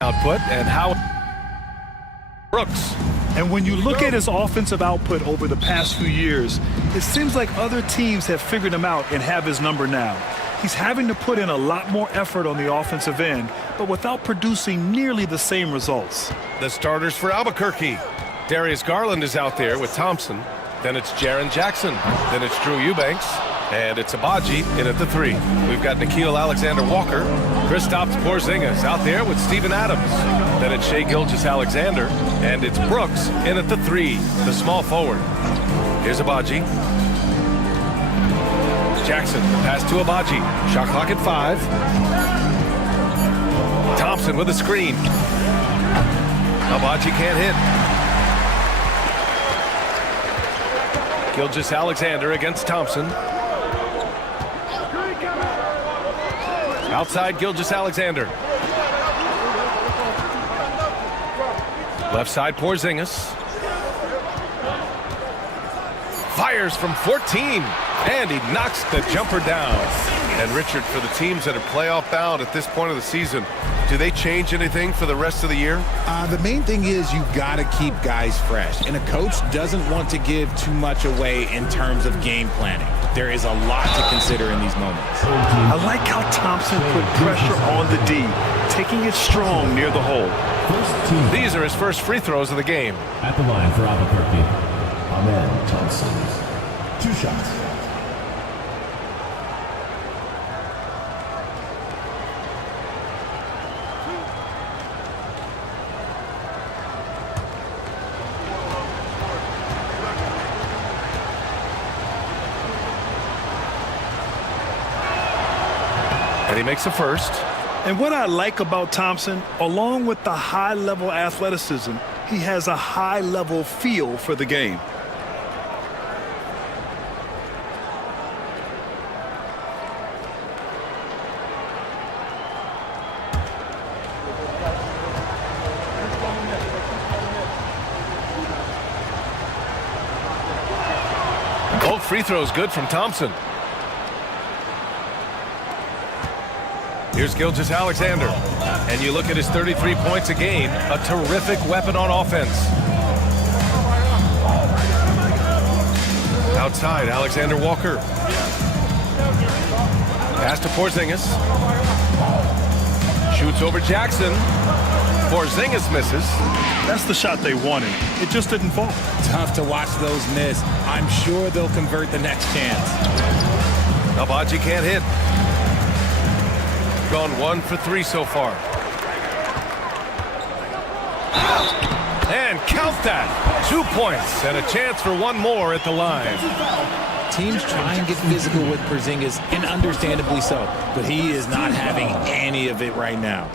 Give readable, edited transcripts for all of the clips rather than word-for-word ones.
output and how Brooks. And when you look at his offensive output over the past few years, it seems like other teams have figured him out and have his number now. He's having to put in a lot more effort on the offensive end, but without producing nearly the same results. The starters for Albuquerque. Darius Garland is out there with Thompson. Then it's Jaren Jackson. Then it's Drew Eubanks. And it's Abaji in at the 3. We've got Nickeil Alexander-Walker. Kristaps Porzingis out there with Steven Adams. Then it's Shai Gilgeous-Alexander. And it's Brooks in at the 3, the small forward. Here's Abaji. Jackson, the pass to Abaji. Shot clock at 5. Thompson with a screen. Abaji can't hit. Gilgeous-Alexander against Thompson. Outside Gilgeous-Alexander. Left side Porzingis. Fires from 14. And he knocks the jumper down. And Richard, for the teams that are playoff bound at this point of the season, do they change anything for the rest of the year? The main thing is you've got to keep guys fresh. And a coach doesn't want to give too much away in terms of game planning. There is a lot to consider in these moments. I like how Thompson put pressure on the D, taking it strong near the hole. These are his first free throws of the game. At the line for Albuquerque, Amen Thompson. 2 shots. And he makes a first. And what I like about Thompson, along with the high-level athleticism, he has a high-level feel for the game. Both free throws good from Thompson. Here's Gilgeous-Alexander. And you look at his 33 points a game, a terrific weapon on offense. Outside, Alexander-Walker. Pass to Porzingis. Shoots over Jackson. Porzingis misses. That's the shot they wanted. It just didn't fall. Tough to watch those miss. I'm sure they'll convert the next chance. Abaji can't hit. Gone 1 for 3 so far. And count that. 2 points and a chance for 1 more at the line. Teams try and get physical with Porzingis, and understandably so, but he is not having any of it right now.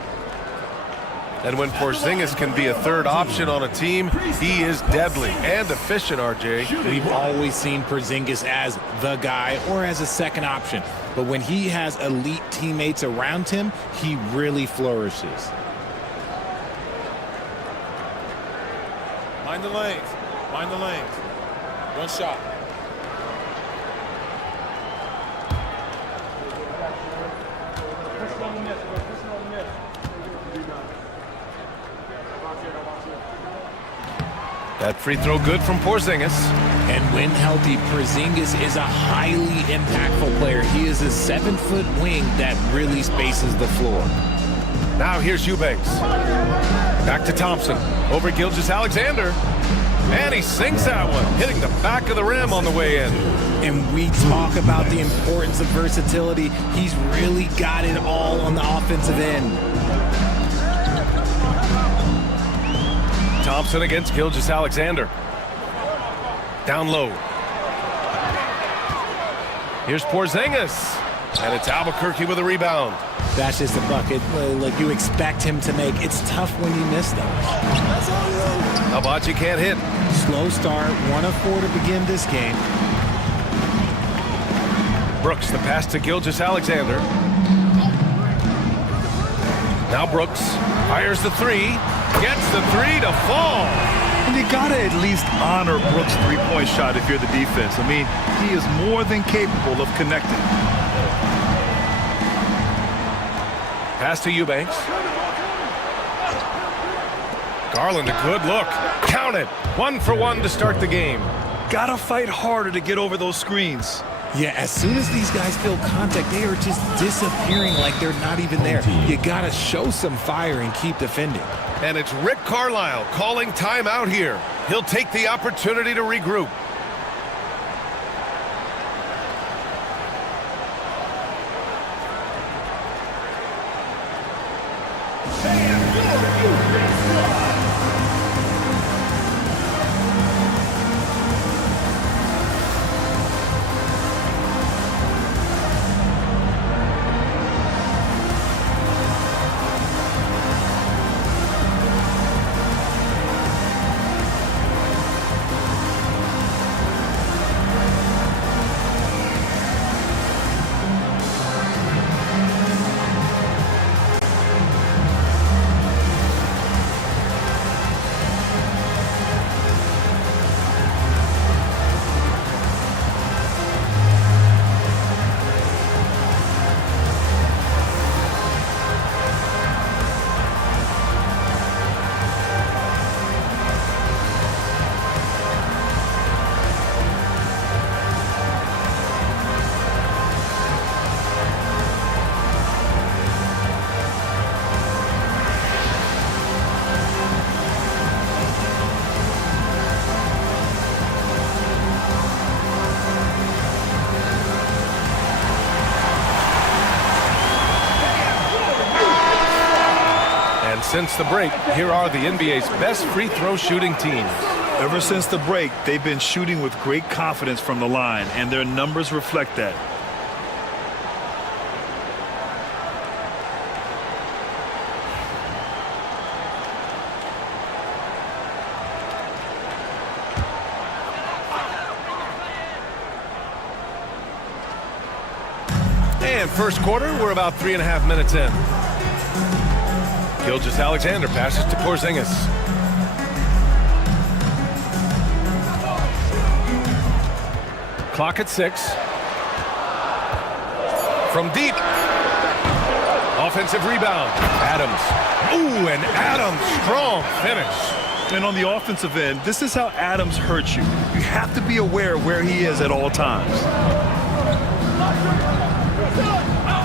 And when Porzingis can be a third option on a team, he is deadly and efficient, RJ. We've always seen Porzingis as the guy or as a second option. But when he has elite teammates around him, he really flourishes. Mind the lanes. Mind the lanes. 1 shot. That free throw good from Porzingis. And when healthy, Porzingis is a highly impactful player. He is a 7-foot wing that really spaces the floor. Now here's Eubanks. Back to Thompson. Over Gilgeous-Alexander. And he sinks that one, hitting the back of the rim on the way in. And we talk about the importance of versatility. He's really got it all on the offensive end. Thompson against Gilgeous-Alexander. Down low. Here's Porzingis. And it's Albuquerque with a rebound. That's just a bucket like you expect him to make. It's tough when you miss those. Abaji can't hit. Slow start, 1 of 4 to begin this game. Brooks, the pass to Gilgeous-Alexander. Now Brooks fires the 3. Gets the 3 to fall. And you got to at least honor Brooks' three-point shot if you're the defense. I mean, he is more than capable of connecting. Pass to Eubanks. Garland, a good look. Count it. 1 for 1 to start the game. Gotta fight harder to get over those screens. Yeah, as soon as these guys feel contact, they are just disappearing like they're not even there. You gotta show some fire and keep defending. And it's Rick Carlisle calling timeout here. He'll take the opportunity to regroup. Since the break, here are the NBA's best free throw shooting teams. Ever since the break, they've been shooting with great confidence from the line, and their numbers reflect that. And first quarter, we're about 3.5 minutes in. Gilgeous-Alexander passes to Porzingis. Clock at 6. From deep. Offensive rebound. Adams. Ooh, and Adams, strong finish. And on the offensive end, this is how Adams hurts you. You have to be aware of where he is at all times.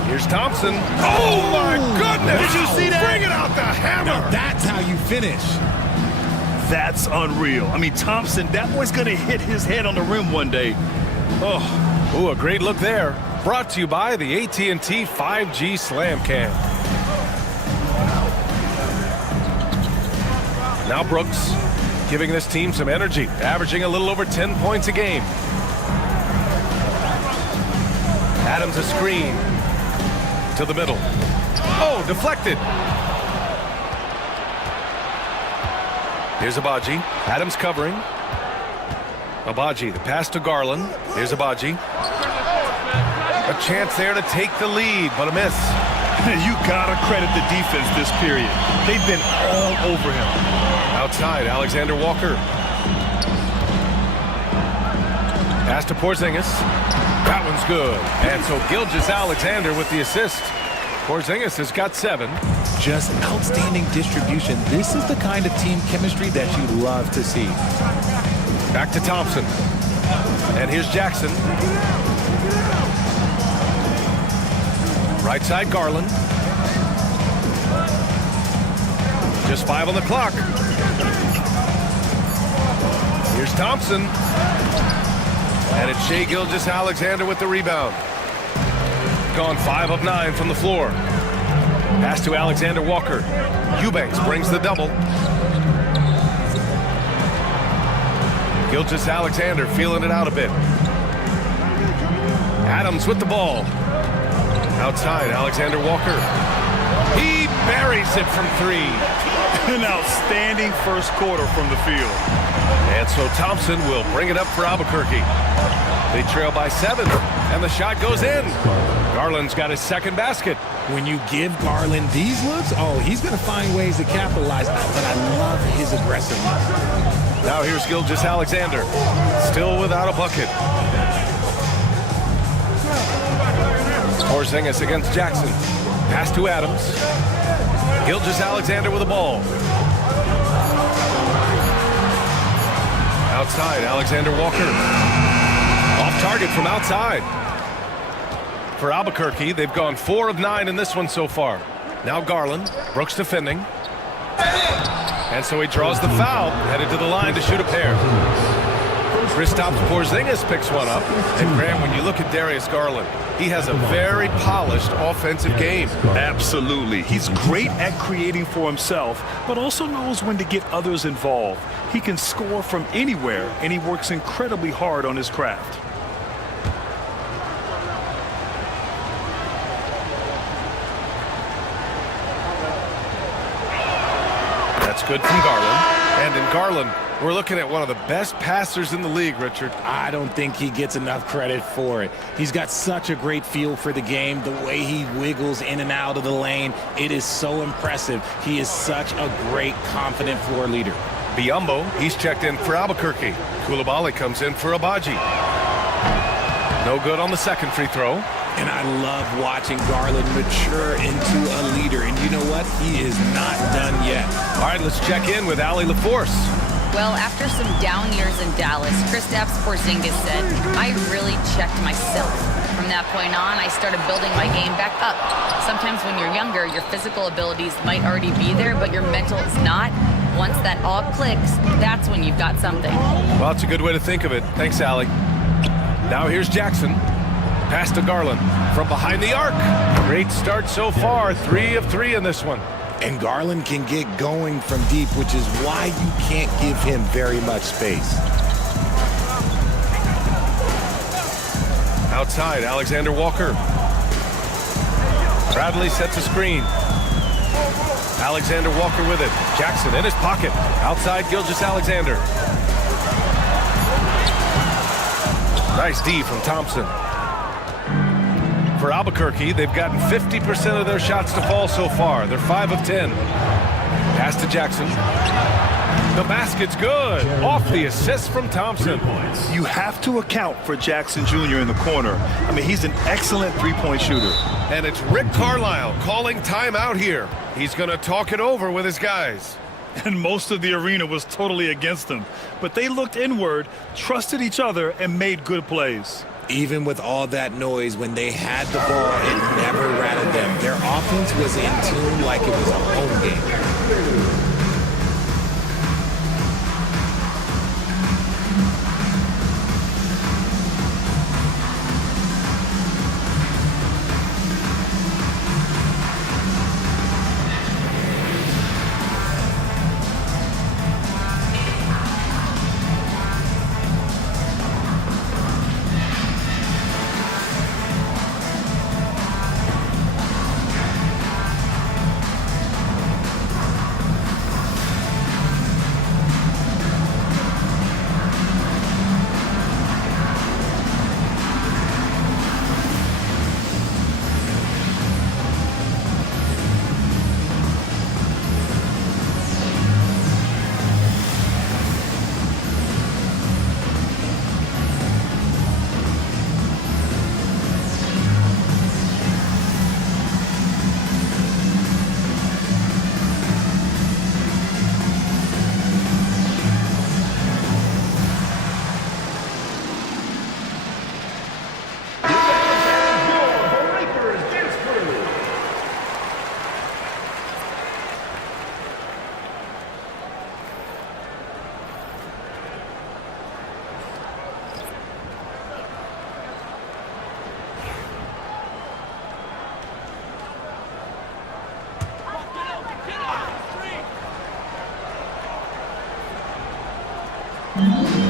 Here's Thompson. Oh, my goodness. Did you see that? Bring it out the hammer. Now that's how you finish. That's unreal. I mean, Thompson, that boy's going to hit his head on the rim one day. Oh. Ooh, a great look there. Brought to you by the AT&T 5G Slam Cam. Now Brooks giving this team some energy, averaging a little over 10 points a game. Adams a screen to the middle. Oh, deflected. Here's Abaji. Adams covering. Abaji, the pass to Garland. Here's Abaji. A chance there to take the lead, but a miss. You gotta credit the defense this period. They've been all over him. Outside, Alexander Walker. Pass to Porzingis. That one's good. And so Gilgeous-Alexander with the assist. Porzingis has got 7. Just outstanding distribution. This is the kind of team chemistry that you love to see. Back to Thompson. And here's Jackson. Right side, Garland. Just 5 on the clock. Here's Thompson. And it's Shai Gilgeous-Alexander with the rebound. Gone 5 of 9 from the floor. Pass to Alexander Walker. Eubanks brings the double. Gilgeous-Alexander feeling it out a bit. Adams with the ball. Outside, Alexander Walker. He buries it from 3. An outstanding first quarter from the field. And so Thompson will bring it up for Albuquerque. They trail by 7, and the shot goes in. Garland's got his second basket. When you give Garland these looks, oh, he's going to find ways to capitalize. But I love his aggressiveness. Now here's Gilgeous-Alexander, still without a bucket. Porzingis against Jackson. Pass to Adams. Gilgeous-Alexander with the ball. outside, Alexander Walker. Off target from outside. For Albuquerque, they've gone 4 of 9 in this one so far. Now Garland, Brooks defending. And so he draws the foul, headed to the line to shoot a pair. Kristaps Porzingis picks one up. And Graham, when you look at Darius Garland, he has a very polished offensive game. Absolutely. He's great at creating for himself, but also knows when to get others involved. He can score from anywhere, and he works incredibly hard on his craft. That's good from Garland. And in Garland, we're looking at one of the best passers in the league, Richard. I don't think he gets enough credit for it. He's got such a great feel for the game, the way he wiggles in and out of the lane. It is so impressive. He is such a great, confident floor leader. Biyombo, he's checked in for Albuquerque. Koulibaly comes in for Abaji. No good on the second free throw. And I love watching Garland mature into a leader. And you know what? He is not done yet. All right, let's check in with Allie LaForce. Well, after some down years in Dallas, Kristaps Porzingis said, I really checked myself. From that point on, I started building my game back up. Sometimes when you're younger, your physical abilities might already be there, but your mental is not. Once that all clicks, that's when you've got something. Well, it's a good way to think of it. Thanks, Allie. Now here's Jackson. Pass to Garland from behind the arc. Great start so far. 3 of 3 in this one. And Garland can get going from deep, which is why you can't give him very much space. Outside, Alexander Walker. Bradley sets a screen. Alexander Walker with it. Jackson in his pocket. Outside, Gilgeous-Alexander. Nice D from Thompson. For Albuquerque, they've gotten 50% of their shots to fall so far. They're 5 of 10. Pass to Jackson. The basket's good. Off the assist from Thompson. You have to account for Jackson Jr. in the corner. I mean, he's an excellent three-point shooter. And it's Rick Carlisle calling timeout here. He's going to talk it over with his guys. And most of the arena was totally against him. But they looked inward, trusted each other, and made good plays. Even with all that noise, when they had the ball, it never rattled them. Their offense was in tune like it was a home game.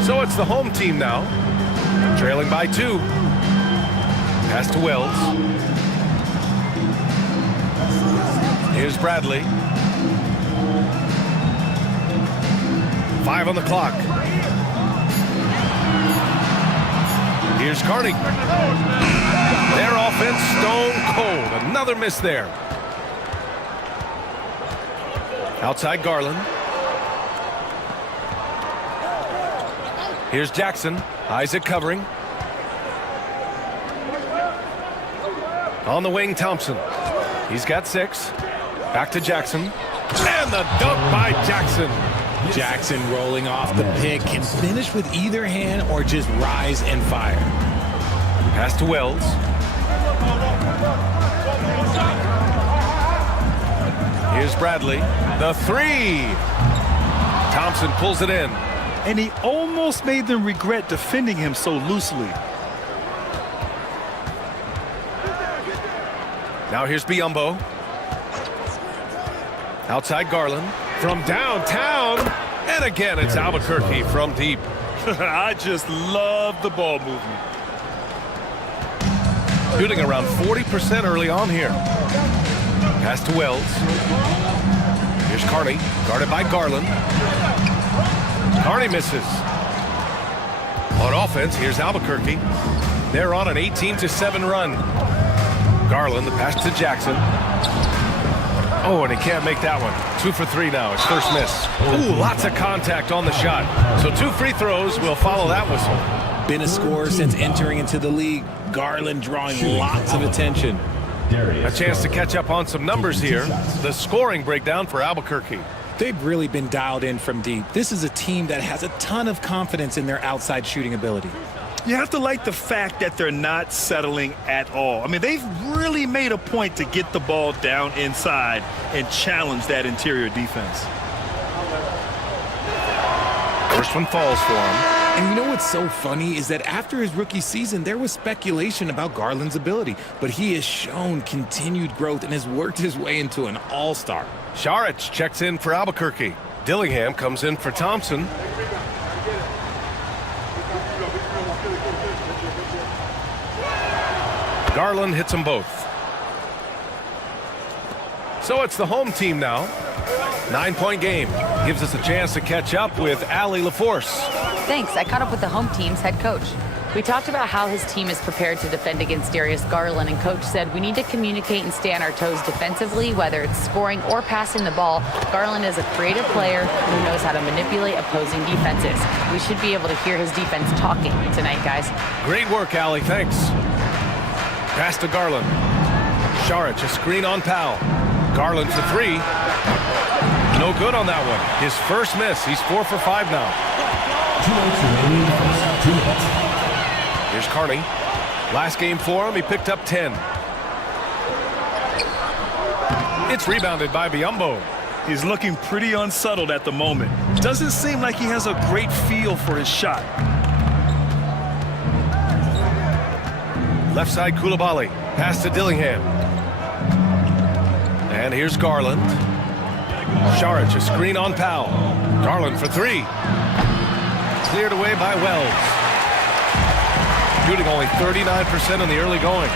So it's the home team now, trailing by 2. Pass to Wells. Here's Bradley. 5 on the clock. Here's Carney. Their offense stone cold. Another miss there. Outside Garland. Here's Jackson. Isaac covering. On the wing, Thompson. He's got 6. Back to Jackson. And the dunk by Jackson. Jackson rolling off the pick, can finish with either hand or just rise and fire. Pass to Wells. Here's Bradley. The three. Thompson pulls it in. And he almost made them regret defending him so loosely. Now here's Biyombo. Outside Garland. From downtown. And again, it's Albuquerque from deep. I just love the ball movement. Shooting around 40% early on here. Pass to Wells. Here's Carney, guarded by Garland. Carney misses. On offense, here's Albuquerque. They're on an 18-7 run. Garland, the pass to Jackson. Oh, and he can't make that one. 2 for 3 now, his first miss. Ooh, lots of contact on the shot. So 2 free throws will follow that whistle. Been a scorer since entering into the league. Garland drawing lots of attention. A chance to catch up on some numbers here. The scoring breakdown for Albuquerque. They've really been dialed in from deep. This is a team that has a ton of confidence in their outside shooting ability. You have to like the fact that they're not settling at all. I mean, they've really made a point to get the ball down inside and challenge that interior defense. First one falls for him. And you know what's so funny is that after his rookie season, there was speculation about Garland's ability, but he has shown continued growth and has worked his way into an all-star. Saric checks in for Albuquerque. Dillingham comes in for Thompson. Garland hits them both. So it's the home team now. 9-point game. Gives us a chance to catch up with Allie LaForce. Thanks. I caught up with the home team's head coach. We talked about how his team is prepared to defend against Darius Garland, and coach said we need to communicate and stay on our toes defensively, whether it's scoring or passing the ball. Garland is a creative player who knows how to manipulate opposing defenses. We should be able to hear his defense talking tonight, guys. Great work, Allie. Thanks. Pass to Garland. Saric, a screen on Powell. Garland for 3. No good on that one. His first miss. He's 4 for 5 now. 2 minutes remaining. 2 minutes. Here's Carney. Last game for him, he picked up 10. It's rebounded by Biyombo. He's looking pretty unsettled at the moment. Doesn't seem like he has a great feel for his shot. Left side, Coulibaly. Pass to Dillingham. And here's Garland. Saric, a screen on Powell. Garland for 3. Cleared away by Wells. Shooting only 39% in the early going.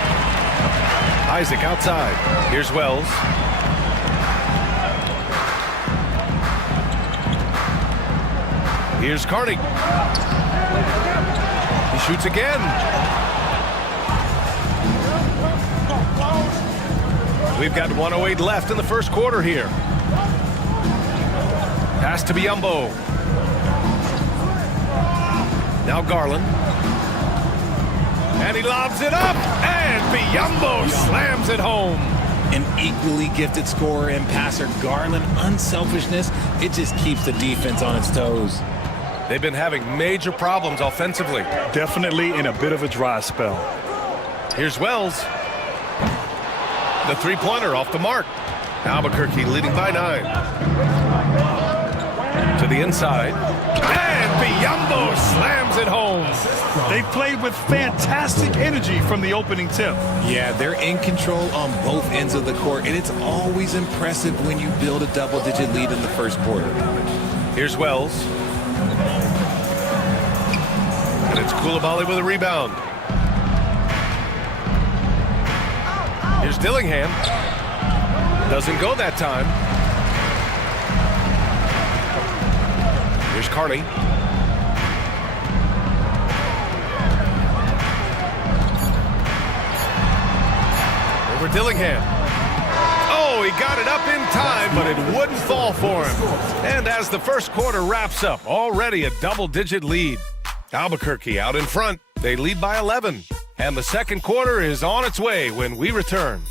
Isaac outside. Here's Wells. Here's Carney. He shoots again. We've got 1:08 left in the first quarter here. Pass to Biyombo. Now Garland. And he lobs it up. And Biyombo slams it home. An equally gifted scorer and passer. Garland, unselfishness, it just keeps the defense on its toes. They've been having major problems offensively. Definitely in a bit of a dry spell. Here's Wells. The three-pointer off the mark. Albuquerque leading by 9. To the inside. And Biyombo slams it home. They played with fantastic energy from the opening tip. Yeah, they're in control on both ends of the court, and it's always impressive when you build a double-digit lead in the first quarter. Here's Wells. And it's Coulibaly with a rebound. Here's Dillingham. Doesn't go that time. Here's Carney. Over Dillingham. Oh, he got it up in time, but it wouldn't fall for him. And as the first quarter wraps up, already a double-digit lead. Albuquerque out in front. They lead by 11. And the second quarter is on its way when we return.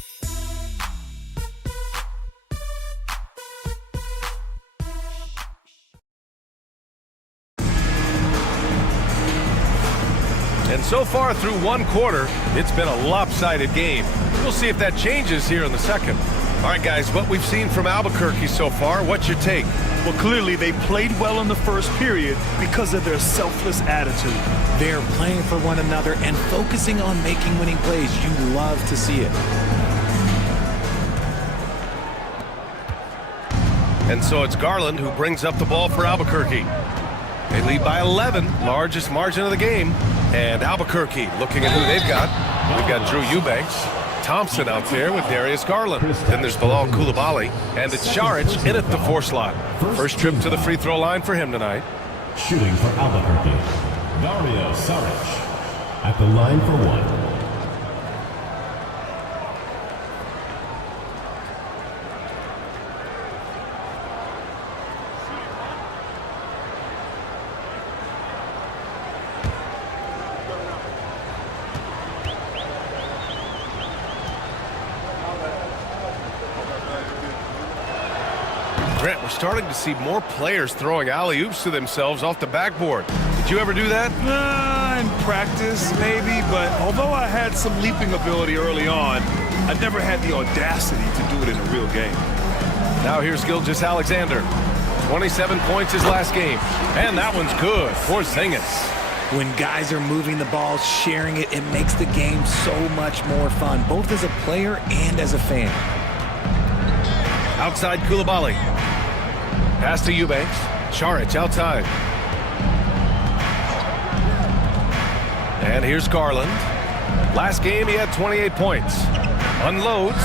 And so far through one quarter, it's been a lopsided game. We'll see if that changes here in the second. All right, guys, what we've seen from Albuquerque so far, what's your take? Well, clearly they played well in the first period because of their selfless attitude. They're playing for one another and focusing on making winning plays. You love to see it. And so it's Garland who brings up the ball for Albuquerque. They lead by 11, largest margin of the game. And Albuquerque looking at who they've got. We've got Drew Eubanks, Thompson out there with Darius Garland. Then there's Bilal Coulibaly, and it's Šarić in at the 4 slot. First trip to the free throw line for him tonight. Shooting for Albuquerque, Dario Šarić. At the line for 1. Brent, we're starting to see more players throwing alley-oops to themselves off the backboard. Did you ever do that? In practice, maybe, but although I had some leaping ability early on, I never had the audacity to do it in a real game. Now here's Gilgeous-Alexander. 27 points his last game. And that one's good for Porzingis. When guys are moving the ball, sharing it, it makes the game so much more fun, both as a player and as a fan. Outside Coulibaly. Pass to Eubanks. Šarić outside. And here's Garland. Last game he had 28 points. Unloads.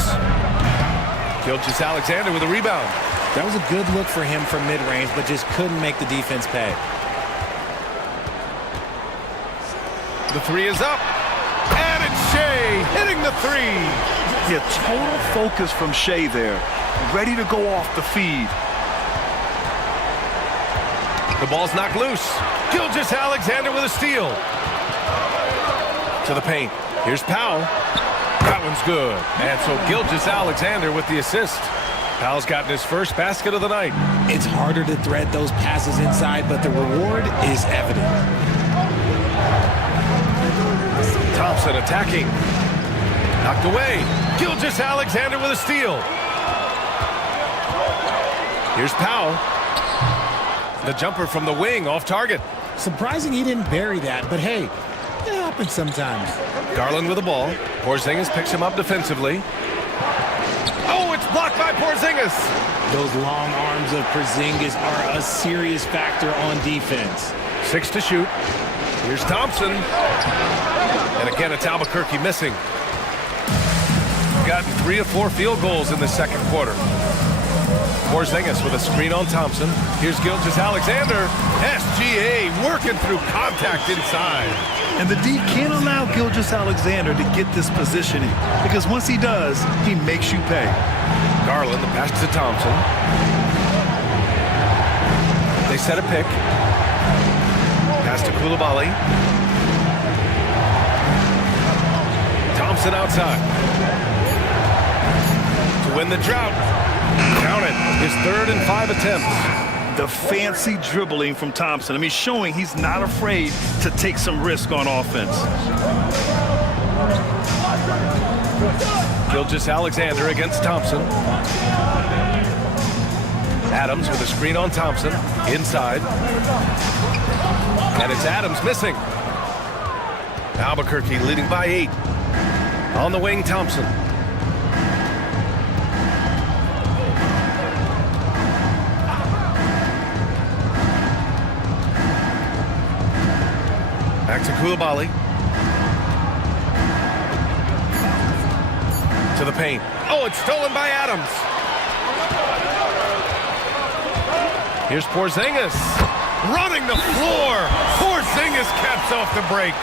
Gilgeous-Alexander with a rebound. That was a good look for him from mid-range, but just couldn't make the defense pay. The 3 is up. And it's Shea hitting the 3. Yeah, total focus from Shea there. Ready to go off the feed. The ball's knocked loose. Gilgeous-Alexander with a steal. To the paint. Here's Powell. That one's good. And so Gilgeous-Alexander with the assist. Powell's gotten his first basket of the night. It's harder to thread those passes inside, but the reward is evident. Thompson attacking. Knocked away. Gilgeous-Alexander with a steal. Here's Powell. The jumper from the wing off target. Surprising he didn't bury that, but hey, it happens sometimes. Garland with the ball. Porzingis picks him up defensively. Oh, it's blocked by Porzingis. Those long arms of Porzingis are a serious factor on defense. 6 to shoot. Here's Thompson. And again, it's Albuquerque missing. Gotten 3 of 4 field goals in the second quarter. Porzingis with a screen on Thompson. Here's Gilgeous-Alexander. SGA working through contact inside. And the D can't allow Gilgeous-Alexander to get this positioning, because once he does, he makes you pay. Garland, the pass to Thompson. They set a pick. Pass to Coulibaly. Thompson outside. To win the drought. Count it. His 3rd and 5 attempts. The fancy dribbling from Thompson. I mean, showing he's not afraid to take some risk on offense. Gilgeous-Alexander against Thompson. Adams with a screen on Thompson. Inside. And it's Adams missing. Albuquerque leading by 8. On the wing, Thompson. Back to Coulibaly. To the paint. Oh, it's stolen by Adams. Here's Porzingis. Running the floor. Porzingis caps off the break.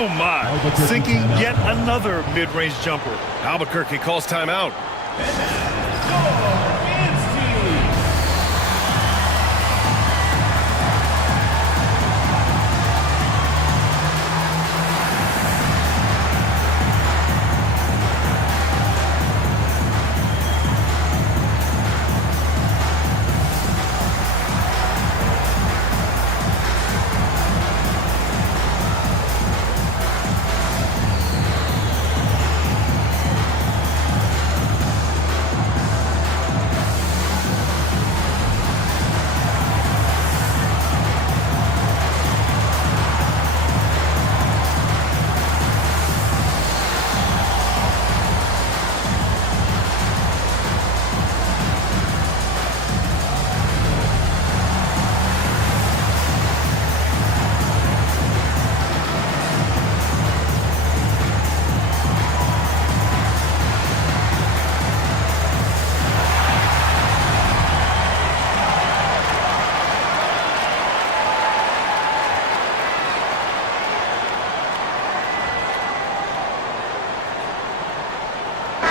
Oh, my. Sinking yet another mid-range jumper. Albuquerque calls timeout.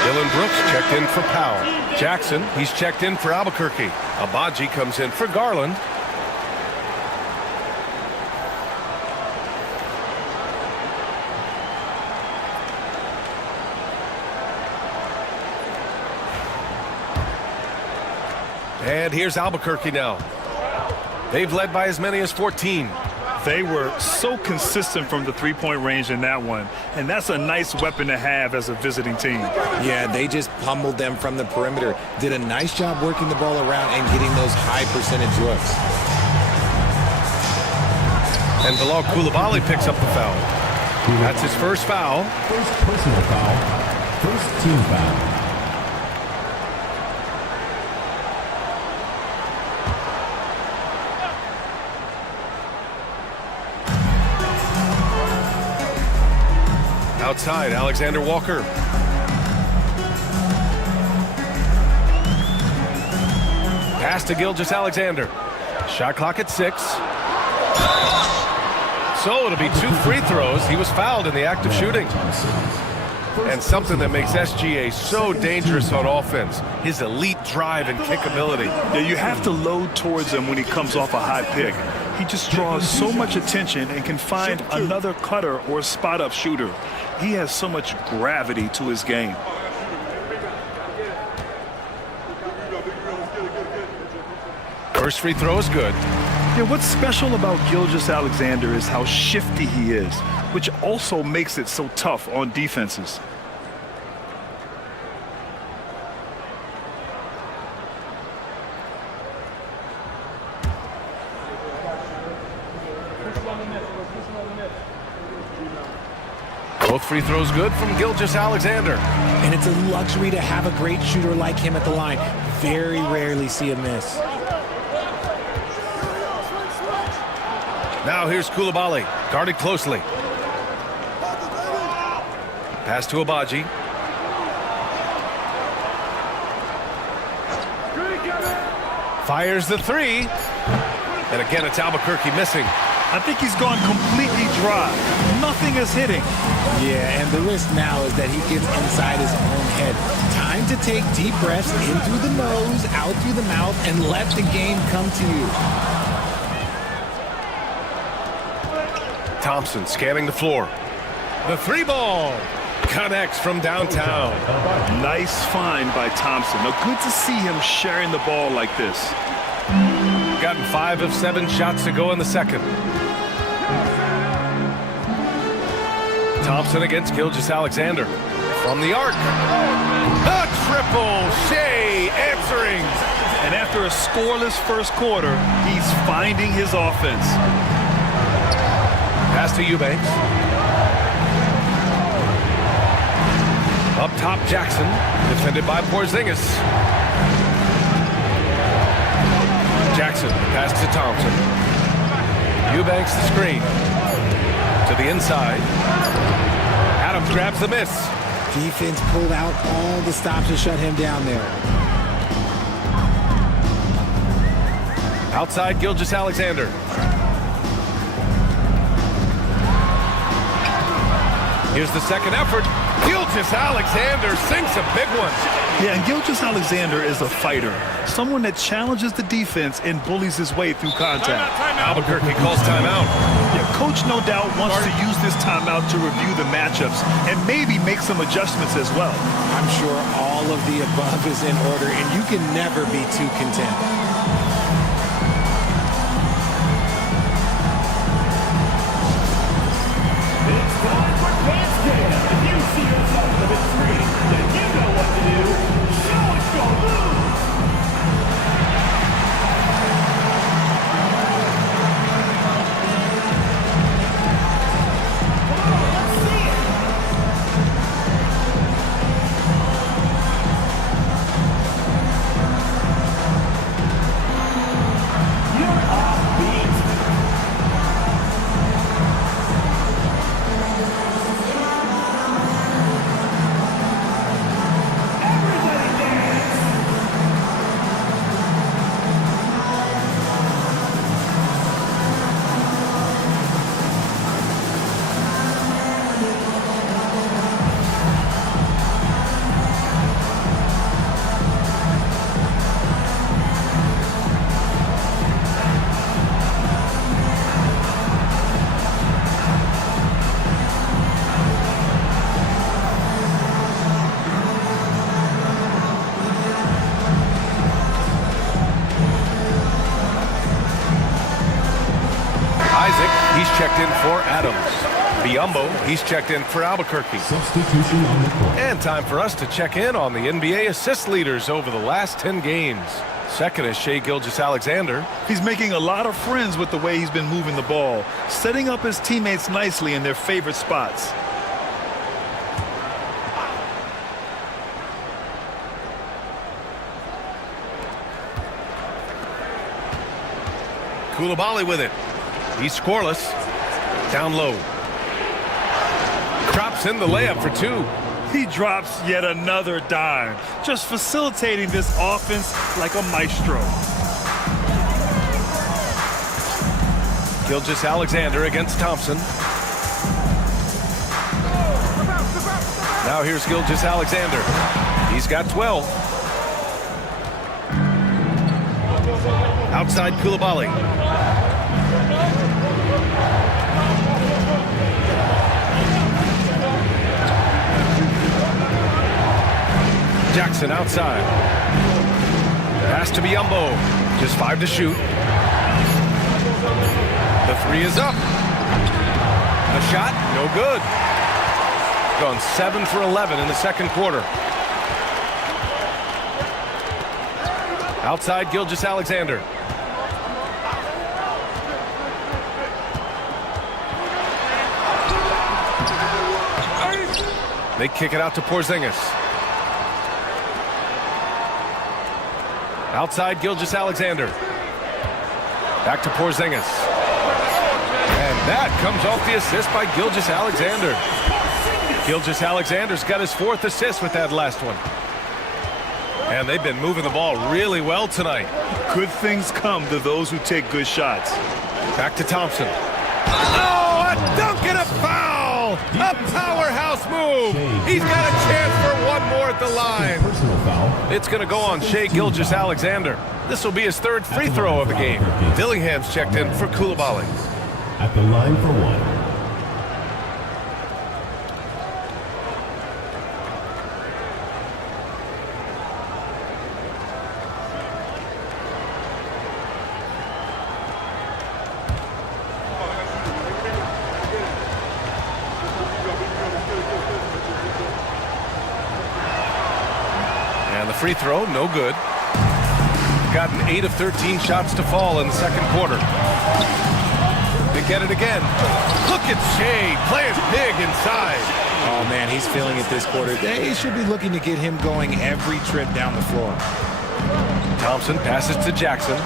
Dylan Brooks checked in for Powell. Jackson, he's checked in for Albuquerque. Abaji comes in for Garland. And here's Albuquerque now. They've led by as many as 14. They were so consistent from the three-point range in that one, and that's a nice weapon to have as a visiting team. Yeah, they just pummeled them from the perimeter. Did a nice job working the ball around and getting those high percentage looks. And Bilal Coulibaly picks up the foul. That's his first foul. First personal foul. First team foul. Outside, Alexander Walker. Pass to Gilgeous-Alexander. Shot clock at 6. So it'll be 2 free throws. He was fouled in the act of shooting. And something that makes SGA so dangerous on offense, his elite drive and kick ability. Yeah, you have to load towards him when he comes off a high pick. He just draws so much attention and can find another cutter or spot-up shooter. He has so much gravity to his game. First free throw is good. Yeah, what's special about Gilgeous-Alexander is how shifty he is, which also makes it so tough on defenses. Both free throws good from Gilgeous-Alexander. And it's a luxury to have a great shooter like him at the line. Very rarely see a miss. Now here's Coulibaly, guarded closely. Pass to Abaji. Fires the 3. And again, it's Albuquerque missing. I think he's gone completely dry. Nothing is hitting. Yeah, and the risk now is that he gets inside his own head. Time to take deep breaths in through the nose, out through the mouth, and let the game come to you. Thompson scanning the floor. The 3 ball connects from downtown. Nice find by Thompson. Now, good to see him sharing the ball like this. Gotten 5 of 7 shots to go in the second. Thompson against Gilgeous-Alexander. From the arc. A triple. Shea answering. And after a scoreless first quarter, he's finding his offense. Pass to Eubanks. Up top, Jackson. Defended by Porzingis. Jackson, pass to Thompson. Eubanks the screen. To the inside. Adams grabs the miss. Defense pulled out all the stops to shut him down there. Outside, Gilgeous-Alexander. Here's the second effort. Gilgeous-Alexander sinks a big one. Yeah, and Gilgeous-Alexander is a fighter. Someone that challenges the defense and bullies his way through contact. Albuquerque calls timeout. Yeah, coach no doubt wants to use this timeout to review the matchups and maybe make some adjustments as well. I'm sure all of the above is in order, and you can never be too content. If you see yourself with a screen, then you know what to do. Show us your move! Let's see it! Isaac, he's checked in for Adams. Biombo, he's checked in for Albuquerque. Substitution on the court. And time for us to check in on the NBA assist leaders over the last 10 games. Second is Shai Gilgeous-Alexander. He's making a lot of friends with the way he's been moving the ball, setting up his teammates nicely in their favorite spots. Coulibaly with it. He's scoreless. Down low. Drops in the layup for two. He drops yet another dime, just facilitating this offense like a maestro. Gilgeous-Alexander against Thompson. Now here's Gilgeous-Alexander. He's got 12. Outside Coulibaly. Jackson outside. Pass to Biombo. Just 5 to shoot. The three is up. The shot, no good. Gone 7 for 11 in the second quarter. Outside Gilgeous-Alexander. They kick it out to Porzingis. Outside Gilgeous-Alexander. Back to Porzingis. And that comes off the assist by Gilgeous-Alexander. Gilgeous-Alexander's got his 4th assist with that last one. And they've been moving the ball really well tonight. Good things come to those who take good shots. Back to Thompson. Oh, a dunk and a foul! A powerhouse move! He's got a chance for one more at the line. Personal foul. It's going to go on Shai Gilgeous-Alexander. This will be his 3rd free throw of the game. Dillingham's checked in for Coulibaly. At the line for one. And the free throw, no good. Gotten 8 of 13 shots to fall in the second quarter. They get it again. Look at Shai playing big inside. Oh, man, he's feeling it this quarter. They should be looking to get him going every trip down the floor. Thompson passes to Jackson.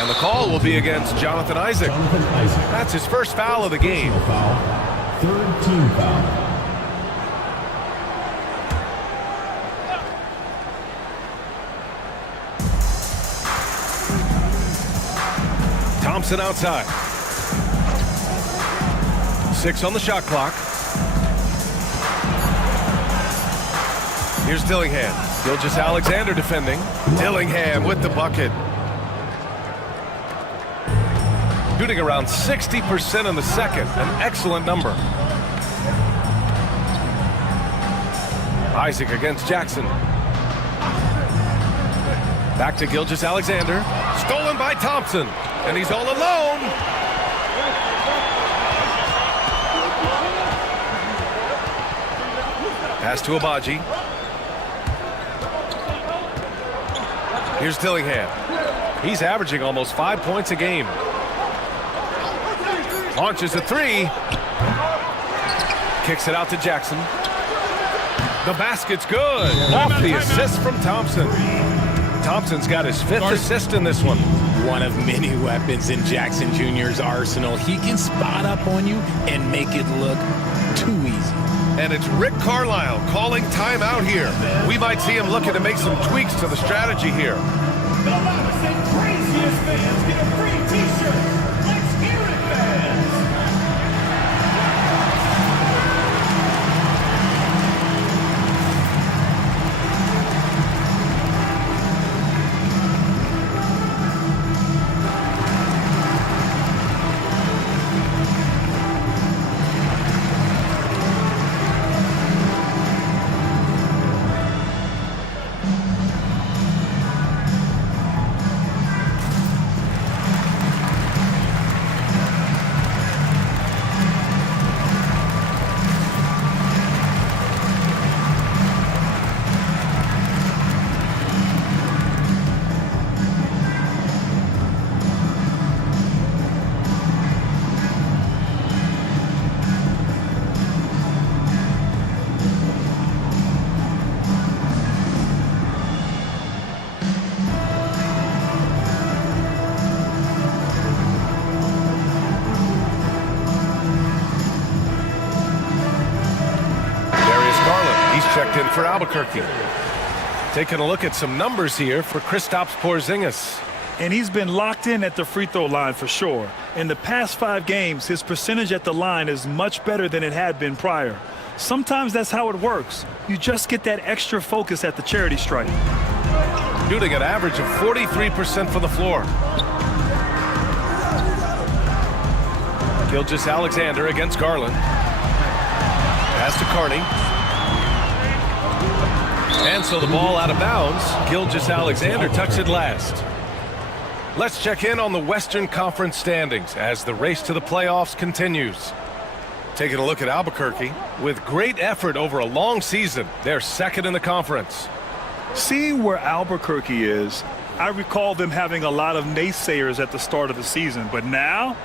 And the call will be against Jonathan Isaac. Jonathan Isaac. That's his first foul of the game. Personal foul. 3rd team foul. Thompson outside. 6 on the shot clock. Here's Dillingham. Gilgeous-Alexander defending. Dillingham with the bucket. Shooting around 60% in the second. An excellent number. Isaac against Jackson. Back to Gilgeous-Alexander. Stolen by Thompson. And he's all alone. Pass to Abaji. Here's Dillingham. He's averaging almost 5 points a game. Launches a three. Kicks it out to Jackson. The basket's good. Off the assist from Thompson. Thompson's got his 5th assist in this one. One of many weapons in Jackson Jr.'s arsenal. He can spot up on you and make it look too easy. And it's Rick Carlisle calling timeout here. We might see him looking to make some tweaks to the strategy here. The loudest and craziest fans get a free t-shirt. Let's hear it, fans! in for Albuquerque. Taking a look at some numbers here for Kristaps Porzingis. And he's been locked in at the free throw line for sure. In the past 5 games, his percentage at the line is much better than it had been prior. Sometimes that's how it works. You just get that extra focus at the charity stripe. Shooting an average of 43% for the floor. Gilgeous-Alexander against Garland. Pass to Carney. And so the ball out of bounds. Gilgeous-Alexander tucks it last. Let's check in on the Western Conference standings as the race to the playoffs continues. Taking a look at Albuquerque, with great effort over a long season, they're second in the conference. Seeing where Albuquerque is, I recall them having a lot of naysayers at the start of the season, but now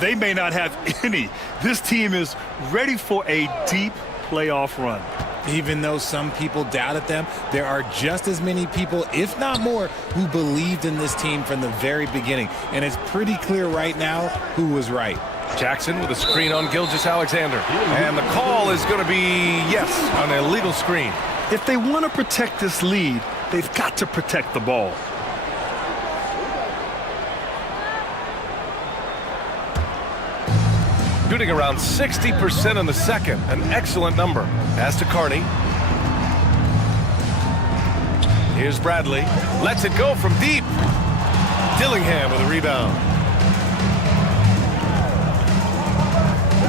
they may not have any. This team is ready for a deep playoff run. Even though some people doubted them, there are just as many people, if not more, who believed in this team from the very beginning. And it's pretty clear right now who was right. Jackson with a screen on Gilgeous-Alexander. And the call is going to be, yes, an illegal screen. If they want to protect this lead, they've got to protect the ball. Shooting around 60% in the second, an excellent number. Pass to Carney. Here's Bradley. Lets it go from deep. Dillingham with a rebound.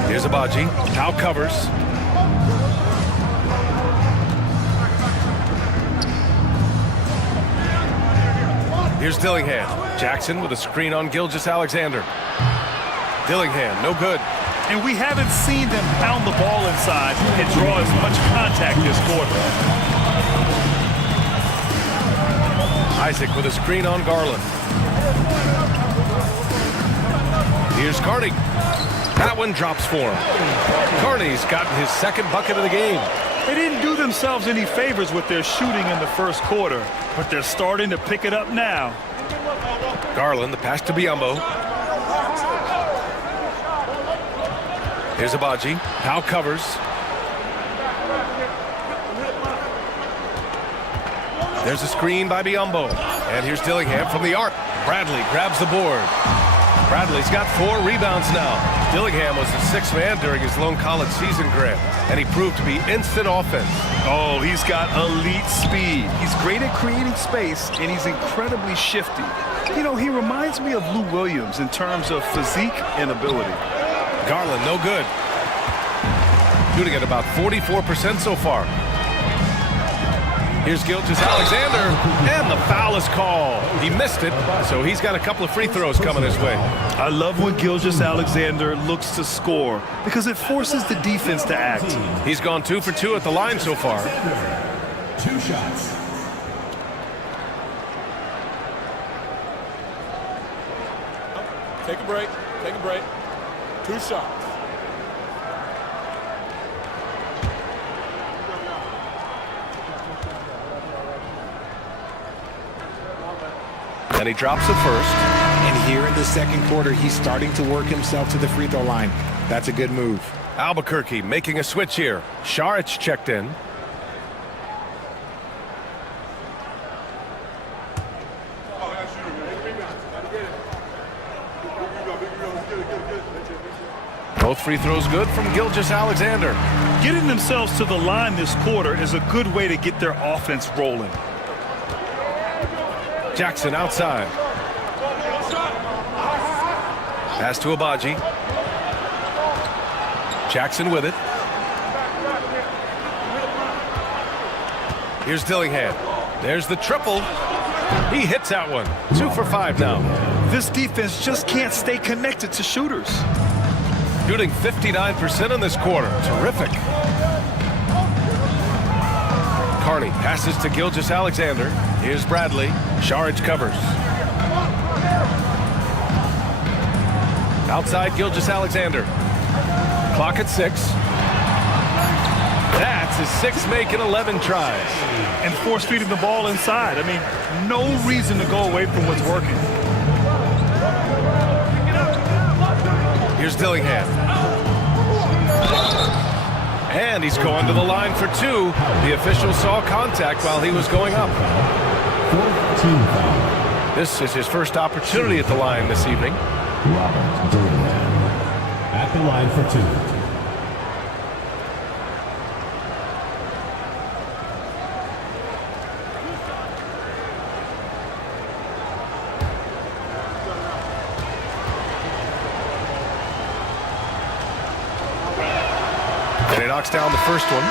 Here's Abaji. Howe covers. Here's Dillingham. Jackson with a screen on Gilgeous-Alexander. Dillingham, no good. And we haven't seen them pound the ball inside and draw as much contact this quarter. Isaac with a screen on Garland. Here's Carney. That one drops for him. Carney's gotten his second bucket of the game. They didn't do themselves any favors with their shooting in the first quarter, but they're starting to pick it up now. Garland, the pass to Biyombo. Here's Abaji. Howe covers. There's a screen by Biyombo. And here's Dillingham from the arc. Bradley grabs the board. Bradley's got 4 rebounds now. Dillingham was the 6th man during his lone college season grant, and he proved to be instant offense. Oh, he's got elite speed. He's great at creating space, and he's incredibly shifty. You know, he reminds me of Lou Williams in terms of physique and ability. Garland, no good. Shooting at about 44% so far. Here's Gilgeous-Alexander, and the foul is called. He missed it, so he's got a couple of free throws coming his way. I love when Gilgeous-Alexander looks to score because it forces the defense to act. He's gone 2 for 2 at the line so far. 2 shots. Take a break. Take a break. 2 shots. And he drops the first. And here in the second quarter, he's starting to work himself to the free throw line. That's a good move. Albuquerque making a switch here. Saric checked in. Both free throws good from Gilgeous-Alexander. Getting themselves to the line this quarter is a good way to get their offense rolling. Jackson outside. Pass to Abaji. Jackson with it. Here's Dillingham. There's the triple. He hits that one. 2 for 5 now. This defense just can't stay connected to shooters. Shooting 59% in this quarter. Terrific. Carney passes to Gilgeous-Alexander. Here's Bradley. Saric covers. Outside Gilgeous-Alexander. Clock at 6. That's his 6th make in 11 tries. And force feeding the ball inside. I mean, no reason to go away from what's working. Here's Dillingham. And he's going to the line for two. The official saw contact while he was going up. 14 foul. This is his first opportunity at the line this evening. Robert Durham at the line for two. And he knocks down the first one.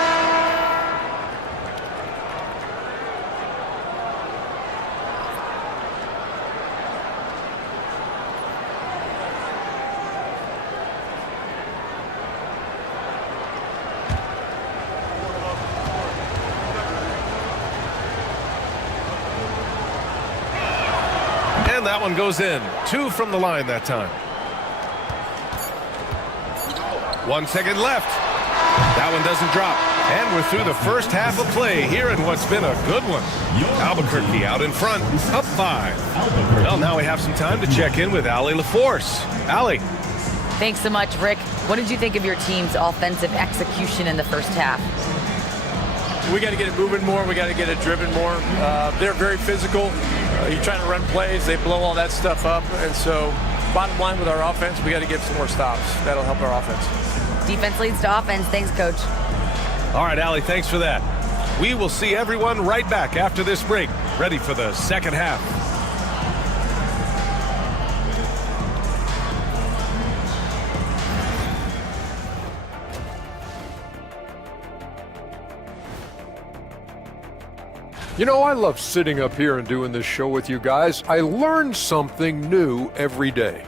And that one goes in. Two from the line that time. 1 second left. That one doesn't drop. And we're through the first half of play here in what's been a good one. Albuquerque out in front, up 5. Well, now we have some time to check in with Allie LaForce. Allie. Thanks so much, Rick. What did you think of your team's offensive execution in the first half? We got to get it moving more. We got to get it driven more. They're very physical. You're trying to run plays. They blow all that stuff up. And so bottom line with our offense, we got to get some more stops. That'll help our offense. Defense leads to offense. Thanks, Coach. All right, Allie, thanks for that. We will see everyone right back after this break, ready for the second half. You know, I love sitting up here and doing this show with you guys. I learn something new every day.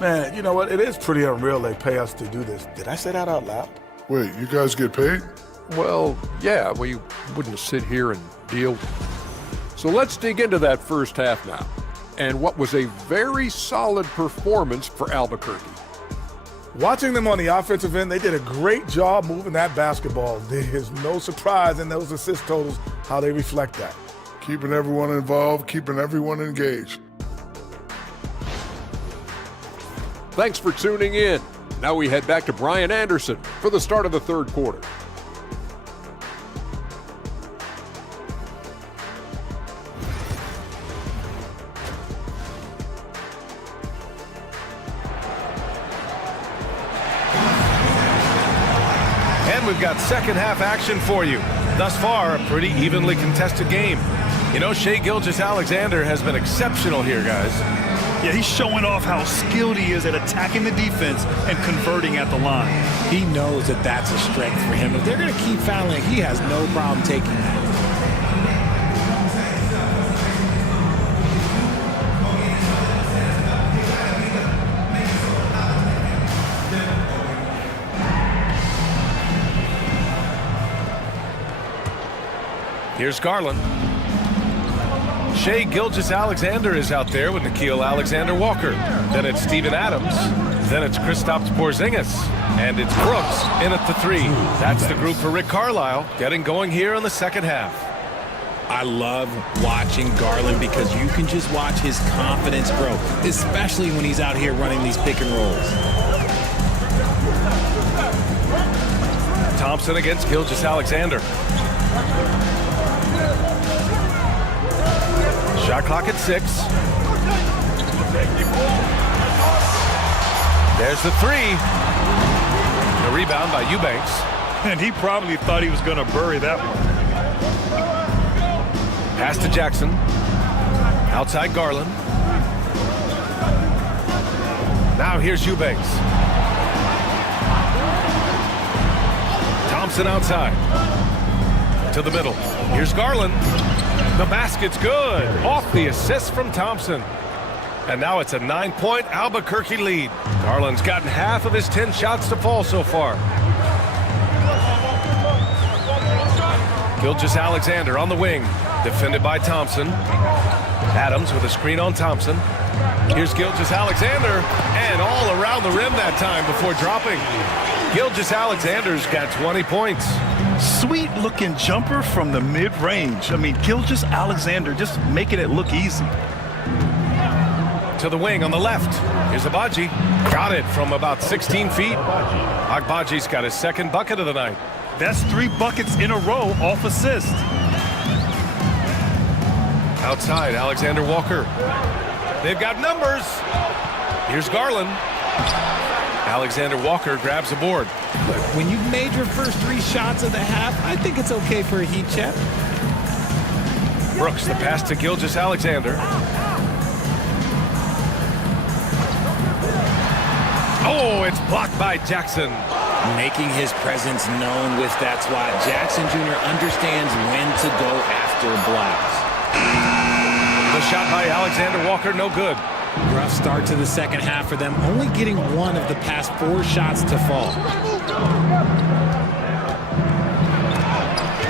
Man, you know what? It is pretty unreal they pay us to do this. Did I say that out loud? Wait, you guys get paid? Well, yeah, we wouldn't sit here and deal. So let's dig into that first half now. And what was a very solid performance for Albuquerque. Watching them on the offensive end, they did a great job moving that basketball. There's no surprise in those assist totals, how they reflect that. Keeping everyone involved, keeping everyone engaged. Thanks for tuning in. Now we head back to Brian Anderson for the start of the third quarter. And we've got second half action for you. Thus far, a pretty evenly contested game. You know, Shai Gilgeous-Alexander has been exceptional here, guys. Yeah, he's showing off how skilled he is at attacking the defense and converting at the line. He knows that that's a strength for him. If they're going to keep fouling, he has no problem taking that. Here's Garland. Shai Gilgeous-Alexander is out there with Nickeil Alexander-Walker. Then it's Steven Adams. Then it's Kristaps Porzingis. And it's Brooks in at the 3. That's the group for Rick Carlisle getting going here in the second half. I love watching Garland because you can just watch his confidence grow, especially when he's out here running these pick and rolls. Thompson against Gilgeous-Alexander. Shot clock at 6. There's the 3. The rebound by Eubanks. And he probably thought he was going to bury that one. Pass to Jackson. Outside Garland. Now here's Eubanks. Thompson outside. To the middle. Here's Garland. The basket's good. Off the assist from Thompson. And now it's a 9-point Albuquerque lead. Garland's gotten half of his 10 shots to fall so far. Gilgeous-Alexander on the wing. Defended by Thompson. Adams with a screen on Thompson. Here's Gilgeous-Alexander. And all around the rim that time before dropping. Gilgeous-Alexander's got 20 points. Sweet looking jumper from the mid-range. I mean, Gilgeous-Alexander just making it look easy. To the wing on the left. Here's Agbaji. Got it from about 16 feet. Agbaji's got his second bucket of the night. That's 3 buckets in a row off assist. Outside, Alexander Walker. They've got numbers. Here's Garland. Alexander Walker grabs a board. Look, when you've made your first 3 shots of the half, I think it's okay for a heat check. Brooks, the pass to Gilgeous-Alexander. Oh, it's blocked by Jackson. Making his presence known with that swat. Jackson Jr. understands when to go after blocks. The shot by Alexander Walker, no good. Rough start to the second half for them, only getting 1 of the past 4 shots to fall.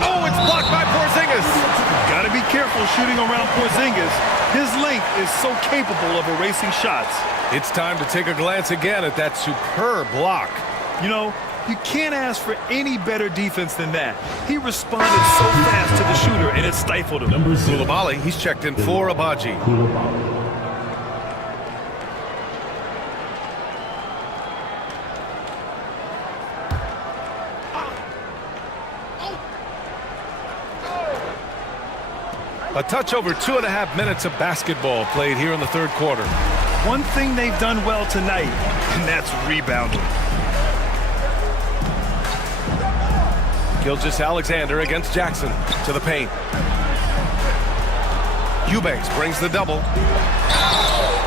Oh, it's blocked by Porzingis. Got to be careful shooting around Porzingis. His length is so capable of erasing shots. It's time to take a glance again at that superb block. You know, you can't ask for any better defense than that. He responded so fast to the shooter, and it stifled him. Koulibaly, he's checked in for Abaji. A touch over 2.5 minutes of basketball played here in the third quarter. One thing they've done well tonight, and that's rebounding. Gilgeous-Alexander against Jackson to the paint. Eubanks brings the double.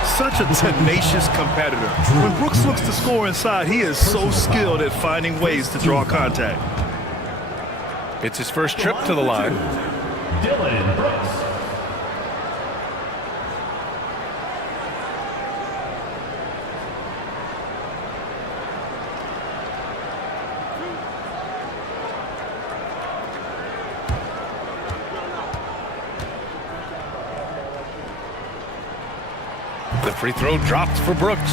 Such a tenacious competitor. When Brooks looks to score inside, he is so skilled at finding ways to draw contact. It's his first trip to the line. Dylan Brooks. The free throw dropped for Brooks.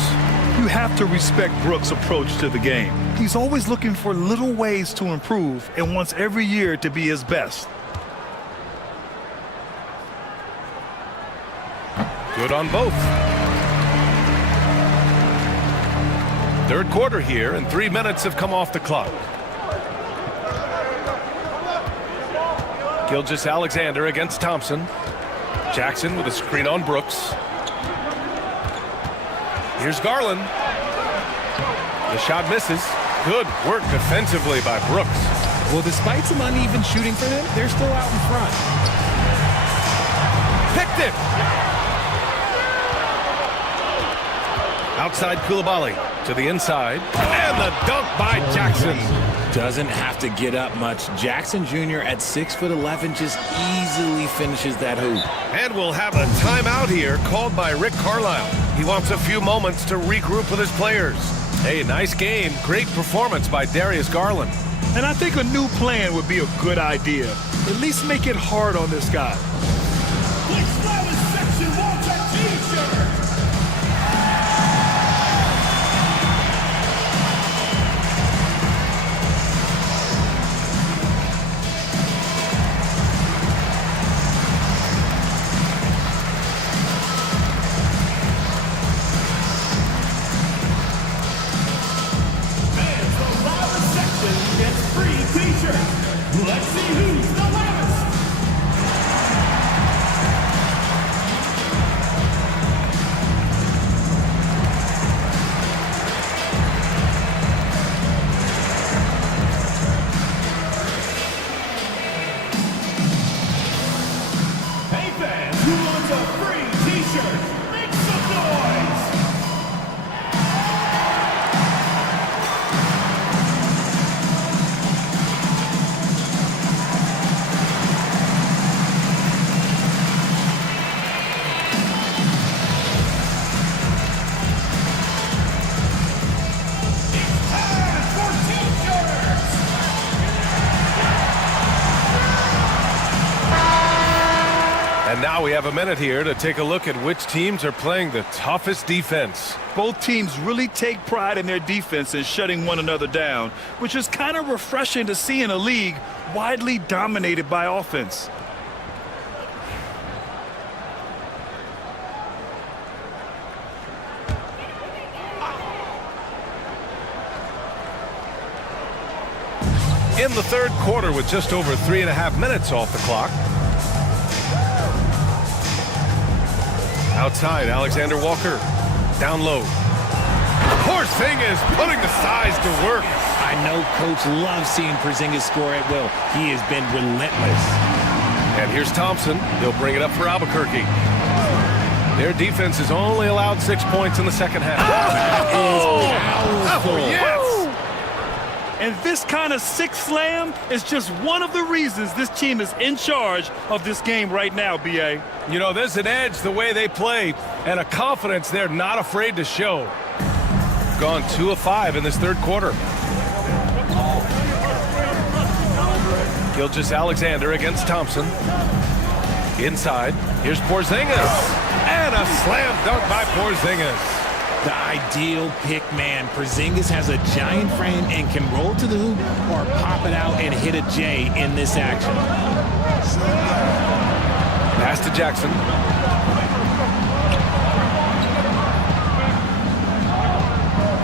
You have to respect Brooks' approach to the game. He's always looking for little ways to improve and wants every year to be his best. Good on both. Third quarter here, and 3 minutes have come off the clock. Gilgeous-Alexander against Thompson. Jackson with a screen on Brooks. Here's Garland. The shot misses. Good work defensively by Brooks. Well, despite some uneven shooting for them, they're still out in front. Picked it! Outside Koulibaly to the inside. And the dunk by Jackson. Doesn't have to get up much. Jackson Jr. at 6'11" just easily finishes that hoop. And we'll have a timeout here called by Rick Carlisle. He wants a few moments to regroup with his players. Hey, nice game. Great performance by Darius Garland. And I think a new plan would be a good idea. At least make it hard on this guy. Section wants a t-shirt. Let's see who's the loudest. Hey fans, who wants a free t-shirt? Make some noise. And now we have a minute here to take a look at which teams are playing the toughest defense. Both teams really take pride in their defense and shutting one another down, which is kind of refreshing to see in a league widely dominated by offense. in the third quarter with just over 3.5 minutes off the clock. Outside, Alexander Walker. Down low. Porzingis putting the size to work. I know Coach loves seeing Porzingis score at will. He has been relentless. And here's Thompson. He'll bring it up for Albuquerque. Their defense has only allowed 6 points in the second half. Powerful. Yes! And this kind of six slam is just one of the reasons this team is in charge of this game right now, B.A. You know, there's an edge the way they play and a confidence they're not afraid to show. Gone 2 of 5 in this third quarter. Gilgeous-Alexander against Thompson. Inside, here's Porzingis. And a slam dunk by Porzingis. The ideal pick man. Porzingis has a giant frame and can roll to the hoop or pop it out and hit a J in this action. Pass to Jackson.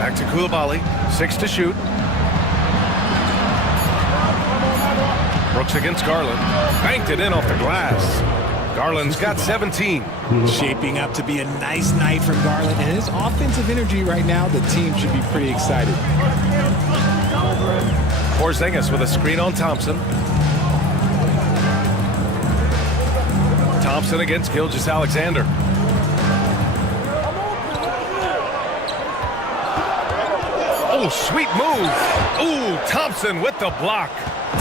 Back to Coulibaly. 6 to shoot. Brooks against Garland. Banked it in off the glass. Garland's got 17. Shaping up to be a nice night from Garland, and his offensive energy right now, the team should be pretty excited. Porzingis with a screen on Thompson. Thompson against Gilgeous-Alexander. Oh, sweet move. Ooh, Thompson with the block.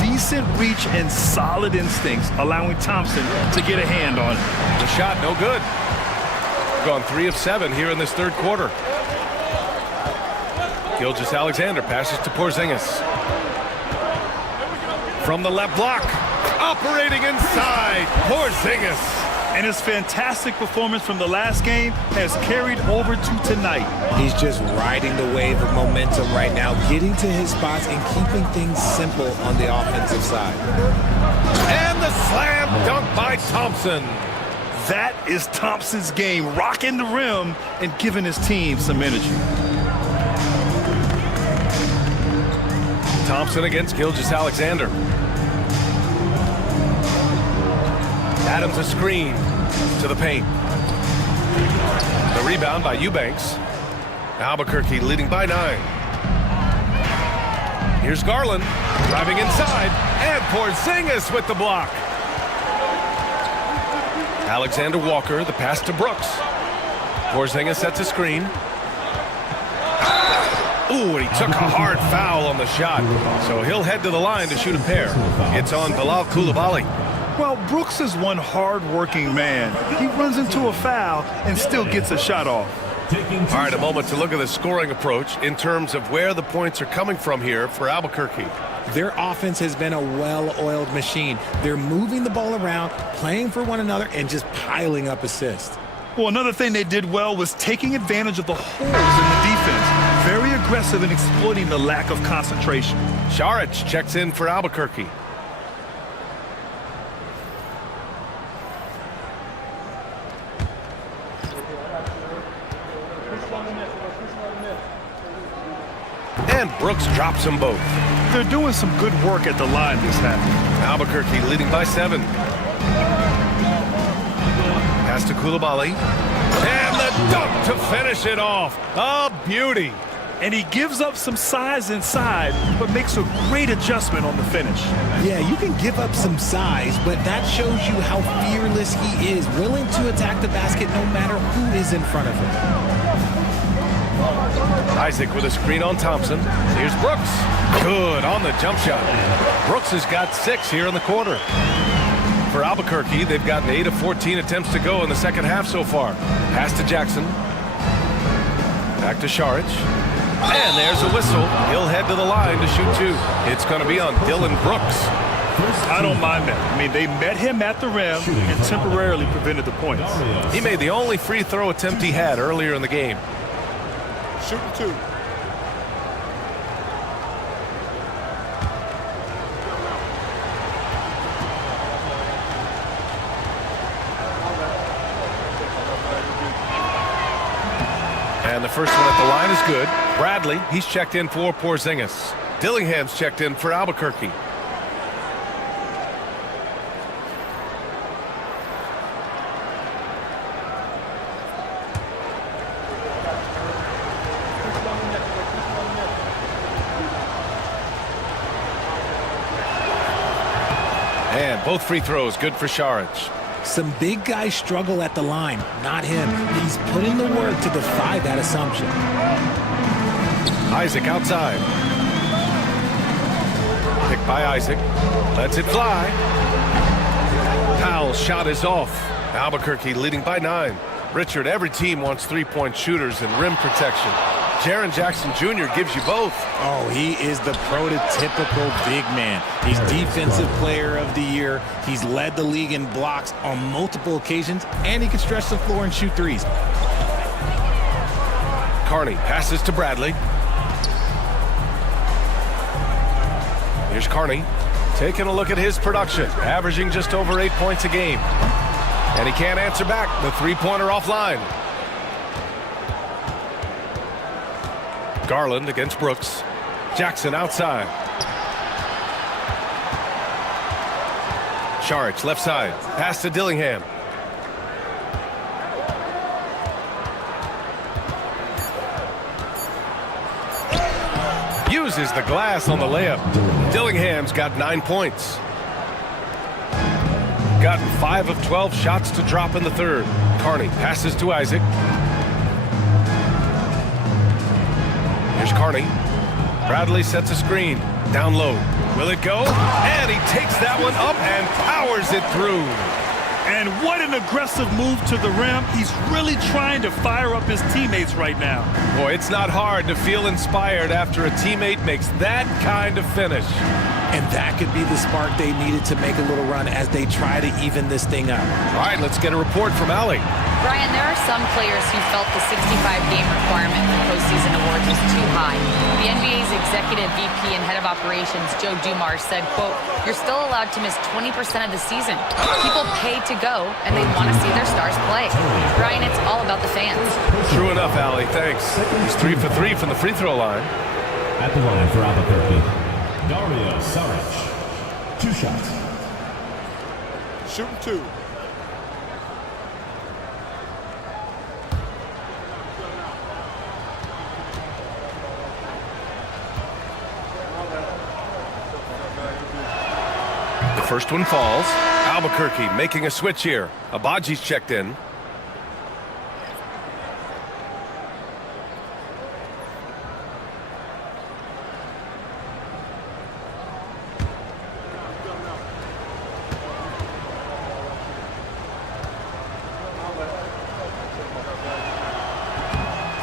Decent reach and solid instincts, allowing Thompson to get a hand on it. The shot, no good. Gone 3 of 7 here in this third quarter. Gilgeous-Alexander passes to Porzingis. From the left block. Operating inside. Porzingis. And his fantastic performance from the last game has carried over to tonight. He's just riding the wave of momentum right now, getting to his spots and keeping things simple on the offensive side. And the slam dunk by Thompson. That is Thompson's game, rocking the rim and giving his team some energy. Thompson against Gilgeous-Alexander. Adams a screen to the paint. The rebound by Eubanks. Albuquerque leading by 9. Here's Garland driving inside, and Porzingis with the block. Alexander Walker, the pass to Brooks. Porzingis sets a screen. Ooh, and he took a hard foul on the shot, so he'll head to the line to shoot a pair. It's on Bilal Coulibaly. Well, Brooks is one hard-working man. He runs into a foul and still gets a shot off. All right, a moment to look at the scoring approach in terms of where the points are coming from here for Albuquerque. Their offense has been a well-oiled machine. They're moving the ball around, playing for one another, and just piling up assists. Well, another thing they did well was taking advantage of the holes in the defense. Very aggressive in exploiting the lack of concentration. Saric checks in for Albuquerque. And Brooks drops them both. They're doing some good work at the line this half. Albuquerque leading by 7. Pass to Coulibaly. And the dunk to finish it off. A beauty. And he gives up some size inside, but makes a great adjustment on the finish. Yeah, you can give up some size, but that shows you how fearless he is, willing to attack the basket no matter who is in front of him. Isaac with a screen on Thompson. Here's Brooks. Good on the jump shot. Brooks has got 6 here in the quarter. For Albuquerque, they've gotten 8 of 14 attempts to go in the second half so far. Pass to Jackson. Back to Saric. And there's a whistle. He'll head to the line to shoot 2. It's going to be on Dylan Brooks. I don't mind that. I mean, they met him at the rim and temporarily prevented the points. He made the only free throw attempt he had earlier in the game. Shooting 2. And the first one at the line is good. Bradley, he's checked in for Porzingis. Dillingham's checked in for Albuquerque. Both free throws good for Saric. Some big guys struggle at the line, not him. He's put in the work to defy that assumption. Isaac outside. Picked by Isaac. Lets it fly. Powell's shot is off. Albuquerque leading by 9. Richard, every team wants three-point shooters and rim protection. Jaren Jackson Jr. gives you both. Oh, he is the prototypical big man. He's Defensive Player of the Year. He's led the league in blocks on multiple occasions, and he can stretch the floor and shoot threes. Carney passes to Bradley. Here's Carney taking a look at his production, averaging just over 8 points a game. And he can't answer back. The three-pointer offline. Garland against Brooks. Jackson outside. Saric left side. Pass to Dillingham. Uses the glass on the layup. Dillingham's got 9 points. Gotten 5 of 12 shots to drop in the third. Carney passes to Isaac. Here's Carney. Bradley sets a screen. Down low. Will it go? And he takes that one up and powers it through. And what an aggressive move to the rim. He's really trying to fire up his teammates right now. Boy, it's not hard to feel inspired after a teammate makes that kind of finish. And that could be the spark they needed to make a little run as they try to even this thing up. All right, let's get a report from Allie. Brian, there are some players who felt the 65-game requirement for postseason awards was too high. The NBA's executive VP and head of operations, Joe Dumars, said, quote, "You're still allowed to miss 20% of the season. People pay to go, and they want to see their stars play." Brian, it's all about the fans. True enough, Allie. Thanks. He's 3 for 3 from the free throw line. At the line for Albuquerque, Dario Saric. 2 shots. Shooting 2. The first one falls. Albuquerque making a switch here. Abaji's checked in.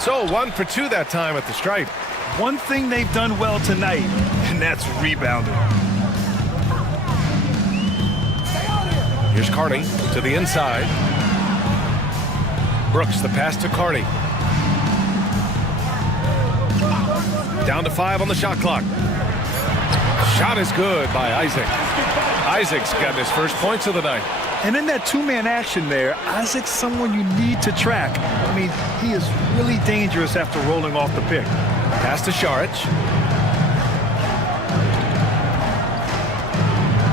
So 1 for 2 that time at the stripe. One thing they've done well tonight, and that's rebounding. Here's Carney to the inside. Brooks, the pass to Carney. Down to 5 on the shot clock. Shot is good by Isaac. Isaac's got his first points of the night. And in that two-man action there, Isaac's someone you need to track. I mean, he is really dangerous after rolling off the pick. Pass to Saric.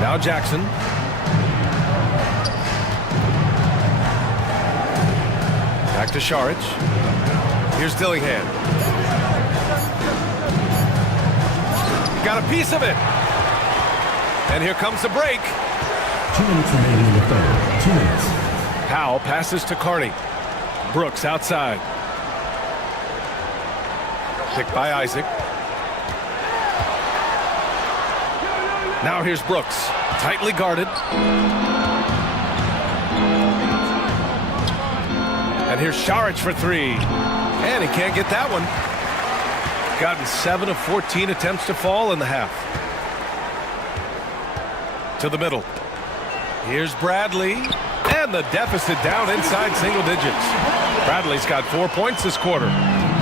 Now Jackson. Back to Saric. Here's Dillingham. Got a piece of it. And here comes the break. 2 minutes remaining in the third. 2 minutes. Powell passes to Carney. Brooks outside. Picked by Isaac. Now here's Brooks. Tightly guarded. And here's Saric for 3. And he can't get that one. Gotten 7 of 14 attempts to fall in the half. To the middle. Here's Bradley. And the deficit down inside single digits. Bradley's got 4 points this quarter.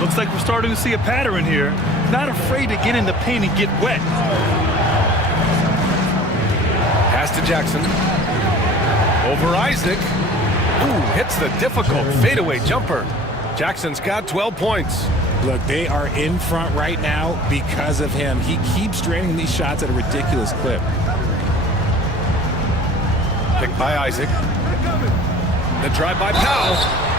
Looks like we're starting to see a pattern here. Not afraid to get in the paint and get wet. Pass to Jackson. Over Isaac. Ooh, hits the difficult fadeaway jumper. Jackson's got 12 points. Look, they are in front right now because of him. He keeps draining these shots at a ridiculous clip. Picked by Isaac. The drive by Powell.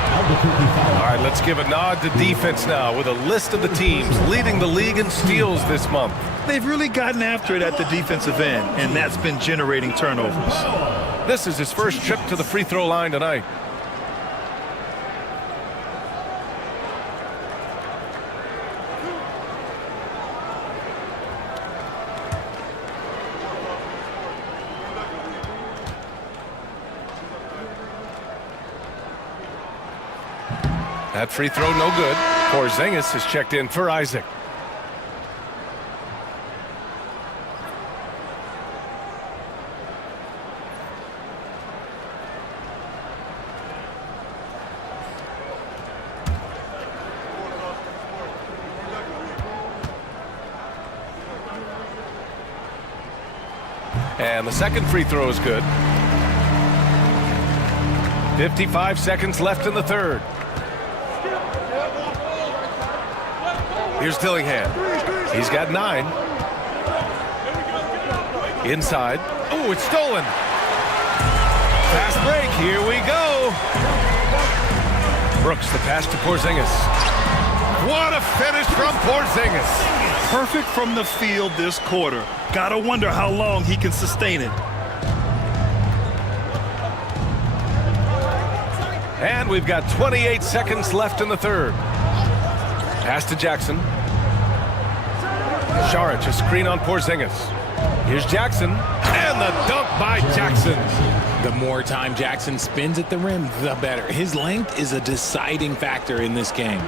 All right, let's give a nod to defense now with a list of the teams leading the league in steals this month. They've really gotten after it at the defensive end, and that's been generating turnovers. This is his first trip to the free throw line tonight. That free throw no good. Porzingis is checked in for Isaac. And the second free throw is good. 55 seconds left in the third. Here's Dillingham. He's got 9. Inside. Oh, it's stolen. Fast break. Here we go. Brooks, the pass to Porzingis. What a finish from Porzingis. Perfect from the field this quarter. Gotta wonder how long he can sustain it. And we've got 28 seconds left in the third. Pass to Jackson. Saric, a screen on Porzingis. Here's Jackson. And the dunk by Jackson. The more time Jackson spins at the rim, the better. His length is a deciding factor in this game.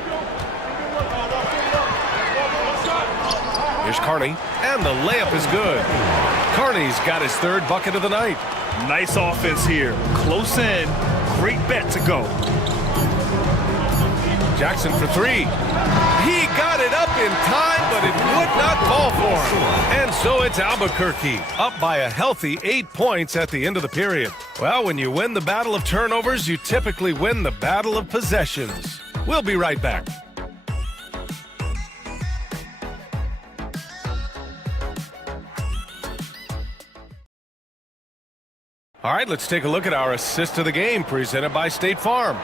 Here's Carney. And the layup is good. Carney's got his third bucket of the night. Nice offense here. Close in. Great bet to go. Jackson for 3. He got it up in time, but it would not fall for him. And so it's Albuquerque, up by a healthy 8 points at the end of the period. Well, when you win the battle of turnovers, you typically win the battle of possessions. We'll be right back. All right, let's take a look at our assist of the game presented by State Farm.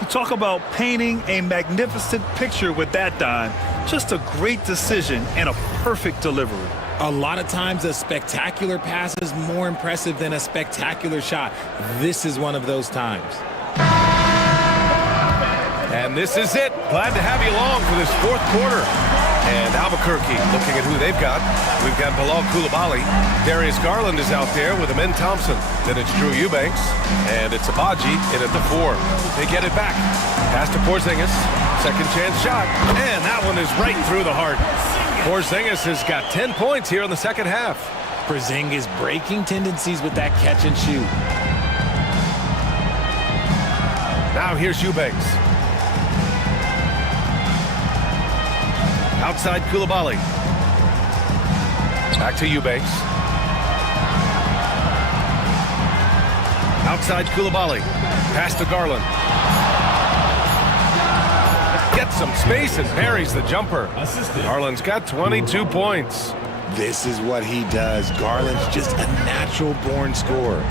You talk about painting a magnificent picture with that dime. Just a great decision and a perfect delivery. A lot of times a spectacular pass is more impressive than a spectacular shot. This is one of those times. And this is it. Glad to have you along for this fourth quarter. And Albuquerque looking at who they've got. We've got Bilal Coulibaly. Darius Garland is out there with Amin Thompson. Then it's Drew Eubanks. And it's Abaji in at the 4. They get it back. Pass to Porzingis. Second chance shot. And that one is right through the heart. Porzingis has got 10 points here in the second half. Porzingis breaking tendencies with that catch and shoot. Now here's Eubanks. Outside Coulibaly. Back to Eubanks. Outside Coulibaly. Pass to Garland. Gets some space and buries the jumper. Garland's got 22 points. This is what he does. Garland's just a natural-born scorer.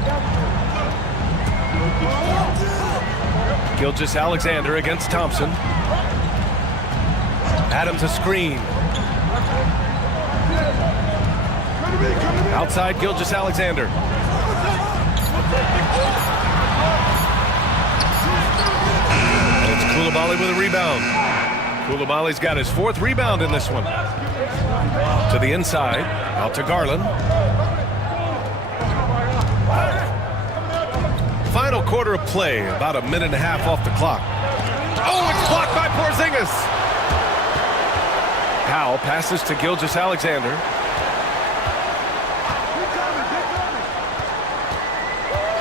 Gilgeous-Alexander against Thompson. Adams a screen. Outside Gilgeous-Alexander. And it's Coulibaly with a rebound. Coulibaly's got his 4th rebound in this one. To the inside. Out to Garland. Final quarter of play. About a minute and a half off the clock. Oh, it's blocked by Porzingis. Powell passes to Gilgeous-Alexander.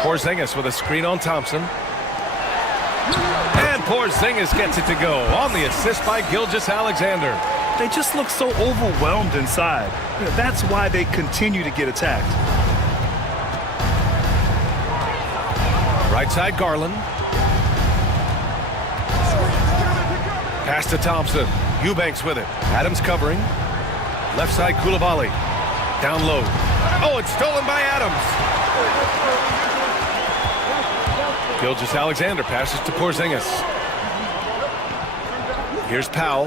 Porzingis with a screen on Thompson. And Porzingis gets it to go on the assist by Gilgeous-Alexander. They just look so overwhelmed inside. That's why they continue to get attacked. Right side Garland. Pass to Thompson. Eubanks with it. Adams covering. Left side Coulibaly. Down low. Oh, it's stolen by Adams. Gilgeous-Alexander passes to Porzingis. Here's Powell.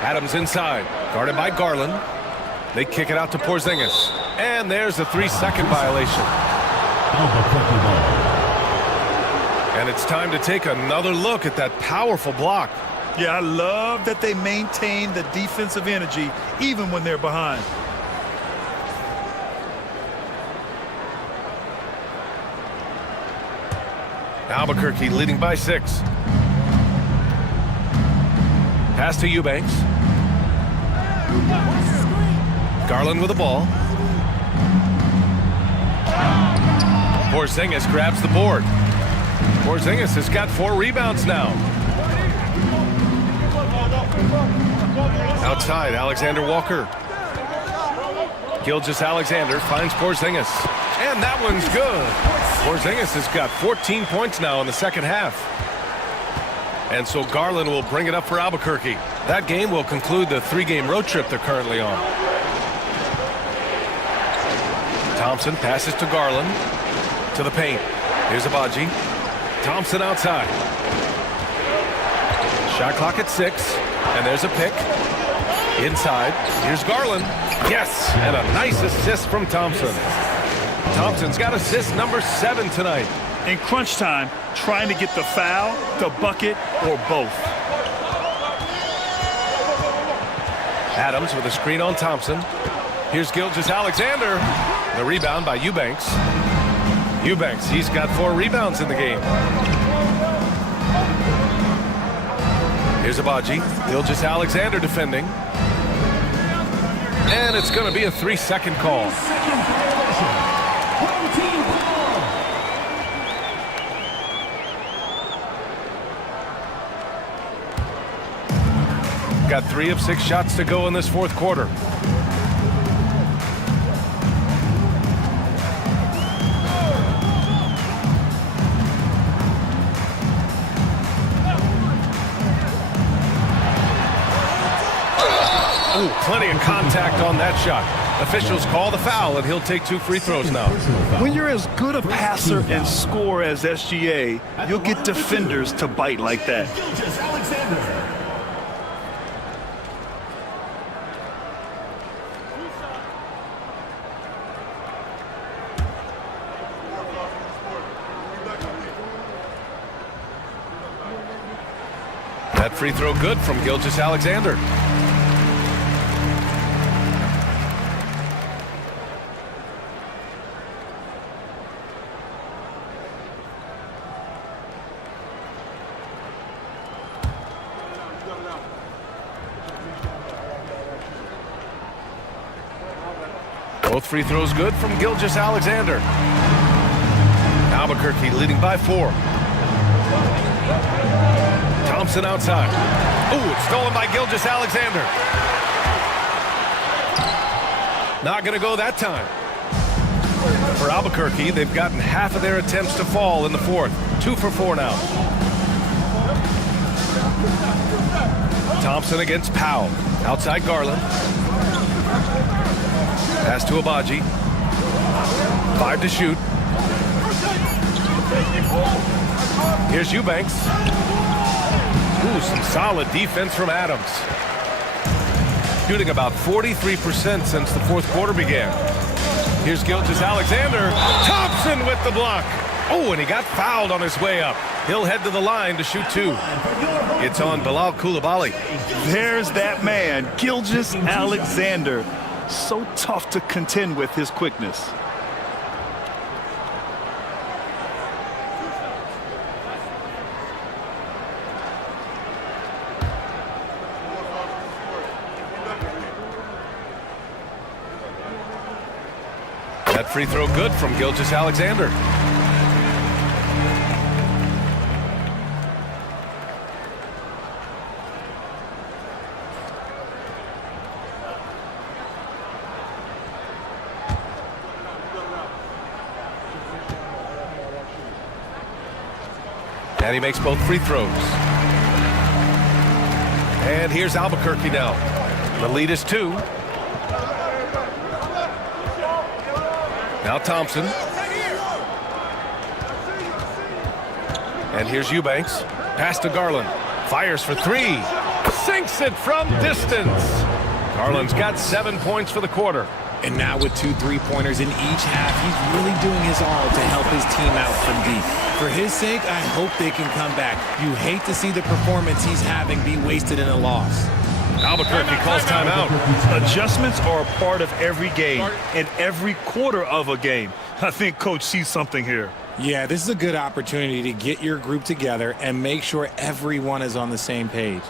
Adams inside, guarded by Garland. They kick it out to Porzingis. And there's a 3-second violation. Albuquerque ball. And it's time to take another look at that powerful block. Yeah, I love that they maintain the defensive energy even when they're behind. Albuquerque leading by 6. Pass to Eubanks. Garland with the ball. Porzingis grabs the board. Porzingis has got 4 rebounds now. Outside, Alexander Walker. Gilgeous-Alexander finds Porzingis. And that one's good. Porzingis has got 14 points now in the second half. And so Garland will bring it up for Albuquerque. That game will conclude the 3-game road trip they're currently on. Thompson passes to Garland. To the paint. Here's Abaji. Thompson outside. Shot clock at 6. And there's a pick. Inside. Here's Garland. Yes! And a nice assist from Thompson. Thompson's got assist number 7 tonight. In crunch time, trying to get the foul, the bucket, or both. Adams with a screen on Thompson. Here's Gilgeous-Alexander. The rebound by Eubanks. Eubanks, he's got 4 rebounds in the game. Here's Abaji. Gilgeous-Alexander defending. And it's going to be a 3-second call. Got 3 of 6 shots to go in this fourth quarter. Ooh, plenty of contact on that shot. Officials call the foul, and he'll take 2 free throws now. When you're as good a passer and scorer as SGA, you'll get defenders to bite like that. That free throw good from Gilgeous-Alexander. Both free throws good from Gilgeous-Alexander. Albuquerque leading by 4. Thompson outside. Ooh, it's stolen by Gilgeous-Alexander. Not going to go that time. For Albuquerque, they've gotten half of their attempts to fall in the fourth. 2 for 4 now. Thompson against Powell. Outside Garland. Pass to Abaji. 5 to shoot. Here's Eubanks. Ooh, some solid defense from Adams. Shooting about 43% since the fourth quarter began. Here's Gilgeous-Alexander. Thompson with the block. Oh, and he got fouled on his way up. He'll head to the line to shoot 2. It's on Bilal Coulibaly. There's that man, Gilgeous-Alexander. So tough to contend with his quickness. That free throw good from Gilgeous-Alexander. And he makes both free throws. And here's Albuquerque now. The lead is 2. Now Thompson. And here's Eubanks. Pass to Garland. Fires for three. Sinks it from distance. Garland's got 7 points for the quarter. And now with 2 3-pointers in each half, he's really doing his all to help his team out from deep. For his sake, I hope they can come back. You hate to see the performance he's having be wasted in a loss. Albuquerque calls timeout. Adjustments are a part of every game and every quarter of a game. I think Coach sees something here. Yeah, this is a good opportunity to get your group together and make sure everyone is on the same page.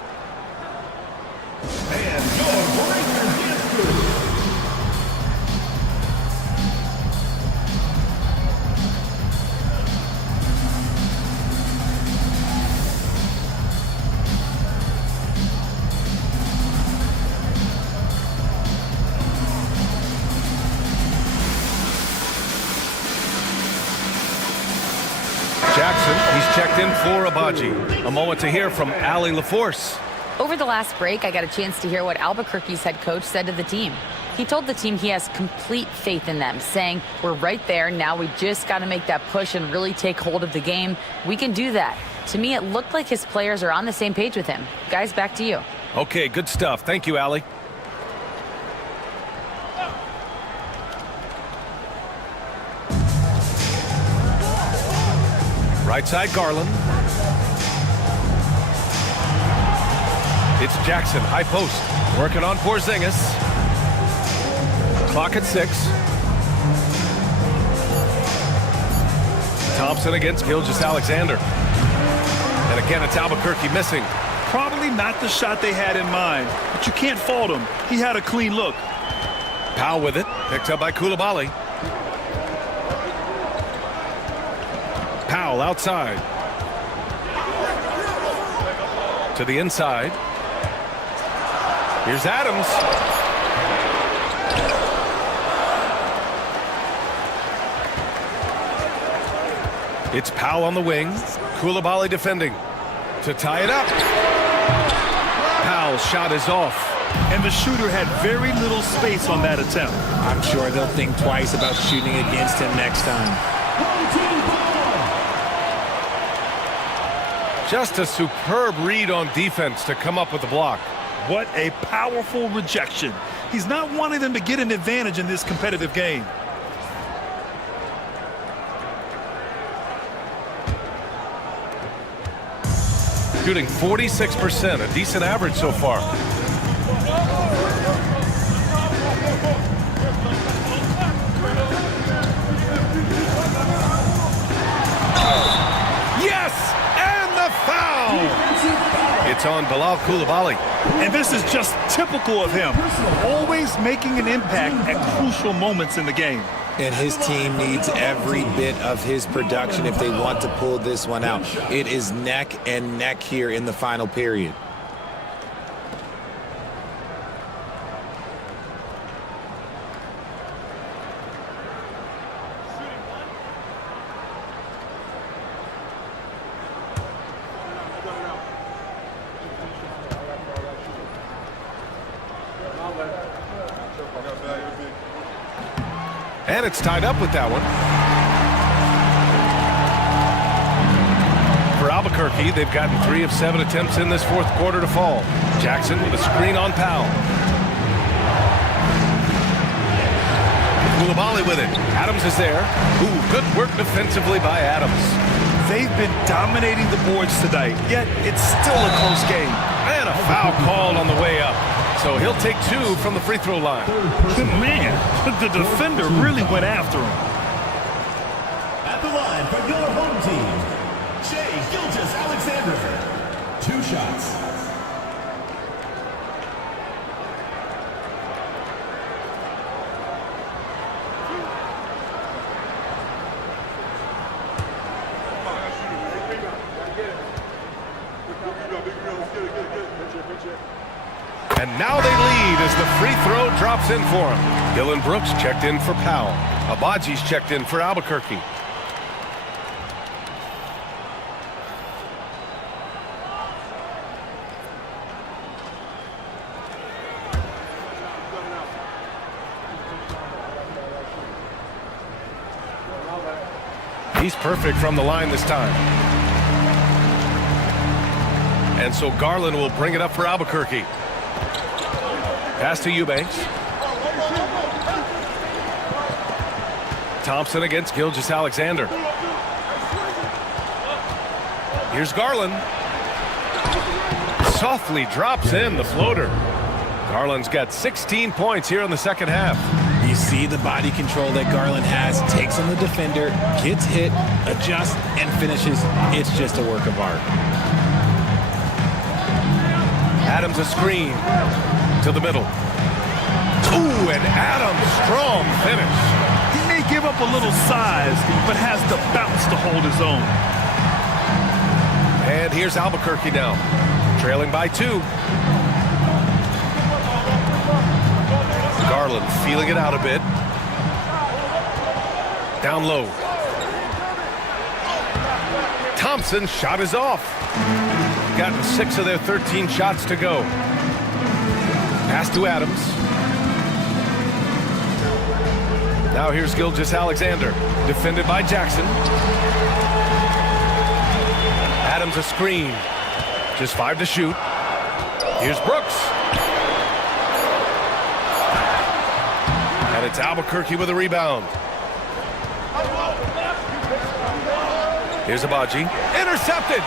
And your Breakers dance crew. Jackson, he's checked in for Abaji. A moment to hear from Allie LaForce. Over the last break, I got a chance to hear what Albuquerque's head coach said to the team. He told the team he has complete faith in them, saying, we're right there, now we just got to make that push and really take hold of the game. We can do that. To me, it looked like his players are on the same page with him. Guys, back to you. Okay, good stuff. Thank you, Allie. Right side, Garland. It's Jackson, high post. Working on Porzingis. Clock at 6. Thompson against Gilgeous-Alexander. And again, it's Albuquerque missing. Probably not the shot they had in mind, but you can't fault him. He had a clean look. Powell with it. Picked up by Coulibaly. Powell outside. To the inside. Here's Adams. It's Powell on the wing. Coulibaly defending. To tie it up. Powell's shot is off. And the shooter had very little space on that attempt. I'm sure they'll think twice about shooting against him next time. Just a superb read on defense to come up with the block. What a powerful rejection. He's not wanting them to get an advantage in this competitive game. Shooting 46%, a decent average so far. Yes! And the foul! It's on Bilal Coulibaly. And this is just typical of him, always making an impact at crucial moments in the game. And his team needs every bit of his production if they want to pull this one out. It is neck and neck here in the final period. And it's tied up with that one. For Albuquerque, they've gotten 3 of 7 attempts in this fourth quarter to fall. Jackson with a screen on Powell. Coulibaly with it. Adams is there. Ooh, good work defensively by Adams. They've been dominating the boards tonight, yet it's still a close game. And a foul called on the way up. So he'll take 2 from the free throw line. Man, the defender really went after him. At the line for your home team, Shai Gilgeous-Alexander. 2 shots. And now they lead as the free throw drops in for him. Dylan Brooks checked in for Powell. Abaji's checked in for Albuquerque. He's perfect from the line this time. And so Garland will bring it up for Albuquerque. Pass to Eubanks. Thompson against Gilgeous-Alexander. Here's Garland. Softly drops in the floater. Garland's got 16 points here in the second half. You see the body control that Garland has, takes on the defender, gets hit, adjusts, and finishes. It's just a work of art. Adams a screen to the middle. Ooh, and Adams, strong finish. He may give up a little size, but has the bounce to hold his own. And here's Albuquerque now, trailing by 2. Garland feeling it out a bit. Down low. Thompson's shot is off. Gotten 6 of their 13 shots to go. Pass to Adams. Now here's Gilgeous-Alexander, defended by Jackson. Adams a screen. Just 5 to shoot. Here's Brooks. And it's Albuquerque with a rebound. Here's Abaji. Intercepted.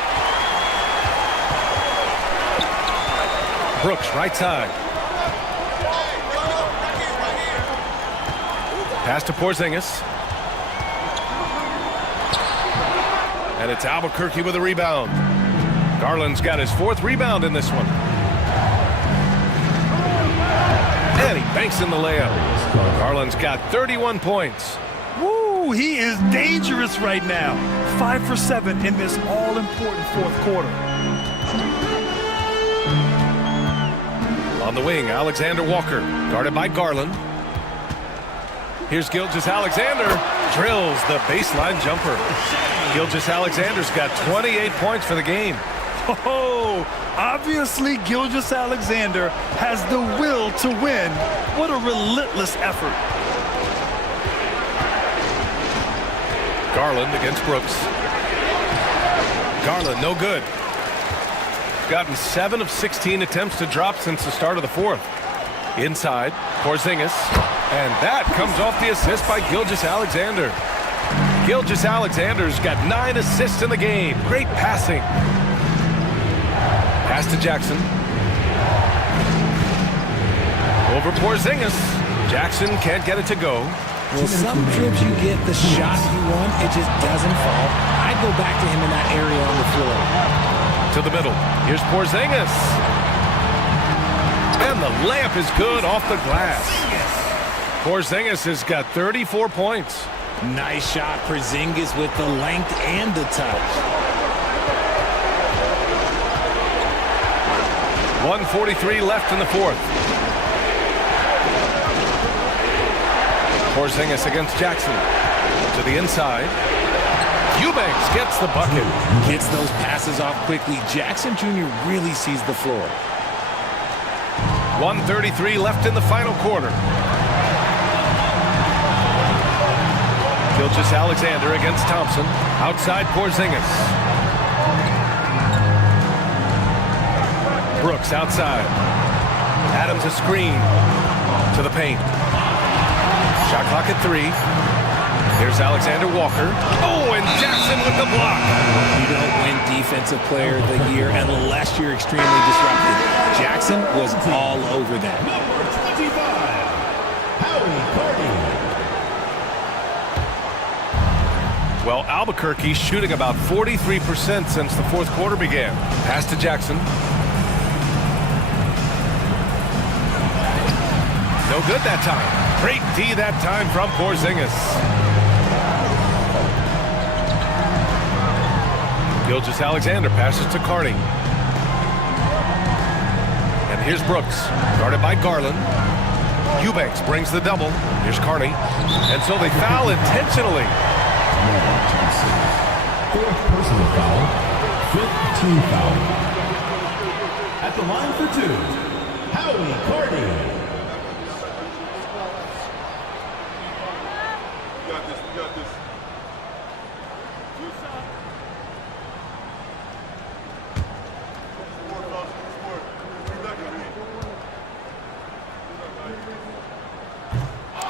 Brooks, right side. Pass to Porzingis. And it's Albuquerque with a rebound. Garland's got his 4th rebound in this one. And he banks in the layup. Garland's got 31 points. Woo, he is dangerous right now. 5 for 7 in this all-important 4th quarter. On the wing, Alexander Walker, guarded by Garland. Here's Gilgeous-Alexander, drills the baseline jumper. Gilgeous-Alexander's got 28 points for the game. Oh, obviously Gilgeous-Alexander has the will to win. What a relentless effort. Garland against Brooks. Garland, no good. Gotten 7 of 16 attempts to drop since the start of the 4th. Inside, Porzingis. And that comes off the assist by Gilgeous-Alexander. Gilgeous-Alexander's got 9 assists in the game. Great passing. Pass to Jackson. Over Porzingis. Jackson can't get it to go. Well, some trips you get the shot you want, it just doesn't fall. I'd go back to him in that area on the floor. To the middle. Here's Porzingis. And the layup is good off the glass. Porzingis has got 34 points. Nice shot, Porzingis with the length and the touch. 1:43 left in the 4th. Porzingis against Jackson. To the inside. Eubanks gets the bucket. Gets those passes off quickly. Jackson Jr. really sees the floor. 1:33 left in the final quarter. Gilgeous-Alexander against Thompson. Outside Porzingis. Brooks outside. Adams a screen. To the paint. Shot clock at 3. Here's Alexander Walker. Oh, and Jackson with the block. You don't win Defensive Player of the Year unless you're extremely disruptive. Jackson was all over that. Number 25, Howie Cardi. Well, Albuquerque's shooting about 43% since the 4th quarter began. Pass to Jackson. No good that time. Great D that time from Porzingis. Gilgeous-Alexander passes to Carney. And here's Brooks, guarded by Garland. Eubanks brings the double. Here's Carney. And so they foul intentionally. 4th personal foul, 5th team foul. At the line for 2, Howie Cardi.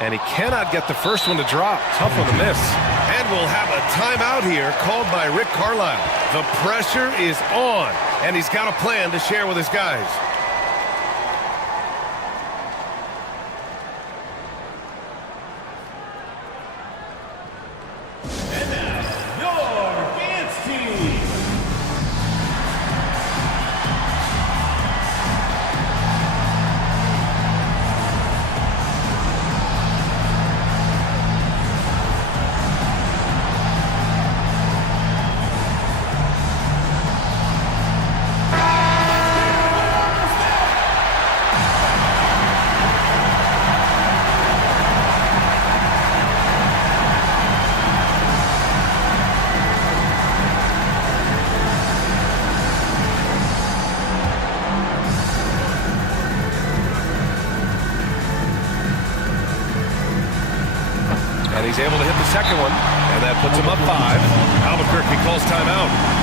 And he cannot get the first one to drop. Tough one to miss. And we'll have a timeout here called by Rick Carlisle. The pressure is on, and he's got a plan to share with his guys. And he's able to hit the second one, and that puts him up 5. Albuquerque calls timeout.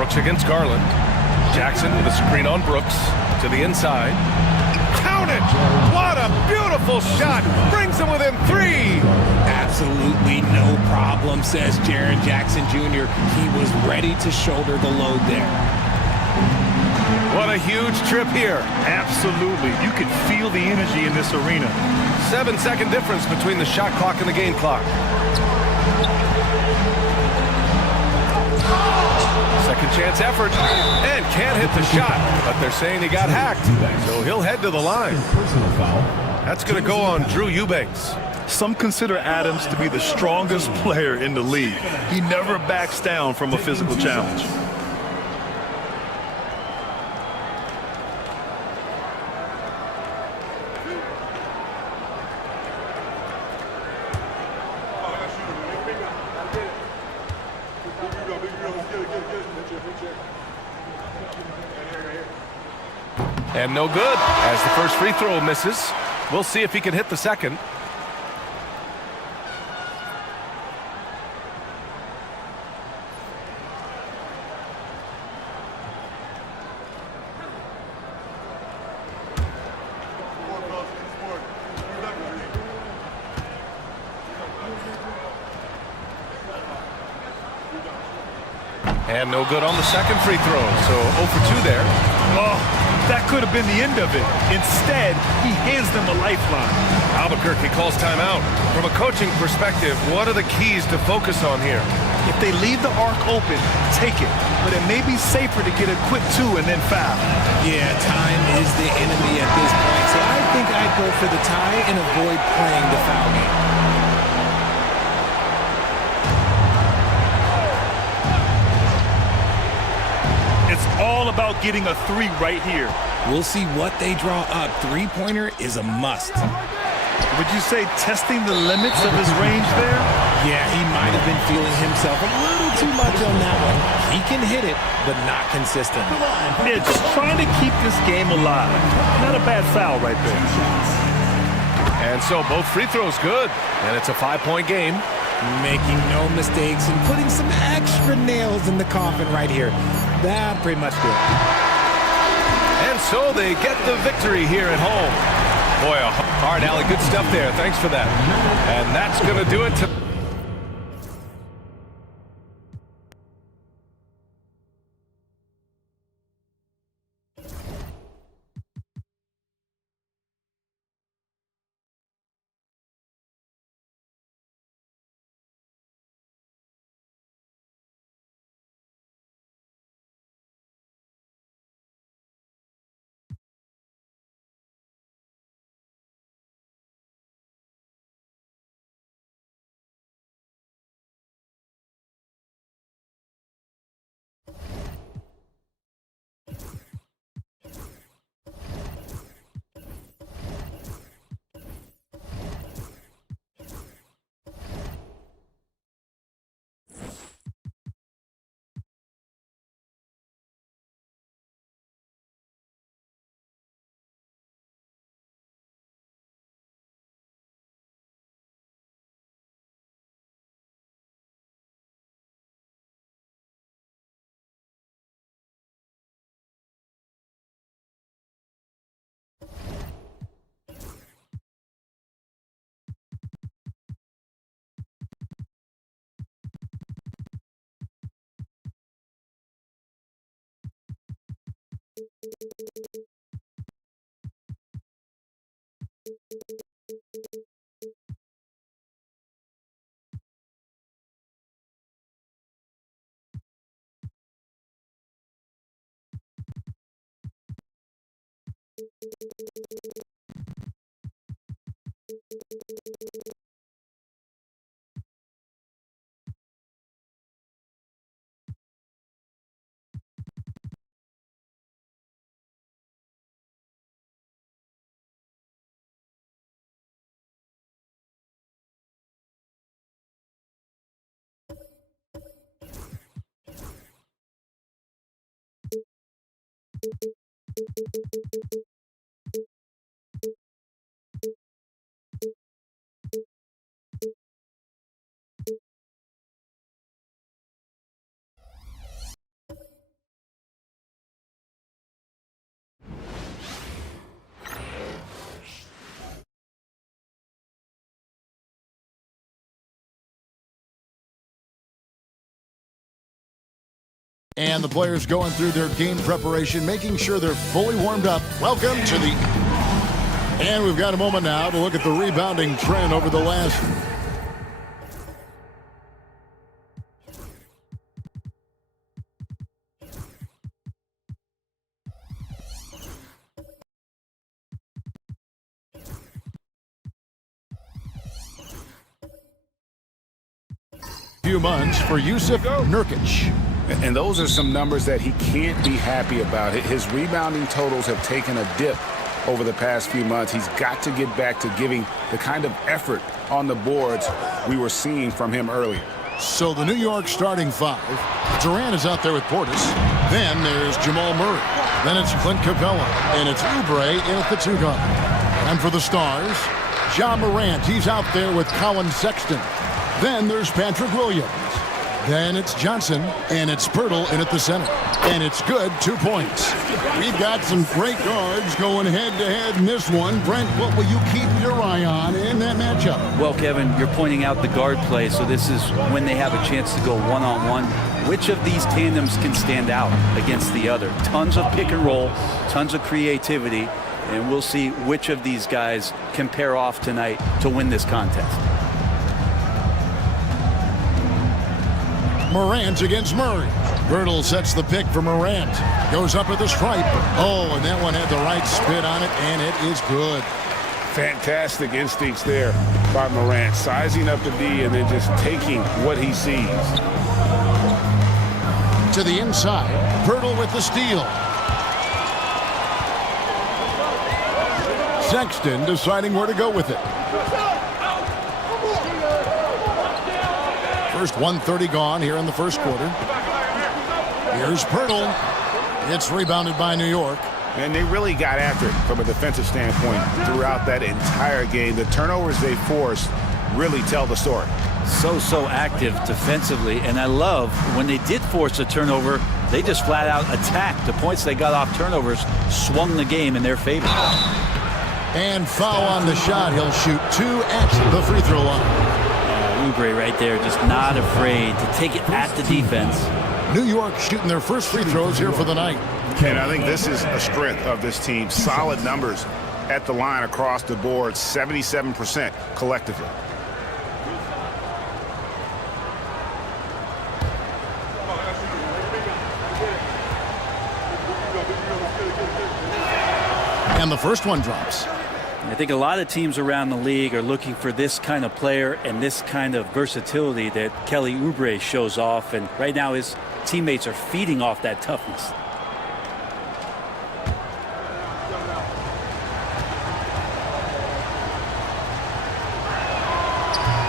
Brooks against Garland. Jackson with a screen on Brooks to the inside. Count it! What a beautiful shot! Brings him within 3. Absolutely no problem, says Jaren Jackson Jr. He was ready to shoulder the load there. What a huge trip here. Absolutely. You can feel the energy in this arena. 7-second difference between the shot clock and the game clock. Second chance effort, and can't hit the shot, but they're saying he got hacked, so he'll head to the line. That's going to go on Drew Eubanks. Some consider Adams to be the strongest player in the league. He never backs down from a physical challenge. And no good, as the first free throw misses. We'll see if he can hit the second. And no good on the second free throw, so 0 for 2 there. Oh, that could have been the end of it. Instead, he hands them a lifeline. Albuquerque calls timeout. From a coaching perspective, what are the keys to focus on here? If they leave the arc open, take it. But it may be safer to get a quick 2 and then foul. Yeah, time is the enemy at this point, so I think I'd go for the tie and avoid playing the foul game. It's all about getting a 3 right here. We'll see what they draw up. Three-pointer is a must. Would you say testing the limits of his range there? Yeah, he might have been feeling himself a little too much on that one. He can hit it, but not consistent. Yeah, just trying to keep this game alive. Not a bad foul right there. And so both free throws good, and it's a 5-point game. Making no mistakes and putting some extra nails in the coffin right here. That pretty much good. And And so they get the victory here at home. Boy, a hard alley. Good stuff there. Thanks for that. And that's going to do it. And the players going through their game preparation, making sure they're fully warmed up. Welcome to the... And we've got a moment now to look at the rebounding trend over the last... few months for Yusuf Nurkic. And those are some numbers that he can't be happy about. His rebounding totals have taken a dip over the past few months. He's got to get back to giving the kind of effort on the boards we were seeing from him earlier. So the New York starting five. Durant is out there with Portis. Then there's Jamal Murray. Then it's Clint Capella. And it's Oubre in at the two guard. And for the Stars, Ja Morant. He's out there with Colin Sexton. Then there's Patrick Williams. Then it's Johnson, and it's Pirtle in at the center. And it's good, 2 points. We've got some great guards going head-to-head in this one. Brent, what will you keep your eye on in that matchup? Well, Kevin, you're pointing out the guard play, so this is when they have a chance to go one-on-one. Which of these tandems can stand out against the other? Tons of pick and roll, tons of creativity, and we'll see which of these guys can pair off tonight to win this contest. Morant against Murray. Pirtle sets the pick for Morant. Goes up at the stripe. Oh, and that one had the right spin on it, and it is good. Fantastic instincts there by Morant. Sizing up the D and then just taking what he sees. To the inside. Pirtle with the steal. Sexton deciding where to go with it. First 1:30 gone here in the first quarter. Here's Pirtle. It's rebounded by New York. And they really got after it from a defensive standpoint throughout that entire game. The turnovers they forced really tell the story. so active defensively, and I love when they did force a turnover, they just flat out attacked. The points they got off turnovers swung the game in their favor. And foul on the shot. He'll shoot 2 at the free throw line. Oubre right there, just not afraid to take it at the defense. New York shooting their first free throws here for the night. And I think this is a strength of this team. Solid numbers at the line across the board, 77% collectively. And the first one drops. I think a lot of teams around the league are looking for this kind of player and this kind of versatility that Kelly Oubre shows off, and right now his teammates are feeding off that toughness.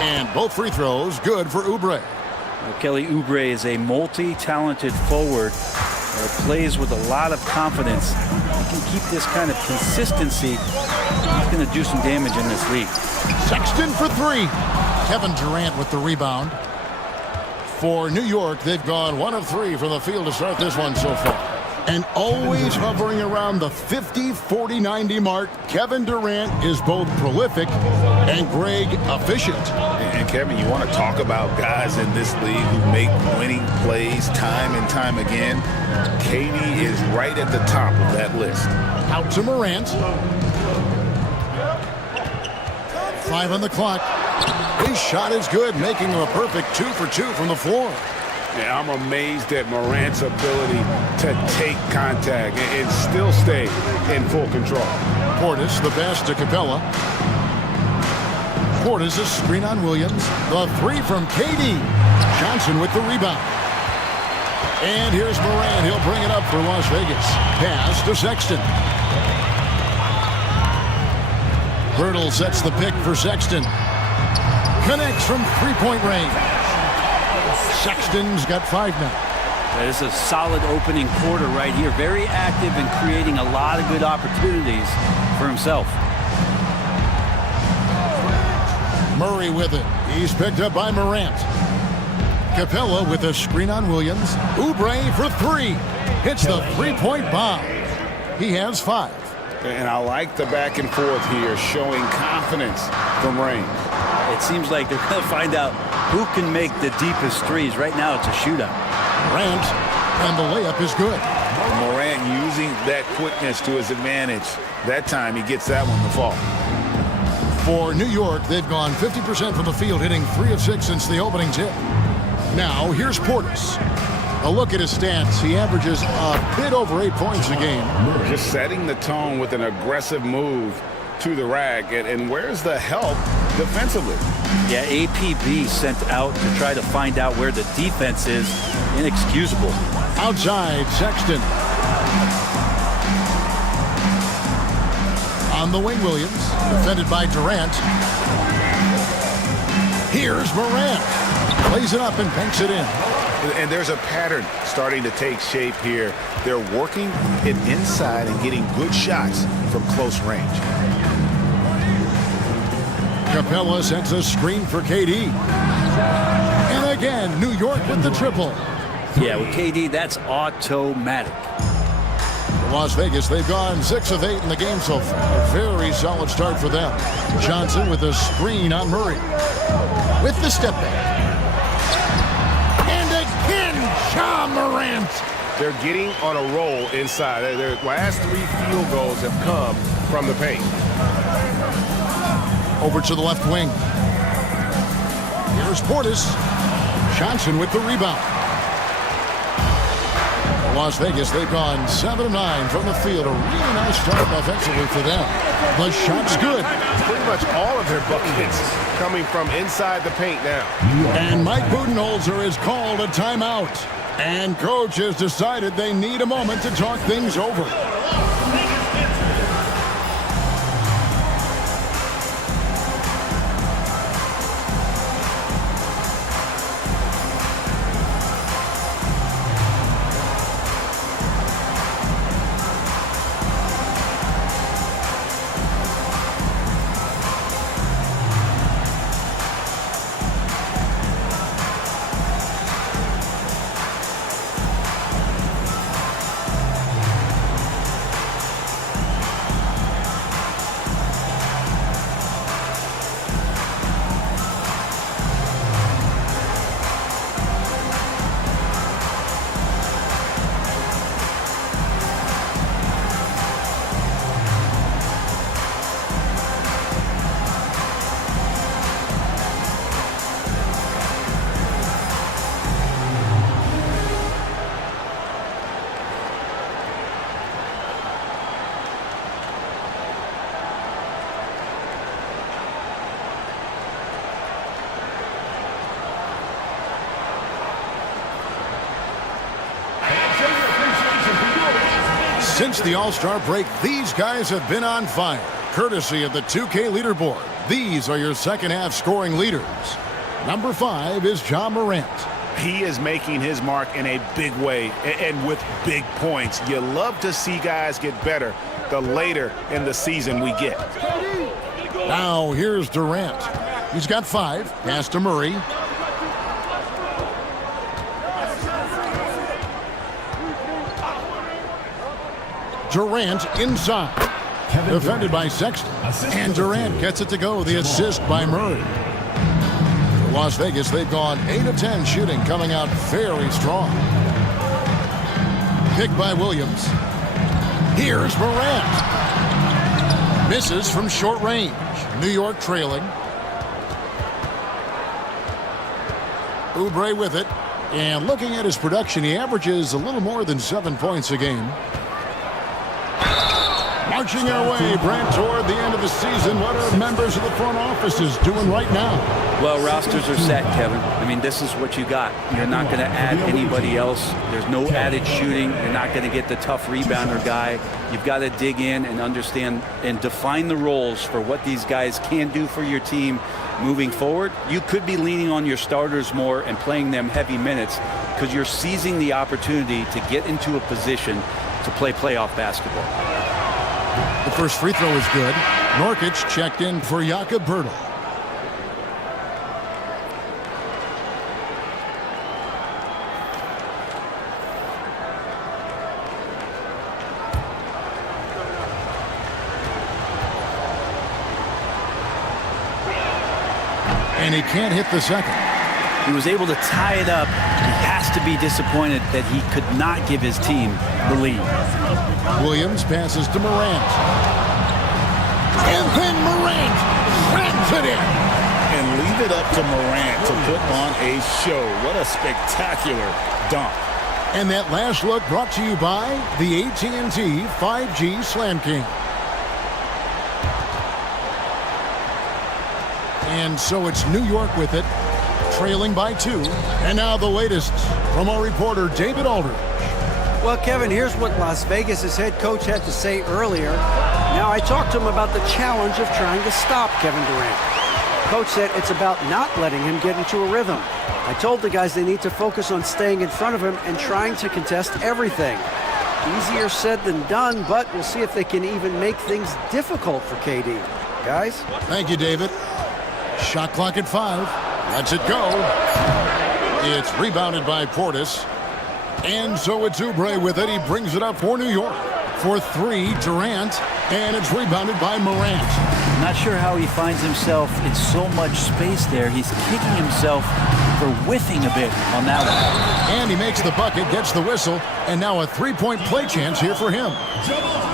And both free throws good for Oubre. Well, Kelly Oubre is a multi-talented forward that plays with a lot of confidence. He can keep this kind of consistency. He's going to do some damage in this league. Sexton for 3. Kevin Durant with the rebound. For New York, they've gone 1 of 3 from the field to start this one so far. And always hovering around the 50, 40, 90 mark, Kevin Durant is both prolific and Greg efficient. And Kevin, you want to talk about guys in this league who make winning plays time and time again. KD is right at the top of that list. Out to Morant. 5 on the clock. His shot is good, making him a perfect 2 for 2 from the floor. Yeah, I'm amazed at Morant's ability to take contact and still stay in full control. Portis, the pass to Capella. Portis, a screen on Williams. The 3 from KD. Johnson with the rebound. And here's Morant. He'll bring it up for Las Vegas. Pass to Sexton. Hurdle sets the pick for Sexton. Connects from three-point range. Sexton's got 5 now. This is a solid opening quarter right here. Very active and creating a lot of good opportunities for himself. Murray with it. He's picked up by Morant. Capella with a screen on Williams. Oubre for 3. Hits the three-point bomb. He has 5. And I like the back and forth here, showing confidence from range. It seems like they're going to find out who can make the deepest threes. Right now it's a shootout. Morant, and the layup is good. Morant using that quickness to his advantage. That time he gets that one to fall. For New York, they've gone 50% from the field, hitting 3 of 6 since the opening tip. Now here's Portis. A look at his stats. He averages a bit over 8 points a game. Just setting the tone with an aggressive move to the rack. And where's the help defensively? Yeah, APB sent out to try to find out where the defense is. Inexcusable. Outside, Sexton. On the wing, Williams. Defended by Durant. Here's Morant. Plays it up and banks it in. And there's a pattern starting to take shape here. They're working it inside and getting good shots from close range. Capella sets a screen for KD. And again, New York with the triple. Yeah, with KD, that's automatic. Las Vegas, they've gone 6 of 8 in the game so far. A very solid start for them. Johnson with a screen on Murray. With the step back. Ja Morant. They're getting on a roll inside. Their last 3 field goals have come from the paint. Over to the left wing. Here's Portis. Johnson with the rebound. Las Vegas, they've gone 7 of 9 from the field. A really nice start offensively for them. The shot's good. Pretty much all of their buckets coming from inside the paint now. And Mike Budenholzer has called a timeout. And coach has decided they need a moment to talk things over. Since the All-Star break, these guys have been on fire. Courtesy of the 2K leaderboard, these are your second-half scoring leaders. Number 5 is Ja Morant. He is making his mark in a big way and with big points. You love to see guys get better the later in the season we get. Now here's Durant. He's got 5. Pass to Murray. Durant inside. Defended by Sexton. And Durant gets it to go. The assist by Murray. For Las Vegas, they've gone 8 of 10 shooting, coming out very strong. Pick by Williams. Here's Morant. Misses from short range. New York trailing. Oubre with it. And looking at his production, he averages a little more than 7 points a game. Marching our way, Brent, toward the end of the season. What are members of the front offices doing right now? Well, rosters are set, Kevin. I mean, this is what you got. You're not going to add anybody else. There's no added shooting. You're not going to get the tough rebounder guy. You've got to dig in and understand and define the roles for what these guys can do for your team moving forward. You could be leaning on your starters more and playing them heavy minutes because you're seizing the opportunity to get into a position to play playoff basketball. The first free throw is good. Nurkic checked in for Jakob Poeltl. And he can't hit the second. He was able to tie it up. He has to be disappointed that he could not give his team the lead. Williams passes to Morant. And then Morant rams it in. And leave it up to Morant to put on a show. What a spectacular dunk. And that last look brought to you by the AT&T 5G Slam King. And so it's New York with it, trailing by 2. And now the latest from our reporter, David Aldridge. Well, Kevin, here's what Las Vegas' head coach had to say earlier. Now, I talked to him about the challenge of trying to stop Kevin Durant. Coach said it's about not letting him get into a rhythm. I told the guys they need to focus on staying in front of him and trying to contest everything. Easier said than done, but we'll see if they can even make things difficult for KD. Guys? Thank you, David. Shot clock at 5. Lets it go. It's rebounded by Portis. And so it's Oubre with it. He brings it up for New York. For 3, Durant. And it's rebounded by Morant. Not sure how he finds himself in so much space there. He's kicking himself for whiffing a bit on that one. And he makes the bucket, gets the whistle, and now a 3-point play chance here for him.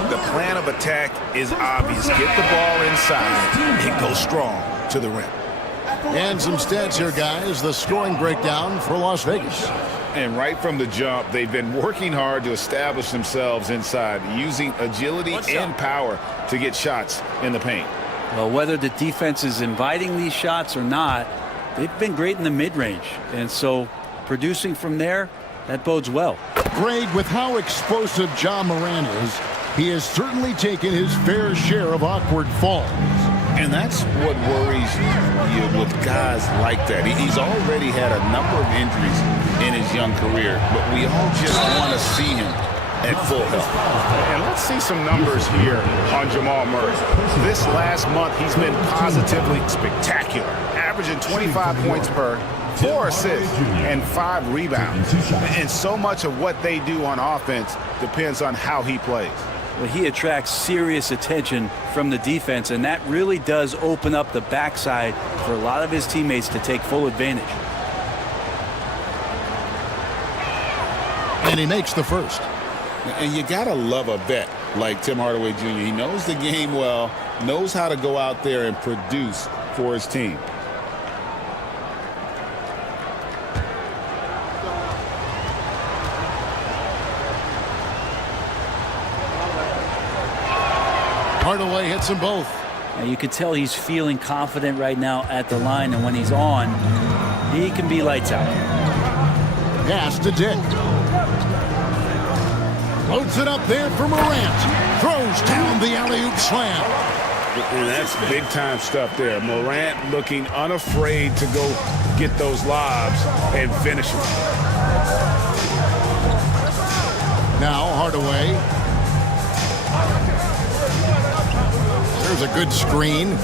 The plan of attack is obvious. Get the ball inside and go strong to the rim. And some stats here, guys. The scoring breakdown for Las Vegas. And right from the jump, they've been working hard to establish themselves inside, using agility and power to get shots in the paint. Well, whether the defense is inviting these shots or not, they've been great in the mid-range. And so producing from there, that bodes well. Greg, with how explosive Ja Morant is, he has certainly taken his fair share of awkward falls. And that's what worries you with guys like that. He's already had a number of injuries in his young career, but we all just want to see him at full health. And let's see some numbers here on Jamal Murray. This last month, he's been positively spectacular, averaging 25 points per, 4 assists, and 5 rebounds. And so much of what they do on offense depends on how he plays. Well, he attracts serious attention from the defense, and that really does open up the backside for a lot of his teammates to take full advantage. And he makes the first. And you got to love a vet like Tim Hardaway Jr. He knows the game well, knows how to go out there and produce for his team. Hardaway hits them both. Now you can tell he's feeling confident right now at the line, and when he's on, he can be lights out. Pass to Dick. Loads it up there for Morant. Throws down the alley-oop slam. And that's big-time stuff there. Morant looking unafraid to go get those lobs and finish them. Now Hardaway. There's a good screen.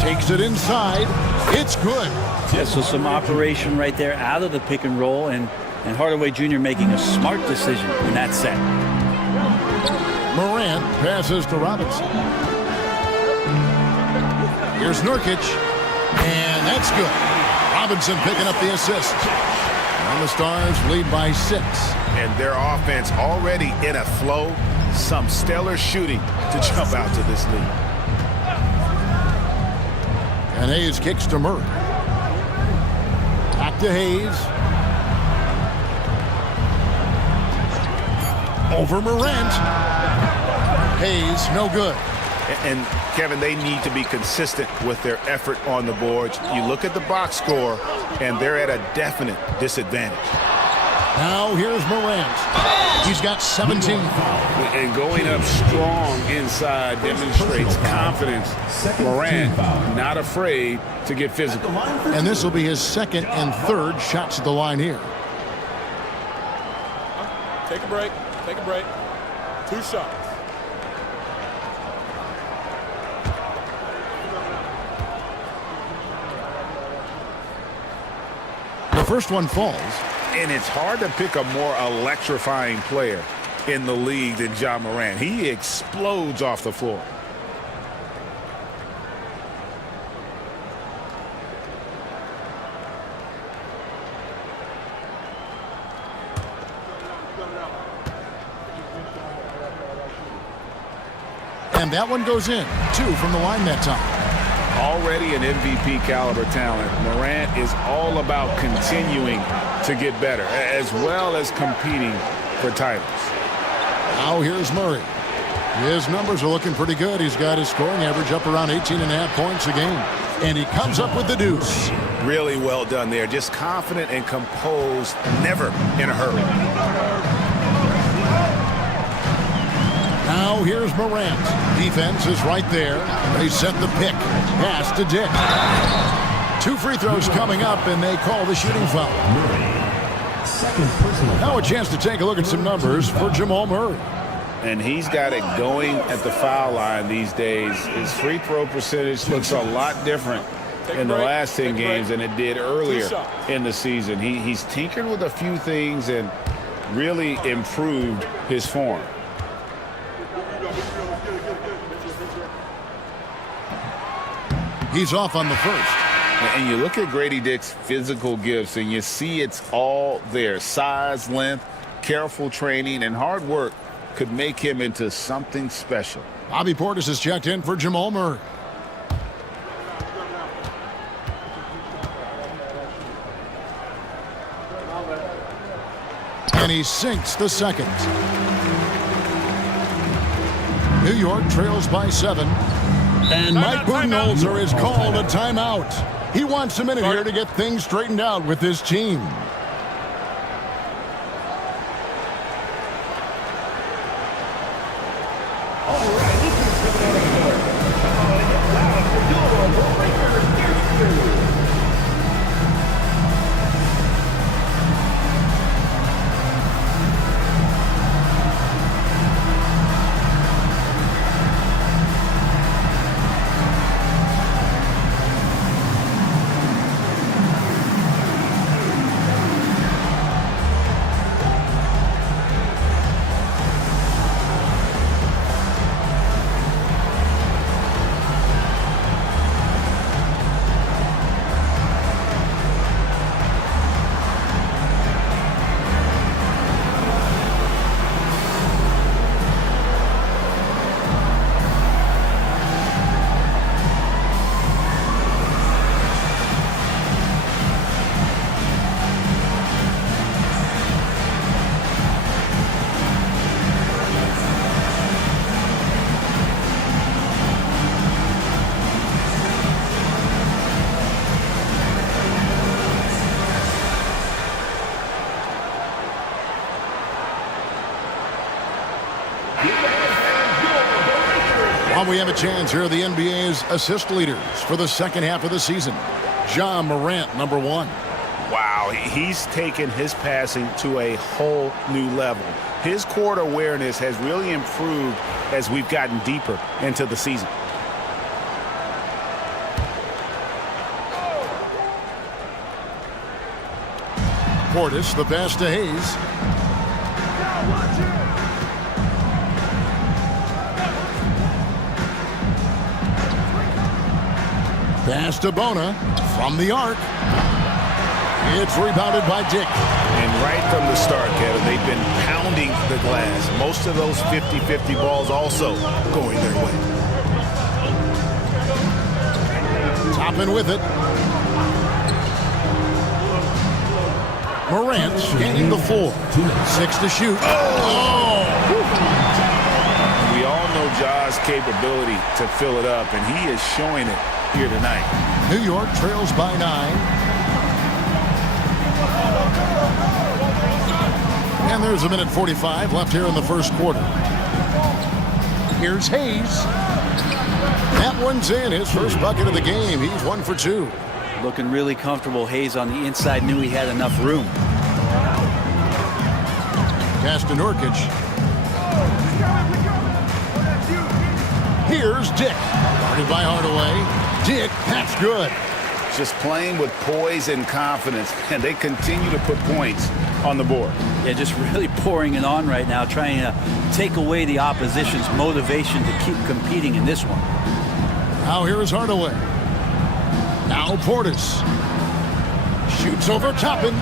Takes it inside. It's good. Yeah, so some operation right there out of the pick and roll, and Hardaway Jr. making a smart decision in that set. Morant passes to Robinson. Here's Nurkic, and that's good. Robinson picking up the assist. And the Stars lead by 6. And their offense already in a flow. Some stellar shooting to jump out to this lead. And Hayes kicks to Murray. Back to Hayes. Over Morant. Hayes, no good. And Kevin, they need to be consistent with their effort on the boards. You look at the box score, and they're at a definite disadvantage. Now here's Morant. He's got 17. And going up strong inside demonstrates confidence. Morant not afraid to get physical. And this will be his second and third shots at the line here. Take a break. Take a break. 2 shots. The first one falls. And it's hard to pick a more electrifying player in the league than Ja Morant. He explodes off the floor. And that one goes in. 2 from the line that time. Already an MVP caliber talent, Morant is all about continuing to get better, as well as competing for titles. Now here's Murray. His numbers are looking pretty good. He's got his scoring average up around 18.5 points a game. And he comes up with the deuce. Really well done there. Just confident and composed, never in a hurry. Now here's Morant. Defense is right there. They set the pick. Pass to Dick. 2 free throws coming up, and they call the shooting foul. Now a chance to take a look at some numbers for Jamal Murray. And he's got it going at the foul line these days. His free throw percentage looks a lot different in the last 10 games than it did earlier in the season. He's tinkered with a few things and really improved his form. He's off on the first. And you look at Grady Dick's physical gifts, and you see it's all there. Size, length, careful training, and hard work could make him into something special. Bobby Portis has checked in for Jamal Murray. And he sinks the second. New York trails by 7. And Mike Budenholzer has called a timeout. He wants a minute here to get things straightened out with his team. Well, we have a chance here. The NBA's assist leaders for the second half of the season. Ja Morant, number 1. Wow, he's taken his passing to a whole new level. His court awareness has really improved as we've gotten deeper into the season. Portis, the pass to Hayes. Pass to Bona from the arc. It's rebounded by Dick. And right from the start, Kevin, they've been pounding the glass. Most of those 50-50 balls also going their way. Toppin with it. Morant scanning the floor. 6 to shoot. Oh! We all know Ja's capability to fill it up, and he is showing it here tonight. New York trails by 9. And there's 1:45 left here in the first quarter. Here's Hayes. That one's in. His first bucket of the game. He's 1 for 2. Looking really comfortable. Hayes on the inside knew he had enough room. Pass to Nurkic. Here's Dick. Guarded by Hardaway. Dick, that's good. Just playing with poise and confidence, and they continue to put points on the board. Yeah, just really pouring it on right now, trying to take away the opposition's motivation to keep competing in this one. Now here is Hardaway. Now Portis. Shoots over Toppin.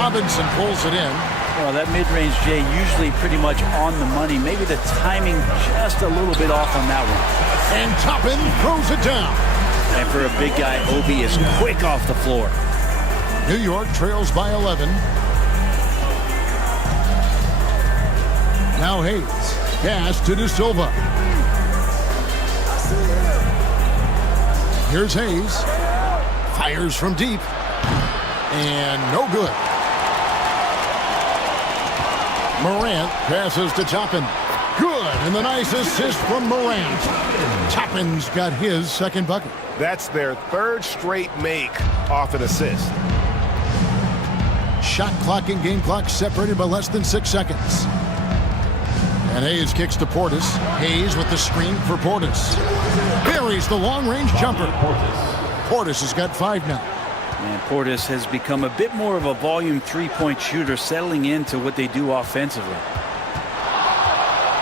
Robinson pulls it in. Well, that mid-range, Jay, usually pretty much on the money. Maybe the timing just a little bit off on that one. And Toppin throws it down. And for a big guy, Obi is quick off the floor. New York trails by 11. Now Hayes. Pass to De Silva. Here's Hayes. Fires from deep. And no good. Morant passes to Toppin. Good, and the nice assist from Morant. Toppin's got his second bucket. That's their third straight make off an assist. Shot clock and game clock separated by less than 6 seconds. And Hayes kicks to Portis. Hayes with the screen for Portis. Buries the long-range jumper. Portis has got 5 now. And Portis has become a bit more of a volume three-point shooter, settling into what they do offensively.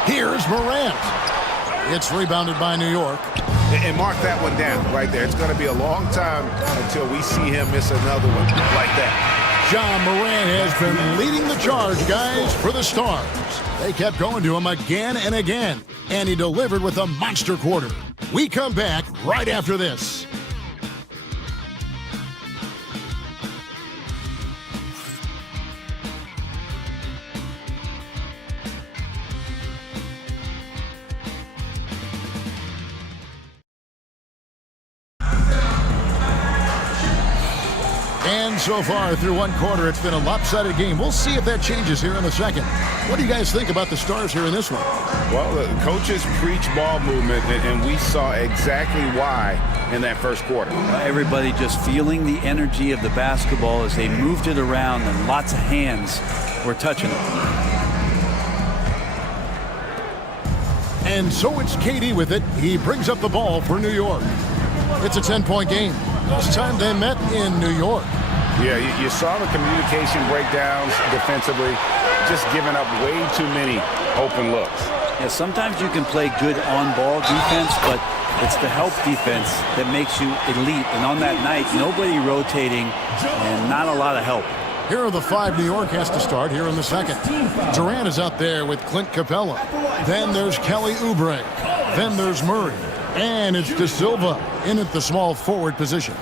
Here's Morant. It's rebounded by New York. And mark that one down right there. It's going to be a long time until we see him miss another one like that. Ja Morant has been leading the charge, guys, for the Stars. They kept going to him again and again, and he delivered with a monster quarter. We come back right after this. And so far through one quarter, it's been a lopsided game. We'll see if that changes here in a second. What do you guys think about the Stars here in this one? Well, the coaches preach ball movement, and we saw exactly why in that first quarter. Everybody just feeling the energy of the basketball as they moved it around, and lots of hands were touching it. And so it's KD with it. He brings up the ball for New York. It's a 10-point game. Last time they met in New York. Yeah, you saw the communication breakdowns defensively, just giving up way too many open looks. Yeah, sometimes you can play good on-ball defense, but it's the help defense that makes you elite. And on that night, nobody rotating and not a lot of help. Here are the 5 New York has to start here in the second. Durant is out there with Clint Capella. Then there's Kelly Oubre. Then there's Murray. And it's De Silva in at the small forward position.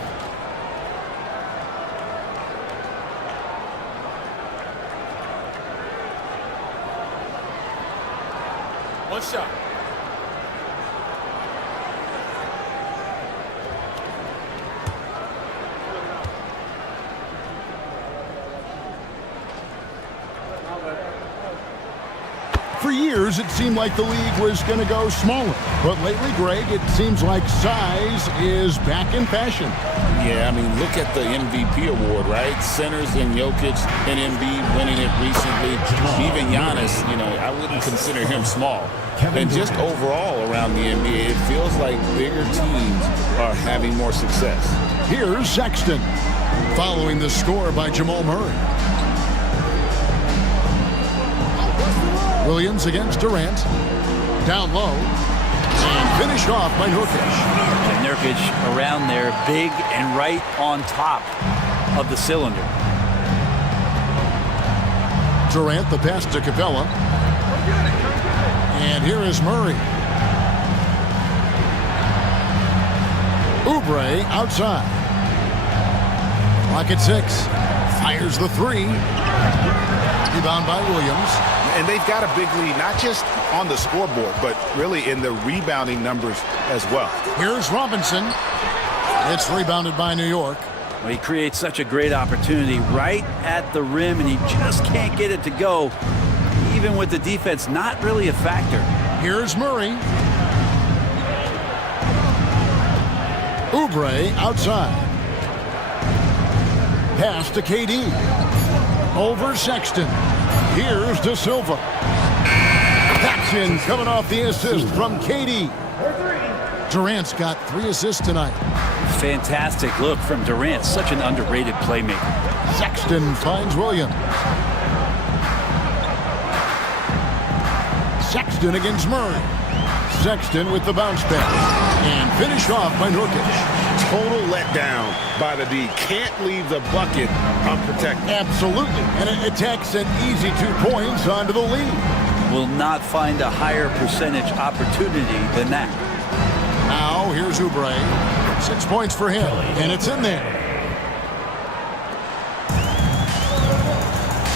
One shot. For years, it seemed like the league was going to go smaller. But lately, Greg, it seems like size is back in fashion. Yeah, I mean, look at the MVP award, right? Centers and Jokic and Embiid winning it recently. Even Giannis, I wouldn't consider him small. And just overall around the NBA, it feels like bigger teams are having more success. Here's Sexton, following the score by Jamal Murray. Williams against Durant. Down low. And finished off by Nurkic. And Nurkic around there, big and right on top of the cylinder. Durant, the pass to Capella. And here is Murray. Oubre outside. Clock at 6. Fires the 3. Rebound by Williams. And they've got a big lead, not just on the scoreboard, but really in the rebounding numbers as well. Here's Robinson. It's rebounded by New York. Well, he creates such a great opportunity right at the rim, and he just can't get it to go. Even with the defense not really a factor. Here's Murray. Oubre outside. Pass to KD. Over Sexton. Here's De Silva. Paxson coming off the assist from KD. Durant's got 3 assists tonight. Fantastic look from Durant. Such an underrated playmaker. Sexton finds Williams. Sexton against Murray. Sexton with the bounce pass. And finished off by Nurkic. Total letdown by the D. Can't leave the bucket unprotected. Absolutely. And it takes an easy 2 points onto the lead. Will not find a higher percentage opportunity than that. Now here's Oubre. 6 points for him. And it's in there.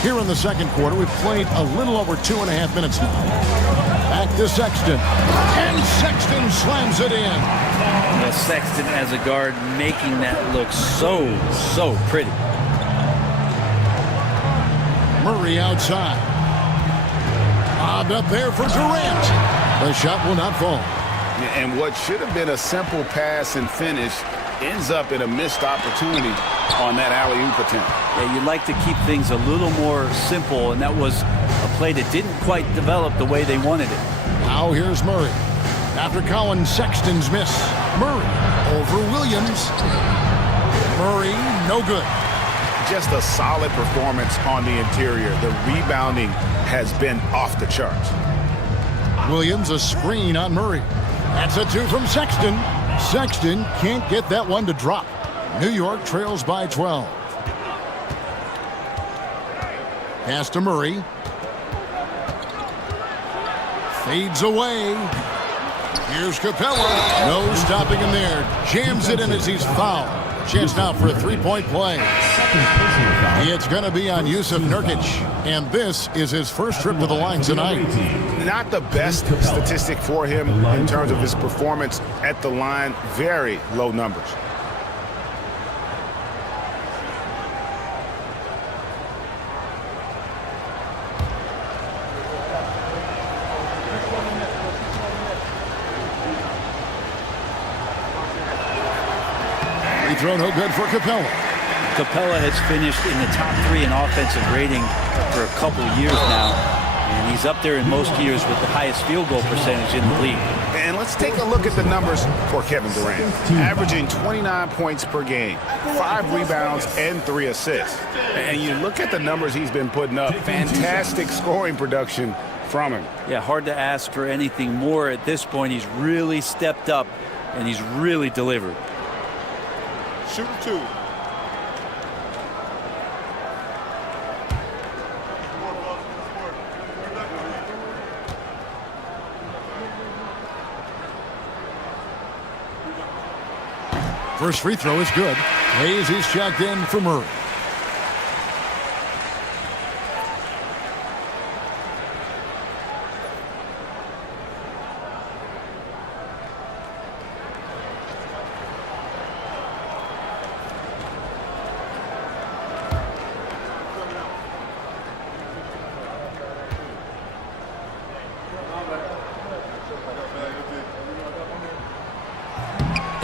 Here in the second quarter, we've played a little over 2.5 minutes now. Back to Sexton. And Sexton slams it in. Well, Sexton as a guard making that look so pretty. Murray outside. Lobbed up there for Durant. The shot will not fall. And what should have been a simple pass and finish ends up in a missed opportunity on that alley-oop attempt. Yeah, you'd like to keep things a little more simple, and that was a play that didn't quite develop the way they wanted it. Now here's Murray. After Colin Sexton's miss, Murray over Williams. Murray, no good. Just a solid performance on the interior. The rebounding has been off the charts. Williams, a screen on Murray. That's a 2 from Sexton. Sexton can't get that one to drop. New York trails by 12. Pass to Murray. Fades away. Here's Capella. No stopping him there. Jams it in as he's fouled. Chance now for a 3-point play. It's going to be on Yusuf Nurkic. And this is his first trip to the line tonight. Not the best statistic for him in terms of his performance at the line. Very low numbers. Free throw no good for Capella. Capella has finished in the top 3 in offensive rating for a couple years now. And he's up there in most years with the highest field goal percentage in the league. And let's take a look at the numbers for Kevin Durant. Averaging 29 points per game, 5 rebounds, and 3 assists. And you look at the numbers he's been putting up, fantastic scoring production from him. Yeah, hard to ask for anything more at this point. He's really stepped up, and he's really delivered. Shooter 2. First free throw is good. Hayes is checked in for Murray.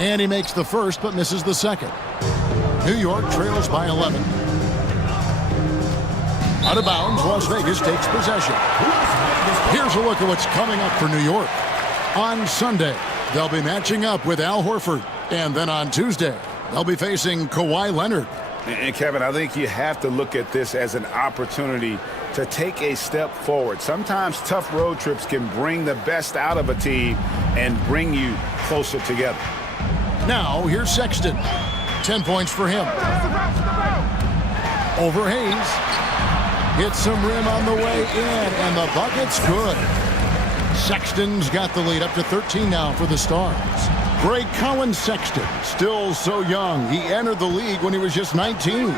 And he makes the first but misses the second. New York trails by 11. Out of bounds, Las Vegas takes possession. Here's a look at what's coming up for New York. On Sunday, they'll be matching up with Al Horford. And then on Tuesday, they'll be facing Kawhi Leonard. And Kevin, I think you have to look at this as an opportunity to take a step forward. Sometimes tough road trips can bring the best out of a team and bring you closer together. Now, here's Sexton. 10 points for him. Over Hayes. Hits some rim on the way in, and the bucket's good. Sexton's got the lead up to 13 now for the Stars. Greg Collins Sexton, still so young. He entered the league when he was just 19.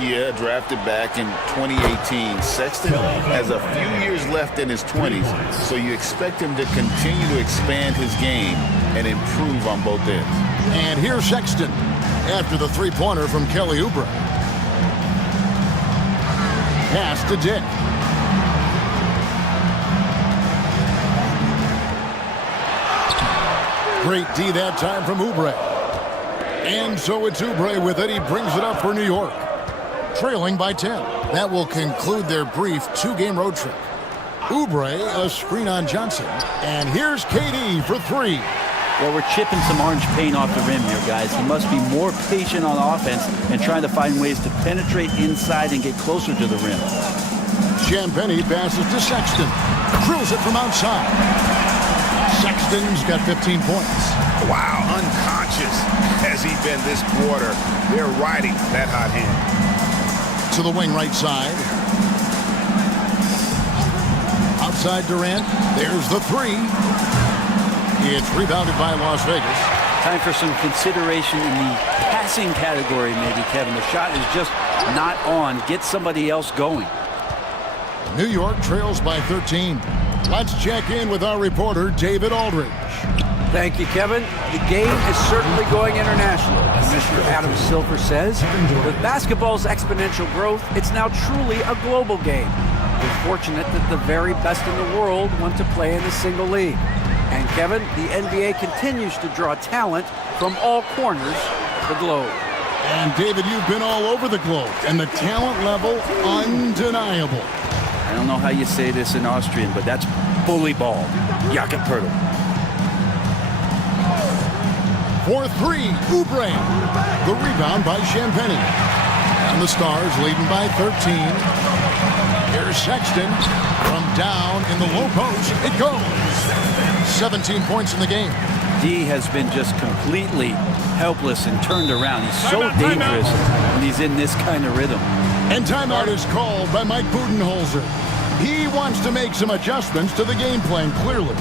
Yeah, drafted back in 2018. Sexton has a few years left in his 20s, so you expect him to continue to expand his game and improve on both ends. And here's Sexton after the three-pointer from Kelly Oubre. Pass to Dick. Great D that time from Oubre. And so it's Oubre with it. He brings it up for New York. Trailing by 10. That will conclude their brief two-game road trip. Oubre, a screen on Johnson. And here's KD for three. Well, we're chipping some orange paint off the rim here, guys. He must be more patient on offense and trying to find ways to penetrate inside and get closer to the rim. Champagny passes to Sexton. Drills it from outside. Sexton's got 15 points. Wow, unconscious has he been this quarter. They're riding that hot hand. To the wing right side. Outside Durant. There's the three. It's rebounded by Las Vegas. Time for some consideration in the passing category, maybe, Kevin. The shot is just not on. Get somebody else going. New York trails by 13. Let's check in with our reporter, David Aldridge. Thank you, Kevin. The game is certainly going international. Commissioner Adam Silver says, with basketball's exponential growth, it's now truly a global game. We're fortunate that the very best in the world want to play in a single league. And Kevin, the NBA continues to draw talent from all corners of the globe. And David, you've been all over the globe, and the talent level undeniable. I don't know how you say this in Austrian, but that's bully ball. Jakapurtle. For three, Oubre. The rebound by Champagny. And the Stars leading by 13. Here's Sexton from down in the low post. It goes. 17 points in the game. D has been just completely helpless and turned around. He's so dangerous when he's in this kind of rhythm. And timeout is called by Mike Budenholzer. He wants to make some adjustments to the game plan, clearly.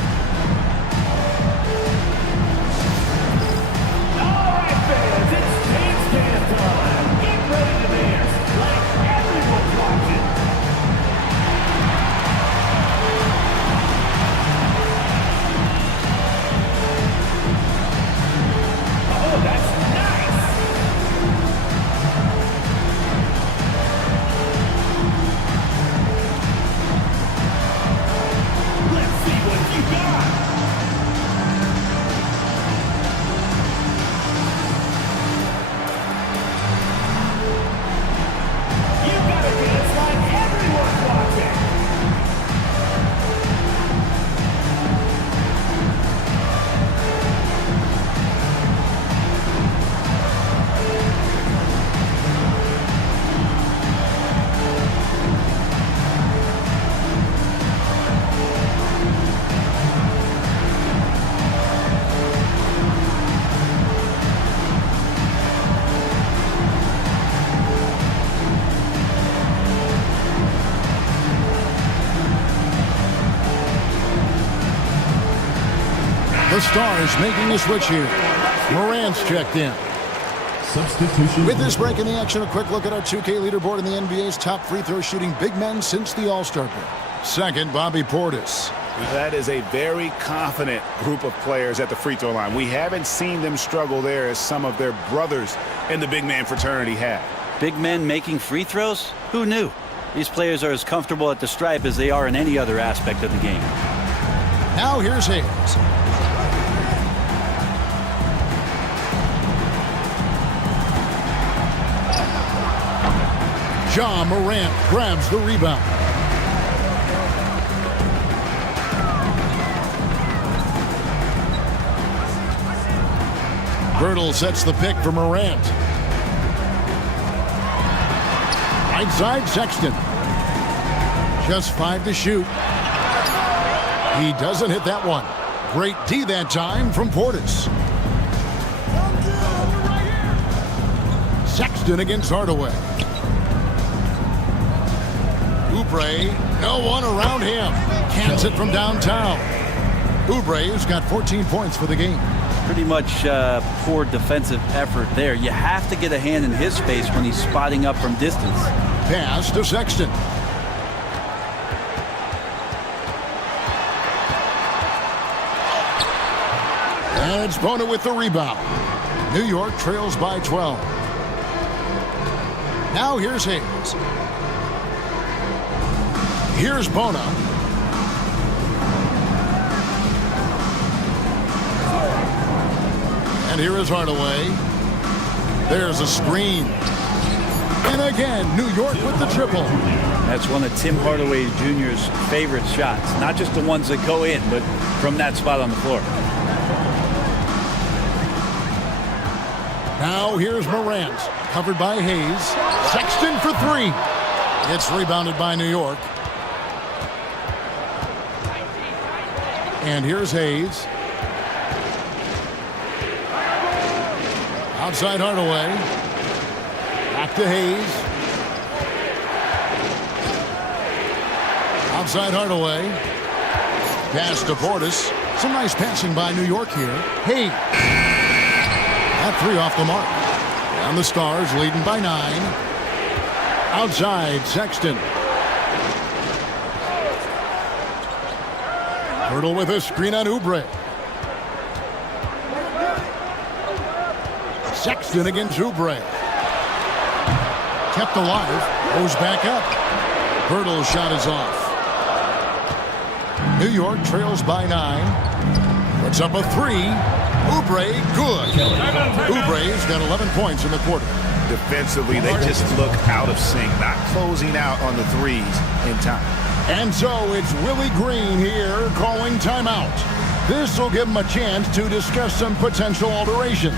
The Stars making a switch here. Morant's checked in. Substitution. With this break in the action, a quick look at our 2K leaderboard in the NBA's top free throw shooting big men since the All-Star break. Second, Bobby Portis. That is a very confident group of players at the free throw line. We haven't seen them struggle there as some of their brothers in the big man fraternity have. Big men making free throws? Who knew? These players are as comfortable at the stripe as they are in any other aspect of the game. Now here's Hayes. Ja Morant grabs the rebound. Girdle sets the pick for Morant. Right side, Sexton. Just 5 to shoot. He doesn't hit that one. Great D that time from Portis. Sexton against Hardaway. Oubre, no one around him. Cans it from downtown. Oubre has got 14 points for the game. Pretty much poor defensive effort there. You have to get a hand in his space when he's spotting up from distance. Pass to Sexton. And it's Bona with the rebound. New York trails by 12. Now here's Hayes. Here's Bona. And here is Hardaway. There's a screen. And again, New York with the triple. That's one of Tim Hardaway Jr.'s favorite shots. Not just the ones that go in, but from that spot on the floor. Now here's Morant, covered by Hayes. Sexton for 3. It's rebounded by New York. And here's Hayes. Outside Hardaway. Back to Hayes. Outside Hardaway. Pass to Portis. Some nice passing by New York here. Hayes. That 3 off the mark. And the Stars leading by 9. Outside, Sexton. Girdle with a screen on Oubre. Sexton against Oubre. Kept alive. Goes back up. Girdle's shot is off. New York trails by 9. Puts up a 3. Oubre, good. Oubre's got 11 points in the quarter. Defensively, they just look out of sync, not closing out on the threes in time. And so it's Willie Green here calling timeout. This will give him a chance to discuss some potential alterations.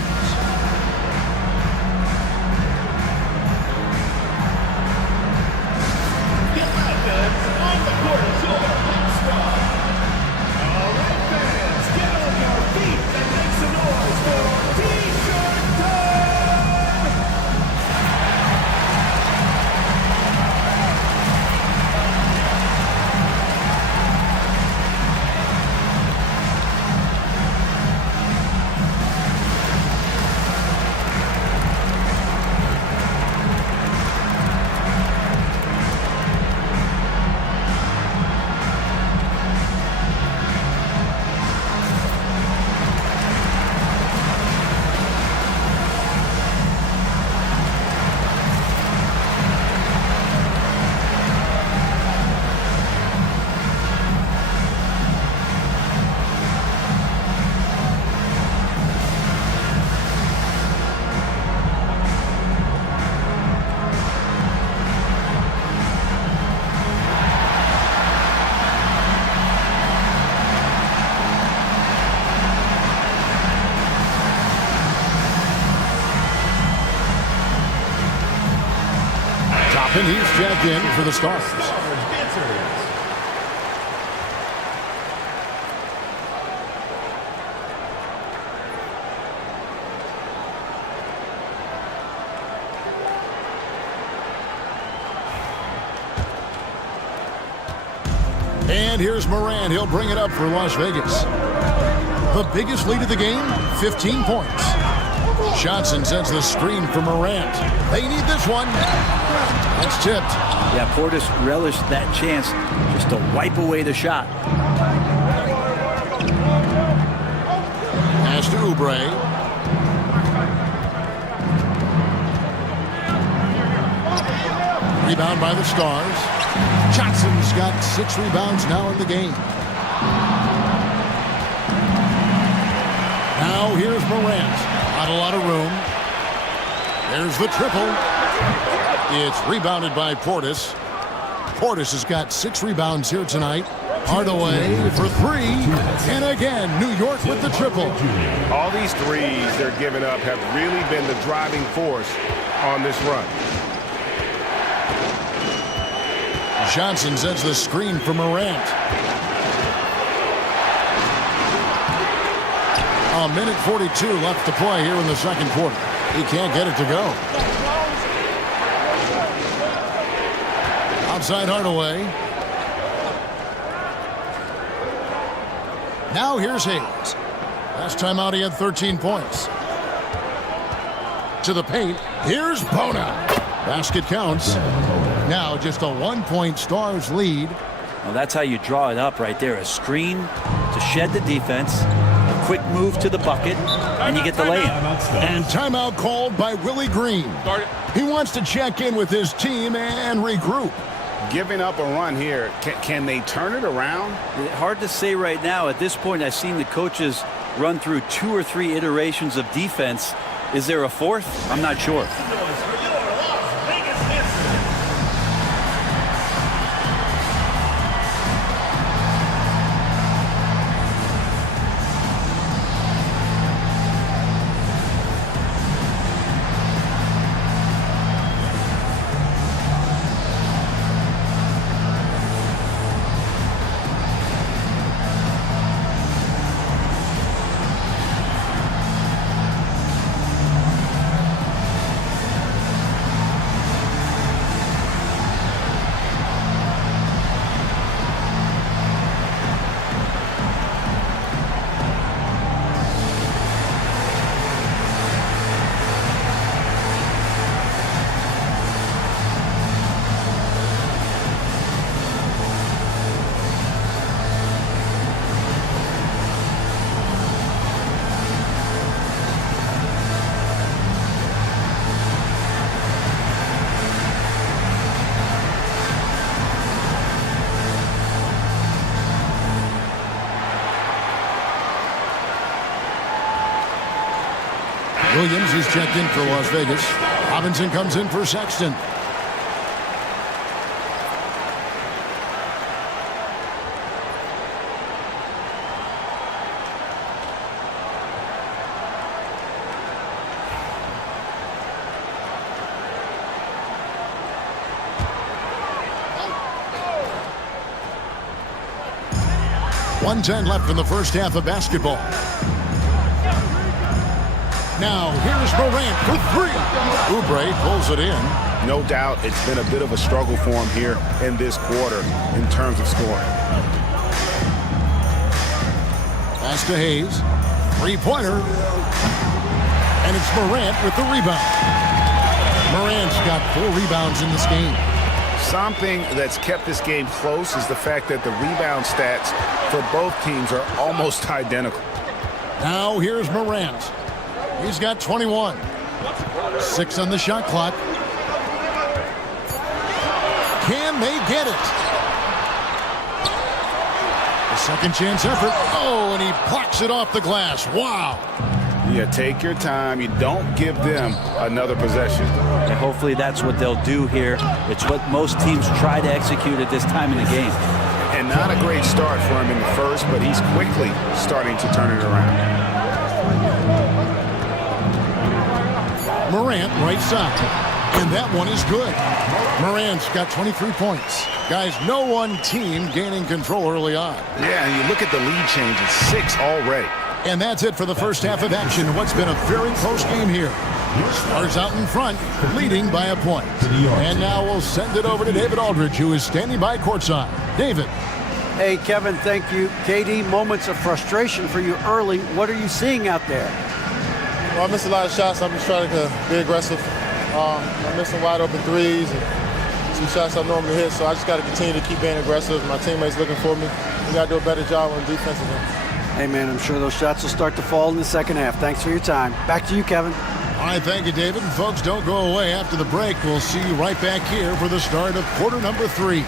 And he's checked in for the Stars. And here's Morant. He'll bring it up for Las Vegas. The biggest lead of the game, 15 points. Johnson sends the screen for Morant. They need this one. It's tipped. Yeah, Portis relished that chance just to wipe away the shot. Pass to Oubre. Rebound by the Stars. Johnson's got 6 rebounds now in the game. Now here's Morant. Not a lot of room. There's the triple. It's rebounded by Portis. Portis has got 6 rebounds here tonight. Hardaway for 3. And again, New York with the triple. All these threes they're giving up have really been the driving force on this run. Johnson sets the screen for Morant. A minute 42 left to play here in the second quarter. He can't get it to go. Outside Hardaway. Now here's Hayes. Last time out he had 13 points. To the paint. Here's Bona. Basket counts. Now just a 1-point Stars lead. Well, that's how you draw it up right there. A screen to shed the defense. A quick move to the bucket. And you get the layup. And timeout called by Willie Green. He wants to check in with his team and regroup. Giving up a run here, can they turn it around? Hard to say right now. At this point, I've seen the coaches run through 2 or 3 iterations of defense. Is there a fourth? I'm not sure. Williams is checked in for Las Vegas. Robinson comes in for Sexton. .110 left in the first half of basketball. Now, here's Morant for 3. Oubre pulls it in. No doubt it's been a bit of a struggle for him here in this quarter in terms of scoring. Pass to Hayes. 3-pointer. And it's Morant with the rebound. Morant's got 4 rebounds in this game. Something that's kept this game close is the fact that the rebound stats for both teams are almost identical. Now, here's Morant. He's got 21. 6 on the shot clock. Can they get it? A second chance effort. Oh, and he blocks it off the glass. Wow. Yeah, take your time. You don't give them another possession. And hopefully that's what they'll do here. It's what most teams try to execute at this time in the game. And not a great start for him in the first, but he's quickly starting to turn it around. Morant right side. And that one is good. Morant's got 23 points. Guys, no one team gaining control early on. Yeah, and you look at the lead change. It's 6 already. And that's it for the first half of action. What's been a very close game here. Stars out in front, leading by a point. And now we'll send it over to David Aldridge, who is standing by courtside. David. Hey, Kevin, thank you. KD, moments of frustration for you early. What are you seeing out there? Well, I missed a lot of shots. I'm just trying to be aggressive. I'm missing wide open threes and some shots I normally hit, so I just got to continue to keep being aggressive. My teammates looking for me. We got to do a better job on defensive end. Hey, man, I'm sure those shots will start to fall in the second half. Thanks for your time. Back to you, Kevin. All right, thank you, David. And folks, don't go away. After the break, we'll see you right back here for the start of quarter number 3.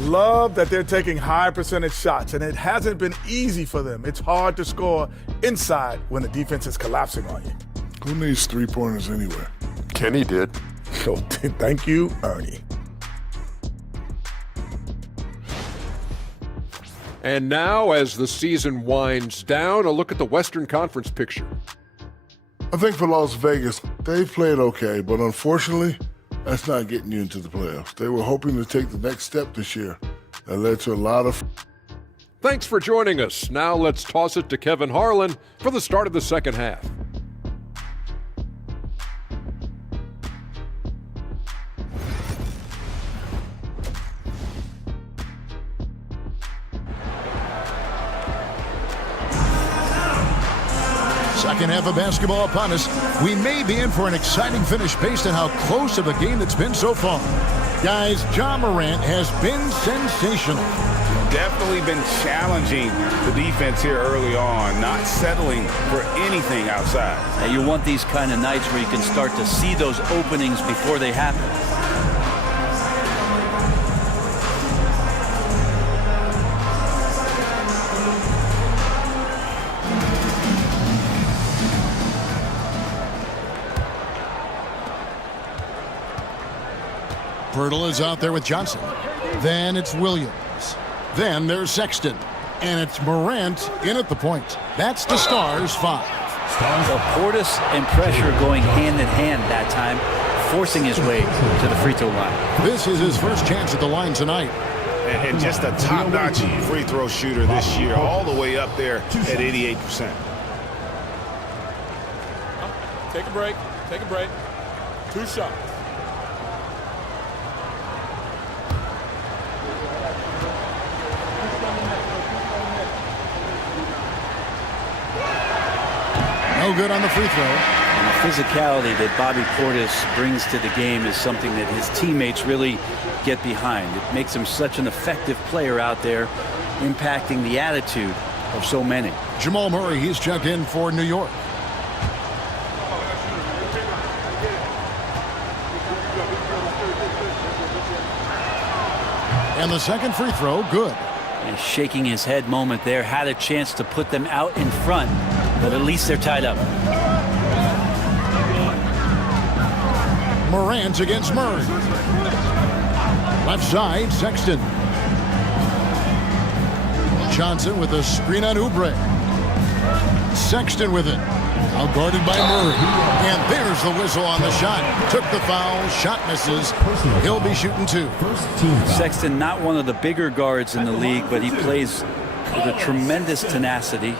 Love that they're taking high percentage shots, and it hasn't been easy for them. It's hard to score inside when the defense is collapsing on you. Who needs three-pointers anyway? Kenny did. So thank you, Ernie. And now, as the season winds down, a look at the Western Conference picture. I think for Las Vegas, they've played okay, but unfortunately, that's not getting you into the playoffs. They were hoping to take the next step this year. That led to a lot of... Thanks for joining us. Now let's toss it to Kevin Harlan for the start of the second half. Second half of basketball upon us. We may be in for an exciting finish based on how close of a game it's been so far. Guys, Ja Morant has been sensational. Definitely been challenging the defense here early on, not settling for anything outside. Now you want these kind of nights where you can start to see those openings before they happen. Pirtle is out there with Johnson. Then it's Williams. Then there's Sexton. And it's Morant in at the point. That's the Stars' 5. So Portis and pressure going hand in hand that time, forcing his way to the free throw line. This is his first chance at the line tonight. And just a top-notch free throw shooter this year, all the way up there at 88%. Take a break. Take a break. 2 shots. No good on the free throw. And the physicality that Bobby Portis brings to the game is something that his teammates really get behind. It makes him such an effective player out there, impacting the attitude of so many. Jamal Murray, he's checked in for New York. And the second free throw, good. And shaking his head moment there, had a chance to put them out in front, but at least they're tied up. Morant against Murray. Left side, Sexton. Johnson with a screen on Oubre. Sexton with it. Now guarded by Murray. And there's the whistle on the shot. Took the foul. Shot misses. He'll be shooting 2. Sexton, not one of the bigger guards in the league, but he plays with a tremendous tenacity.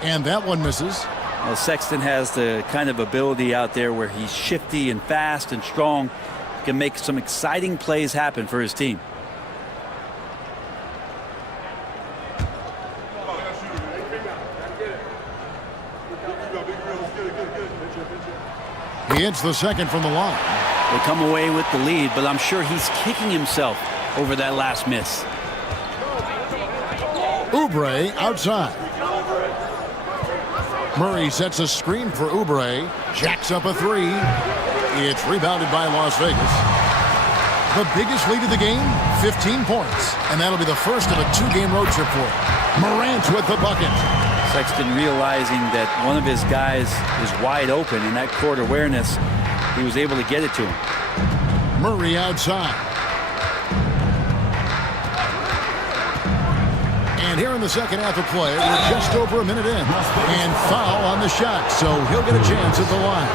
And that one misses. Well, Sexton has the kind of ability out there where he's shifty and fast and strong. Can make some exciting plays happen for his team. He hits the second from the line. They come away with the lead, but I'm sure he's kicking himself over that last miss. Oubre outside. Murray sets a screen for Oubre. Jacks up a 3. It's rebounded by Las Vegas. The biggest lead of the game, 15 points. And that'll be the first of a 2-game road trip for him. Morant with the bucket. Sexton realizing that one of his guys is wide open in that court awareness, he was able to get it to him. Murray outside. And here in the second half of play, we're just over a minute in. And foul on the shot, so he'll get a chance at the line.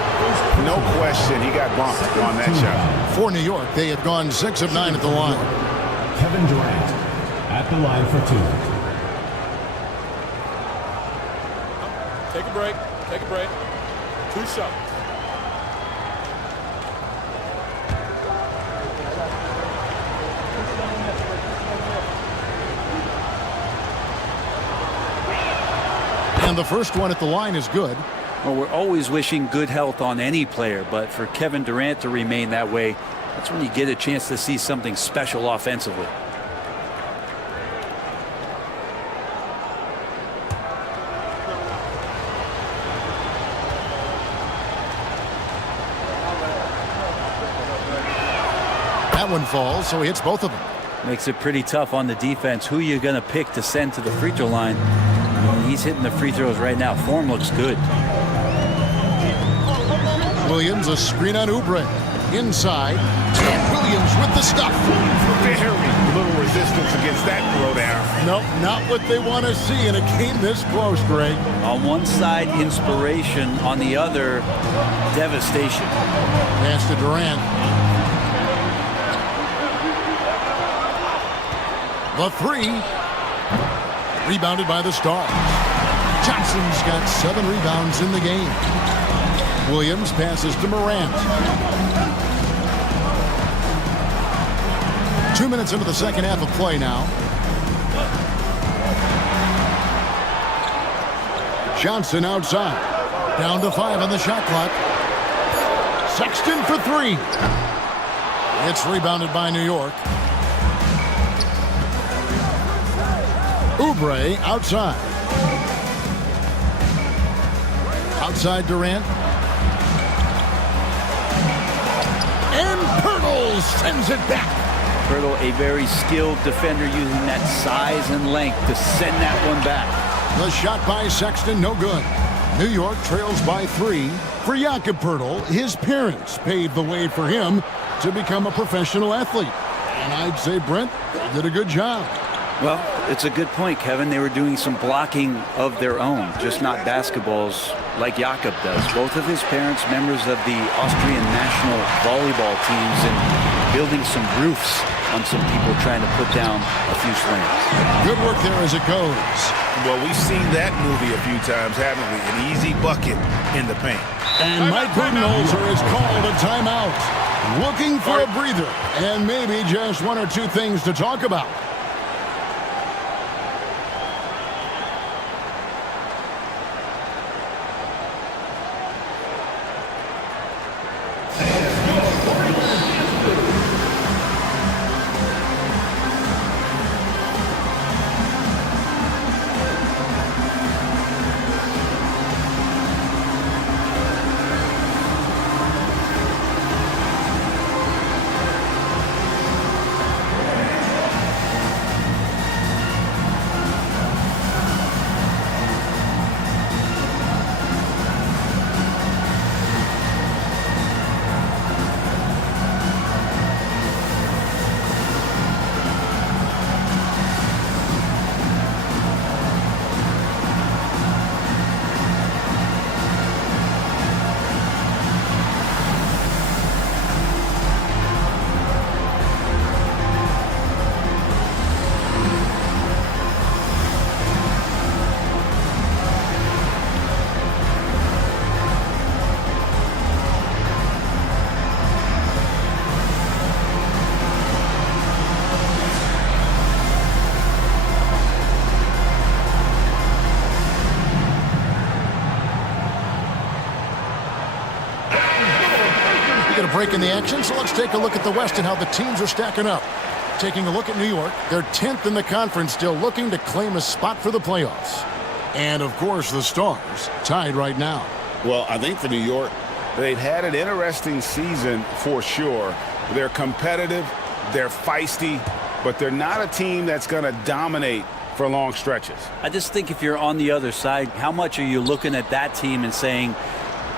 No question, he got bumped on that shot. For New York, they have gone 6 of 9 at the line. Kevin Durant at the line for 2. Take a break. Take a break. 2 shots. And the first one at the line is good. Well, we're always wishing good health on any player, but for Kevin Durant to remain that way, That's when you get a chance to see something special offensively. That one falls, so he hits both of them. Makes it pretty tough on the defense. Who you're going to pick to send to the free throw line? He's hitting the free throws right now. Form looks good. Williams, a screen on Oubre. Inside. Williams with the stuff. Very little resistance against that throwdown. Nope, not what they want to see in a game this close, Greg. On one side, inspiration. On the other, devastation. Pass to Durant. The three. Rebounded by the Stars. Johnson's got 7 rebounds in the game. Williams passes to Morant. 2 minutes into the second half of play now. Johnson outside. Down to 5 on the shot clock. Sexton for 3. It's rebounded by New York. Oubre outside. Outside Durant. And Pirtle sends it back. Pirtle, a very skilled defender, using that size and length to send that one back. The shot by Sexton, no good. New York trails by 3. For Jakob Pirtle, his parents paved the way for him to become a professional athlete. And I'd say, Brent, they did a good job. Well, it's a good point, Kevin. They were doing some blocking of their own, just not basketballs like Jakob does. Both of his parents, members of the Austrian national volleyball teams, and building some roofs on some people trying to put down a few slams. Good work there as it goes. Well, we've seen that movie a few times, haven't we? An easy bucket in the paint. And Mike Budenholzer has called a timeout. Looking for a breather and maybe just 1 or 2 things to talk about. Break in the action, so let's take a look at the West and how the teams are stacking up. Taking a look at New York, they're 10th in the conference, still looking to claim a spot for the playoffs. And, of course, the Stars, tied right now. Well, I think for New York, they've had an interesting season for sure. They're competitive, they're feisty, but they're not a team that's going to dominate for long stretches. I just think if you're on the other side, how much are you looking at that team and saying,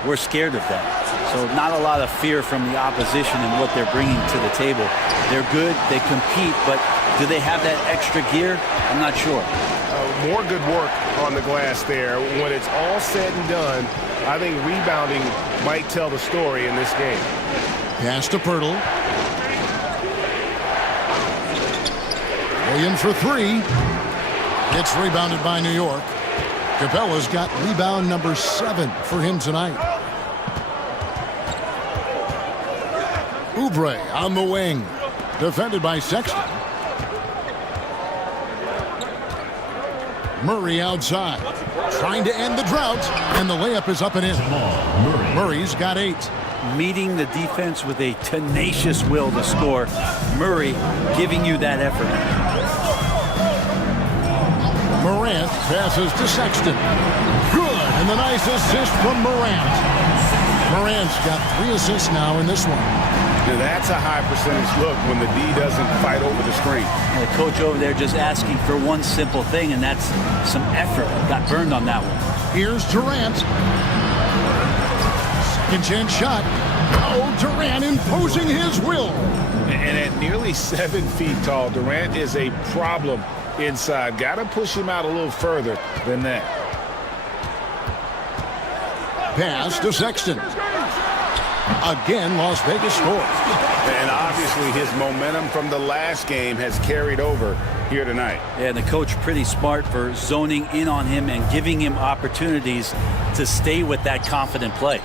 we're scared of them? So not a lot of fear from the opposition and what they're bringing to the table. They're good, they compete, but do they have that extra gear? I'm not sure. More good work on the glass there. When it's all said and done, I think rebounding might tell the story in this game. Pass to Pirtle. Williams for 3. It's rebounded by New York. Capella's got rebound number 7 for him tonight. Oubre on the wing. Defended by Sexton. Murray outside. Trying to end the drought. And the layup is up and in. Murray's got 8. meeting the defense with a tenacious will to score. Murray giving you that effort. Morant passes to Sexton. Good, and the nice assist from Morant. Morant's got 3 assists now in this one. Now that's a high percentage look when the D doesn't fight over the screen. And the coach over there just asking for one simple thing, and that's some effort. Got burned on that one. Here's Durant. Second chance shot. Oh, Durant imposing his will. And at nearly 7 feet tall, Durant is a problem inside. Got to push him out a little further than that. Pass to Sexton. Again, Las Vegas scores. And obviously his momentum from the last game has carried over here tonight. Yeah, and the coach pretty smart for zoning in on him and giving him opportunities to stay with that confident play.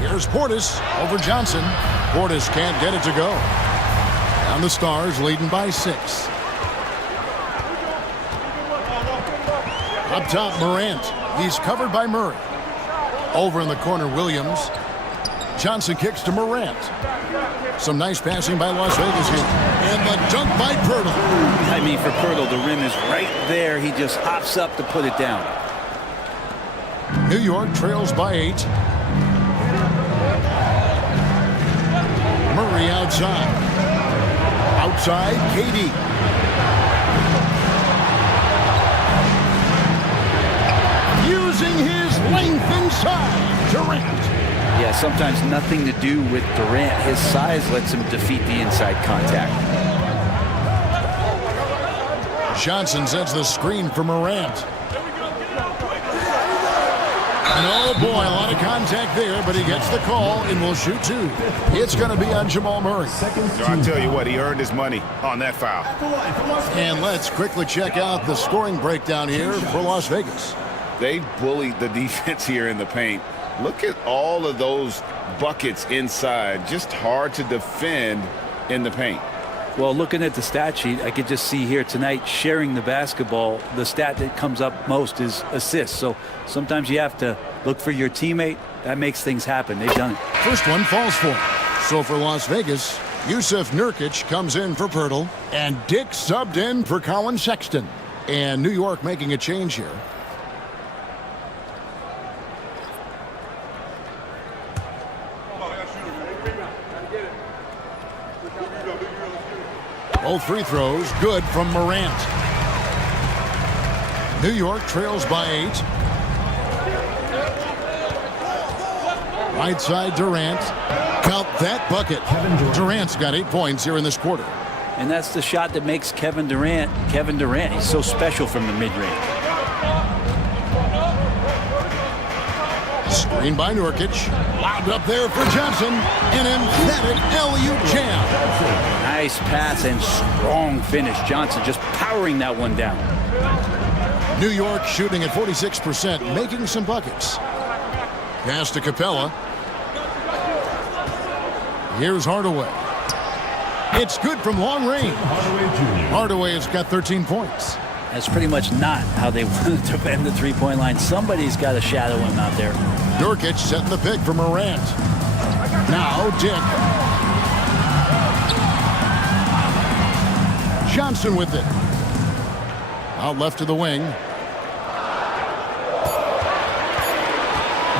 Here's Portis over Johnson. Portis can't get it to go. And the Stars leading by 6. Up top, Morant. He's covered by Murray. Over in the corner, Williams. Johnson kicks to Morant. Some nice passing by Las Vegas here. And the dunk by Pirtle. I mean, for Pirtle, the rim is right there. He just hops up to put it down. New York trails by 8. Murray outside. Outside, KD. Using his length inside, Durant. Yeah, sometimes nothing to do with Durant. His size lets him defeat the inside contact. Johnson sets the screen for Morant. And oh boy, a lot of contact there, but he gets the call and will shoot 2. It's going to be on Jamal Murray. So I'll tell you what, he earned his money on that foul. And let's quickly check out the scoring breakdown here for Las Vegas. They bullied the defense here in the paint. Look at all of those buckets inside. Just hard to defend in the paint. Well, looking at the stat sheet, I could just see here tonight sharing the basketball. The stat that comes up most is assists. So sometimes you have to look for your teammate. That makes things happen. They've done it. First one falls for him. So for Las Vegas, Yusuf Nurkic comes in for Pirtle, and Dick subbed in for Colin Sexton. And New York making a change here. Both free throws good from Morant. New York trails by 8. Right side Durant. Count that bucket. Durant's got 8 points here in this quarter. And that's the shot that makes Kevin Durant. He's so special from the mid-range. Screen by Nurkic. Lobbed up there for Johnson. An emphatic alley-oop jam. Nice pass and strong finish. Johnson just powering that one down. New York shooting at 46%, making some buckets. Pass to Capella. Here's Hardaway. It's good from long range. Hardaway has got 13 points. That's pretty much not how they want to defend the three-point line. Somebody's got to shadow him out there. Nurkic setting the pick for Morant. Now Dick. Johnson with it. Out left to the wing.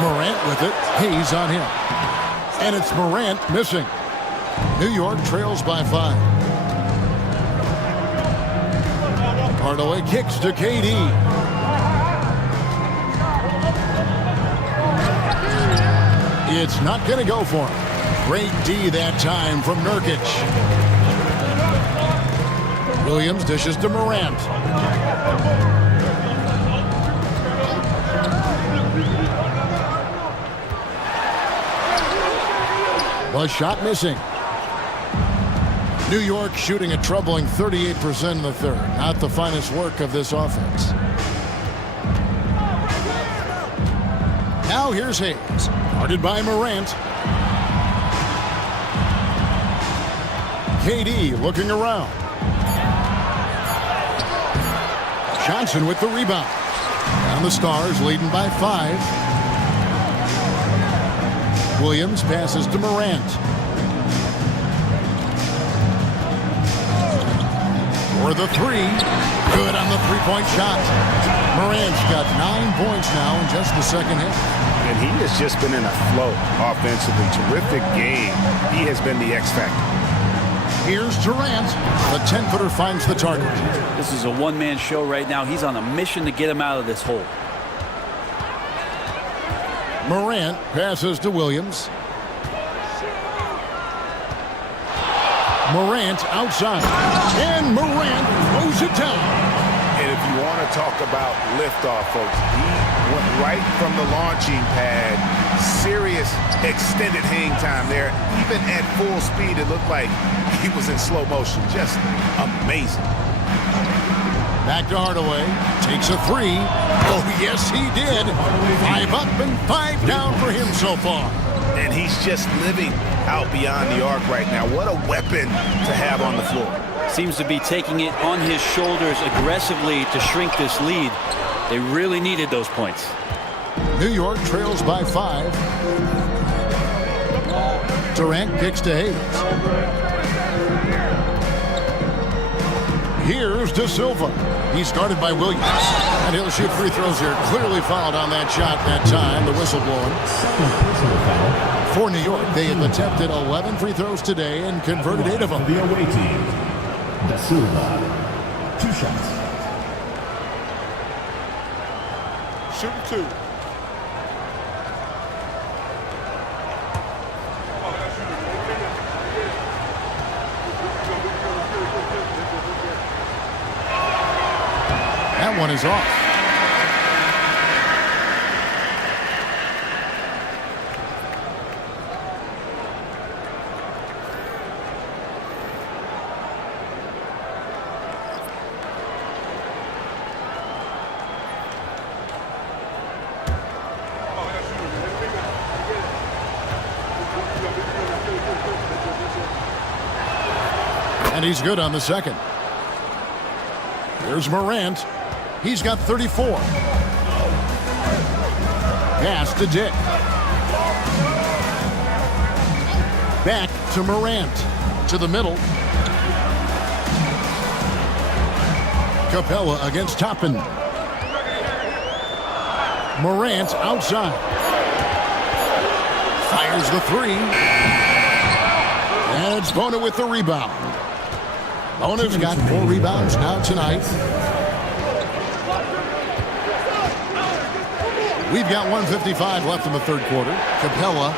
Morant with it. Hayes on him. And it's Morant missing. New York trails by 5. Hardaway kicks to KD. It's not going to go for him. Great D that time from Nurkic. Williams dishes to Morant. The shot missing. New York shooting a troubling 38% in the third. Not the finest work of this offense. Now here's Hayes. Guarded by Morant. KD looking around. Johnson with the rebound. And the Stars leading by 5. Williams passes to Morant. For the three. Good on the three-point shot. Morant's got 9 points now in just the second half. And he has just been in a flow offensively. Terrific game. He has been the X factor. Here's Durant. The 10-footer finds the target. This is a one-man show right now. He's on a mission to get him out of this hole. Morant passes to Williams. Morant outside. And Morant throws it down. And if you want to talk about liftoff, folks, he went right from the launching pad. Serious extended hang time there. Even at full speed, it looked like he was in slow motion. Just amazing. Back to Hardaway. Takes a three. Oh, yes, he did. 5 up and 5 down for him so far. And he's just living out beyond the arc right now. What a weapon to have on the floor. Seems to be taking it on his shoulders aggressively to shrink this lead. They really needed those points. New York trails by 5. Durant kicks to Hayes. Here's De Silva. He's guarded by Williams. And he'll shoot free throws here. Clearly fouled on that shot that time. The whistle blowing. For New York, they have attempted 11 free throws today and converted 8 of them. The away team, De Silva. 2 shots. Shooting 2. That one is off. And he's good on the second. Here's Morant. He's got 34. Pass to Dick. Back to Morant. To the middle. Capella against Toppin. Morant outside. Fires the three. And it's Bona with the rebound. Bona's got 4 rebounds now tonight. We've got 1:55 left in the third quarter. Capella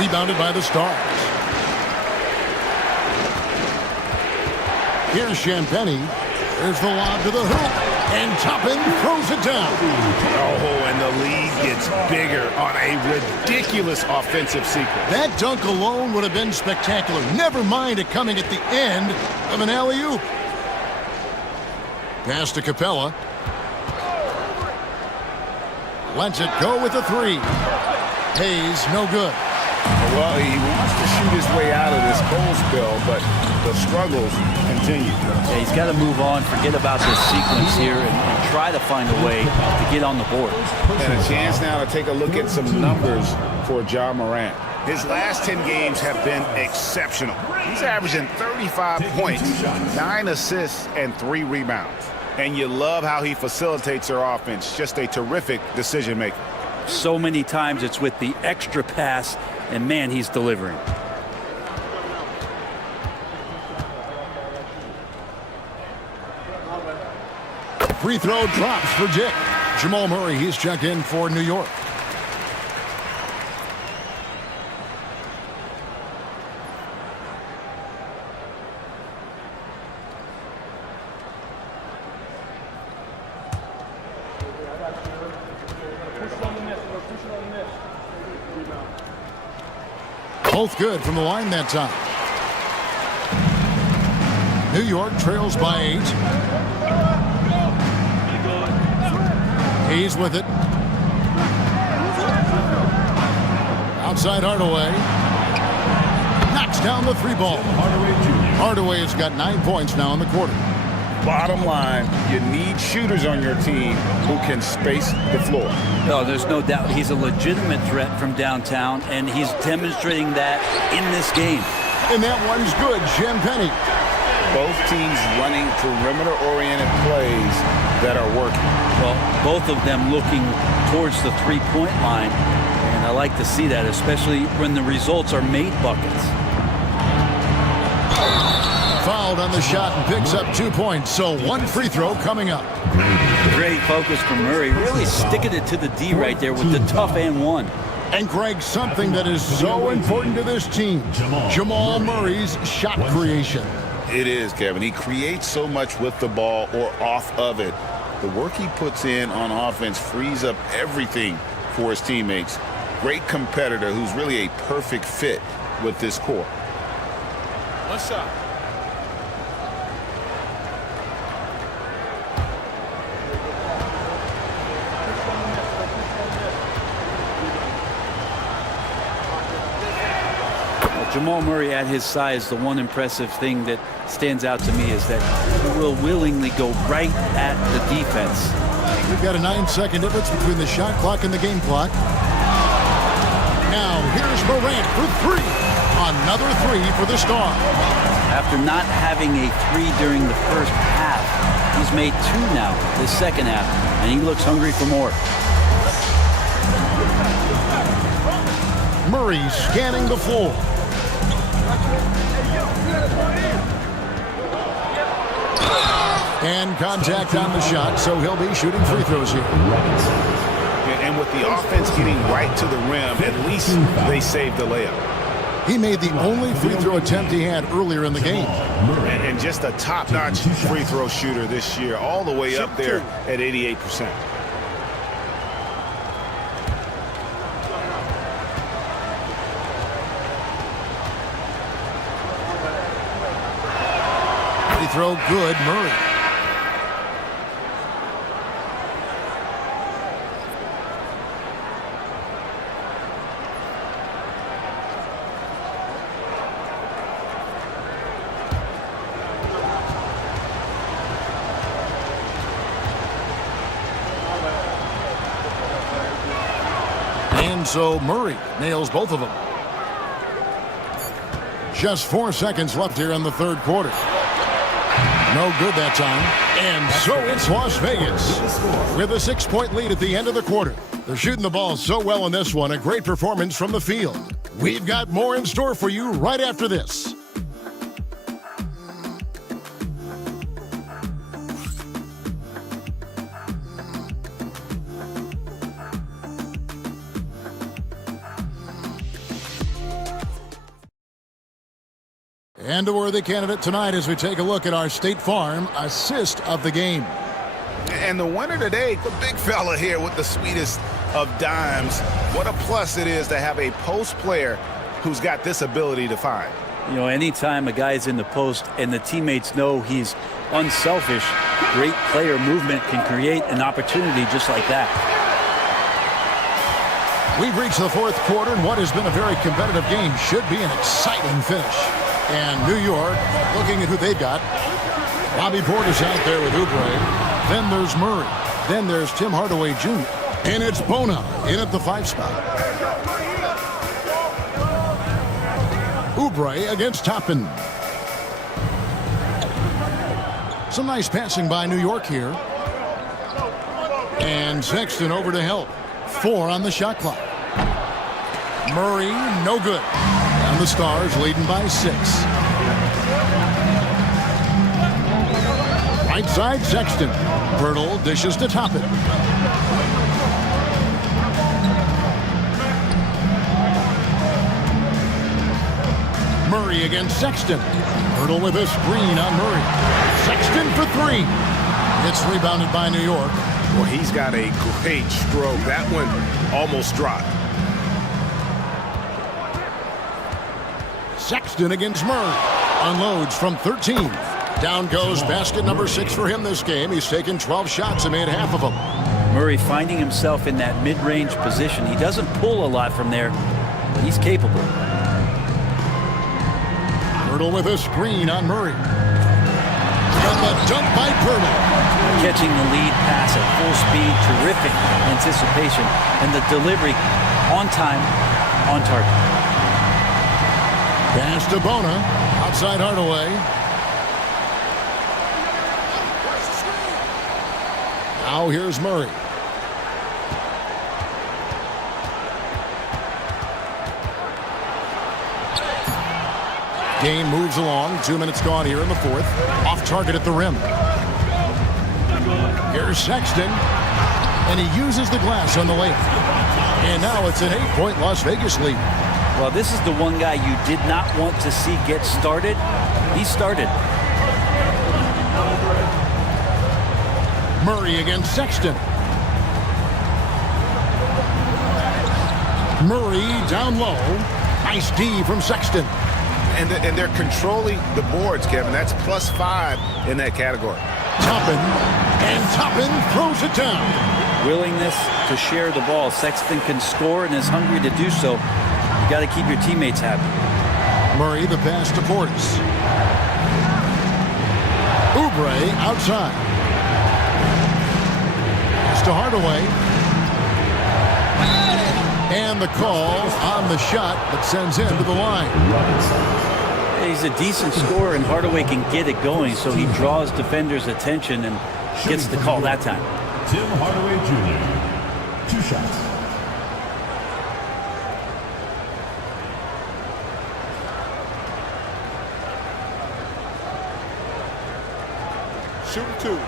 rebounded by the Stars. Here's Champagny. There's the lob to the hoop. And Toppin throws it down. Oh, and the lead gets bigger on a ridiculous offensive sequence. That dunk alone would have been spectacular. Never mind it coming at the end of an alley-oop. Pass to Capella. Lets it go with the three. Hayes, no good. Well, he wants to shoot his way out of this cold spell, but the struggles continue. Yeah, he's got to move on, forget about this sequence here, and try to find a way to get on the board. And a chance now to take a look at some numbers for Ja Morant. His last 10 games have been exceptional. He's averaging 35 points, 9 assists, and 3 rebounds. And you love how he facilitates their offense. Just a terrific decision maker. So many times it's with the extra pass, and man, he's delivering. Free throw drops for Dick. Jamal Murray, he's checked in for New York. Both good from the line that time. New York trails by 8. He's with it. Outside Hardaway. Knocks down the 3 ball. Hardaway has got 9 points now in the quarter. bottom line, you need shooters on your team who can space the floor. No, there's no doubt he's a legitimate threat from downtown, and he's demonstrating that in this game. And that one's good, Jim Penny. Both teams running perimeter-oriented plays that are working. Well, both of them looking towards the three-point line, and I like to see that, especially when the results are made buckets. Fouled on the shot and picks up 2 points, so one free throw coming up. Great focus from Murray, really sticking it to the D right there with the tough and one. And Greg, something that is so important to this team, Jamal Murray's shot creation. It is, Kevin. He creates so much with the ball or off of it. The work he puts in on offense frees up everything for his teammates. Great competitor who's really a perfect fit with this core. One shot. Jamal Murray at his size, the one impressive thing that stands out to me is that he will willingly go right at the defense. We've got a 9-second difference between the shot clock and the game clock. Now here's Morant for three. Another three for the Star. After not having a three during the first half, he's made two now, the second half, and he looks hungry for more. Murray scanning the floor. And contact on the shot, so he'll be shooting free throws here. And with the offense getting right to the rim, at least they saved the layup. He made the only free throw attempt he had earlier in the game. And just a top-notch free throw shooter this year, all the way up there at 88%. Free throw good, Murray. And so Murray nails both of them. Just 4 seconds left here in the third quarter. No good that time. And so it's Las Vegas with a 6-point lead at the end of the quarter. They're shooting the ball so well in this one. A great performance from the field. We've got more in store for you right after this. And a worthy candidate tonight as we take a look at our State Farm assist of the game. And the winner today, the big fella here with the sweetest of dimes. What a plus it is to have a post player who's got this ability to find. You know, anytime a guy's in the post and the teammates know he's unselfish, great player movement can create an opportunity just like that. We've reached the fourth quarter, and what has been a very competitive game should be an exciting finish. And New York, looking at who they've got. Bobby Portis out there with Oubre. Then there's Murray. Then there's Tim Hardaway Jr. And it's Bona in at the 5 spot. Oubre against Toppin. Some nice passing by New York here. And Sexton over to help. 4 on the shot clock. Murray, no good. And the Stars leading by 6. Right side, Sexton. Pirtle dishes to Toppin. Murray against Sexton. Pirtle with a screen on Murray. Sexton for 3. It's rebounded by New York. Well, he's got a great stroke. That one almost dropped. Sexton against Murray. Unloads from 13. Down goes basket number 6 for him this game. He's taken 12 shots and made half of them. Murray finding himself in that mid-range position. He doesn't pull a lot from there, but he's capable. Pirtle with a screen on Murray. And the dunk by Purdy. Catching the lead pass at full speed, terrific anticipation, and the delivery on time, on target. Pass to Bona, outside Hardaway. Now here's Murray. Game moves along. 2 minutes gone here in the fourth. Off target at the rim. Here's Sexton. And he uses the glass on the layup. And now it's an 8-point Las Vegas lead. Well, this is the one guy you did not want to see get started. He started. Murray against Sexton. Murray down low. Nice D from Sexton. And they're controlling the boards, Kevin. That's +5 in that category. Toppin, and Toppin throws it down. Willingness to share the ball. Sexton can score and is hungry to do so. You got to keep your teammates happy. Murray the pass to Portis. Oubre outside. Pass to Hardaway. And the call on the shot that sends him to the line. He's a decent scorer, and Hardaway can get it going, so he draws defenders' attention and gets the call that time. Tim Hardaway Jr., 2 shots. Shooting 2.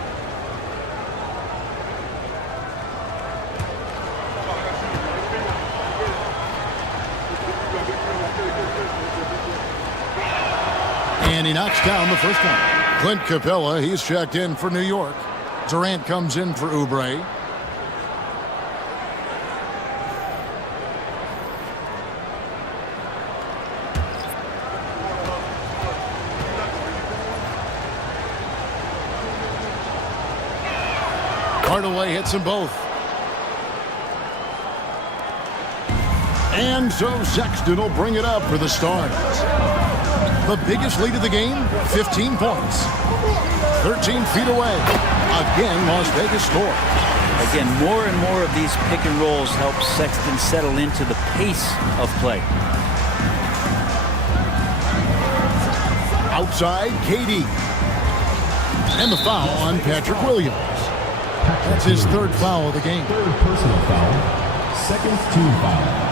And he knocks down the first one. Clint Capella, he's checked in for New York. Durant comes in for Oubre. Hardaway hits them both. And so Sexton will bring it up for the Stars. The biggest lead of the game, 15 points. 13 feet away. Again, Las Vegas score. Again, more and more of these pick and rolls help Sexton settle into the pace of play. Outside, KD. And the foul on Patrick Williams. That's his 3rd foul of the game. 3rd personal foul. 2nd team foul.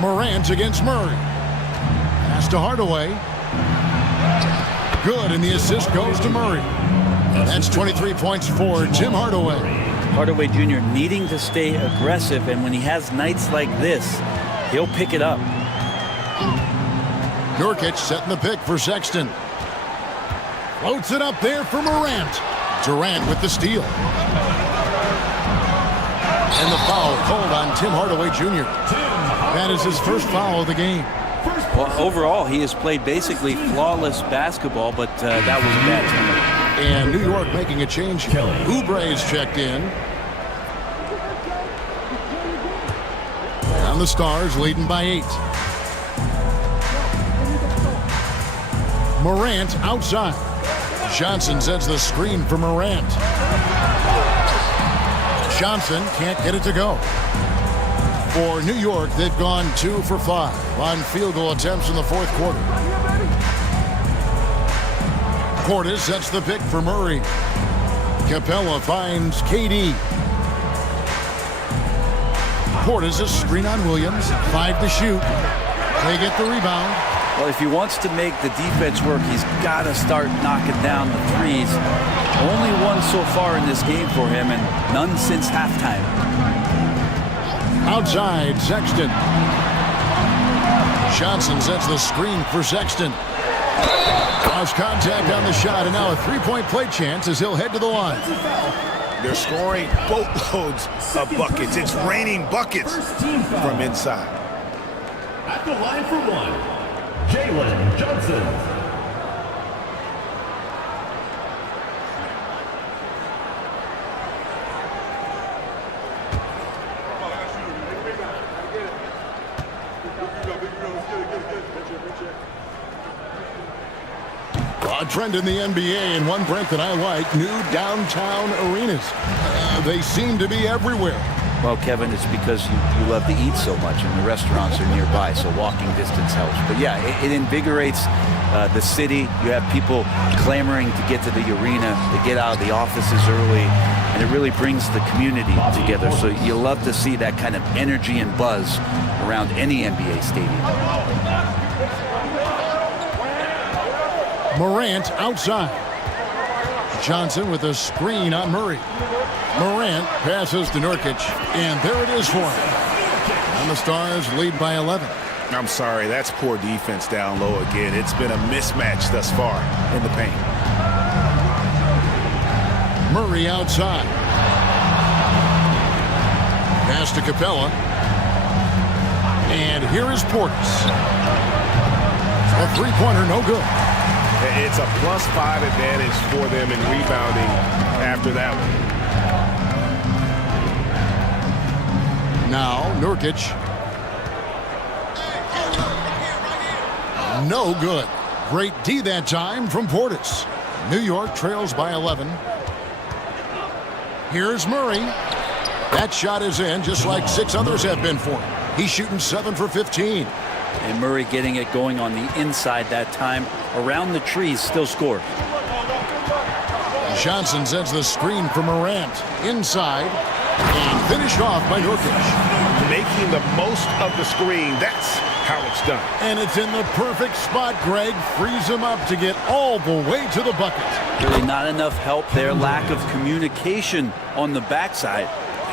Morant against Murray. Pass to Hardaway. Good, and the assist goes to Murray. That's 23 points for Tim Hardaway. Hardaway Jr. needing to stay aggressive, and when he has nights like this, he'll pick it up. Nurkic setting the pick for Sexton. Floats it up there for Morant. Durant with the steal. And the foul called on Tim Hardaway Jr. That is his 1st foul of the game. Well, overall, he has played basically flawless basketball, but that was a bad turnover. And New York making a change. Oubre is checked in. And the Stars leading by 8. Morant outside. Johnson sets the screen for Morant. Johnson can't get it to go. For New York, they've gone 2 for 5 on field goal attempts in the 4th quarter. Portis sets the pick for Murray. Capella finds KD. Portis a screen on Williams. 5 to shoot. They get the rebound. Well, if he wants to make the defense work, he's got to start knocking down the threes. Only one so far in this game for him, and none since halftime. Outside, Sexton. Johnson sets the screen for Sexton. Lost contact on the shot, and now a 3-point play chance as he'll head to the line. They're scoring boatloads of buckets. It's raining buckets from inside. At the line for 1, Jalen Johnson. A trend in the NBA, and one, Brent, that I like, new downtown arenas. They seem to be everywhere. Well, Kevin, it's because you love to eat so much, and the restaurants are nearby, so walking distance helps. But yeah, it invigorates the city. You have people clamoring to get to the arena, to get out of the offices early, and it really brings the community together. So you love to see that kind of energy and buzz around any NBA stadium. Morant outside. Johnson with a screen on Murray. Morant passes to Nurkic, and there it is for him. And the Stars lead by 11. I'm sorry, that's poor defense down low again. It's been a mismatch thus far in the paint. Murray outside. Pass to Capella. And here is Portis. A three-pointer, no good. It's a +5 advantage for them in rebounding after that one. Now, Nurkic. No good. Great D that time from Portis. New York trails by 11. Here's Murray. That shot is in, just like 6 others have been for him. He's shooting 7 for 15. And Murray getting it going on the inside that time. Around the trees, still scores. Johnson sends the screen for Morant. Inside. And finished off by Nurkic. Making the most of the screen. That's how it's done. And it's in the perfect spot. Greg frees him up to get all the way to the bucket. Really not enough help there. Lack of communication on the backside.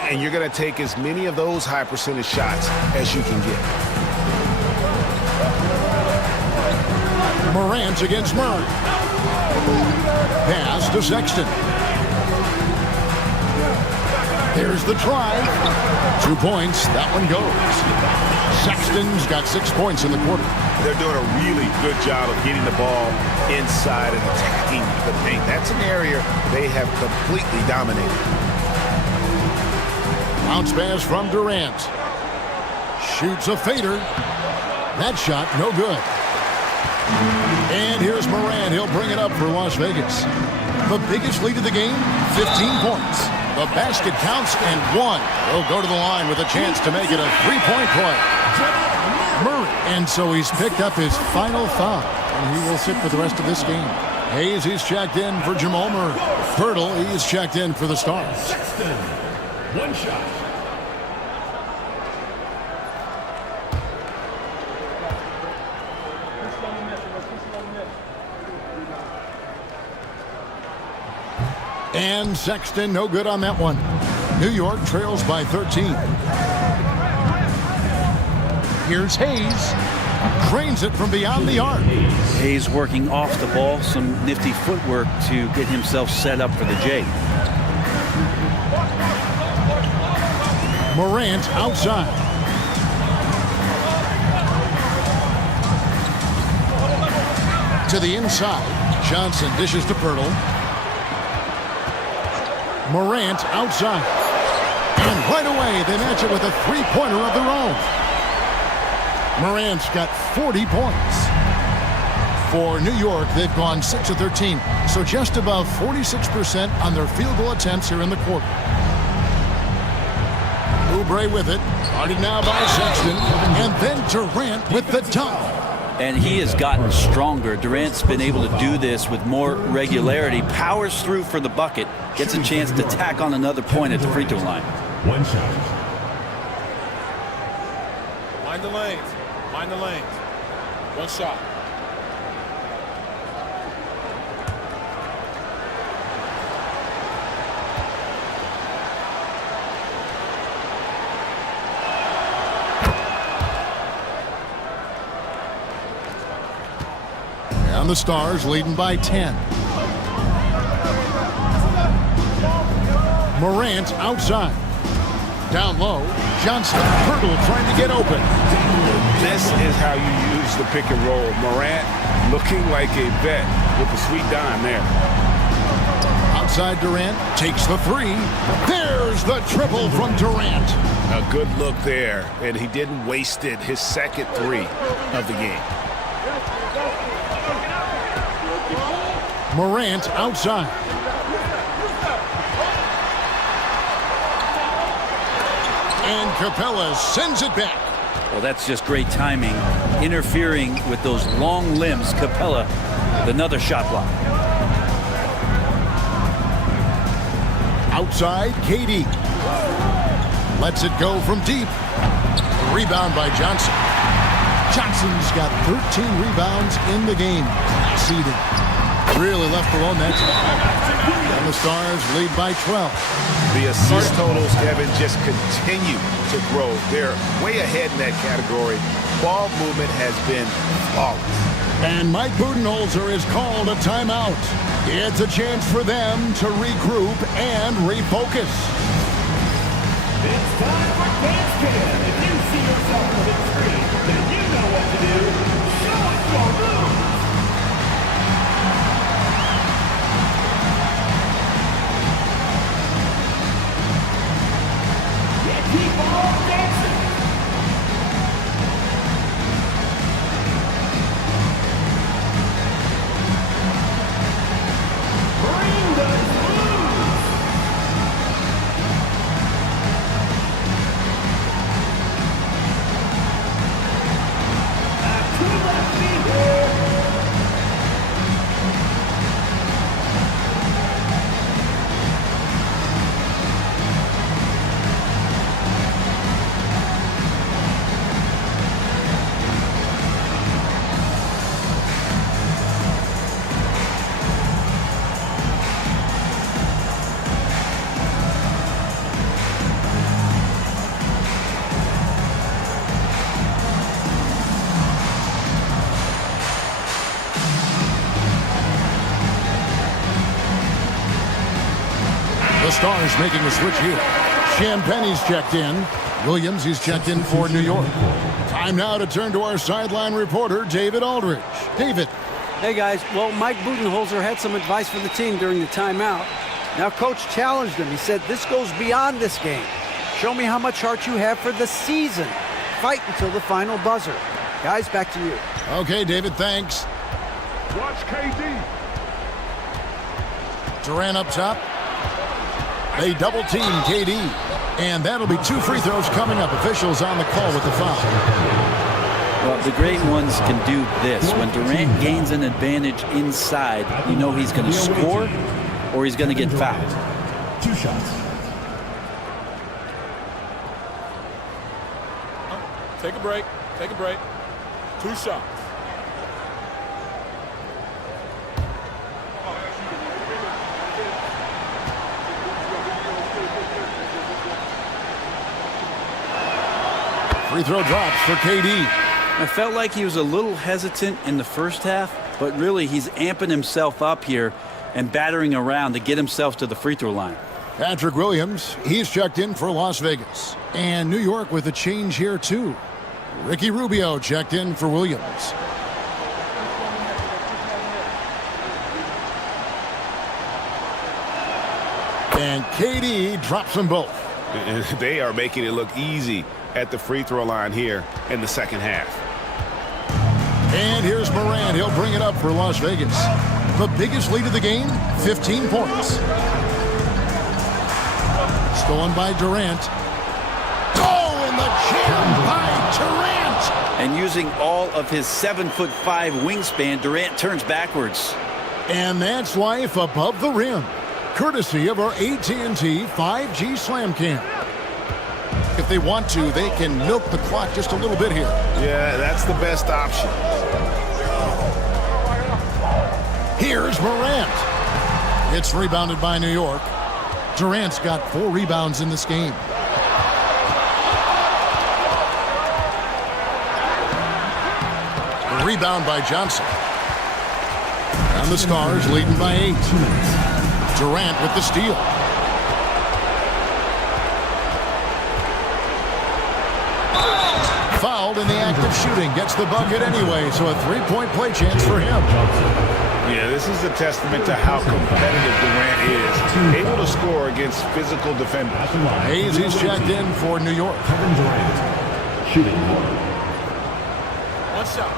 And you're going to take as many of those high percentage shots as you can get. Morant against Murray. Pass to Sexton. Here's the try. 2 points. That one goes. Sexton's got 6 points in the quarter. They're doing a really good job of getting the ball inside and attacking the paint. That's an area they have completely dominated. Bounce pass from Durant. Shoots a fader. That shot, no good. And here's Morant. He'll bring it up for Las Vegas. The biggest lead of the game, 15 points. The basket counts, and one. He'll go to the line with a chance to make it a three-point play. Murray. And so he's picked up his final foul, and he will sit for the rest of this game. Hayes, he's checked in for Jamal Murray. Pirtle, he's checked in for the Stars. Sexton, 1 shot. And Sexton, no good on that one. New York trails by 13. Here's Hayes. Trains it from beyond the arc. Hayes working off the ball. Some nifty footwork to get himself set up for the J. Morant outside. To the inside. Johnson dishes to Pirtle. Morant outside. And right away, they match it with a three-pointer of their own. Morant's got 40 points. For New York, they've gone 6 of 13, so just about 46% on their field goal attempts here in the quarter. Oubre with it. Guarded now by Sexton. And then Durant with the dunk. And he has gotten stronger. Durant's been able to do this with more regularity. Powers through for the bucket. Gets a chance to tack on another point at the free throw line. 1 shot. Mind the lanes. Mind the lanes. 1 shot. And the Stars leading by 10. Morant outside. Down low. Johnson. Pirtle trying to get open. This is how you use the pick and roll. Morant looking like a vet with the sweet dime there. Outside Durant takes the three. There's the triple from Durant. A good look there, and he didn't waste it. His second three of the game. Morant outside. And Capella sends it back. Well, that's just great timing. Interfering with those long limbs. Capella with another shot block. Outside, KD. Lets it go from deep. Rebound by Johnson. Johnson's got 13 rebounds in the game. Seeded. Really left alone that time. And the Stars lead by 12. The assist totals, Kevin, just continue to grow. They're way ahead in that category. Ball movement has been flawless. And Mike Budenholzer is called a timeout. It's a chance for them to regroup and refocus. It's time for Dance Cam. If you see yourself on the big screen, then you know what to do. Show us your moves. Yeah, keep on dancing. Bring those moves. The Stars making a switch here. Champagne's checked in. Williams, he's checked in for New York. Time now to turn to our sideline reporter, David Aldridge. David. Hey, guys. Well, Mike Budenholzer had some advice for the team during the timeout. Now, Coach challenged him. He said, this goes beyond this game. Show me how much heart you have for the season. Fight until the final buzzer. Guys, back to you. Okay, David, thanks. Watch KD. Durant up top. They double team KD. And that'll be 2 free throws coming up. Officials on the call with the foul. Well, the great ones can do this. When Durant gains an advantage inside, you know he's going to score or he's going to get fouled. 2 shots. Take a break. Take a break. 2 shots. Free throw drops for KD. I felt like he was a little hesitant in the first half, but really he's amping himself up here and battering around to get himself to the free throw line. Patrick Williams, he's checked in for Las Vegas. And New York with a change here too. Ricky Rubio checked in for Williams. And KD drops them both. And they are making it look easy at the free throw line here in the second half. And here's Morant. He'll bring it up for Las Vegas. The biggest lead of the game, 15 points. Stolen by Durant. Oh, and the jam by Durant. And using all of his 7'5" wingspan, Durant turns backwards. And that's life above the rim. Courtesy of our AT&T 5G Slam Cam. If they want to, they can milk the clock just a little bit here. Yeah, that's the best option. Here's Morant. It's rebounded by New York. Durant's got 4 rebounds in this game. A rebound by Johnson. And the Stars leading by 8. Durant with the steal. Fouled in the act of shooting. Gets the bucket anyway, so a 3-point play chance for him. Yeah, this is a testament to how competitive Durant is. Able to score against physical defenders. Hayes is checked in for New York. Kevin Durant, shooting 1. 1 shot.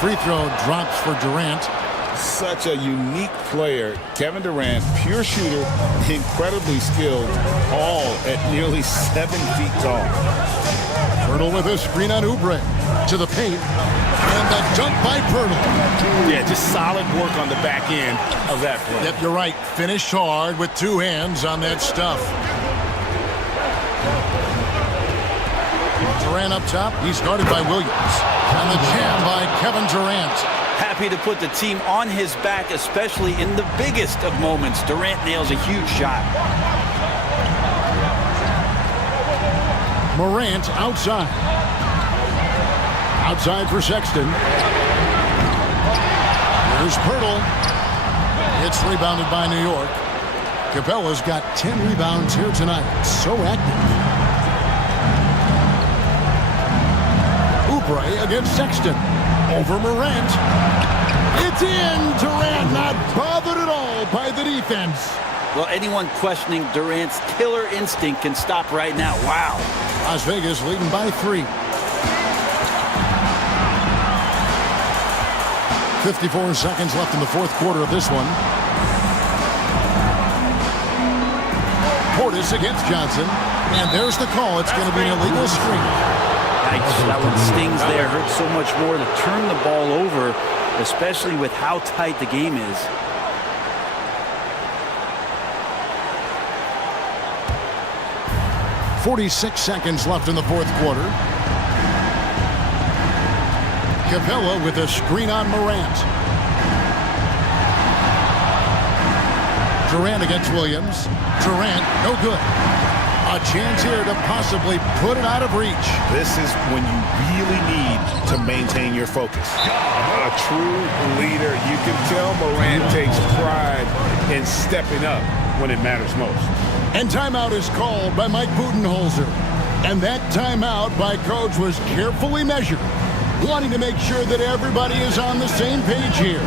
free throw drops for Durant. Such a unique player. Kevin Durant, pure shooter, incredibly skilled, all at nearly 7 feet tall. Pirtle with a screen on Oubre. To the paint. And the dunk by Pirtle. Yeah, just solid work on the back end of that play. Yep, you're right. Finished hard with 2 hands on that stuff. Durant up top. He's guarded by Williams. And the jam by Kevin Durant. Happy to put the team on his back, especially in the biggest of moments. Durant nails a huge shot. Morant outside. Outside for Sexton. Here's Pirtle. It's rebounded by New York. Capella's got 10 rebounds here tonight. So active. Oubre against Sexton. Over Morant. It's in. Durant not bothered at all by the defense. Well, anyone questioning Durant's killer instinct can stop right now. Wow. Las Vegas leading by 3. 54 seconds left in the fourth quarter of this one. Portis against Johnson. And there's the call. It's going to be an illegal screen. That one stings there. Hurts so much more to turn the ball over, especially with how tight the game is. .46 seconds left in the fourth quarter. Capella with a screen on Morant. Durant against Williams. Durant, no good. A chance here to possibly put it out of reach. This is when you really need to maintain your focus. A true leader. You can tell Morant takes pride in stepping up when it matters most. And timeout is called by Mike Budenholzer. And that timeout by Coach was carefully measured, wanting to make sure that everybody is on the same page here.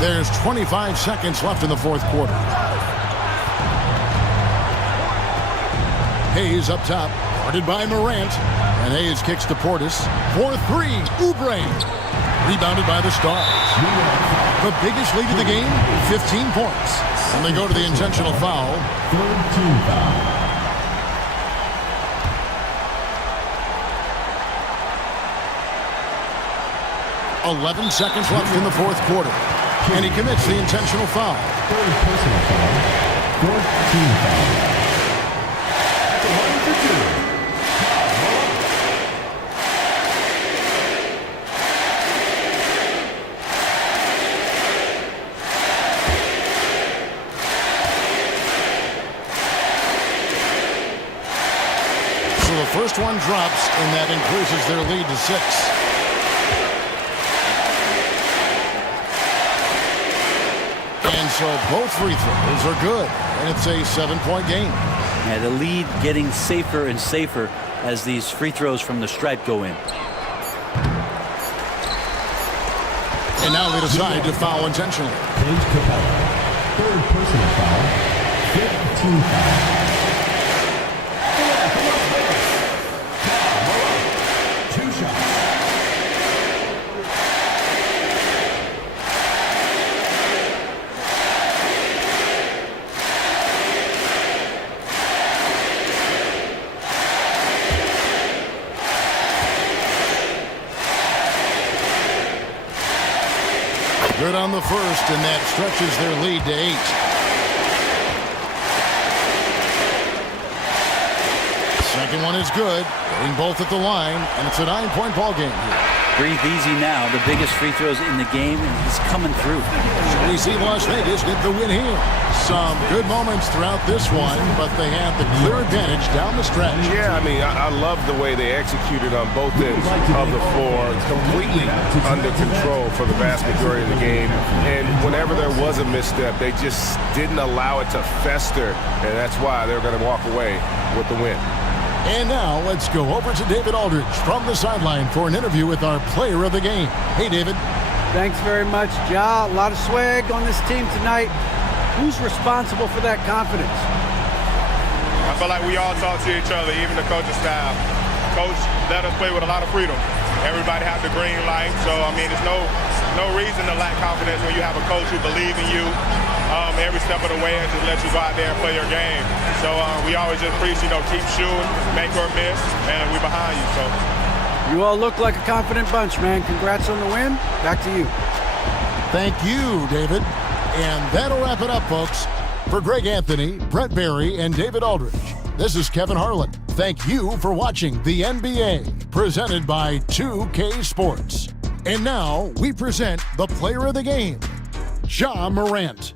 There's 25 seconds left in the fourth quarter. Hayes up top, guarded by Morant. And Hayes kicks to Portis. For 3, Oubre. Rebounded by the Stars. The biggest lead of the game, 15 points. And they go to the intentional foul. Third team foul. 11 seconds left in the fourth quarter. And he commits the intentional foul. Third personal foul. Fourth team foul. At the line for 2. So the first one drops, and that increases their lead to 6. And so both free throws are good, and it's a 7-point game. And the lead getting safer and safer as these free throws from the stripe go in. And now they decide to foul intentionally. Clint Capella. Third personal foul. 15 foul. Two shots. Good on the first, and that stretches their lead to 8. Second one is good, getting both at the line, and it's a 9-point ball game here. Breathe easy now. The biggest free throws in the game, and he's coming through. So we see Las Vegas get the win here. Some good moments throughout this one, but they had the clear advantage down the stretch. Yeah, I mean, I love the way they executed on both ends of the floor. Completely under control for the vast majority of the game. And whenever there was a misstep, they just didn't allow it to fester. And that's why they're going to walk away with the win. And now let's go over to David Aldridge from the sideline for an interview with our player of the game. Hey, David. Thanks very much, Ja. A lot of swag on this team tonight. Who's responsible for that confidence? I feel like we all talk to each other, even the coaching staff. Coach let us play with a lot of freedom. Everybody has the green light, so I mean, there's no reason to lack confidence when you have a coach who believes in you every step of the way and just let you go out there and play your game. So we always just preach, keep shooting, make or miss, and we're behind you. So you all look like a confident bunch, man. Congrats on the win. Back to you. Thank you, David. And that'll wrap it up, folks. For Greg Anthony, Brent Barry, and David Aldridge, this is Kevin Harlan. Thank you for watching the NBA, presented by 2K Sports. And now we present the player of the game, Ja Morant.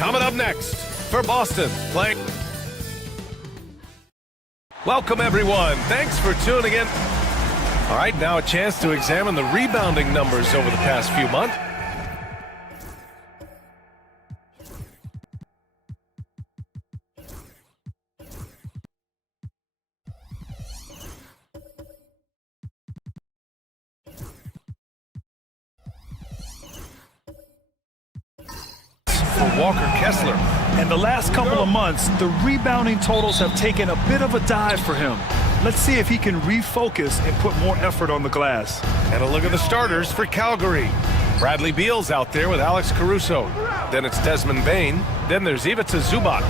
Coming up next for Boston, playing. Welcome, everyone. Thanks for tuning in. All right, now a chance to examine the rebounding numbers over the past few months. For Walker Kessler. In the last couple of months, the rebounding totals have taken a bit of a dive for him. Let's see if he can refocus and put more effort on the glass. And a look at the starters for Calgary. Bradley Beal's out there with Alex Caruso. Then it's Desmond Bane. Then there's Ivica Zubac.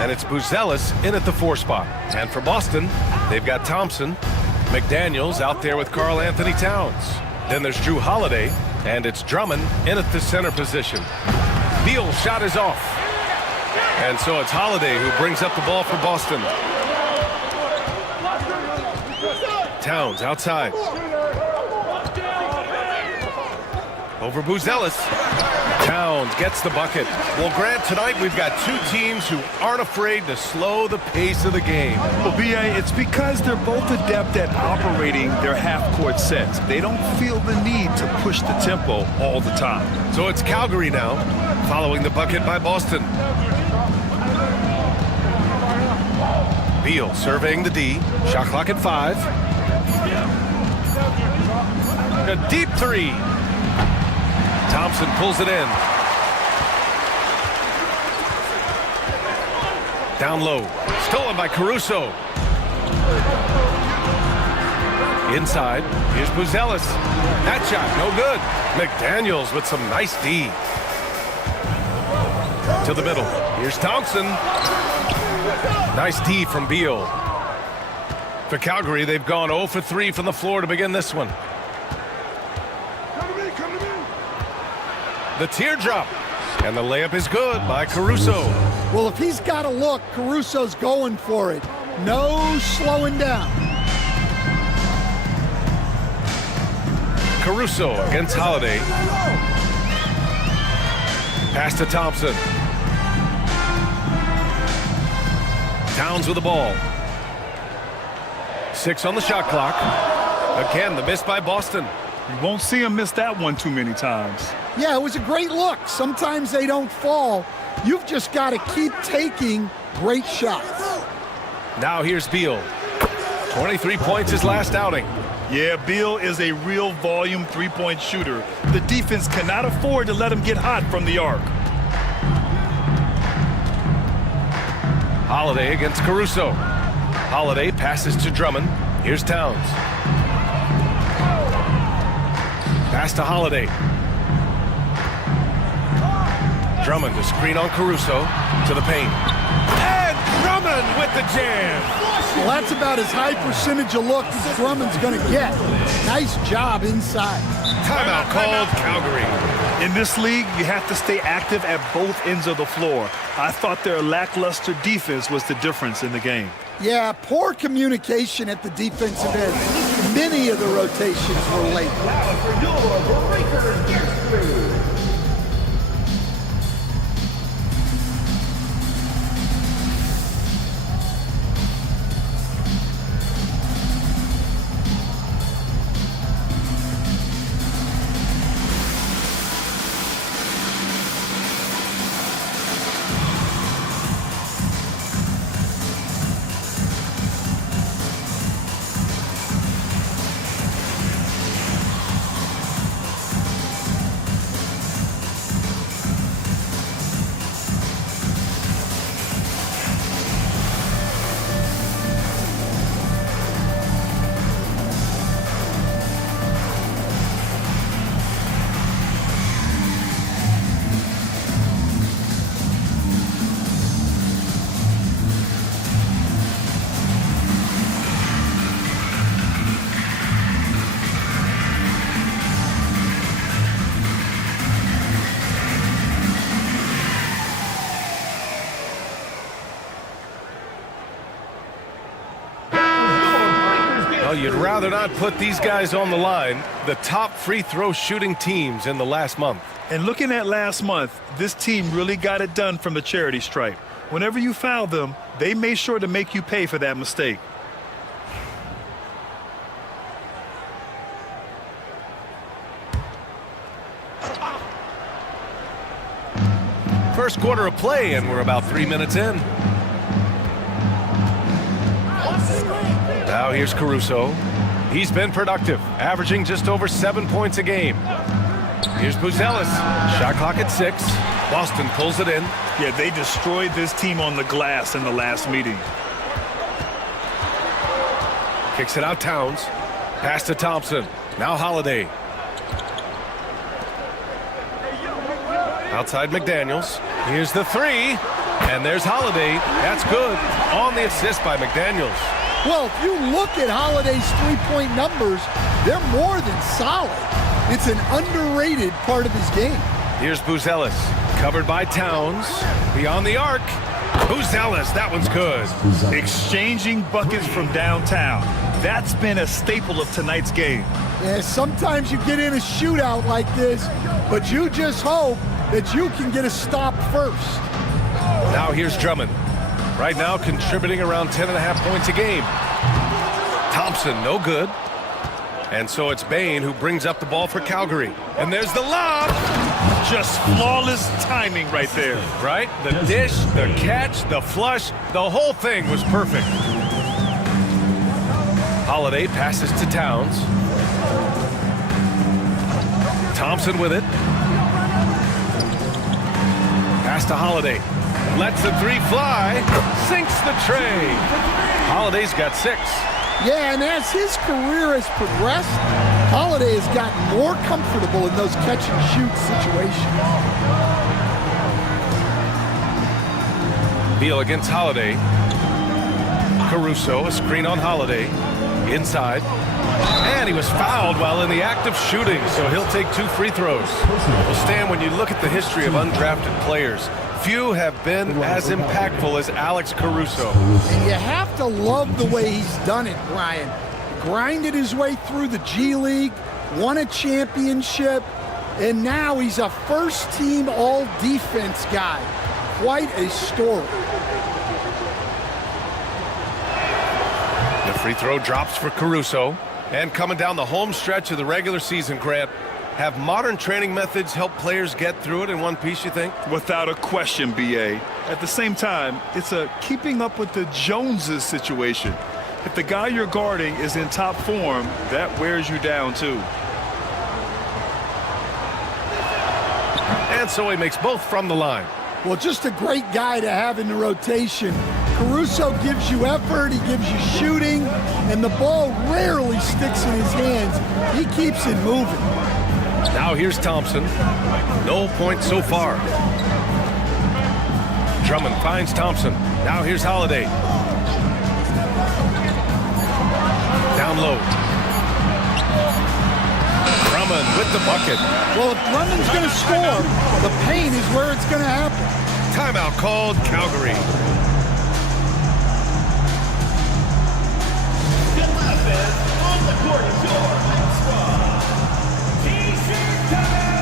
And it's Buzelis in at the 4 spot. And for Boston, they've got Thompson. McDaniels out there with Karl Anthony Towns. Then there's Drew Holiday. And it's Drummond in at the center position. Beal's shot is off. And so it's Holiday who brings up the ball for Boston. Towns outside. Over Buzelis. Towns gets the bucket. Well, Grant, tonight we've got two teams who aren't afraid to slow the pace of the game. Well, B.A., it's because they're both adept at operating their half-court sets. They don't feel the need to push the tempo all the time. So it's Calgary now, following the bucket by Boston. Beal surveying the D. Shot clock at 5. A deep 3. Thompson pulls it in. Down low. Stolen by Caruso. Inside. Here's Buzelis. That shot, no good. McDaniels with some nice D. To the middle. Here's Thompson. Nice D from Beal. For Calgary, they've gone 0 for 3 from the floor to begin this one. The teardrop. And the layup is good by Caruso. Well, if he's got a look, Caruso's going for it. No slowing down. Caruso against Holiday. Pass to Thompson. Towns with the ball. 6 on the shot clock. Again, the miss by Boston. You won't see him miss that one too many times. Yeah, it was a great look. Sometimes they don't fall. You've just got to keep taking great shots. Now here's Beal. 23 points his last outing. Yeah, Beal is a real volume three-point shooter. The defense cannot afford to let him get hot from the arc. Holiday against Caruso. Holiday passes to Drummond. Here's Towns. Pass to Holiday. Drummond to screen on Caruso. To the paint. And Drummond with the jam. Well, that's about as high percentage of look as Drummond's going to get. Nice job inside. Timeout called Calgary. In this league, you have to stay active at both ends of the floor. I thought their lackluster defense was the difference in the game. Yeah, poor communication at the defensive end. Many of the rotations were late. Now for your Breakers guest crew. You'd rather not put these guys on the line, the top free throw shooting teams in the last month. And looking at last month, this team really got it done from the charity stripe. Whenever you foul them, they made sure to make you pay for that mistake. First quarter of play, and we're about 3 minutes in. Now here's Caruso. He's been productive, averaging just over 7 points a game. Here's Buzelis. Shot clock at 6. Boston pulls it in. Yeah, they destroyed this team on the glass in the last meeting. Kicks it out Towns. Pass to Thompson. Now Holiday. Outside McDaniels. Here's the 3. And there's Holiday. That's good. On the assist by McDaniels. Well, if you look at Holiday's three-point numbers, they're more than solid. It's an underrated part of his game. Here's Buzelis. Covered by Towns. Beyond the arc. Buzelis. That one's good. Exchanging buckets from downtown. That's been a staple of tonight's game. Yeah, sometimes you get in a shootout like this, but you just hope that you can get a stop first. Now here's Drummond. Right now contributing around 10.5 points a game. Thompson, no good. And so it's Bain who brings up the ball for Calgary. And there's the lob. Just flawless timing right there. Right? The dish, the catch, the flush, the whole thing was perfect. Holiday passes to Towns. Thompson with it. Pass to Holiday. Lets the 3 fly. Sinks the tray. Holiday's got 6. Yeah, and as his career has progressed, Holiday has gotten more comfortable in those catch-and-shoot situations. Beal against Holiday. Caruso, a screen on Holiday. Inside. And he was fouled while in the act of shooting, so he'll take 2 free throws. Well, Stan, when you look at the history of undrafted players, few have been as impactful as Alex Caruso. And you have to love the way he's done it, Brian. Grinded his way through the G League, won a championship, and now he's a first-team all-defense guy. Quite a story. The free throw drops for Caruso. And coming down the home stretch of the regular season, Grant, have modern training methods helped players get through it in one piece, you think? Without a question, B.A. At the same time, it's a keeping up with the Joneses situation. If the guy you're guarding is in top form, that wears you down too. And so he makes both from the line. Well, just a great guy to have in the rotation. Caruso gives you effort, he gives you shooting, and the ball rarely sticks in his hands. He keeps it moving. Now here's Thompson. No points so far. Drummond finds Thompson. Now here's Holiday. Down low. Drummond with the bucket. Well, if Drummond's going to score, the paint is where it's going to happen. Timeout called, Calgary. On the court is your squad. DC time.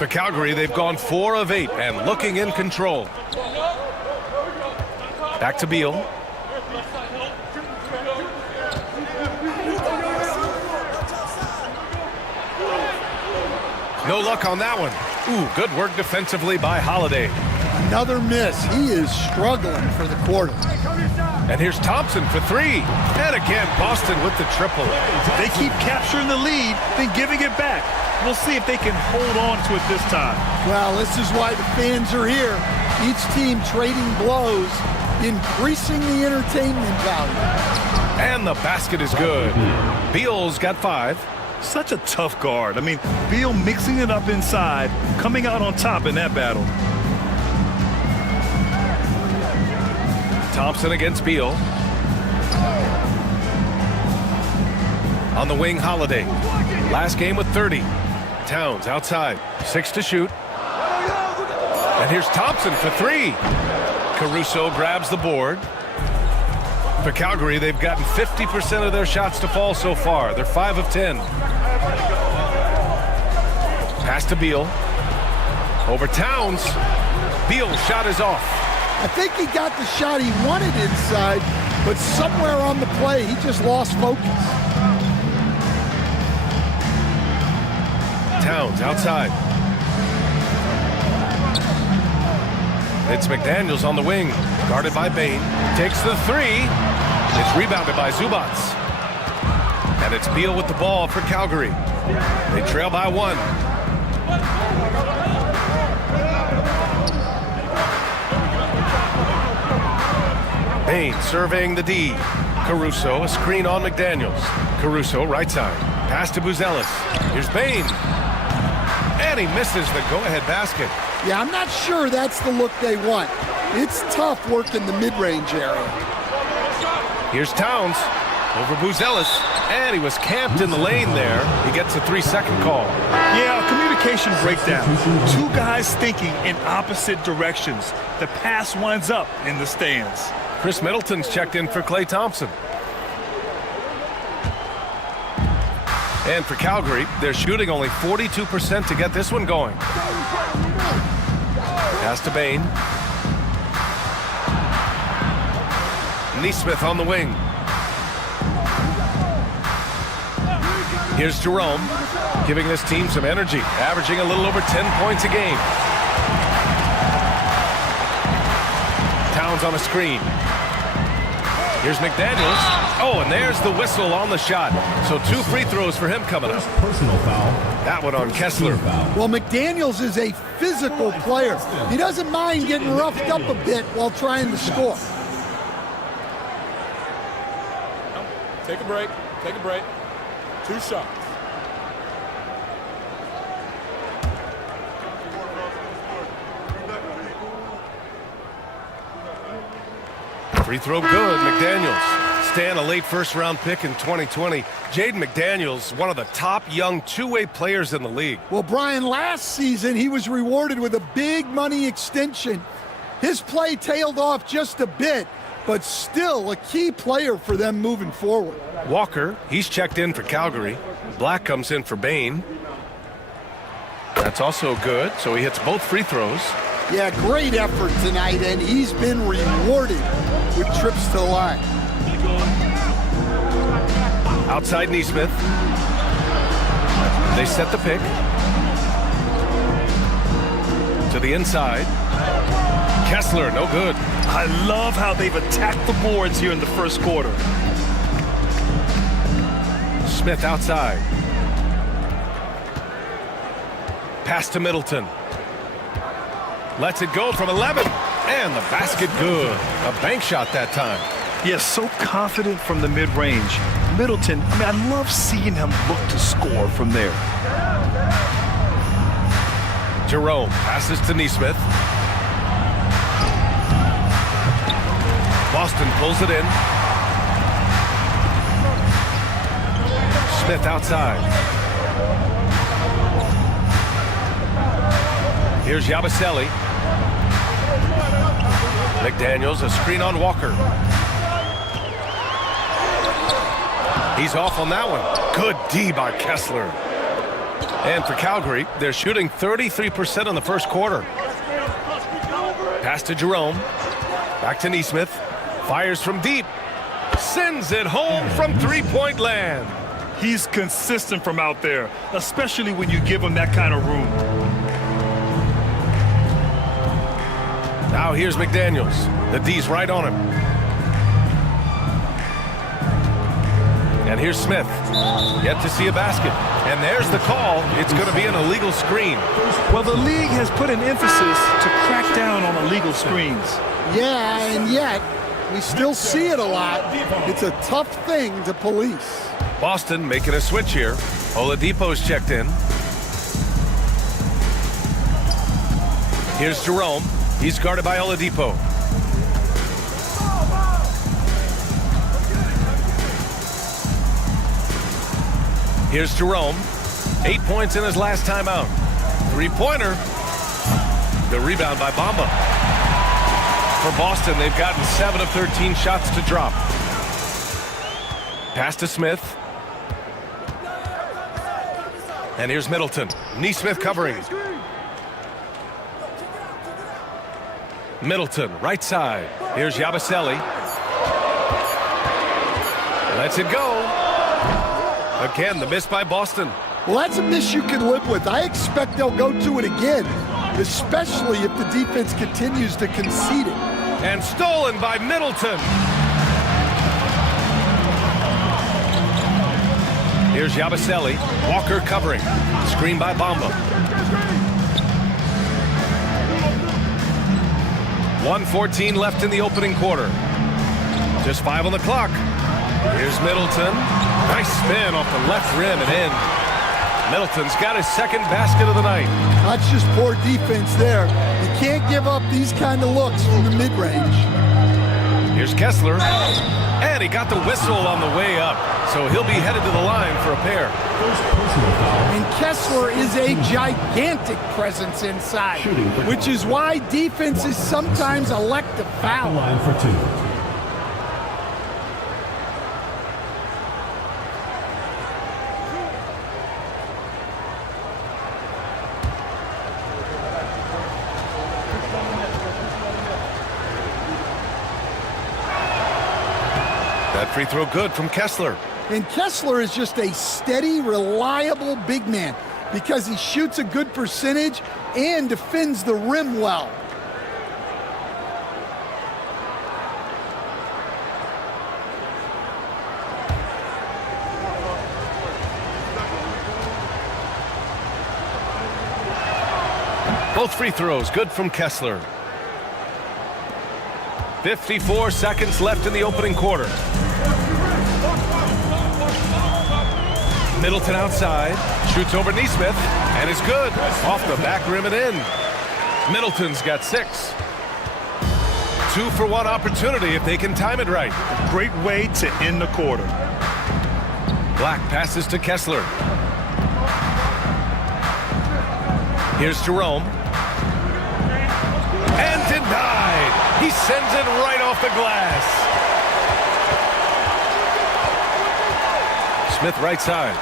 For Calgary, they've gone 4 of 8 and looking in control. Back to Beal. No luck on that one. Ooh, good work defensively by Holiday. Another miss. He is struggling for the quarter. And here's Thompson for 3. And again, Boston with the triple. They keep capturing the lead, then giving it back. We'll see if they can hold on to it this time. Well, this is why the fans are here. Each team trading blows, increasing the entertainment value. And the basket is good. Beal's got 5. Such a tough guard. I mean, Beal mixing it up inside, coming out on top in that battle. Thompson against Beal. On the wing, Holiday. Last game with 30. Towns outside. 6 to shoot. And here's Thompson for 3. Caruso grabs the board. For Calgary, they've gotten 50% of their shots to fall so far. They're 5 of 10. Pass to Beal. Over Towns. Beal's shot is off. I think he got the shot he wanted inside, but somewhere on the play, he just lost focus. Towns outside. It's McDaniels on the wing, guarded by Bane. Takes the 3. It's rebounded by Zubats. And it's Beal with the ball for Calgary. They trail by 1. Bane surveying the D. Caruso, a screen on McDaniels. Caruso, right side. Pass to Buzelis. Here's Bane. And he misses the go-ahead basket. Yeah, I'm not sure that's the look they want. It's tough working the mid-range area. Here's Towns over Buzelis. And he was camped in the lane there. He gets a 3-second call. Yeah, communication breakdown. 2 guys thinking in opposite directions. The pass winds up in the stands. Chris Middleton's checked in for Klay Thompson. And for Calgary, they're shooting only 42% to get this one going. Pass to Bane. Neesmith on the wing. Here's Jerome, giving this team some energy, averaging a little over 10 points a game. Towns on a screen. Here's McDaniels. Oh, and there's the whistle on the shot. So 2 free throws for him coming up. Personal foul. That one on Kessler. Well, McDaniels is a physical player. He doesn't mind getting roughed up a bit while trying to score. Take a break. Take a break. 2 shots. Free throw good, McDaniels. Stan, a late first-round pick in 2020. Jaden McDaniels, one of the top young two-way players in the league. Well, Brian, last season he was rewarded with a big money extension. His play tailed off just a bit, but still a key player for them moving forward. Walker, he's checked in for Calgary. Black comes in for Bane. That's also good, so he hits both free throws. Yeah, great effort tonight, and he's been rewarded with trips to the line. Outside Neesmith. They set the pick. To the inside. Kessler, no good. I love how they've attacked the boards here in the first quarter. Smith outside. Pass to Middleton. Lets it go from 11. And the basket good. A bank shot that time. Yes, so confident from the mid-range. Middleton, I mean, I love seeing him look to score from there. Jerome passes to Neesmith. Boston pulls it in. Smith outside. Here's Yabusele. McDaniels, a screen on Walker. He's off on that one. Good D by Kessler. And for Calgary, they're shooting 33% in the first quarter. Pass to Jerome. Back to Neesmith. Fires from deep. Sends it home from three-point land. He's consistent from out there, especially when you give him that kind of room. Now here's McDaniels. The D's right on him. And here's Smith. Yet to see a basket. And there's the call. It's going to be an illegal screen. Well, the league has put an emphasis to crack down on illegal screens. Yeah, and yet we still see it a lot. It's a tough thing to police. Boston making a switch here. Oladipo's checked in. Here's Jerome. He's guarded by Oladipo. Here's Jerome. 8 points in his last time out. Three-pointer. The rebound by Bamba. For Boston, they've gotten 7 of 13 shots to drop. Pass to Smith. And here's Middleton. Neesmith covering. Middleton, right side. Here's Yabusele. Lets it go. Again, the miss by Boston. Well, that's a miss you can live with. I expect they'll go to it again, especially if the defense continues to concede it. And stolen by Middleton. Here's Yabusele. Walker covering. Screen by Bamba. 1:14 left in the opening quarter. Just 5 on the clock. Here's Middleton. Nice spin off the left rim and in. Middleton's got his second basket of the night. That's just poor defense there. You can't give up these kind of looks from the mid-range. Here's Kessler. And he got the whistle on the way up. So he'll be headed to the line for a pair. And Kessler is a gigantic presence inside, which is why defenses sometimes elect to foul. Line for 2. That free throw good from Kessler. And Kessler is just a steady, reliable big man because he shoots a good percentage and defends the rim well. Both free throws good from Kessler. 54 seconds left in the opening quarter. Middleton outside, shoots over Neesmith, and is good. Off the back rim and in. Middleton's got 6. 2-for-1 opportunity if they can time it right. Great way to end the quarter. Black passes to Kessler. Here's Jerome. And denied. He sends it right off the glass. Smith right side.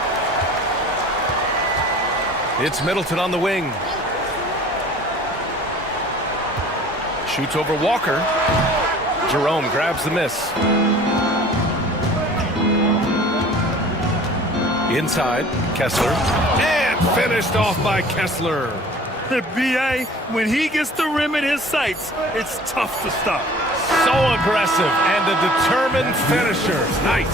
It's Middleton on the wing. Shoots over Walker. Jerome grabs the miss. Inside, Kessler. And finished off by Kessler. The B.A., when he gets the rim in his sights, it's tough to stop. So aggressive and a determined finisher. Nice.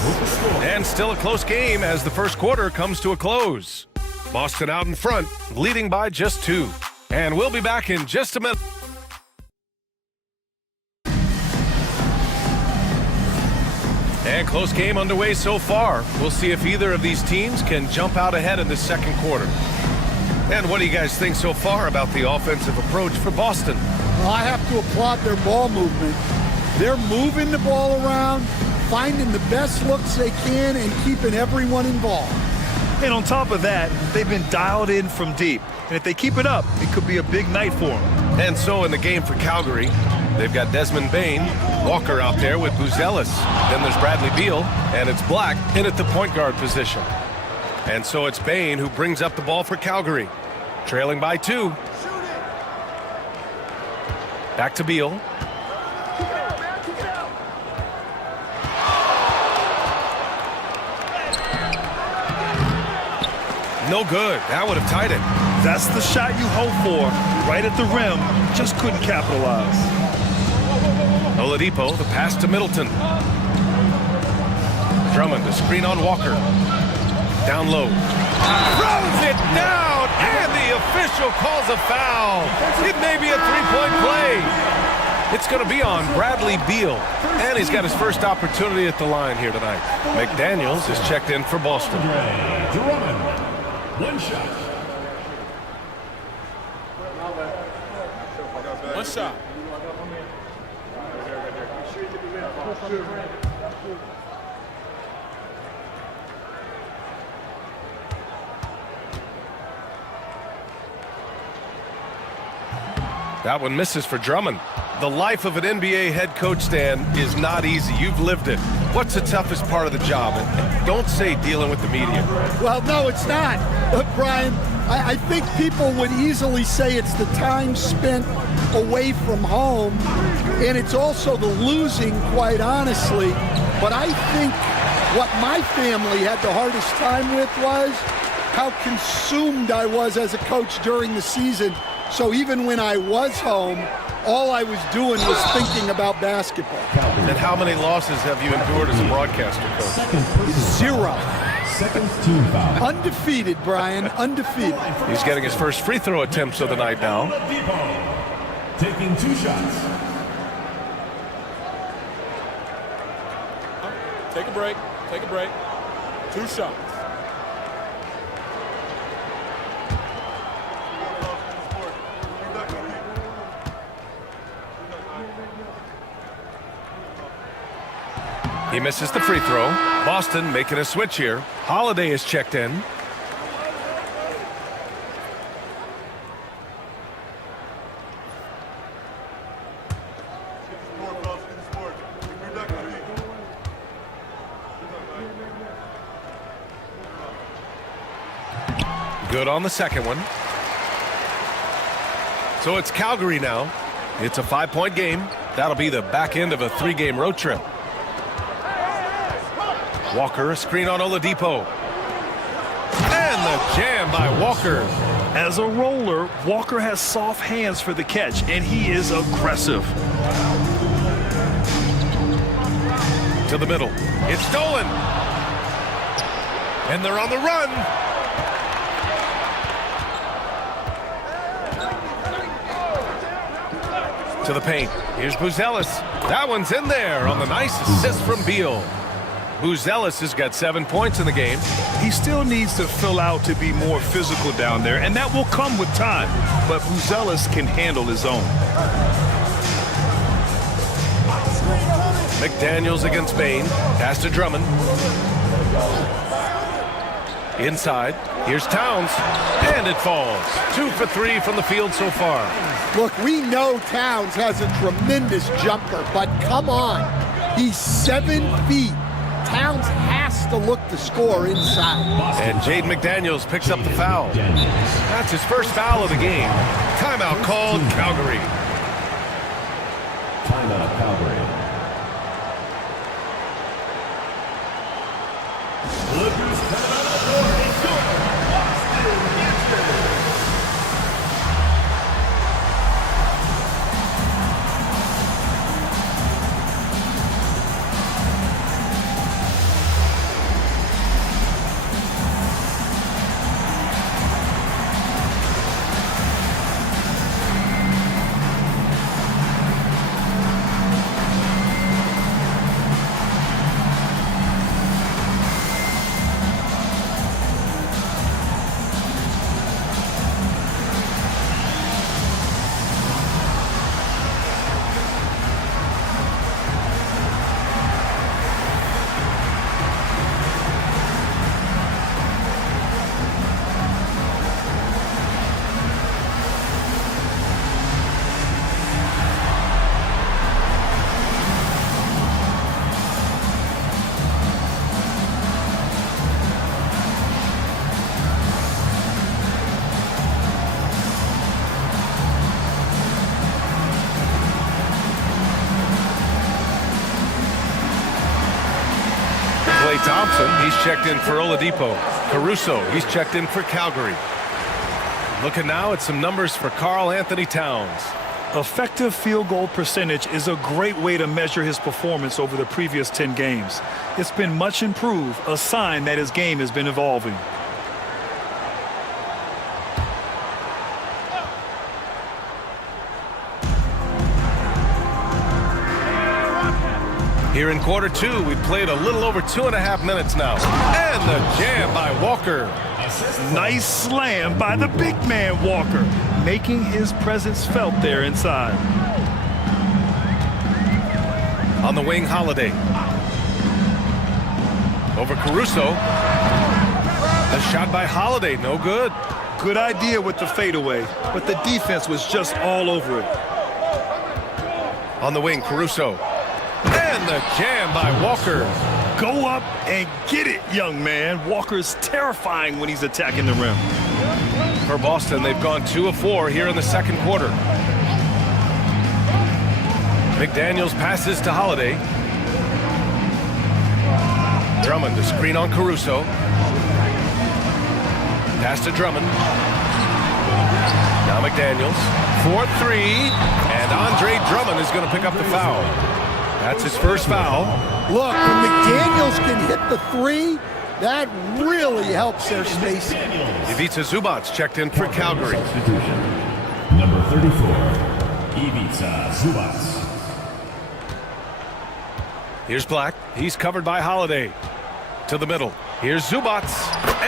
And still a close game as the first quarter comes to a close. Boston out in front, leading by just 2. And we'll be back in just a minute. And close game underway so far. We'll see if either of these teams can jump out ahead in the second quarter. And what do you guys think so far about the offensive approach for Boston? Well, I have to applaud their ball movement. They're moving the ball around, finding the best looks they can, and keeping everyone involved. And on top of that, they've been dialed in from deep. And if they keep it up, it could be a big night for them. And so in the game for Calgary, they've got Desmond Bane, Walker out there with Buzelis. Then there's Bradley Beal, and it's Black in at the point guard position. And so it's Bain who brings up the ball for Calgary. Trailing by 2. Back to Beal. No good. That would have tied it. That's the shot you hope for. Right at the rim. Just couldn't capitalize. Oladipo, the pass to Middleton. Drummond, the screen on Walker. Down low. Throws it down, and the official calls a foul. It may be a three-point play. It's going to be on Bradley Beal, and he's got his first opportunity at the line here tonight. McDaniels is checked in for Boston. Drummond, 1 shot. One shot. That one misses for Drummond. The life of an NBA head coach, Stan, is not easy. You've lived it. What's the toughest part of the job? And don't say dealing with the media. Well, no, it's not. Brian, I think people would easily say it's the time spent away from home, and it's also the losing, quite honestly. But I think what my family had the hardest time with was how consumed I was as a coach during the season. So even when I was home, all I was doing was thinking about basketball. And how many losses have you endured as a broadcaster, Coach? 0. Second team foul. Undefeated, Brian, undefeated. He's getting his first free throw attempts of the night now. Oladipo, taking 2 shots. Take a break. Take a break. 2 shots. He misses the free throw. Boston making a switch here. Holiday is checked in. Good on the second one. So it's Calgary now. It's a 5-point game. That'll be the back end of a 3-game road trip. Walker, a screen on Oladipo. And the jam by Walker. As a roller, Walker has soft hands for the catch, and he is aggressive. To the middle. It's stolen. And they're on the run. To the paint. Here's Buzelis. That one's in there on the nice assist from Beal. Buzelis has got 7 points in the game. He still needs to fill out to be more physical down there, and that will come with time. But Buzelis can handle his own. McDaniels against Bain. Pass to Drummond. Inside. Here's Towns. And it falls. 2 for 3 from the field so far. Look, we know Towns has a tremendous jumper, but come on. He's 7 feet. Towns has to look to score inside. And Jaden McDaniels picks up the foul. That's his first foul of the game. Timeout called Calgary. Timeout Calgary. Lookers Thompson, he's checked in for Oladipo. Caruso, he's checked in for Calgary. Looking now at some numbers for Karl Anthony Towns. Effective field goal percentage is a great way to measure his performance over the previous 10 games. It's been much improved, a sign that his game has been evolving. Here in quarter two, we've played a little over 2.5 minutes now. And the jam by Walker. Nice slam by the big man Walker, making his presence felt there inside. On the wing, Holiday. Over Caruso. The shot by Holiday, no good. Good idea with the fadeaway, but the defense was just all over it. On the wing, Caruso. And the jam by Walker. Go up and get it, young man. Walker's terrifying when he's attacking the rim. For Boston, they've gone 2 of 4 here in the second quarter. McDaniels passes to Holiday. Drummond, the screen on Caruso. Pass to Drummond. Now McDaniels. 4-3. And Andre Drummond is going to pick up the foul. That's his first foul. Look, when McDaniels can hit the three, that really helps their spacing. Ivica Zubac checked in for Calgary. Number 34, Ivica Zubac. Here's Black. He's covered by Holiday. To the middle. Here's Zubac.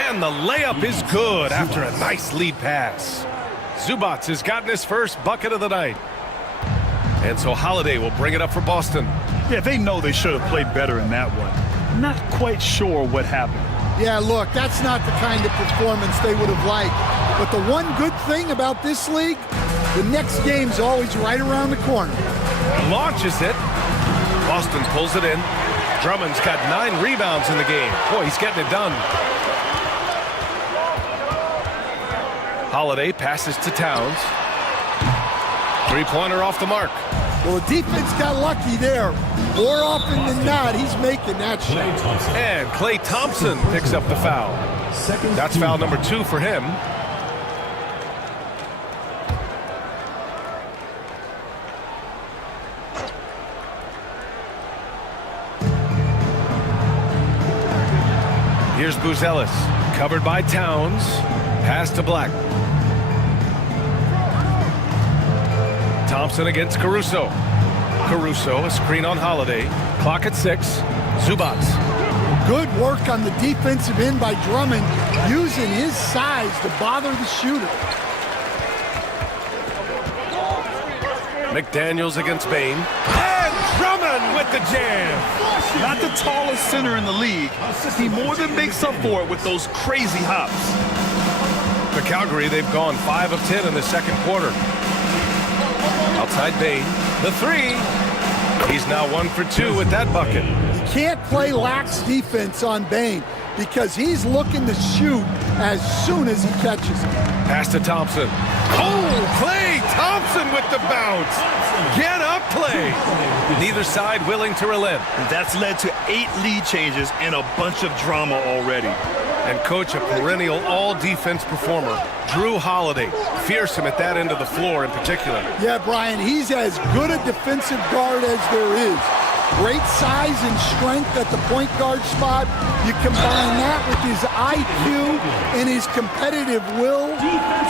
And the layup is good after a nice lead pass. Zubac has gotten his first bucket of the night. And so Holiday will bring it up for Boston. Yeah, they know they should have played better in that one. Not quite sure what happened. Yeah, look, that's not the kind of performance they would have liked. But the one good thing about this league, the next game's always right around the corner. Launches it. Boston pulls it in. Drummond's got 9 rebounds in the game. Boy, he's getting it done. Holiday passes to Towns. Three-pointer off the mark. Well, the defense got lucky there. More often than not, he's making that shot. And Klay Thompson picks up the foul. That's foul number 2 for him. Here's Buzelis, covered by Towns. Pass to Black. Thompson against Caruso. Caruso, a screen on Holiday. Clock at 6. Zubac. Good work on the defensive end by Drummond, using his size to bother the shooter. McDaniels against Bain. And Drummond with the jam. Not the tallest center in the league. He more than makes up for it with those crazy hops. For Calgary, they've gone 5 of 10 in the second quarter. Outside Bain, the 3. He's now 1 for 2 with that bucket. You can't play lax defense on Bain because he's looking to shoot as soon as he catches it. Pass to Thompson. Oh, Klay Thompson with the bounce. Get up, Klay. Neither side willing to relent. That's led to 8 lead changes and a bunch of drama already. And coach, a perennial all-defense performer, Drew Holiday. Fearsome at that end of the floor in particular. Yeah, Brian, he's as good a defensive guard as there is. Great size and strength at the point guard spot. You combine that with his IQ and his competitive will,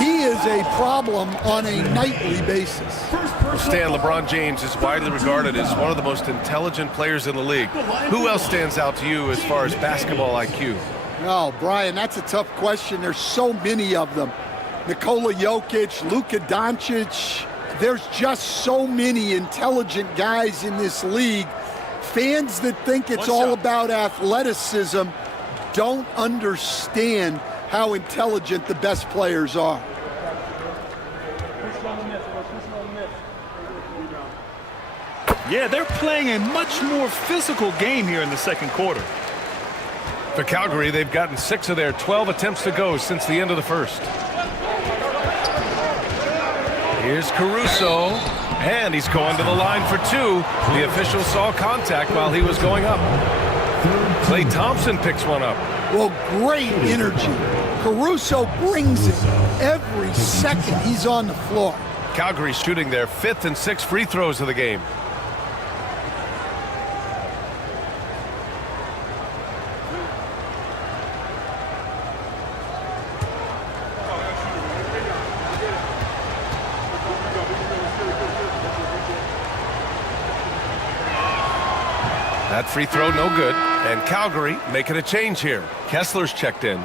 he is a problem on a nightly basis. Well, Stan, LeBron James is widely regarded as one of the most intelligent players in the league. Who else stands out to you as far as basketball IQ? Oh, Brian, that's a tough question. There's so many of them. Nikola Jokic, Luka Doncic. There's just so many intelligent guys in this league. Fans that think it's all about athleticism don't understand how intelligent the best players are. Yeah, they're playing a much more physical game here in the second quarter. For Calgary, they've gotten 6 of their 12 attempts to go since the end of the first. Here's Caruso, and he's going to the line for 2. The official saw contact while he was going up. Klay Thompson picks one up. Well, great energy. Caruso brings it every second he's on the floor. Calgary shooting their 5th and 6th free throws of the game. That free throw no good, and Calgary making a change here. Kessler's checked in.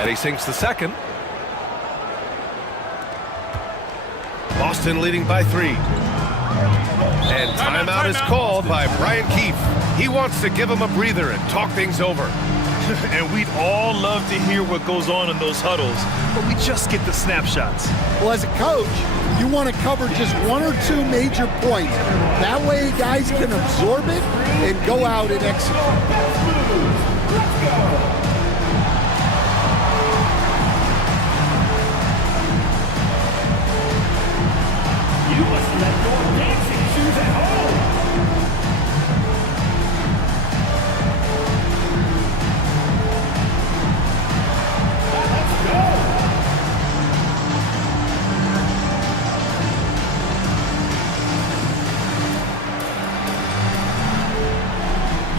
And he sinks the second. Boston leading by 3. And timeout is called by Brian Keefe. He wants to give him a breather and talk things over. And we'd all love to hear what goes on in those huddles, but we just get the snapshots. Well, as a coach, you want to cover just 1 or 2 major points. That way guys can absorb it and go out and execute. You must let your dancing shoes at home. Let's go.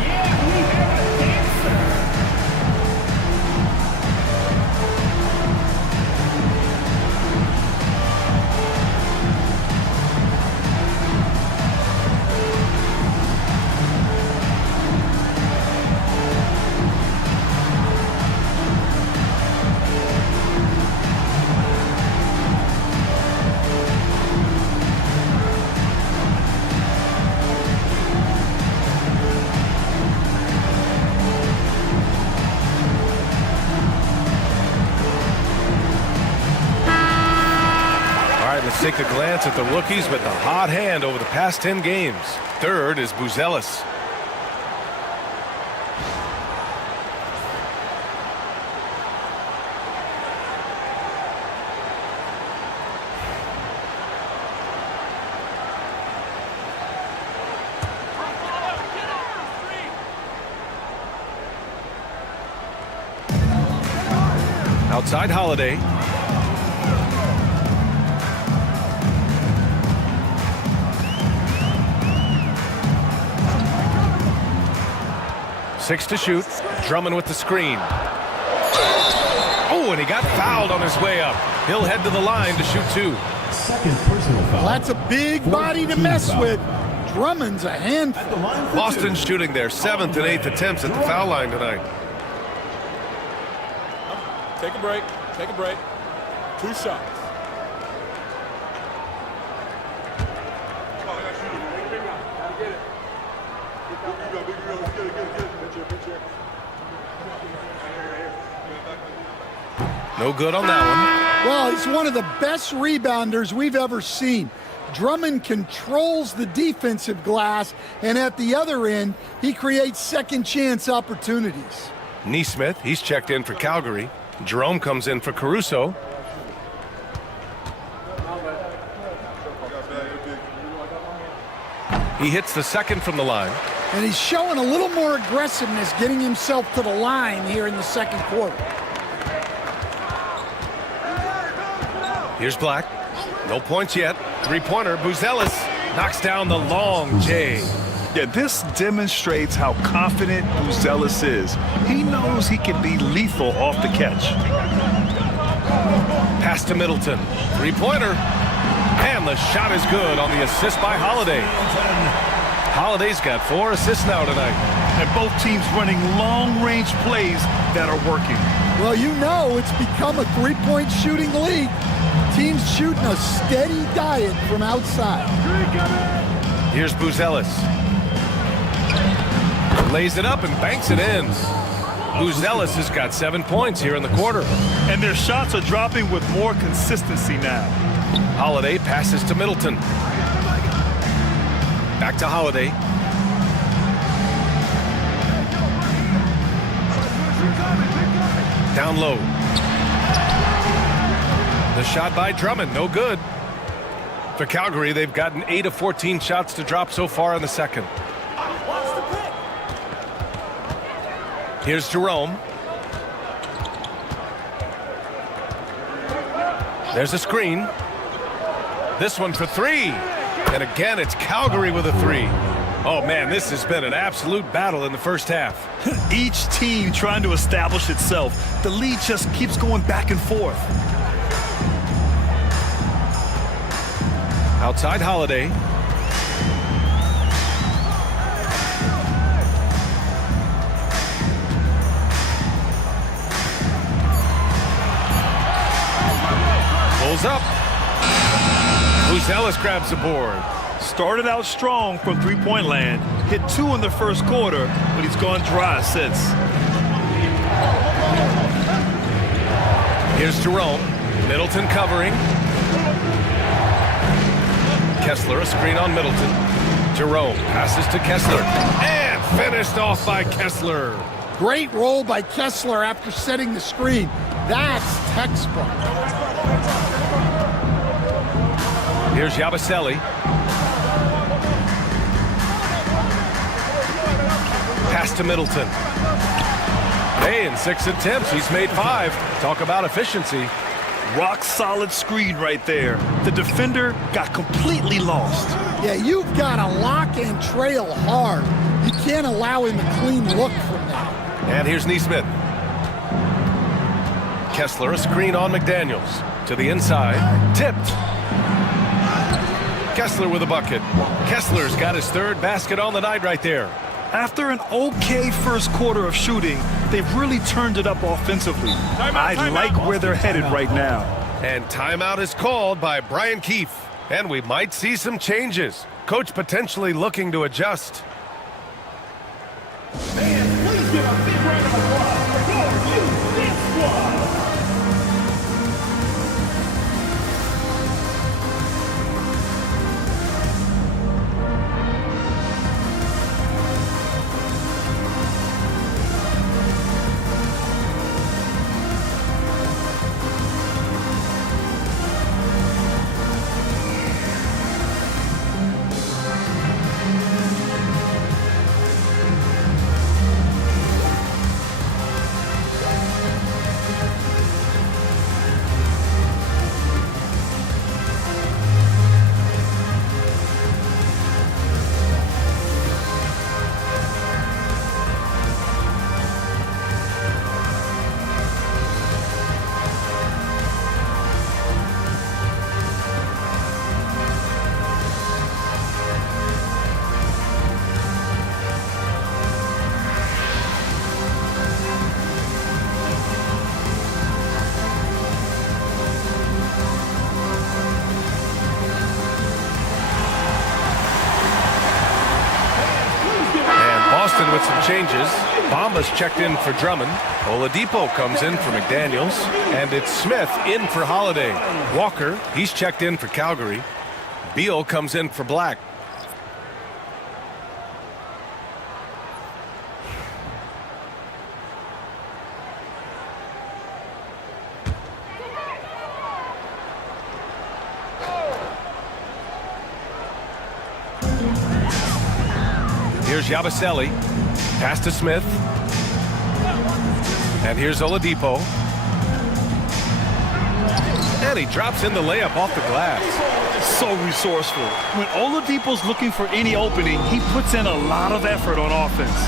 Yeah, we have a dancer. Let's take a glance at the rookies with the hot hand over the past 10 games. Third is Buzelis. Outside Holiday. Six to shoot. Drummond with the screen. Oh, and he got fouled on his way up. He'll head to the line to shoot 2. Second personal foul. Well, that's a big body to mess with. Drummond's a handful. Boston shooting their 7th and 8th attempts at the foul line tonight. Take a break. Take a break. 2 shots. No good on that one. Well, he's one of the best rebounders we've ever seen. Drummond controls the defensive glass, and at the other end, he creates second chance opportunities. Neesmith, he's checked in for Calgary. Jerome comes in for Caruso. He hits the second from the line. And he's showing a little more aggressiveness getting himself to the line here in the second quarter. Here's Black. No points yet. Three-pointer. Buzelis knocks down the long J. Yeah, this demonstrates how confident Buzelis is. He knows he can be lethal off the catch. Pass to Middleton. Three-pointer. And the shot is good on the assist by Holiday. Holiday's got 4 assists now tonight. And both teams running long-range plays that are working. Well, you know it's become a three-point shooting league. Teams shooting a steady diet from outside. Here's Buzelis. Lays it up and banks it in. Buzelis has got 7 points here in the quarter. And their shots are dropping with more consistency now. Holiday passes to Middleton. Back to Holiday. Down low. The shot by Drummond, no good. For Calgary, they've gotten 8 of 14 shots to drop so far in the second. Here's Jerome. There's a screen. This one for 3. And again, it's Calgary with a 3. Oh, man, this has been an absolute battle in the first half. Each team trying to establish itself. The lead just keeps going back and forth. Outside Holiday. Pulls up. Ellis grabs the board. Started out strong from three-point land. Hit 2 in the first quarter, but he's gone dry since. Here's Jerome. Middleton covering. Kessler, a screen on Middleton. Jerome passes to Kessler. And finished off by Kessler. Great roll by Kessler after setting the screen. That's textbook. Here's Yabusele. Pass to Middleton. Hey, in 6 attempts, he's made 5. Talk about efficiency. Rock solid screen right there. The defender got completely lost. Yeah, you've got to lock and trail hard. You can't allow him a clean look from that. And here's Neesmith. Kessler, a screen on McDaniels. To the inside. Tipped. Kessler with a bucket. Kessler's got his 3rd basket on the night right there. After an okay first quarter of shooting, they've really turned it up offensively. I like where they're headed right now. And timeout is called by Brian Keefe. And we might see some changes. Coach potentially looking to adjust. Fans, please give a big round of applause for your Big Squad. With some changes. Bamba's checked in for Drummond. Oladipo comes in for McDaniels. And it's Smith in for Holiday. Walker, he's checked in for Calgary. Beal comes in for Black. Here's Yabusele. Pass to Smith. And here's Oladipo. And he drops in the layup off the glass. So resourceful. When Oladipo's looking for any opening, he puts in a lot of effort on offense.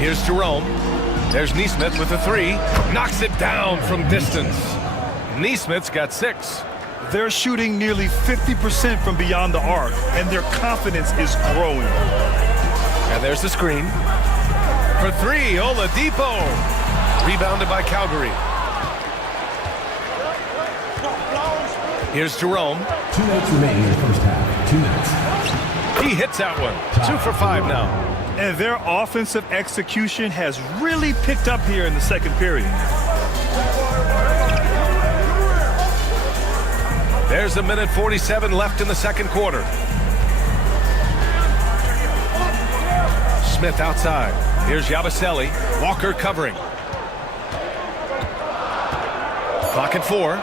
Here's Jerome. There's Neesmith with a 3. Knocks it down from distance. Neesmith's got 6. They're shooting nearly 50% from beyond the arc, and their confidence is growing. And there's the screen. For 3, Oladipo. Rebounded by Calgary. Here's Jerome. 2 minutes remaining in the first half. 2 minutes. He hits that one. 2 for 5 now. And their offensive execution has really picked up here in the second period. There's 1:47 left in the second quarter. Smith outside. Here's Yabusele. Walker covering. Clock at 4.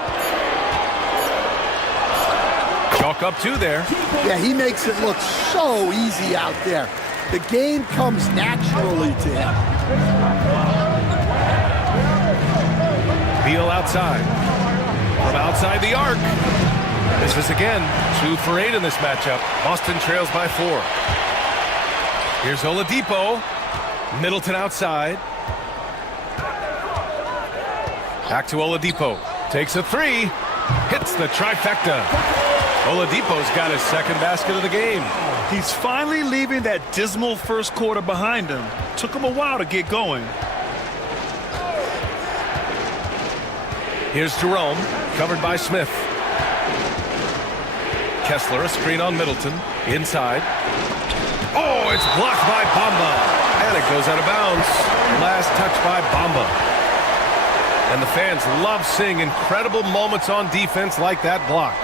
Chalk up 2 there. Yeah, he makes it look so easy out there. The game comes naturally to him. Beal outside. From outside the arc. This is again 2 for 8 in this matchup. Boston trails by 4. Here's Oladipo. Middleton outside. Back to Oladipo. Takes a 3. Hits the trifecta. Oladipo's got his second basket of the game. He's finally leaving that dismal first quarter behind him. Took him a while to get going. Here's Jerome, covered by Smith. Kessler, a screen on Middleton. Inside. Oh, it's blocked by Bamba. And it goes out of bounds. Last touch by Bamba. And the fans love seeing incredible moments on defense like that block.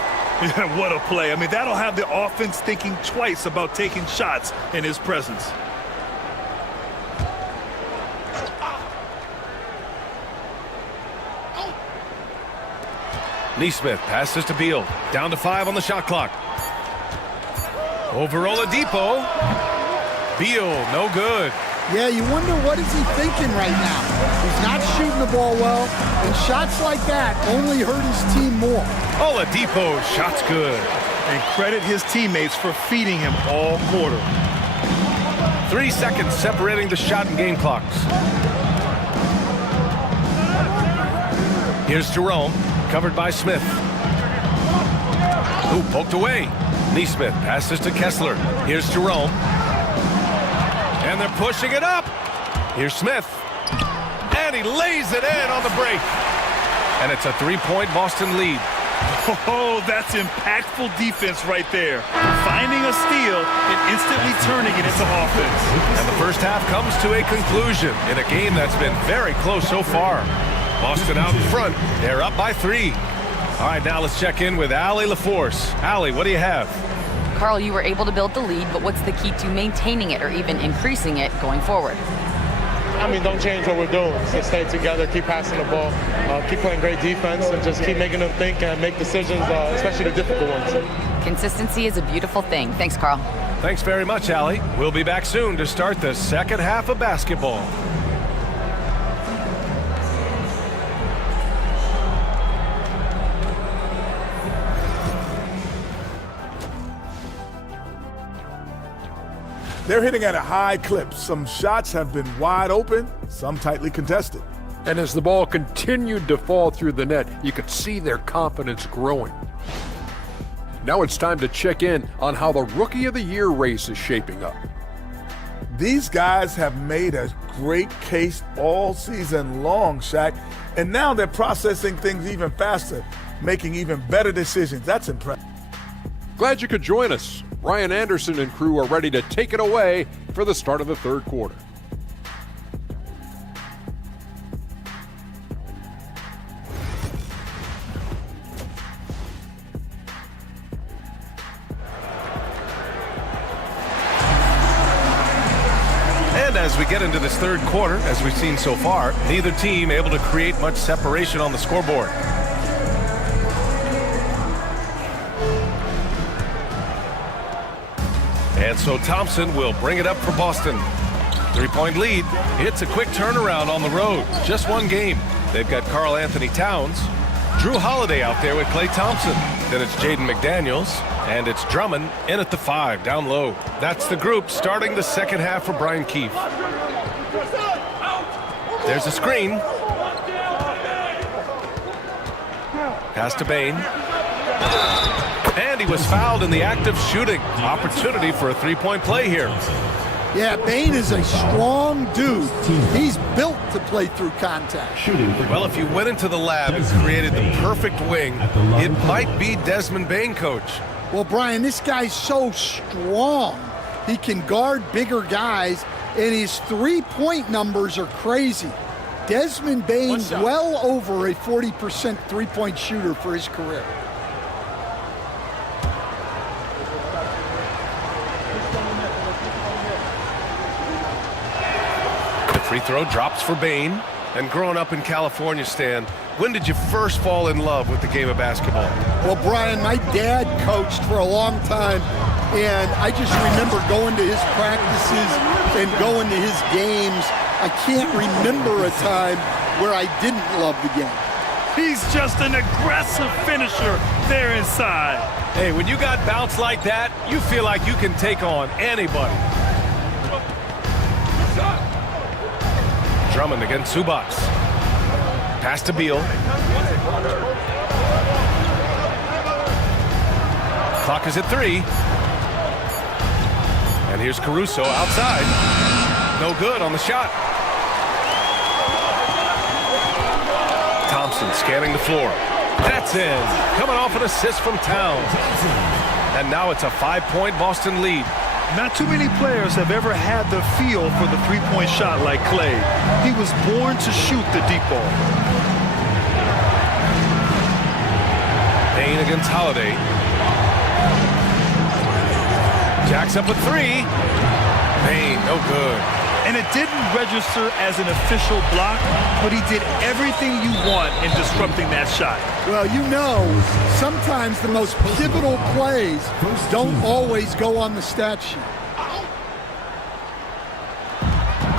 Yeah, what a play. I mean, that'll have the offense thinking twice about taking shots in his presence. Neesmith passes to Beal. Down to 5 on the shot clock. Over Oladipo. Beal, no good. Yeah, you wonder what is he thinking right now. He's not shooting the ball well, and shots like that only hurt his team more. Oladipo, shot's good. And credit his teammates for feeding him all quarter. 3 seconds separating the shot and game clocks. Here's Jerome, covered by Smith. Ooh, poked away. Neesmith passes to Kessler. Here's Jerome. And they're pushing it up. Here's Smith. And he lays it in on the break. And it's a 3-point Boston lead. Oh, that's impactful defense right there. Finding a steal and instantly turning it into offense. And the first half comes to a conclusion in a game that's been very close so far. Boston out in front. They're up by 3. All right, now let's check in with Allie LaForce. Allie, what do you have? Carl, you were able to build the lead, but what's the key to maintaining it or even increasing it going forward? I mean, don't change what we're doing. Just stay together, keep passing the ball, keep playing great defense, and just keep making them think and make decisions, especially the difficult ones. Consistency is a beautiful thing. Thanks, Carl. Thanks very much, Allie. We'll be back soon to start the second half of basketball. They're hitting at a high clip. Some shots have been wide open, some tightly contested. And as the ball continued to fall through the net, you could see their confidence growing. Now it's time to check in on how the Rookie of the Year race is shaping up. These guys have made a great case all season long, Shaq, and now they're processing things even faster, making even better decisions. That's impressive. Glad you could join us. Ryan Anderson and crew are ready to take it away for the start of the third quarter. And as we get into this third quarter, as we've seen so far, neither team able to create much separation on the scoreboard. And so Thompson will bring it up for Boston. 3-point lead. It's a quick turnaround on the road. Just one game. They've got Karl Anthony Towns, Drew Holiday out there with Klay Thompson. Then it's Jaden McDaniels, and it's Drummond in at the 5, down low. That's the group starting the second half for Brian Keefe. There's a screen. Pass to Bane. And he was fouled in the act of shooting. Opportunity for a 3-point play here. Yeah, Bane is a strong dude. He's built to play through contact. Well, if you went into the lab and created the perfect wing, it might be Desmond Bane, Coach. Well, Brian, this guy's so strong. He can guard bigger guys, and his three-point numbers are crazy. Desmond Bane's well over a 40% three-point shooter for his career. Free throw drops for Bain. And growing up in California, Stan, when did you first fall in love with the game of basketball? Well, Brian, my dad coached for a long time, and I just remember going to his practices and going to his games. I can't remember a time where I didn't love the game. He's just an aggressive finisher there inside. Hey, when you got bounce like that, you feel like you can take on anybody. Drummond against Zubats. Pass to Beal. Clock is at 3. And here's Caruso outside. No good on the shot. Thompson scanning the floor. That's in. Coming off an assist from Towns. And now it's a 5-point Boston lead. Not too many players have ever had the feel for the three-point shot like Clay. He was born to shoot the deep ball. Bain against Holiday. Jacks up a 3. Bain, no good. And it didn't register as an official block, but he did everything you want in disrupting that shot. Well, you know, sometimes the most pivotal plays don't always go on the stat sheet.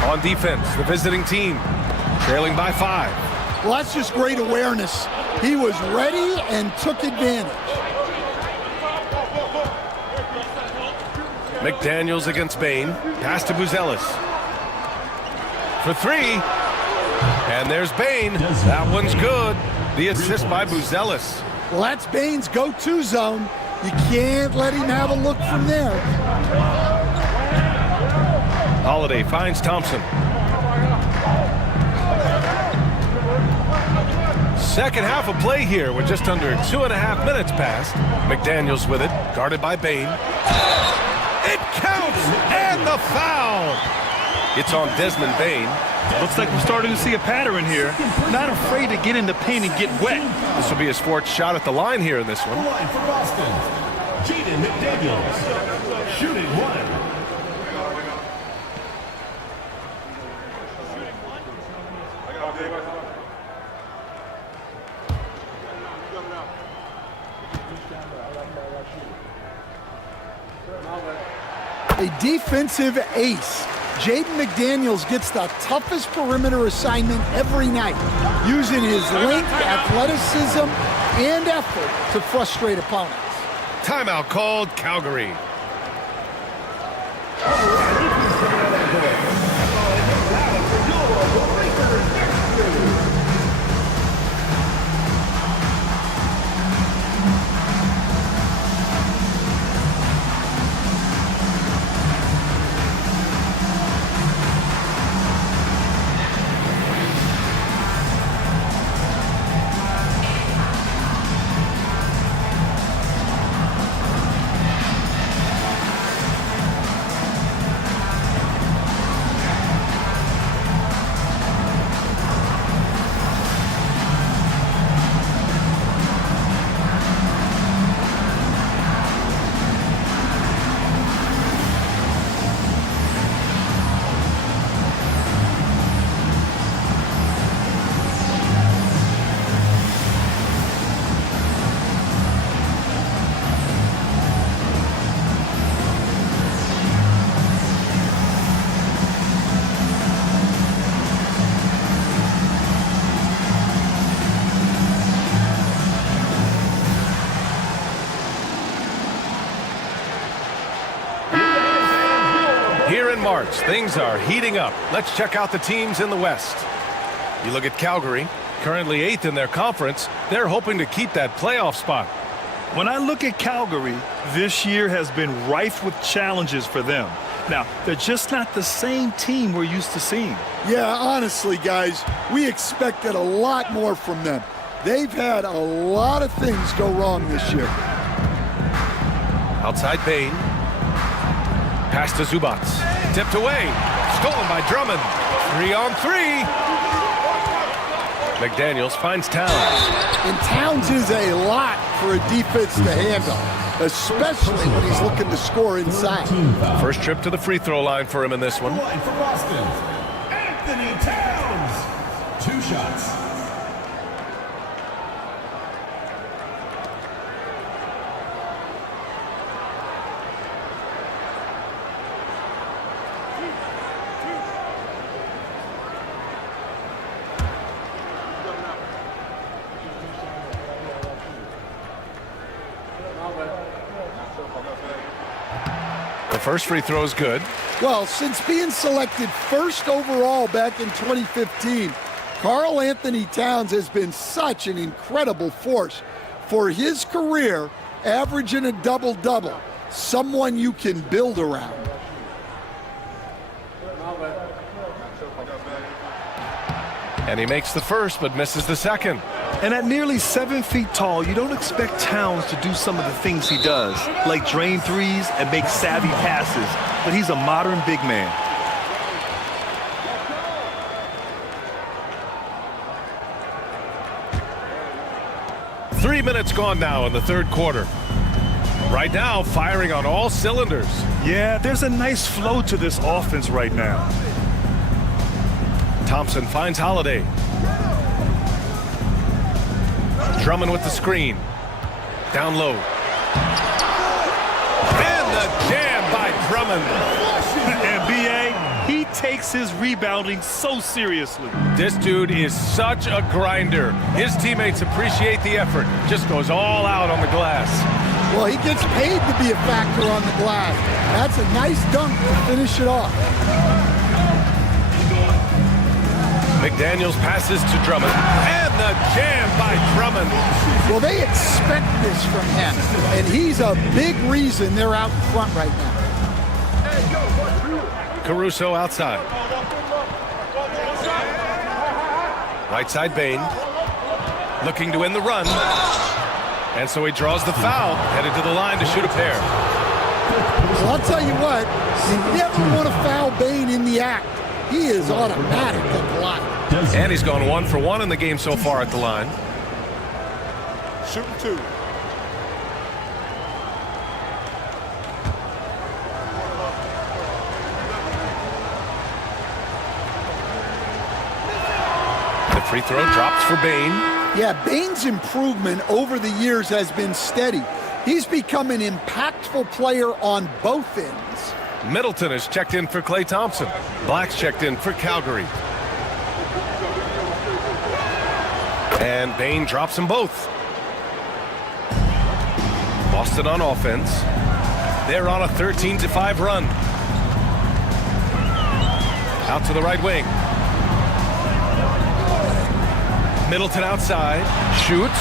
On defense, the visiting team, trailing by 5. Well, that's just great awareness. He was ready and took advantage. McDaniels against Bain. Pass to Buzelis. For 3. And there's Bain. That one's good. The assist by Buzelis. Well, that's Bain's go-to zone. You can't let him have a look from there. Holiday finds Thompson. Second half of play here with just under 2.5 minutes passed. McDaniels with it, guarded by Bain. It counts, and the foul. It's on Desmond Bain. Looks like we're starting to see a pattern here. Not afraid to get in the paint and get wet. This will be his 4th shot at the line here in this one. Line for Boston, Jaden McDaniels, shooting 1. A defensive ace. Jaden McDaniels gets the toughest perimeter assignment every night, using his length, athleticism, and effort to frustrate opponents. Timeout called, Calgary. Here in March, things are heating up. Let's check out the teams in the West. You look at Calgary, currently 8th in their conference. They're hoping to keep that playoff spot. When I look at Calgary, this year has been rife with challenges for them. Now, they're just not the same team we're used to seeing. Yeah, honestly, guys, we expected a lot more from them. They've had a lot of things go wrong this year. Outside Bain. Pass to Zubats. Tipped away. Stolen by Drummond. 3-on-3. McDaniels finds Towns. And Towns is a lot for a defense to handle, especially when he's looking to score inside. First trip to the free throw line for him in this one. Anthony Towns. 2 shots. The first free throw is good. Well, since being selected first overall back in 2015, Karl Anthony Towns has been such an incredible force for his career, averaging a double-double, someone you can build around. And he makes the first, but misses the second. And at nearly 7 feet tall, you don't expect Towns to do some of the things he does, like drain threes and make savvy passes, but he's a modern big man. Three minutes gone now in the third quarter. Right now, firing on all cylinders. Yeah, there's a nice flow to this offense right now. Thompson finds Holiday. Drummond with the screen. Down low. And the jam by Drummond. And B.A., he takes his rebounding so seriously. This dude is such a grinder. His teammates appreciate the effort. Just goes all out on the glass. Well, he gets paid to be a factor on the glass. That's a nice dunk to finish it off. McDaniels passes to Drummond. And the jam by Drummond. Well, they expect this from him, and he's a big reason they're out in front right now. Caruso outside. Right side Bane. Looking to win the run. And so he draws the foul, headed to the line to shoot a pair. Well, I'll tell you what, you never want to foul Bane in the act. He is automatic at the line. And he's gone 1 for 1 in the game so far at the line. Shooting 2. The free throw drops for Bane. Yeah, Bane's improvement over the years has been steady. He's become an impactful player on both ends. Middleton is checked in for Klay Thompson. Black's checked in for Calgary. And Bane drops them both. Boston on offense. They're on a 13-5 run. Out to the right wing. Middleton outside. Shoots.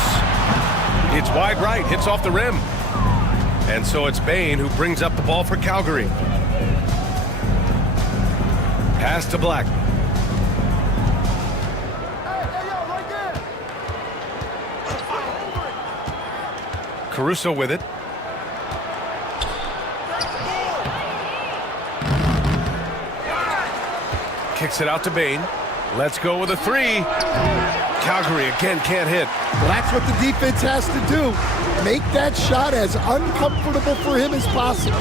It's wide right. Hits off the rim. And so it's Bane who brings up the ball for Calgary. Pass to Black. Caruso with it. Kicks it out to Bane. Let's go with a 3. Calgary again can't hit. Well, that's what the defense has to do. Make that shot as uncomfortable for him as possible.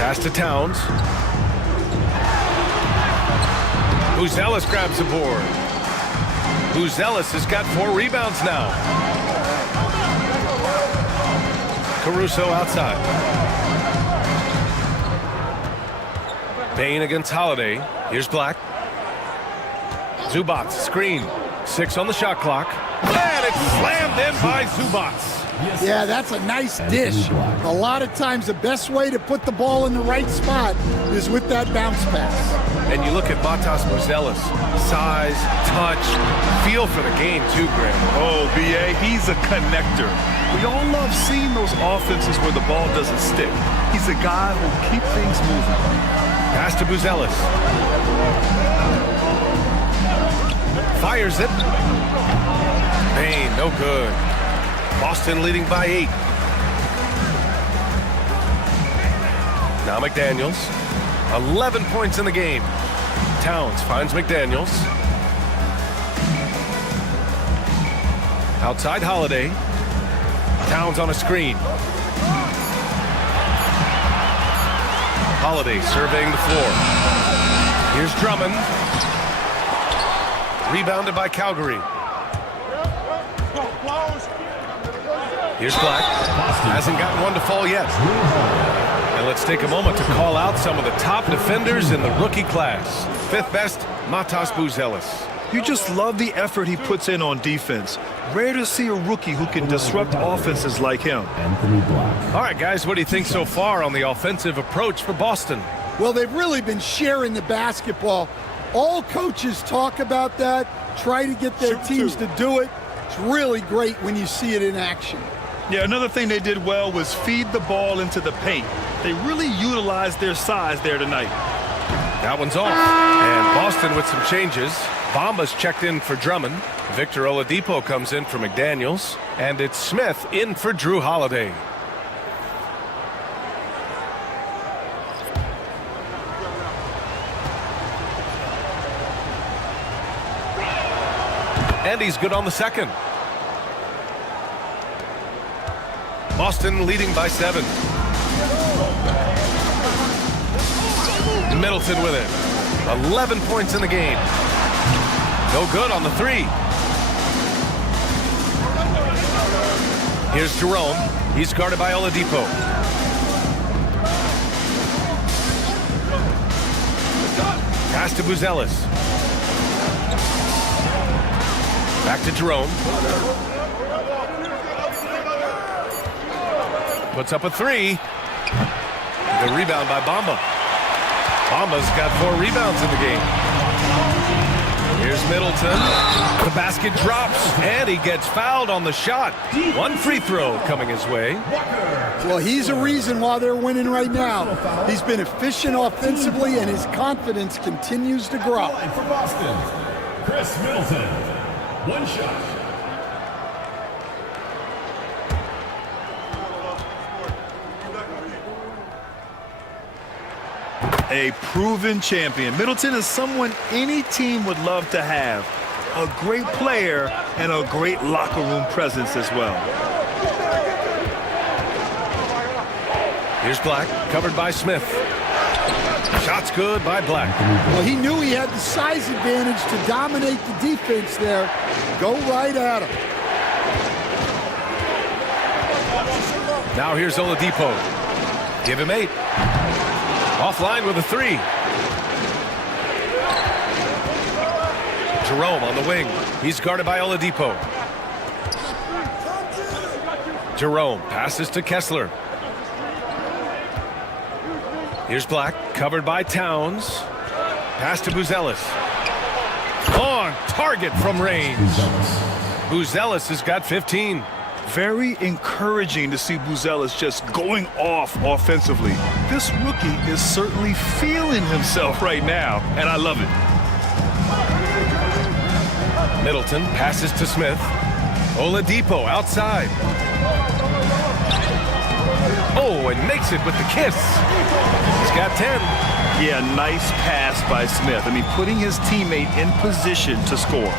Pass to Towns. Buzelis grabs the board. Buzelis has got 4 rebounds now. Caruso outside. Bane against Holiday. Here's Black. Zubac, screen. 6 on the shot clock. And it's slammed in by Zubac. Yeah, that's a nice dish. A lot of times the best way to put the ball in the right spot is with that bounce pass. And you look at Matas Buzelis. Size, touch, feel for the game too, Graham. Oh, B.A., he's a connector. We all love seeing those offenses where the ball doesn't stick. He's a guy who'll keep things moving. Pass to Buzelis. Fires it. Bane, no good. Boston leading by 8. Now McDaniels. 11 points in the game. Towns finds McDaniels. Outside Holiday. Towns on a screen. Holiday surveying the floor. Here's Drummond. Rebounded by Calgary. Here's Black. Hasn't gotten one to fall yet. And let's take a moment to call out some of the top defenders in the rookie class. Fifth best, Matas Buzelis. You just love the effort he puts in on defense. Rare to see a rookie who can disrupt offenses like him. Anthony Black. All right, guys, what do you think so far on the offensive approach for Boston? Well, they've really been sharing the basketball. All coaches talk about that, try to get their teams to do it. It's really great when you see it in action. Yeah, another thing they did well was feed the ball into the paint. They really utilized their size there tonight. That one's off. And Boston with some changes. Bamba's checked in for Drummond. Victor Oladipo comes in for McDaniels. And it's Smith in for Drew Holiday. And he's good on the second. Boston leading by 7. Middleton with it. 11 points in the game. No good on the 3. Here's Jerome. He's guarded by Oladipo. Pass to Buzelis. Back to Jerome. Puts up a 3. The rebound by Bamba. Bamba's got 4 rebounds in the game. Here's Middleton. The basket drops, and he gets fouled on the shot. 1 free throw coming his way. Well, he's a reason why they're winning right now. He's been efficient offensively, and his confidence continues to grow. For Boston, Chris Middleton. 1 shot. A proven champion. Middleton is someone any team would love to have. A great player and a great locker room presence as well. Here's Black, covered by Smith. Shot's good by Black. Well, he knew he had the size advantage to dominate the defense there. Go right at him. Now here's Oladipo. Give him 8. Offline with a 3. Jerome on the wing. He's guarded by Oladipo. Jerome passes to Kessler. Here's Black, covered by Towns. Pass to Buzelis. On target from range. Buzelis has got 15. Very encouraging to see Buzelis just going off offensively. This rookie is certainly feeling himself right now, and I love it. Middleton passes to Smith. Oladipo outside. Oh, and makes it with the kiss. He's got 10. Yeah, nice pass by Smith. I mean, putting his teammate in position to score.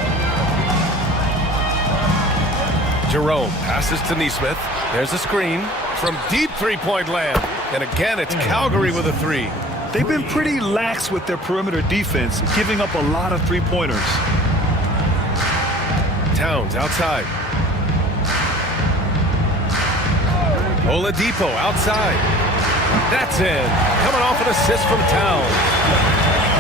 Jerome passes to Nesmith. There's a screen from deep three-point land. And again, it's Calgary with a 3. They've been pretty lax with their perimeter defense, giving up a lot of three-pointers. Towns outside. Oladipo outside. That's in. Coming off an assist from Towns.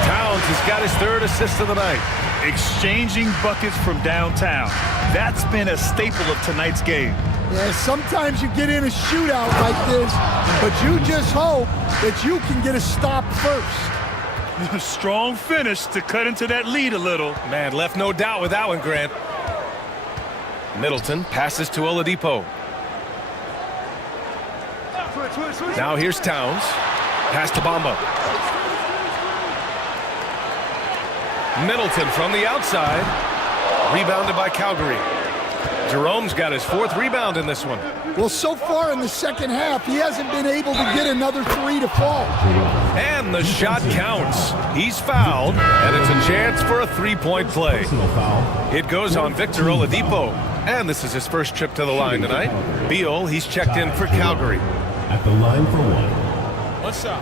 Towns has got his 3rd assist of the night. Exchanging buckets from downtown. That's been a staple of tonight's game. Yeah, sometimes you get in a shootout like this, but you just hope that you can get a stop first. Strong finish to cut into that lead a little. Man, left no doubt with that one, Grant. Middleton passes to Oladipo. Now here's Towns. Pass to Bamba. Middleton from the outside. Rebounded by Calgary. Jerome's got his 4th rebound in this one. Well, so far in the second half, he hasn't been able to get another 3 to fall. And the shot counts. He's fouled, and it's a chance for a 3-point play. It goes on Victor Oladipo, and this is his first trip to the line tonight. Beal, he's checked in for Calgary. At the line for 1. What's up?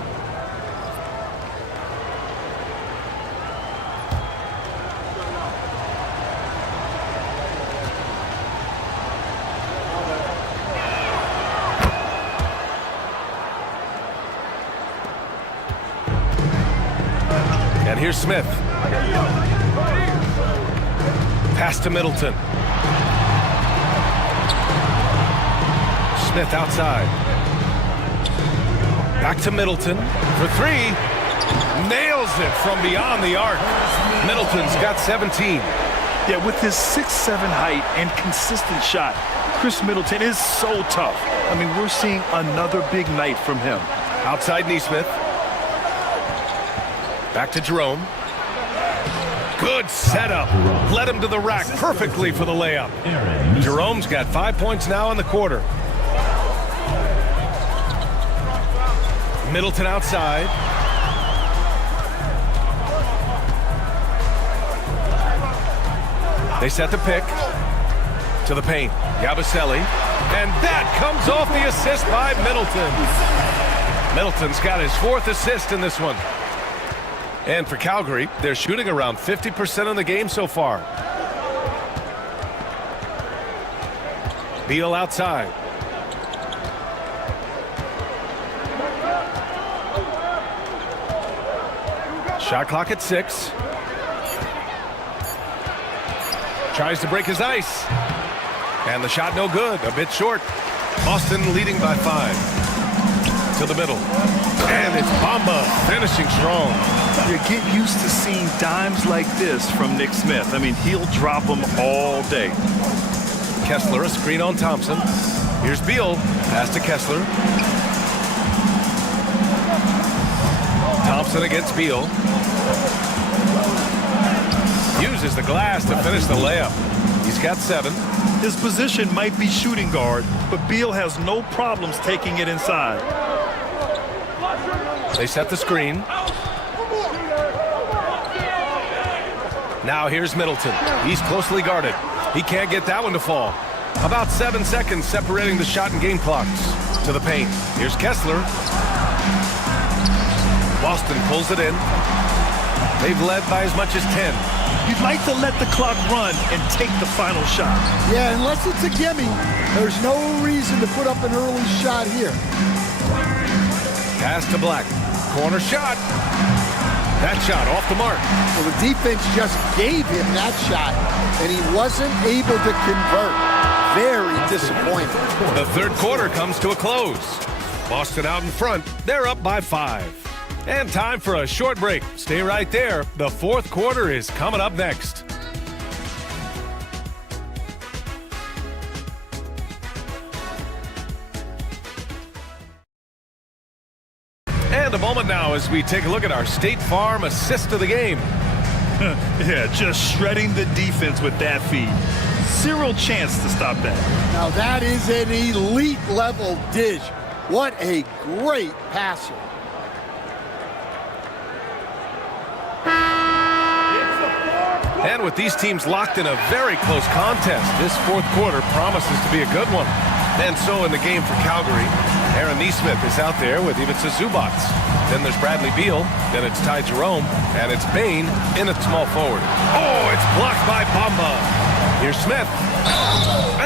And here's Smith. Pass to Middleton. Smith outside. Back to Middleton for three. Nails it from beyond the arc. Middleton's got 17. Yeah, with his 6'7" height and consistent shot, Chris Middleton is so tough. I mean, we're seeing another big night from him. Outside Neesmith. Back to Jerome. Good setup. Led him to the rack perfectly for the layup. Jerome's got 5 points now in the quarter. Middleton outside. They set the pick to the paint. Yabusele. And that comes off the assist by Middleton. Middleton's got his 4th assist in this one. And for Calgary, they're shooting around 50% in the game so far. Beal outside. Shot clock at 6. Tries to break his ice. And the shot no good, a bit short. Boston leading by 5. To the middle. And it's Bamba finishing strong. You get used to seeing dimes like this from Nick Smith. I mean, he'll drop them all day. Kessler, a screen on Thompson. Here's Beal. Pass to Kessler. Thompson against Beal. Uses the glass to finish the layup. He's got 7. His position might be shooting guard, but Beal has no problems taking it inside. They set the screen. Now here's Middleton. He's closely guarded. He can't get that one to fall. About 7 seconds separating the shot and game clocks. To the paint. Here's Kessler. Boston pulls it in. They've led by as much as 10. You'd like to let the clock run and take the final shot. Yeah, unless it's a gimme, there's no reason to put up an early shot here. Pass to Black. Corner shot. That shot off the mark. Well, the defense just gave him that shot, and he wasn't able to convert. Very disappointing. The third quarter comes to a close. Boston out in front. They're up by 5. And time for a short break. Stay right there. The fourth quarter is coming up next. And a moment now as we take a look at our State Farm assist of the game. Yeah, just shredding the defense with that feed. Zero chance to stop that. Now that is an elite level dish. What a great passer. And with these teams locked in a very close contest, this fourth quarter promises to be a good one. And so in the game for Calgary, Aaron Neesmith is out there with Ivica Zubac. Then there's Bradley Beal, then it's Ty Jerome, and it's Bain in at small forward. Oh, it's blocked by Bamba. Here's Smith.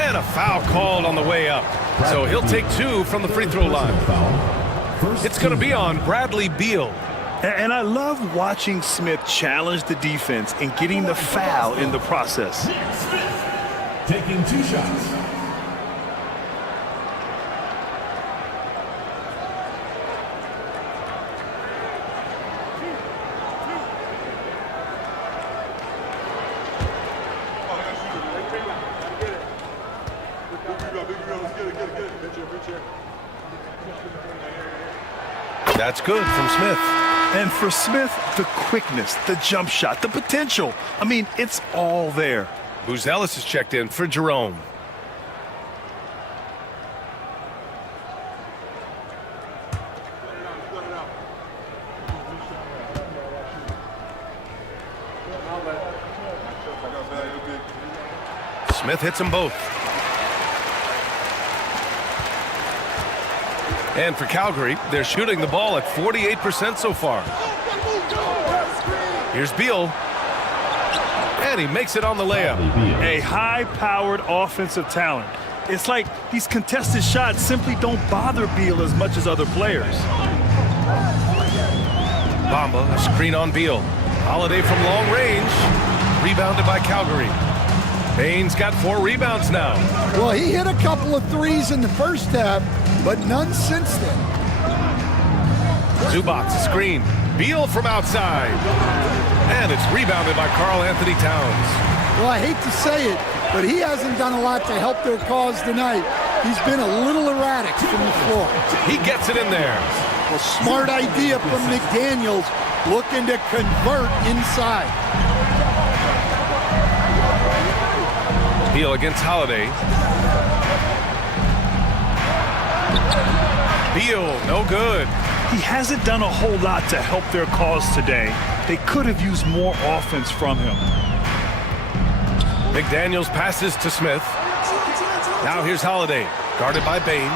And a foul called on the way up. So he'll take 2 from the free throw line. It's going to be on Bradley Beal. And I love watching Smith challenge the defense and getting the foul in the process. Taking 2 shots. That's good from Smith. And for Smith, the quickness, the jump shot, the potential. I mean, it's all there. Buzelis is checked in for Jerome. Smith hits them both. And for Calgary, they're shooting the ball at 48% so far. Here's Beal. And he makes it on the layup. A high-powered offensive talent. It's like these contested shots simply don't bother Beal as much as other players. Bamba, a screen on Beal. Holiday from long range. Rebounded by Calgary. Bain's got 4 rebounds now. Well, he hit a couple of threes in the first half, but none since then. Zubac, screen. Beal from outside. And it's rebounded by Karl Anthony Towns. Well, I hate to say it, but he hasn't done a lot to help their cause tonight. He's been a little erratic from the floor. He gets it in there. Well, smart idea from McDaniels, looking to convert inside. Beal against Holiday. Beal, no good. He hasn't done a whole lot to help their cause today. They could have used more offense from him. McDaniels passes to Smith. Now here's Holiday, guarded by Bain.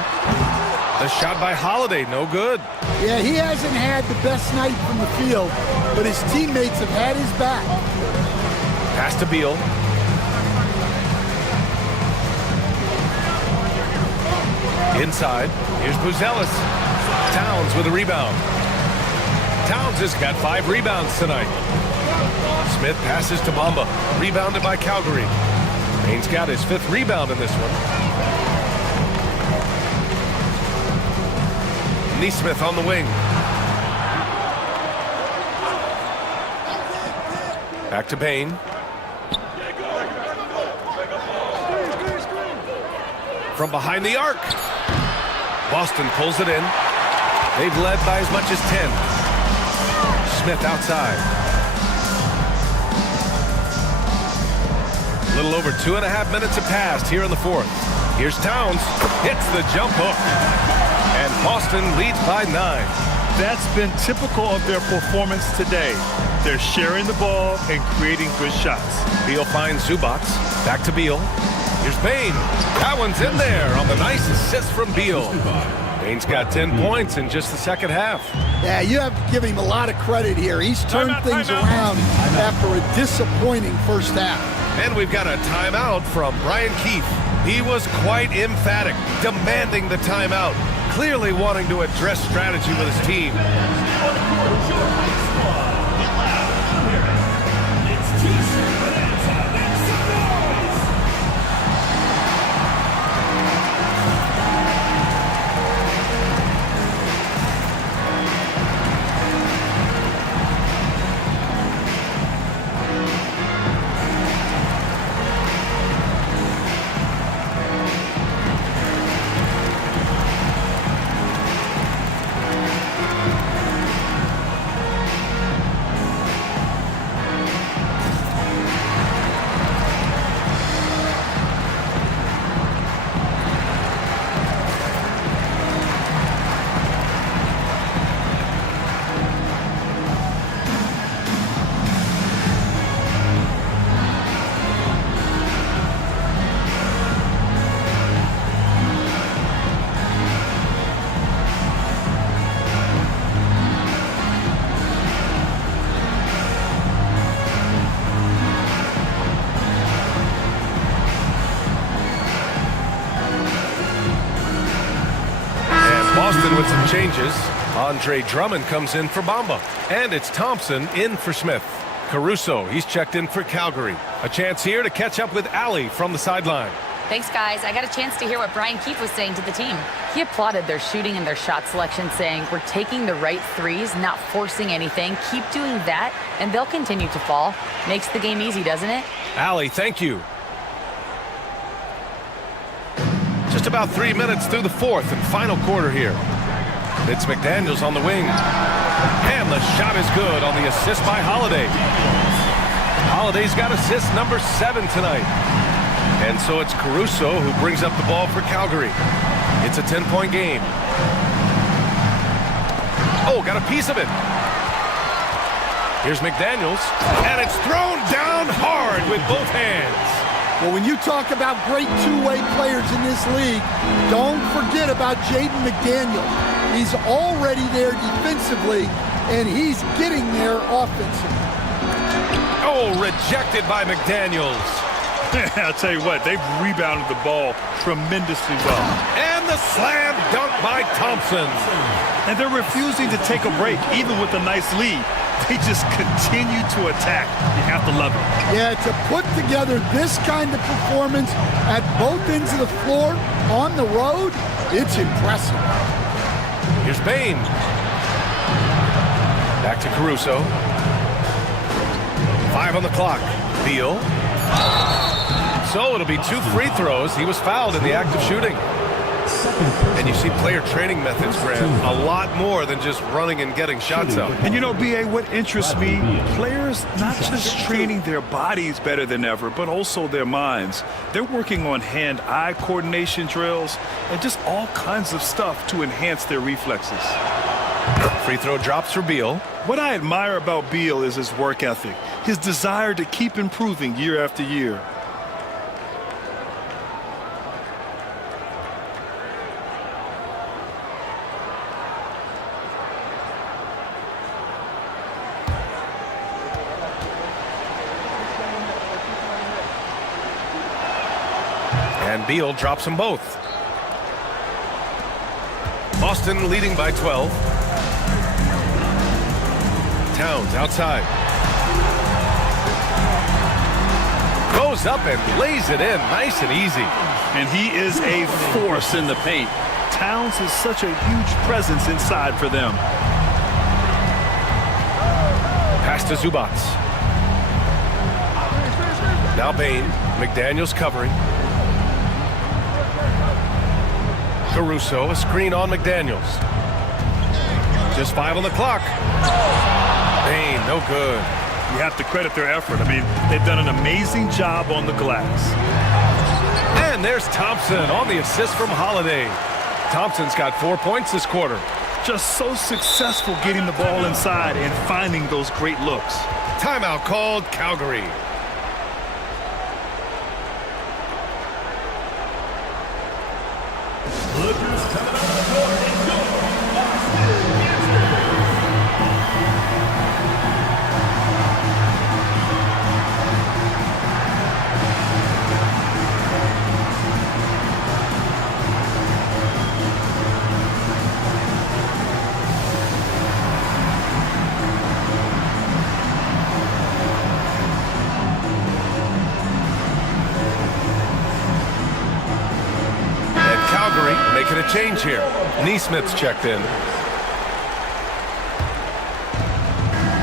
The shot by Holiday, no good. Yeah, he hasn't had the best night from the field, but his teammates have had his back. Pass to Beal. Inside, here's Buzelis. Towns with a rebound. Towns has got 5 rebounds tonight. Smith passes to Bamba. Rebounded by Calgary. Bain's got his 5th rebound in this one. Neesmith on the wing. Back to Bain. From behind the arc. Boston pulls it in. They've led by as much as 10. Smith outside. A little over 2.5 minutes have passed here in the 4th. Here's Towns. Hits the jump hook. And Boston leads by 9. That's been typical of their performance today. They're sharing the ball and creating good shots. Beal finds Zubac. Back to Beal. Here's Bain. That one's in there on the nice assist from Beal. Bain's got 10 points in just the second half. Yeah, you have to give him a lot of credit here. He's turned things around after a disappointing first half. And we've got a timeout from Brian Keefe. He was quite emphatic, demanding the timeout, clearly wanting to address strategy with his team. Boston with some changes. Andre Drummond comes in for Bamba. And it's Thompson in for Smith. Caruso, he's checked in for Calgary. A chance here to catch up with Allie from the sideline. Thanks, guys. I got a chance to hear what Brian Keefe was saying to the team. He applauded their shooting and their shot selection, saying, we're taking the right threes, not forcing anything. Keep doing that, and they'll continue to fall. Makes the game easy, doesn't it? Allie, thank you. Just about 3 minutes through the 4th and final quarter here. It's McDaniels on the wing. And the shot is good on the assist by Holiday. Holiday's got assist number 7 tonight. And so it's Caruso who brings up the ball for Calgary. It's a 10-point game. Oh, got a piece of it. Here's McDaniels. And it's thrown down hard with both hands. Well, when you talk about great two-way players in this league, don't forget about Jaden McDaniels. He's already there defensively, and he's getting there offensively. Oh, rejected by McDaniels. I'll tell you what, they've rebounded the ball tremendously well. And the slam dunk by Thompson. And they're refusing to take a break, even with a nice lead. They just continue to attack. You have to love it. Yeah, to put together this kind of performance at both ends of the floor on the road, it's impressive. Here's Bain. Back to Caruso. 5 on the clock. Beal. So it'll be 2 free throws. He was fouled in the act of shooting. And you see player training methods, Grant, a lot more than just running and getting shots up. And you know, B.A., what interests me, players not just training their bodies better than ever, but also their minds. They're working on hand-eye coordination drills and just all kinds of stuff to enhance their reflexes. Free throw drops for Beal. What I admire about Beal is his work ethic, his desire to keep improving year after year. And Beal drops them both. Boston leading by 12. Towns outside. Goes up and lays it in nice and easy. And he is a force in the paint. Towns is such a huge presence inside for them. Pass to Zubats. Now Bain. McDaniels covering. Caruso, a screen on McDaniels. Just 5 on the clock. Bain, no good. You have to credit their effort. I mean, they've done an amazing job on the glass. And there's Thompson on the assist from Holiday. Thompson's got 4 points this quarter. Just so successful getting the ball inside and finding those great looks. Timeout called, Calgary. Making a change here. Neesmith's checked in.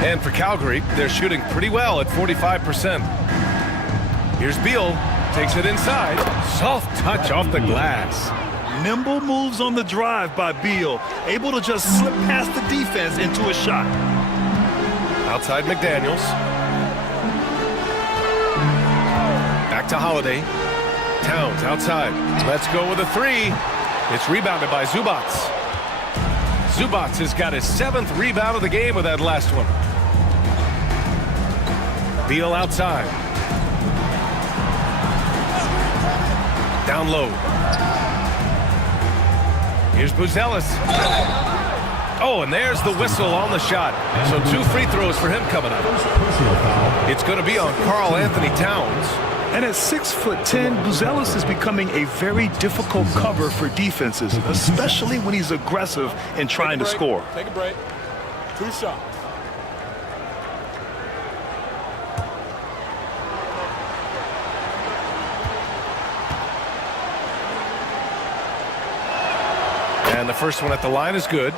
And for Calgary, they're shooting pretty well at 45%. Here's Beal. Takes it inside. Soft touch off the glass. Nimble moves on the drive by Beal. Able to just slip past the defense into a shot. Outside McDaniels. Back to Holiday. Towns outside. Let's go with a 3. It's rebounded by Zubats. Zubats has got his 7th rebound of the game with that last one. Beal outside. Down low. Here's Buzelis. Oh, and there's the whistle on the shot. So 2 free throws for him coming up. It's going to be on Karl Anthony Towns. And at 6'10", Buzelis is becoming a very difficult cover for defenses, especially when he's aggressive and trying to score. Take a break. 2 shots. And the first one at the line is good.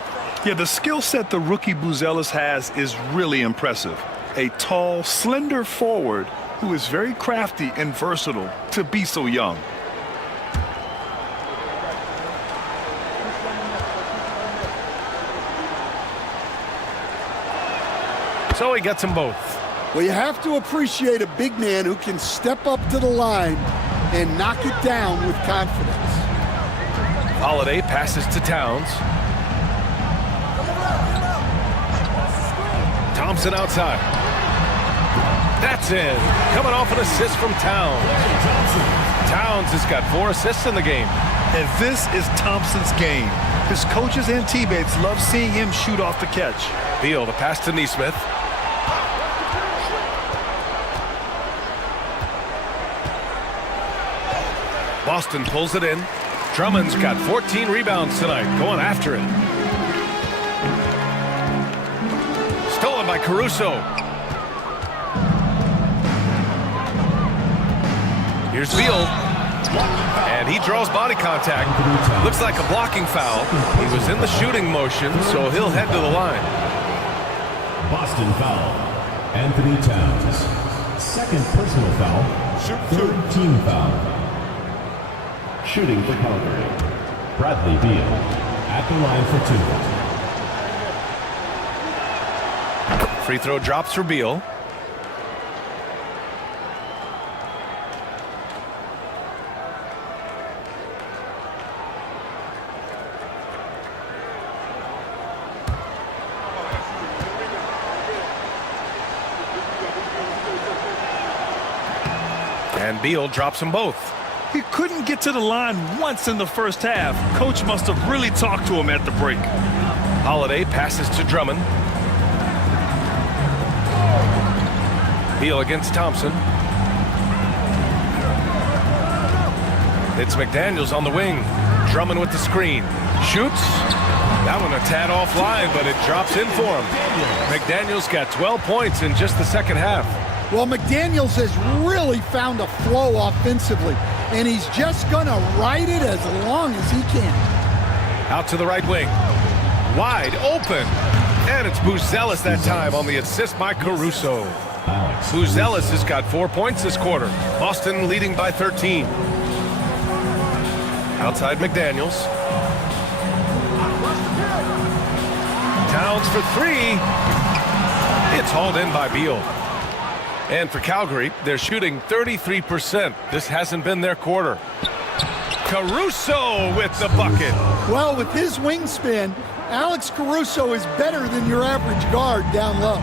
Yeah, the skill set the rookie Buzelis has is really impressive. A tall, slender forward who is very crafty and versatile to be so young. So he gets them both. Well, you have to appreciate a big man who can step up to the line and knock it down with confidence. Holiday passes to Towns. Thompson outside. That's in. Coming off an assist from Towns. Towns has got 4 assists in the game. And this is Thompson's game. His coaches and teammates love seeing him shoot off the catch. Beal, the pass to Neesmith. Boston pulls it in. Drummond's got 14 rebounds tonight, going after it. Stolen rebound by Caruso. Here's Beal. And he draws body contact. Looks like a blocking foul. He was in the shooting motion, so he'll head to the line. Boston foul. Anthony Towns. Second personal foul. Third team foul. Shooting for Calgary. Bradley Beal at the line for 2. Free throw drops for Beal. And Beal drops them both. He couldn't get to the line once in the first half. Coach must have really talked to him at the break. Holiday passes to Drummond. Beal against Thompson. It's McDaniels on the wing. Drummond with the screen. Shoots. That one a tad offline, but it drops in for him. McDaniels got 12 points in just the second half. Well, McDaniels has really found a flow offensively, and he's just going to ride it as long as he can. Out to the right wing. Wide open. And it's Buzelis that time on the assist by Caruso. Buzelis has got 4 points this quarter. Boston leading by 13. Outside McDaniels. Towns for 3. It's hauled in by Beal. And for Calgary, they're shooting 33%. This hasn't been their quarter. Caruso with the bucket. Well, with his wingspan, Alex Caruso is better than your average guard down low.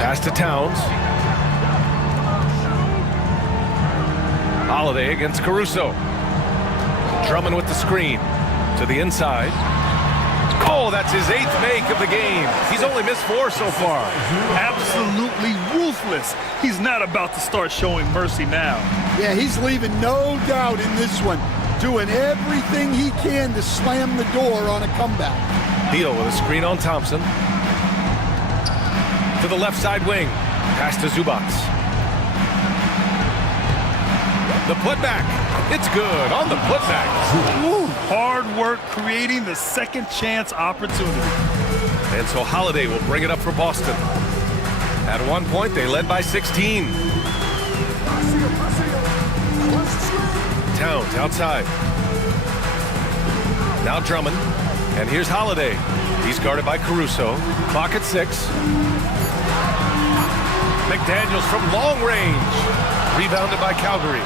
Pass to Towns. Holiday against Caruso. Drummond with the screen. To the inside. Oh, that's his 8th make of the game. He's only missed 4 so far. Absolutely ruthless. He's not about to start showing mercy now. Yeah, he's leaving no doubt in this one. Doing everything he can to slam the door on a comeback. Beal with a screen on Thompson. To the left side wing. Pass to Zubac. The putback. It's good on the putback. Ooh, hard work creating the second chance opportunity. And so Holiday will bring it up for Boston. At one point, they led by 16. Towns outside. Now Drummond. And here's Holiday. He's guarded by Caruso. Clock at 6. McDaniels from long range. Rebounded by Calgary.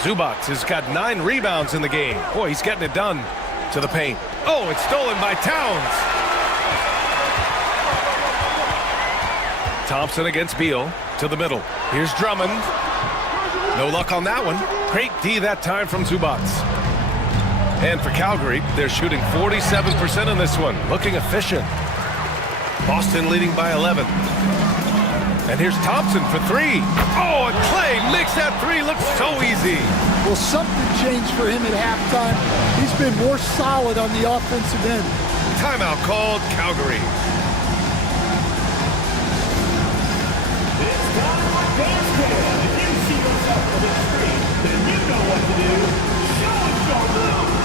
Zubac has got 9 rebounds in the game. Boy, he's getting it done to the paint. Oh, it's stolen by Towns. Thompson against Beal to the middle. Here's Drummond. No luck on that one. Great D that time from Zubac. And for Calgary, they're shooting 47% in this one. Looking efficient. Boston leading by 11. And here's Thompson for 3. Oh, and Clay makes that 3 look so easy. Well, something changed for him at halftime. He's been more solid on the offensive end. Timeout called, Calgary. It's time for dance game. If you see yourself on the big screen, then you know what to do. Show us your moves.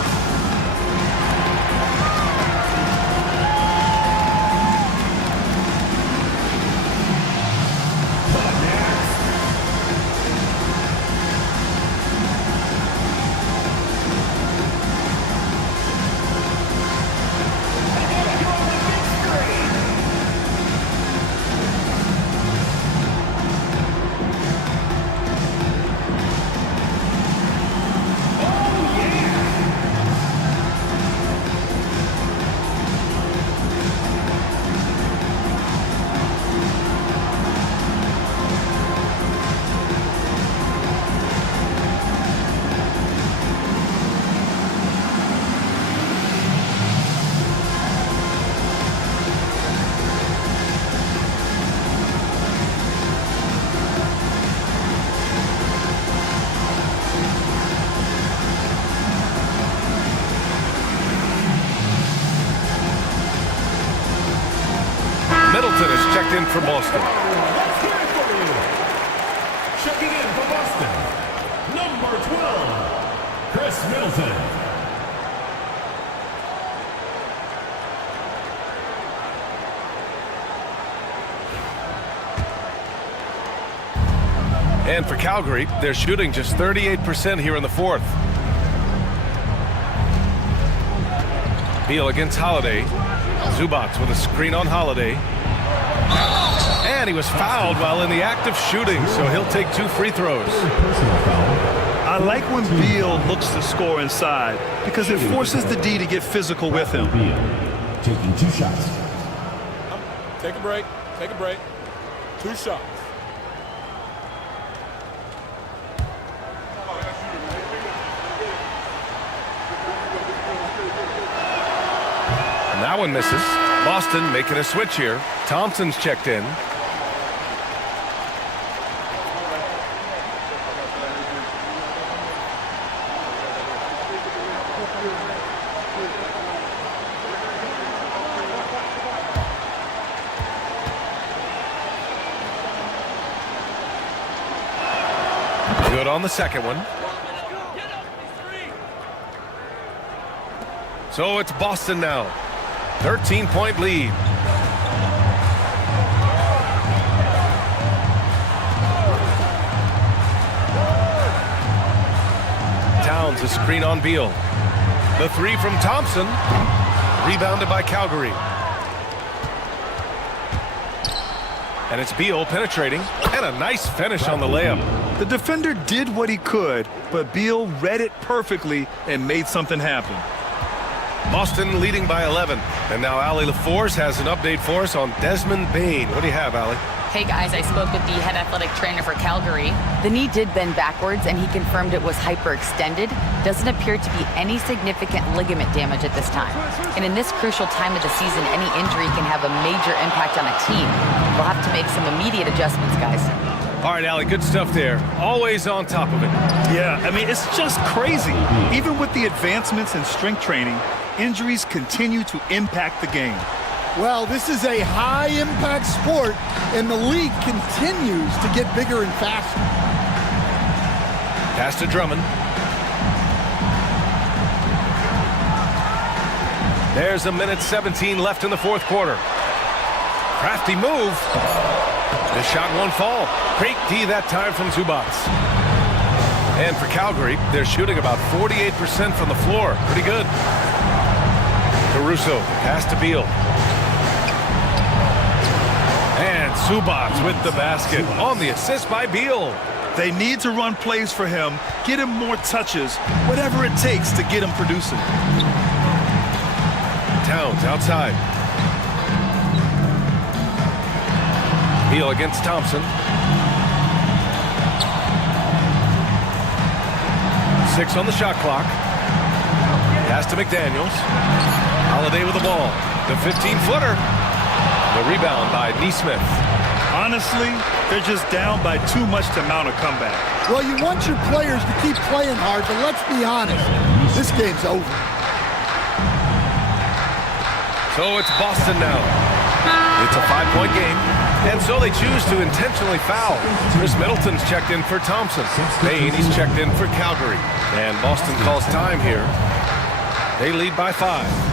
Middleton is checked in for Boston. Let's hear it for you. Checking in for Boston, number 12, Chris Middleton. And for Calgary, they're shooting just 38% here in the fourth. Beal against Holiday. Zubats with a screen on Holiday. And he was fouled while in the act of shooting, so he'll take 2 free throws. I like when Beal looks to score inside because it forces the D to get physical with him. Beal taking 2 shots. Take a break. Take a break. 2 shots. And that one misses. Boston making a switch here. Thompson's checked in. Good on the second one. So it's Boston now. 13-point lead. Towns a screen on Beal. The 3 from Thompson. Rebounded by Calgary. And it's Beal penetrating. And a nice finish on the layup. The defender did what he could, but Beal read it perfectly and made something happen. Boston leading by 11. And now Allie LaForce has an update for us on Desmond Bane. What do you have, Allie? Hey guys, I spoke with the head athletic trainer for Calgary. The knee did bend backwards and he confirmed it was hyperextended. Doesn't appear to be any significant ligament damage at this time. And in this crucial time of the season, any injury can have a major impact on a team. We'll have to make some immediate adjustments, guys. All right, Allie, good stuff there. Always on top of it. Yeah, I mean, it's just crazy. Even with the advancements in strength training, injuries continue to impact the game. Well, this is a high-impact sport, and the league continues to get bigger and faster. Pass to Drummond. There's 1:17 left in the fourth quarter. Crafty move. The shot won't fall. Great D that time from Zubats. And for Calgary, they're shooting about 48% from the floor. Pretty good. Caruso, pass to Beal. And Zubats with the basket on the assist by Beal. They need to run plays for him, get him more touches, whatever it takes to get him producing. Towns outside. Beal against Thompson. 6 on the shot clock. Pass to McDaniels. Holiday with the ball. The 15-footer. The rebound by Nesmith. Honestly, they're just down by too much to mount a comeback. Well, you want your players to keep playing hard, but let's be honest, this game's over. So it's Boston now. It's a 5-point game, and so they choose to intentionally foul. Chris Middleton's checked in for Thompson. Bane, he's checked in for Calgary. And Boston calls time here. They lead by 5.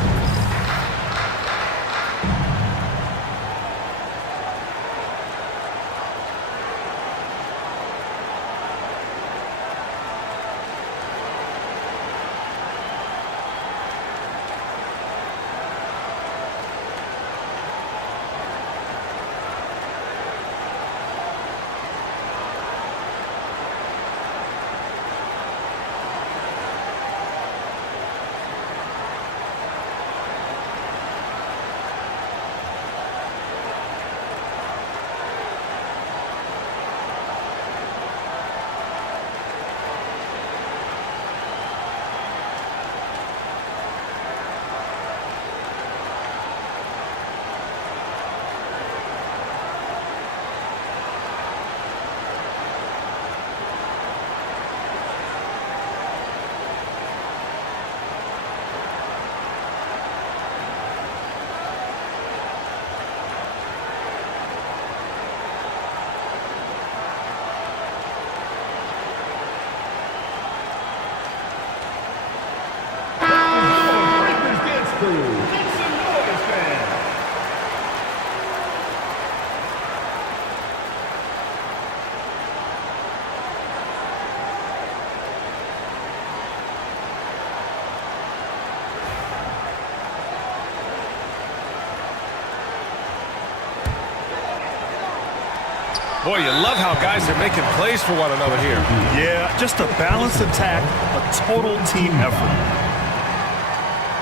Boy, you love how guys are making plays for one another here. Yeah, just a balanced attack, a total team effort.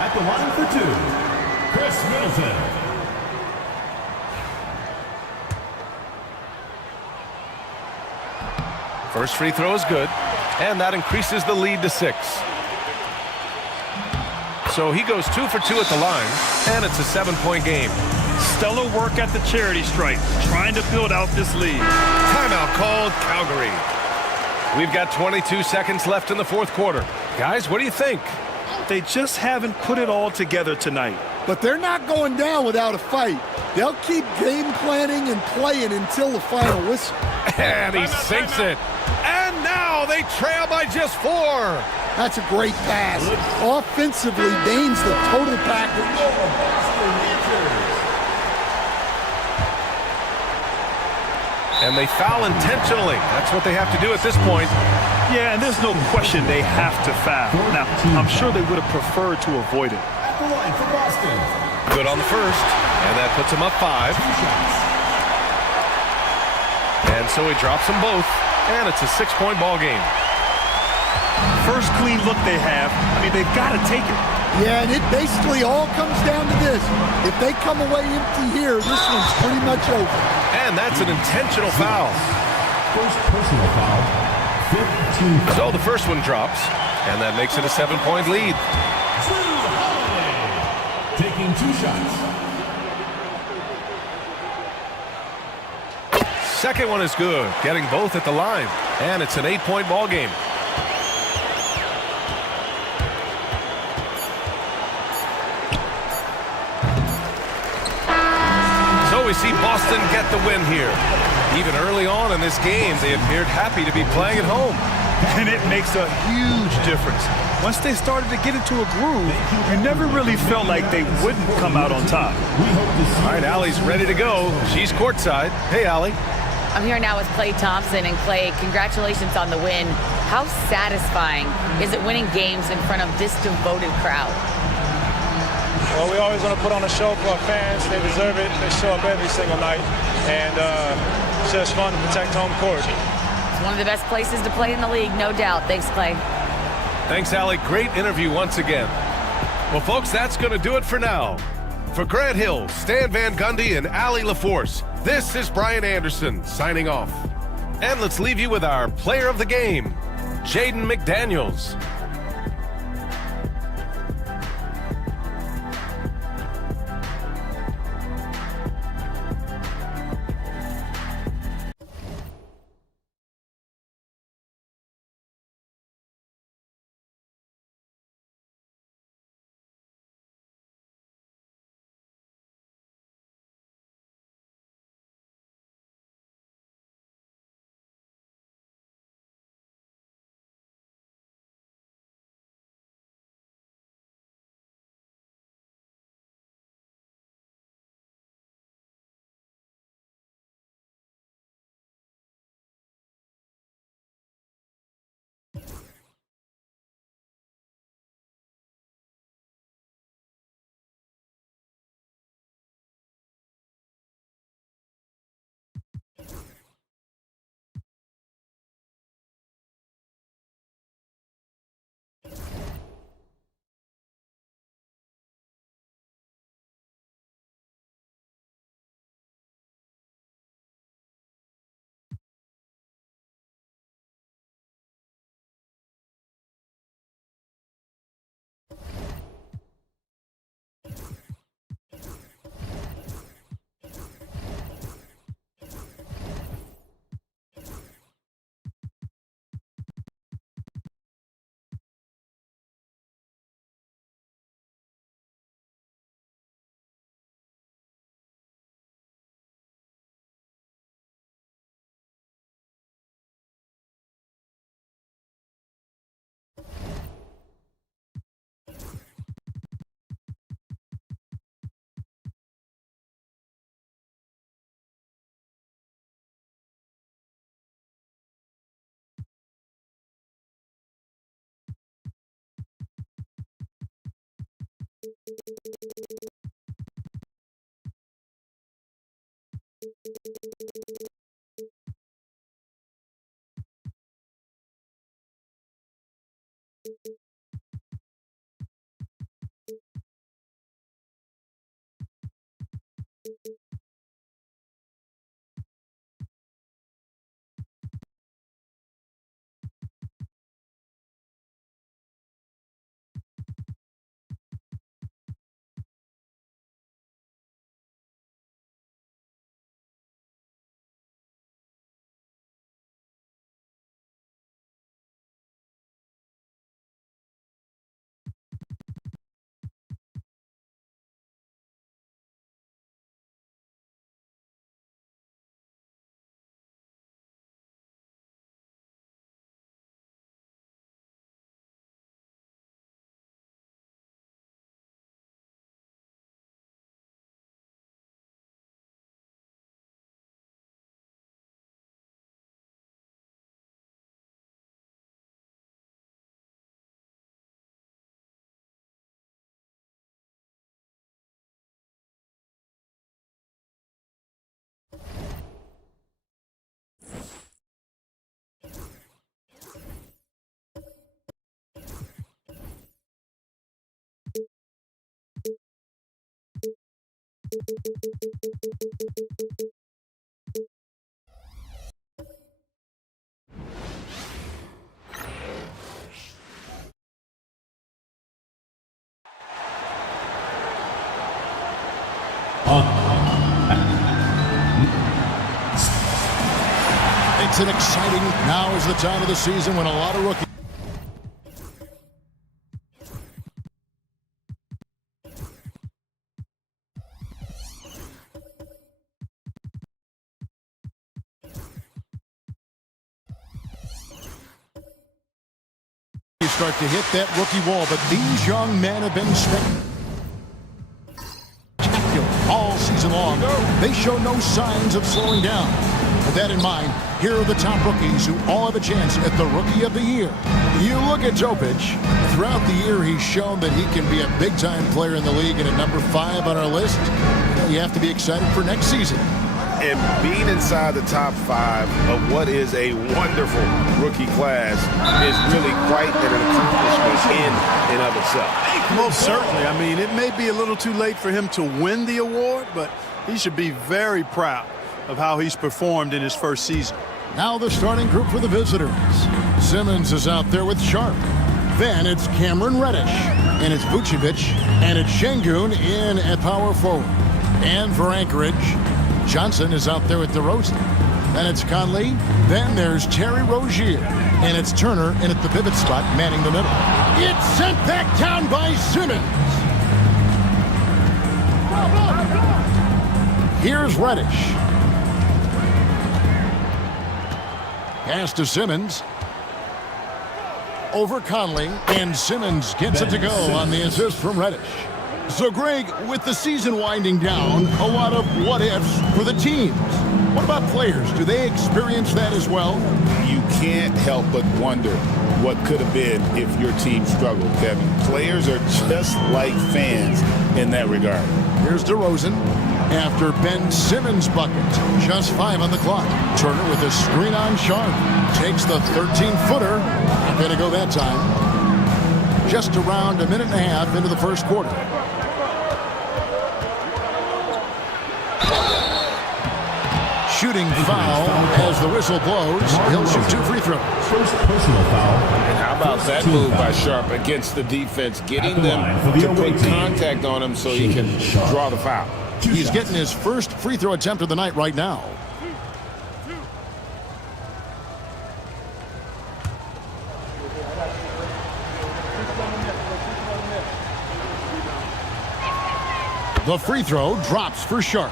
At the line for two, Chris Middleton. First free throw is good, and that increases the lead to 6. So he goes 2 for 2 at the line, and it's a 7-point game. Stellar work at the charity stripe, trying to build out this lead. Timeout called, Calgary. We've got 22 seconds left in the fourth quarter. Guys, what do you think? They just haven't put it all together tonight. But they're not going down without a fight. They'll keep game planning and playing until the final whistle. And he sinks it. And now they trail by just 4. That's a great pass. Offensively, Bane's the total package. And they foul intentionally. That's what they have to do at this point. Yeah, and there's no question they have to foul. Now, I'm sure they would have preferred to avoid it. At the line for Boston. Good on the first, and that puts him up 5. And so he drops them both, and it's a 6-point ball game. First clean look they have. I mean, they've got to take it. Yeah, and it basically all comes down to this. If they come away empty here, this one's pretty much over. And that's an intentional foul. First personal foul. 15. So the first one drops, and that makes it a 7-point lead. Taking 2 shots. Second one is good, getting both at the line, and it's an 8-point ball game. So we see Boston get the win here. Even early on in this game, they appeared happy to be playing at home. And it makes a huge difference. Once they started to get into a groove, you never really felt like they wouldn't come out on top. All right, Allie's ready to go. She's courtside. Hey, Allie. I'm here now with Klay Thompson. And Klay, congratulations on the win. How satisfying is it winning games in front of this devoted crowd? Well, we always want to put on a show for our fans. They deserve it. They show up every single night. And it's just fun to protect home court. It's one of the best places to play in the league, no doubt. Thanks, Klay. Thanks, Allie. Great interview once again. Well, folks, that's going to do it for now. For Grant Hill, Stan Van Gundy, and Allie LaForce, this is Brian Anderson signing off. And let's leave you with our player of the game, Jaden McDaniels. It's an exciting, now is the time of the season when a lot of rookies. You start to hit that rookie wall, but these young men have been spectacular all season long. They show no signs of slowing down. With that in mind, here are the top rookies who all have a chance at the Rookie of the Year. You look at Jokic. Throughout the year, he's shown that he can be a big-time player in the league, and at number 5 on our list, you have to be excited for next season. And being inside the top 5 of what is a wonderful rookie class is really quite an accomplishment in and of itself. Most certainly. I mean, it may be a little too late for him to win the award, but he should be very proud of how he's performed in his first season. Now the starting group for the visitors. Simmons is out there with Sharp. Then it's Cameron Reddish. And it's Vucevic. And it's Şengün in at power forward. And for Anchorage, Johnson is out there with DeRozan. Then it's Conley. Then there's Terry Rozier. And it's Turner in at the pivot spot, manning the middle. It's sent back down by Simmons. Here's Reddish. Pass to Simmons. Over Conley. And Simmons gets it to go on the assist from Reddish. So, Greg, with the season winding down, a lot of what-ifs for the teams. What about players? Do they experience that as well? You can't help but wonder what could have been if your team struggled, Kevin. Players are just like fans in that regard. Here's DeRozan after Ben Simmons' bucket. Just 5 on the clock. Turner with a screen on Sharp. Takes the 13-footer. Not going to go that time. Just around a minute and a half into the first quarter. Shooting foul as the whistle blows. He'll shoot 2 free throws. First personal foul. And how about that move by Sharp against the defense, getting them to put contact on him so he can draw the foul. He's getting his first free throw attempt of the night right now. The free throw drops for Sharp.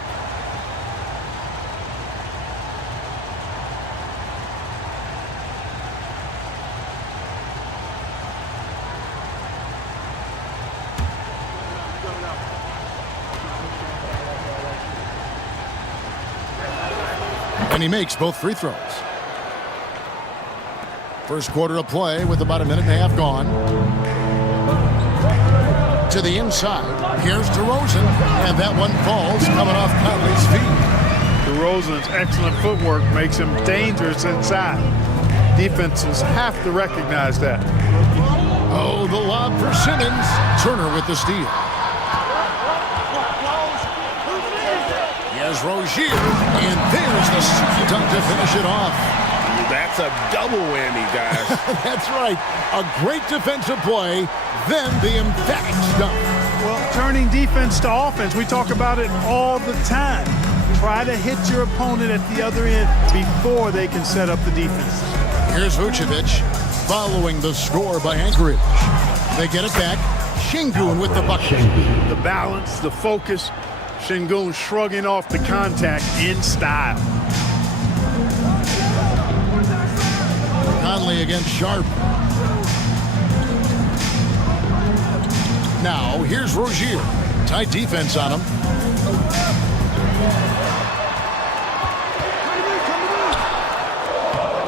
And he makes both free throws. First quarter of play with about a minute and a half gone. To the inside. Here's DeRozan. And that one falls coming off Conley's feet. DeRozan's excellent footwork makes him dangerous inside. Defenses have to recognize that. Oh, the lob for Simmons. Turner with the steal. There's Rozier, and there's the slam dunk to finish it off. That's a double whammy, guys. That's right. A great defensive play, then the emphatic dunk. Well, turning defense to offense, we talk about it all the time. Try to hit your opponent at the other end before they can set up the defense. Here's Vucevic following the score by Anchorage. They get it back. Şengün with the bucket. The balance, the focus. Şengün shrugging off the contact in style. Conley against Sharp. Now, here's Rozier. Tight defense on him.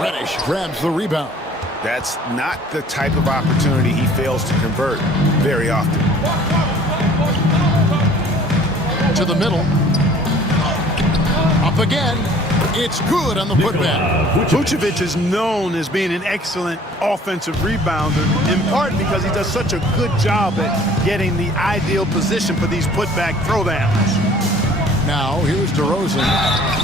Reddish grabs the rebound. That's not the type of opportunity he fails to convert very often. To the middle. Up again. It's good on the putback. Vucevic is known as being an excellent offensive rebounder, in part because he does such a good job at getting the ideal position for these putback throwdowns. Now, here's DeRozan.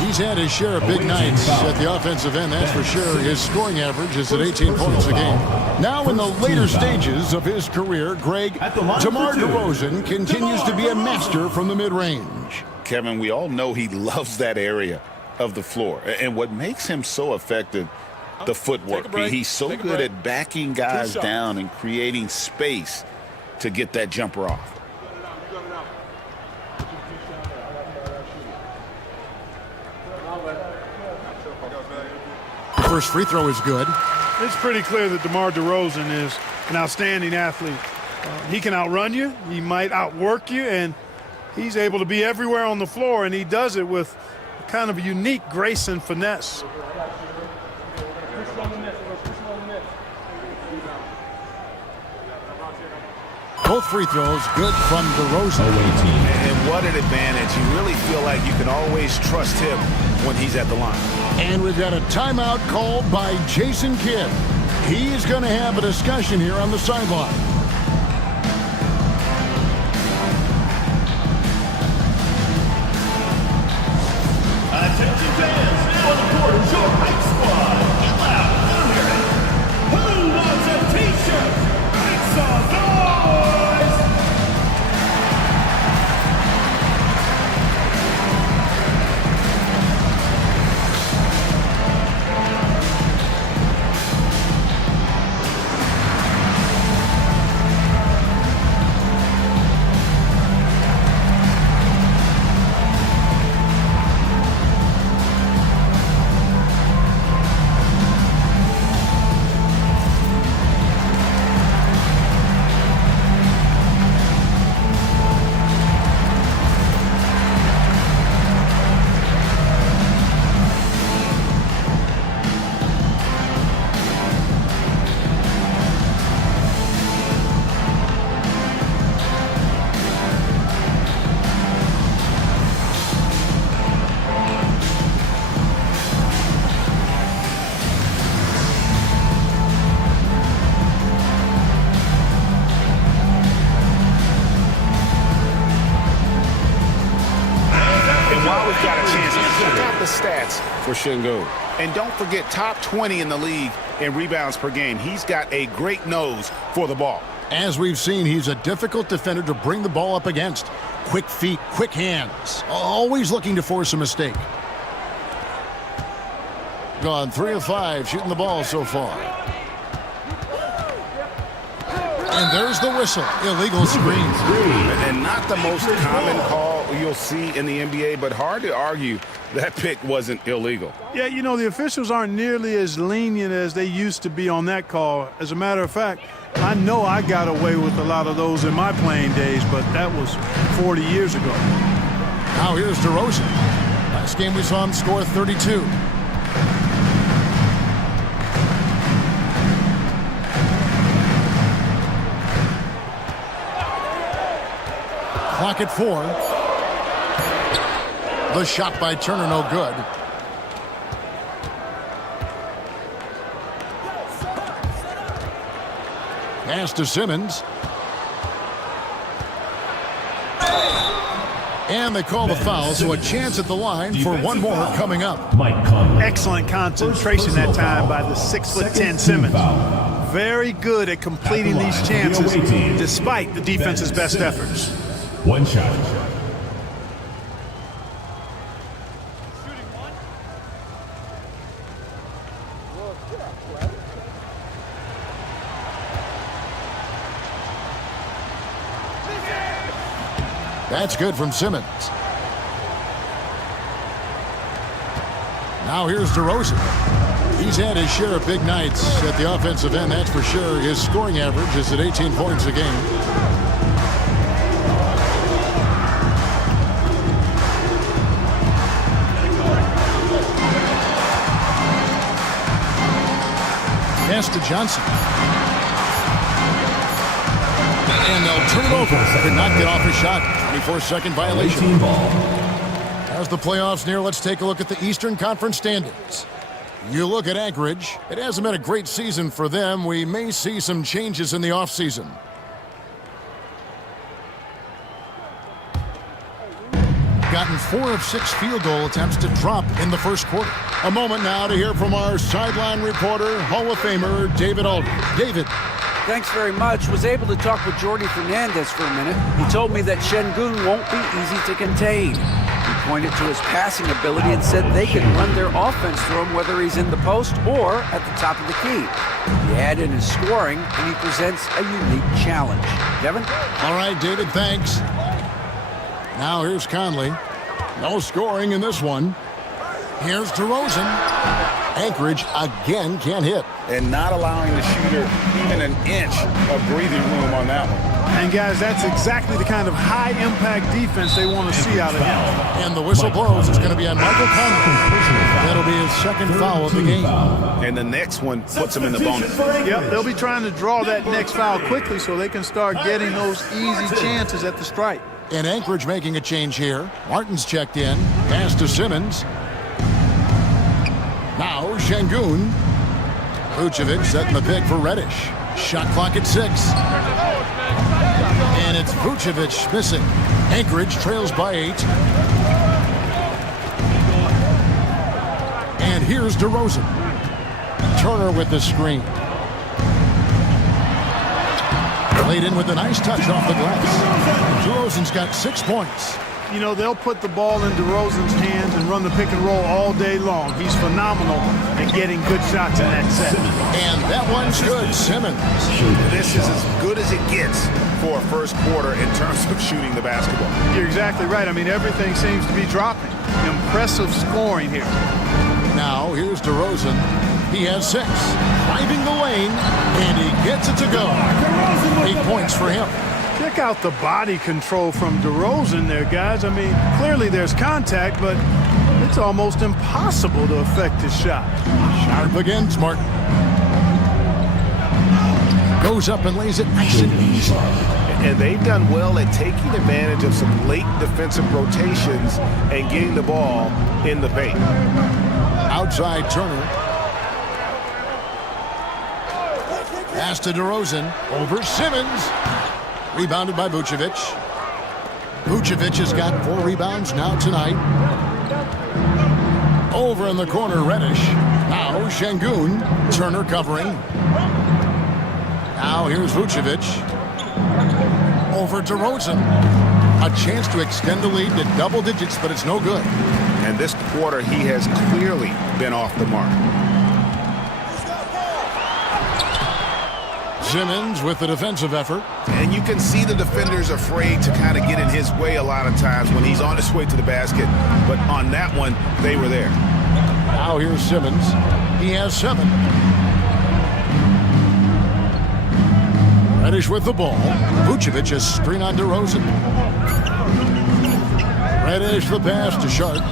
He's had his share of big nights at the offensive end, that's for sure. His scoring average is at 18 points a game. Now, in the later stages of his career, Greg, DeMar DeRozan continues to be a master from the mid-range. Kevin, we all know he loves that area of the floor. And what makes him so effective, the footwork. He's so good at backing guys down and creating space to get that jumper off. First free throw is good. It's pretty clear that DeMar DeRozan is an outstanding athlete. He can outrun you, he might outwork you, and he's able to be everywhere on the floor, and he does it with kind of a unique grace and finesse. Both free throws good from DeRozan. And what an advantage. You really feel like you can always trust him when he's at the line. And we've got a timeout called by Jason Kidd. He's going to have a discussion here on the sideline. Attention fans, now on the court is your hype squad. Get loud, I'm hearing it. Who wants a t-shirt? Make some noise! Stats for Şengün. And don't forget, top 20 in the league in rebounds per game. He's got a great nose for the ball. As we've seen, he's a difficult defender to bring the ball up against. Quick feet, quick hands. Always looking to force a mistake. Gone 3 of 5 shooting the ball so far. And there's the whistle. Illegal screen. And not the most common call you'll see in the NBA, but hard to argue that pick wasn't illegal. Yeah, you know, the officials aren't nearly as lenient as they used to be on that call. As a matter of fact, I know I got away with a lot of those in my playing days, but that was 40 years ago. Now here's DeRozan. Last game we saw him score 32. Clock at 4. The shot by Turner, no good. Pass to Simmons. And they call the foul, so a chance at the line for one more coming up. Excellent concentration that time by the 6'10" Simmons. Very good at completing these chances despite the defense's best efforts. One shot. That's good from Simmons. Now here's DeRozan. He's had his share of big nights at the offensive end, that's for sure. His scoring average is at 18 points a game. Pass to Johnson. And they'll turn it over. Could not get off his shot. 24-second violation. As the playoffs near, let's take a look at the Eastern Conference standings. You look at Anchorage. It hasn't been a great season for them. We may see some changes in the offseason. Gotten 4 of 6 field goal attempts to drop in the first quarter. A moment now to hear from our sideline reporter, Hall of Famer David Aldridge. David. Thanks very much. Was able to talk with Jordy Fernandez for a minute. He told me that Şengün won't be easy to contain. He pointed to his passing ability and said they can run their offense through him whether he's in the post or at the top of the key. He add in his scoring, and he presents a unique challenge. Kevin? All right, David, thanks. Now here's Conley. No scoring in this one. Here's DeRozan. Anchorage again can't hit. And not allowing the shooter even an inch of breathing room on that one. And guys, that's exactly the kind of high-impact defense they want to see out of him. And the whistle blows. It's going to be on Michael Conley. That'll be his second foul of the game. And the next one puts him in the bonus. Yep, they'll be trying to draw that next foul quickly so they can start getting those easy chances at the stripe. And Anchorage making a change here. Martin's checked in. Pass to Simmons. Now Şengün. Vucevic setting the pick for Reddish. Shot clock at 6. And it's Vucevic missing. Anchorage trails by 8. And here's DeRozan. Turner with the screen. Laid in with a nice touch off the glass. DeRozan's got 6 points. You know, they'll put the ball in DeRozan's hands and run the pick and roll all day long. He's phenomenal at getting good shots in that set. And that one's good, Simmons. This is as good as it gets for a first quarter in terms of shooting the basketball. You're exactly right. I mean, everything seems to be dropping. Impressive scoring here. Now, here's DeRozan. He has 6. Driving the lane, and he gets it to go. 8 points for him. Check out the body control from DeRozan there, guys. I mean, clearly there's contact, but it's almost impossible to affect his shot. Sharp against Martin. Goes up and lays it nice and easy. And they've done well at taking advantage of some late defensive rotations and getting the ball in the paint. Outside Turner. Pass to DeRozan. Over Simmons. Rebounded by Vucevic. Vucevic has got 4 rebounds now tonight. Over in the corner, Reddish. Now Şengün. Turner covering. Now here's Vucevic. Over DeRozan. A chance to extend the lead to double digits, but it's no good. And this quarter, he has clearly been off the mark. Simmons with the defensive effort. And you can see the defenders afraid to kind of get in his way a lot of times when he's on his way to the basket. But on that one, they were there. Now here's Simmons. He has 7. Reddish with the ball. Vucevic has screen on DeRozan. Reddish the pass to Sharp.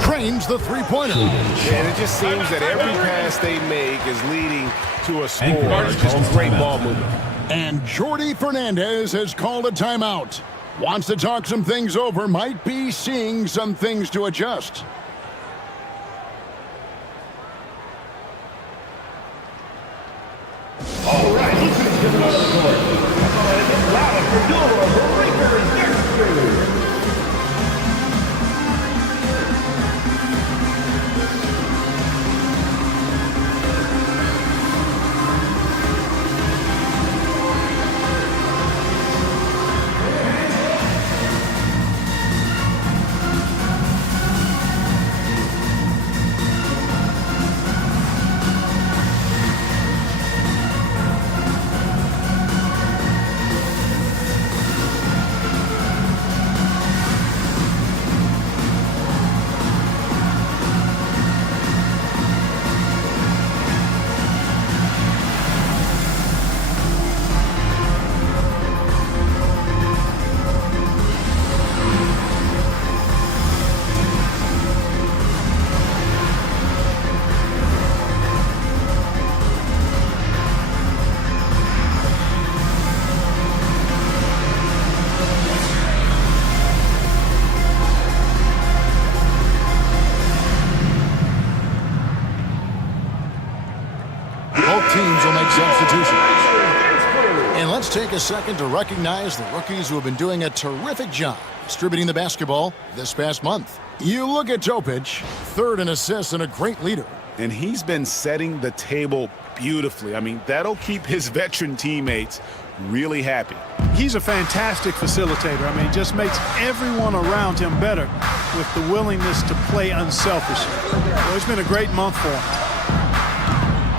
Cranes the three-pointer. And it just seems that every pass they make is leading to a score. Just great ball movement. And Jordy Fernandez has called a timeout. Wants to talk some things over. Might be seeing some things to adjust. All right, let's get another court. Louder for your breaker. teams will make substitutions. And let's take a second to recognize the rookies who have been doing a terrific job distributing the basketball this past month. You look at Topic, third in assists and a great leader. And he's been setting the table beautifully. I mean, that'll keep his veteran teammates really happy. He's a fantastic facilitator. I mean, just makes everyone around him better with the willingness to play unselfishly. Well, it's been a great month for him.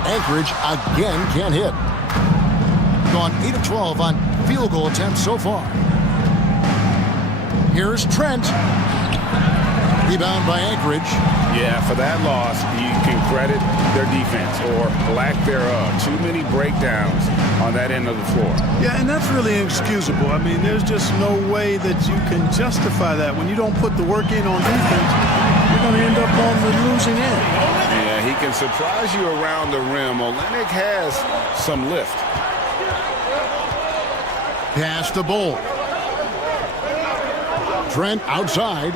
Anchorage again can't hit. Gone 8 of 12 on field goal attempts so far. Here's Trent. Rebound by Anchorage. Yeah, for that loss, you can credit their defense or lack thereof. Too many breakdowns on that end of the floor. Yeah, and that's really inexcusable. I mean, there's just no way that you can justify that. When you don't put the work in on defense, you're going to end up on the losing end. Yeah, he can surprise you around the rim. Olenek has some lift. Pass to Bull. Trent outside.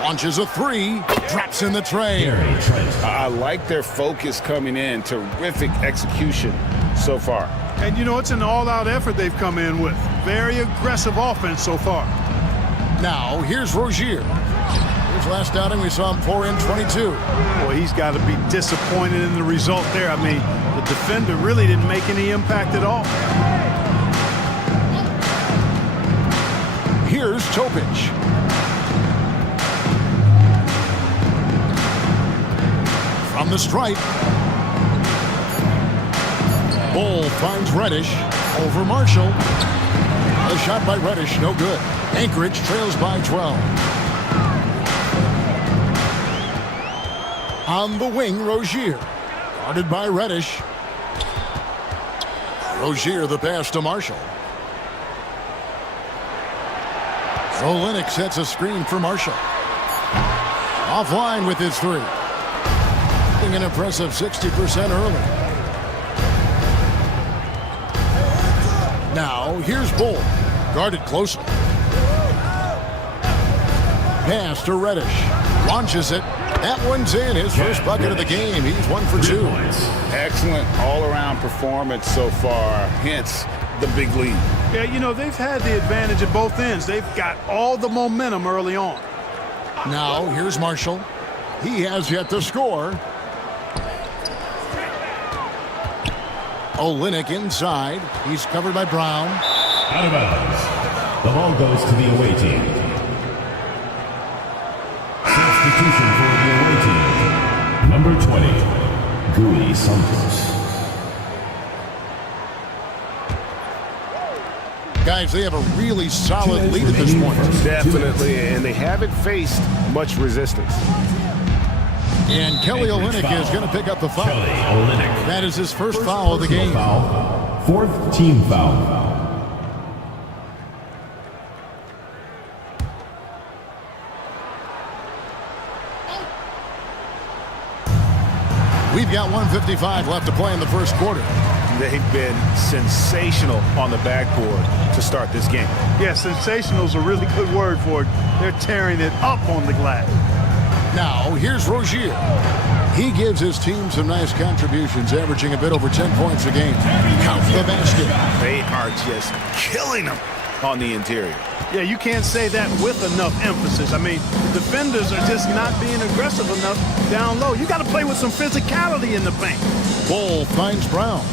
Launches a three. Drops in the tray. I like their focus coming in. Terrific execution so far. And, you know, it's an all-out effort they've come in with. Very aggressive offense so far. Now, here's Rozier. His last outing, we saw him pour in 22. Well, he's got to be disappointed in the result there. I mean, the defender really didn't make any impact at all. Here's Topic. From the stripe. Bull finds Reddish over Marshall. A shot by Reddish, no good. Anchorage trails by 12. On the wing, Rozier. Guarded by Reddish. Rozier the pass to Marshall. Olenek sets a screen for Marshall. Offline with his three. An impressive 60% early. Now, here's Bull. Guarded closely. Pass to Reddish. Launches it. That one's in. His first bucket of the game. He's 1 for 2. Excellent all-around performance so far. Hence the big lead. Yeah, you know, they've had the advantage at both ends. They've got all the momentum early on. Now, here's Marshall. He has yet to score. Olenek inside. He's covered by Brown. Out of bounds. The ball goes to the away team. Substitution for the away team. Number 20, Gui Santos. Guys, they have a really solid lead at this point. Definitely, and they haven't faced much resistance. And Kelly Olynyk is going to pick up the foul. That is his first foul of the game. Fourth team foul. We've got 1:55 left to play in the first quarter. They've been sensational on the backboard to start this game. Yeah, sensational is a really good word for it. They're tearing it up on the glass. Now, here's Rozier. He gives his team some nice contributions, averaging a bit over 10 points a game. Count the basket. They are just killing them on the interior. Yeah, you can't say that with enough emphasis. I mean, the defenders are just not being aggressive enough down low. You got to play with some physicality in the paint. Bull finds Brown.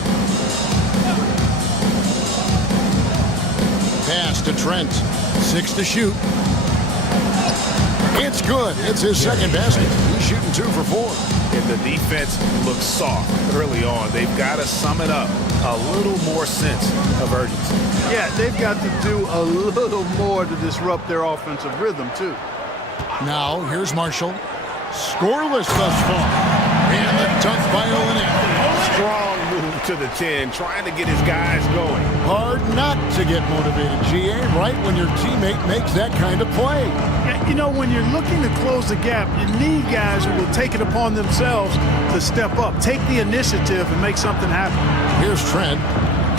Pass to Trent. 6 to shoot. It's good. It's his second basket. He's shooting 2 for 4. And the defense looks soft early on. They've got to sum it up. A little more sense of urgency. Yeah, they've got to do a little more to disrupt their offensive rhythm, too. Now, here's Marshall. Scoreless thus far. And the dunk by Olynyk. Strong move to the 10, trying to get his guys going. Hard not to get motivated, GA, right when your teammate makes that kind of play. Yeah, you know, when you're looking to close the gap, you need guys who will take it upon themselves to step up, take the initiative, and make something happen. Here's Trent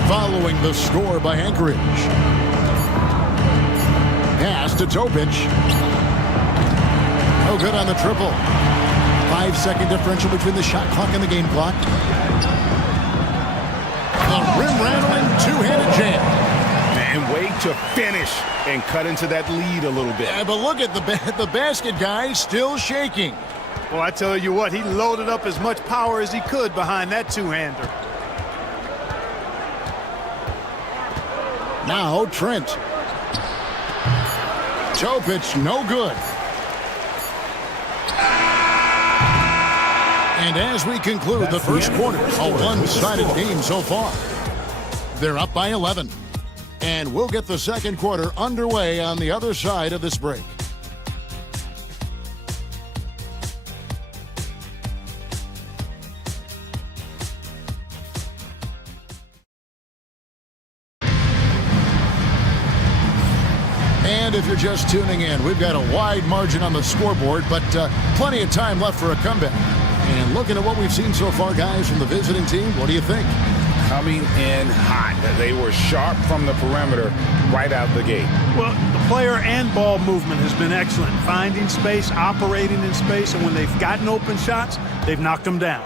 following the score by Anchorage. Pass to Topic. No good on the triple. 5-second differential between the shot clock and the game clock. The rim-rattling two-handed jam. And wait to finish and cut into that lead a little bit. Yeah, but look at the basket guy still shaking. Well, I tell you what, he loaded up as much power as he could behind that two-hander. Now Trent. Toe pitch, no good. And as we conclude the first quarter, a one-sided game so far. They're up by 11. And we'll get the second quarter underway on the other side of this break. And if you're just tuning in, we've got a wide margin on the scoreboard, but plenty of time left for a comeback. And looking at what we've seen so far, guys, from the visiting team, what do you think? Coming in hot. They were sharp from the perimeter right out the gate. Well, the player and ball movement has been excellent. Finding space, operating in space, and when they've gotten open shots, they've knocked them down.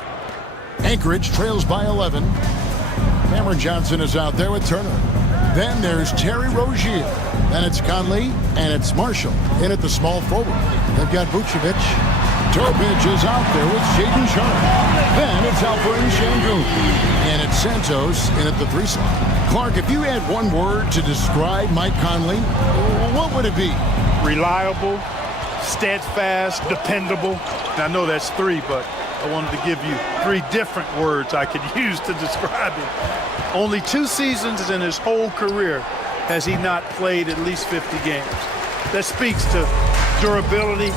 Anchorage trails by 11. Cameron Johnson is out there with Turner. Then there's Terry Rozier. Then it's Conley, and it's Marshall in at the small forward. They've got Vucevic. Topic is out there with Shaden Sharp. Then it's Alperen Şengün. And it's Santos in at the 3 slot. Clark, if you had one word to describe Mike Conley, what would it be? Reliable, steadfast, dependable. Now, I know that's 3, but I wanted to give you 3 different words I could use to describe him. Only 2 seasons in his whole career has he not played at least 50 games. That speaks to durability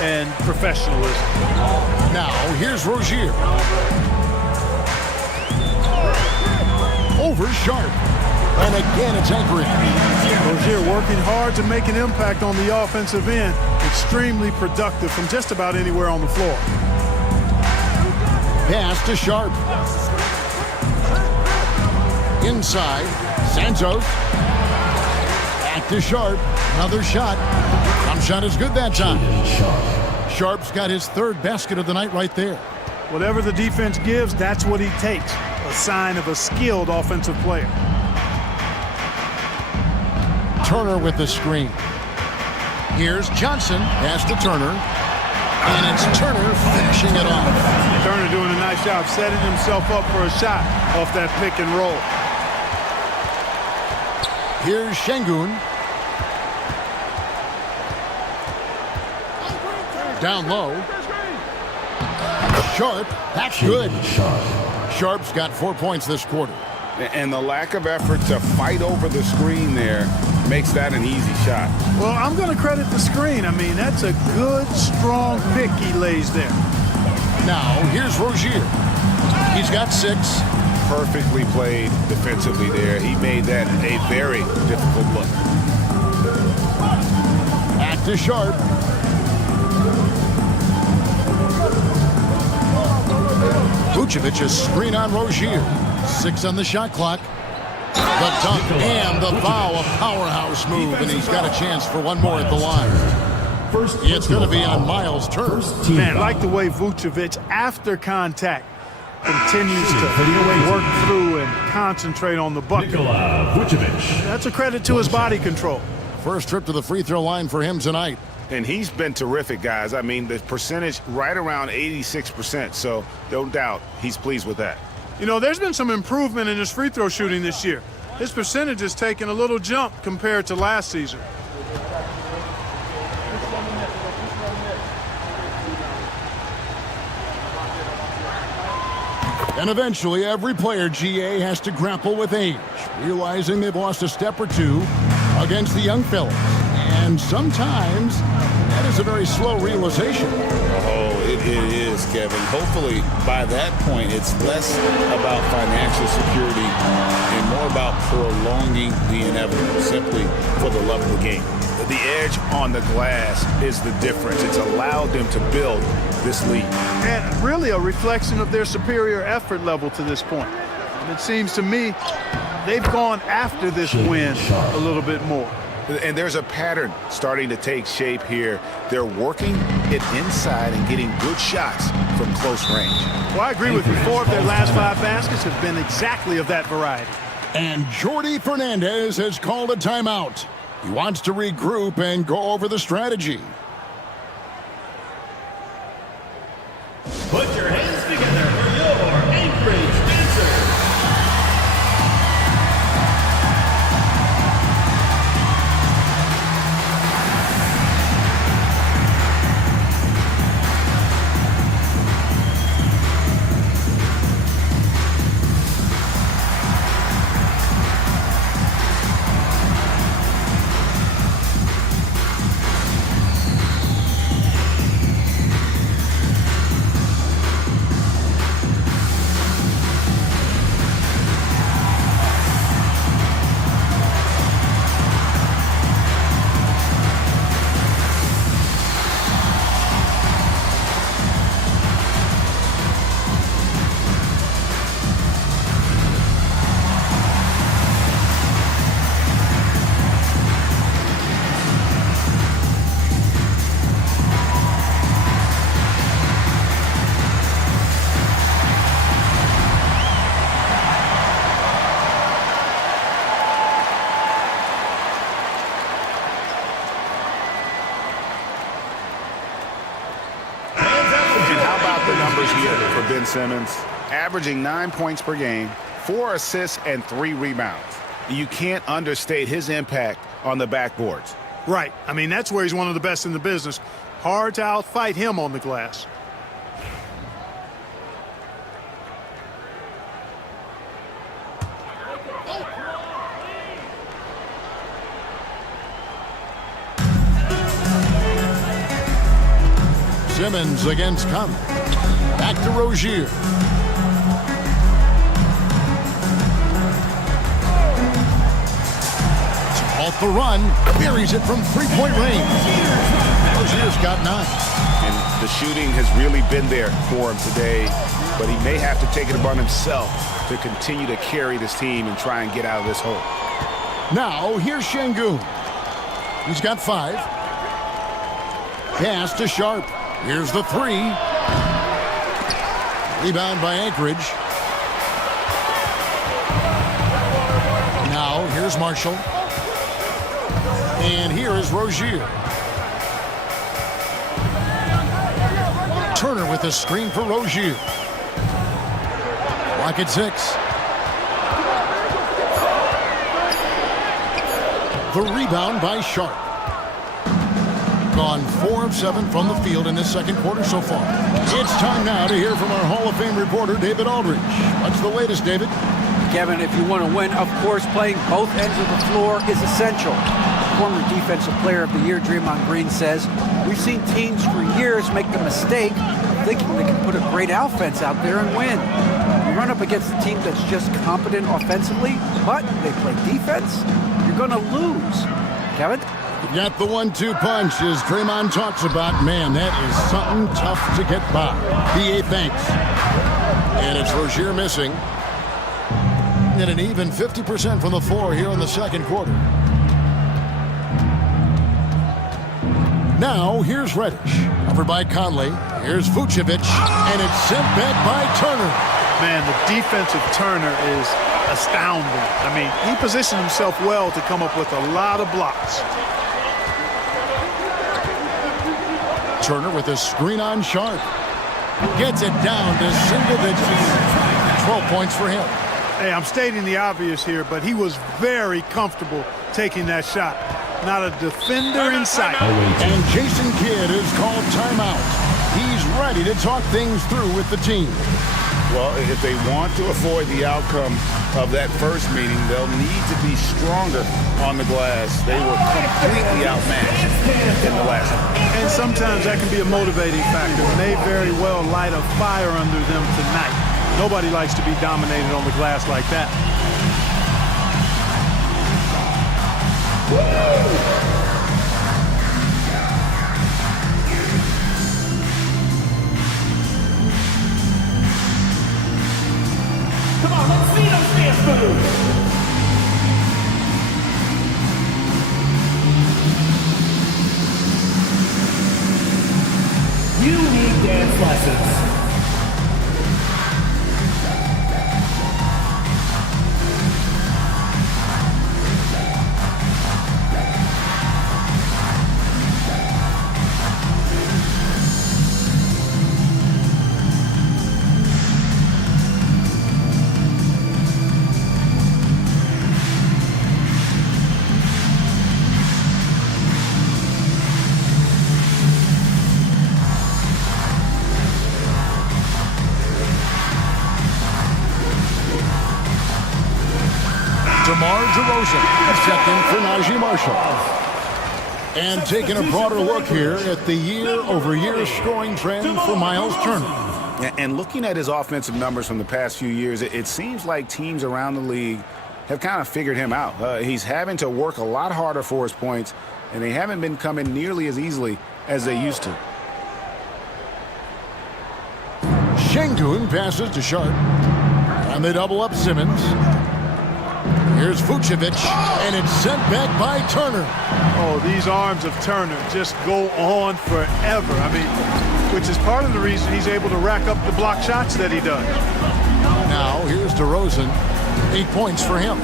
and professionalism. Now, here's Rozier. Over Sharp. And again, it's Anchorage. Rozier working hard to make an impact on the offensive end. Extremely productive from just about anywhere on the floor. Pass to Sharp. Inside, Santos. Back to Sharp. Another shot. Some shot is good that time. Sharp's got his 3rd basket of the night right there. Whatever the defense gives, that's what he takes. A sign of a skilled offensive player. Turner with the screen. Here's Johnson. Pass to Turner. And it's Turner finishing it off. Turner doing a nice job setting himself up for a shot off that pick and roll. Here's Şengün. Down low. Sharp. That's good. Sharp's got 4 points this quarter. And the lack of effort to fight over the screen there makes that an easy shot. Well, I'm going to credit the screen. I mean, that's a good, strong pick he lays there. Now, here's Rozier. He's got 6. Perfectly played defensively there. He made that a very difficult look. Back to Sharp. Vucevic a screen on Rozier. 6 on the shot clock. The dunk and the foul, a powerhouse move, and he's got a chance for one more at the line. It's going to be on Miles Turner. Man, I like the way Vucevic, after contact, continues to work through and concentrate on the bucket. That's a credit to his body control. First trip to the free throw line for him tonight. And he's been terrific, guys. I mean, the percentage right around 86%, so no doubt he's pleased with that. You know, there's been some improvement in his free throw shooting this year. His percentage has taken a little jump compared to last season. And eventually, every player, GA, has to grapple with age, realizing they've lost a step or two against the young fellas. And sometimes that is a very slow realization. Oh, it is, Kevin. Hopefully, by that point, it's less about financial security and more about prolonging the inevitable, simply for the love of the game. The edge on the glass is the difference. It's allowed them to build this lead. And really a reflection of their superior effort level to this point. And it seems to me they've gone after this win a little bit more. And there's a pattern starting to take shape here. They're working it inside and getting good shots from close range. Well, I agree with you. 4 of their last 5 baskets have been exactly of that variety. And Jordi Fernandez has called a timeout. He wants to regroup and go over the strategy. Put your hands together for your Anchorage Dancers. Ben Simmons, averaging 9 points per game, 4 assists, and 3 rebounds. You can't understate his impact on the backboards. Right. I mean, that's where he's one of the best in the business. Hard to outfight him on the glass. Simmons against Conley. Back to Rozier. Off the run, buries it from three-point range. Rozier's got 9. And the shooting has really been there for him today, but he may have to take it upon himself to continue to carry this team and try and get out of this hole. Now, here's Şengün. He's got 5. Pass to Sharp. Here's the 3. Rebound by Anchorage. Now, here's Marshall. And here is Rozier. Turner with a screen for Rozier. Clock at 6. The rebound by Sharp. Gone 4 of 7 from the field in this second quarter so far. It's time now to hear from our Hall of Fame reporter, David Aldridge. What's the latest, David? Kevin, if you want to win, of course, playing both ends of the floor is essential. Former Defensive Player of the Year, Draymond Green, says, we've seen teams for years make the mistake of thinking they can put a great offense out there and win. You run up against a team that's just competent offensively, but they play defense, you're going to lose. Kevin? You got the 1-2 punch, as Draymond talks about. Man, that is something tough to get by. B.A. thanks. And it's Rozier missing. And an even 50% from the floor here in the second quarter. Now, here's Reddish. Covered by Conley. Here's Vucevic. And it's sent back by Turner. Man, the defensive Turner is astounding. I mean, he positioned himself well to come up with a lot of blocks. Turner with a screen on Sharp. Gets it down to single digits. 12 points for him. Hey, I'm stating the obvious here, but he was very comfortable taking that shot. Not a defender in sight. And Jason Kidd is called timeout. He's ready to talk things through with the team. Well, if they want to avoid the outcome of that first meeting, they'll need to be stronger on the glass. They were completely outmatched in the last one. And sometimes that can be a motivating factor. May very well light a fire under them tonight. Nobody likes to be dominated on the glass like that. Come on, let's see those dance moves. dance lessons. DeMar DeRozan stepped in for Najee Marshall. And taking a broader look here at the year-over-year scoring trend for Miles Turner. And looking at his offensive numbers from the past few years, it seems like teams around the league have kind of figured him out. He's having to work a lot harder for his points, and they haven't been coming nearly as easily as they used to. Şengün passes to Sharp. And they double up Simmons. Here's Vucevic, and it's sent back by Turner. Oh, these arms of Turner just go on forever. I mean, which is part of the reason he's able to rack up the block shots that he does. Now, here's DeRozan. 8 points for him.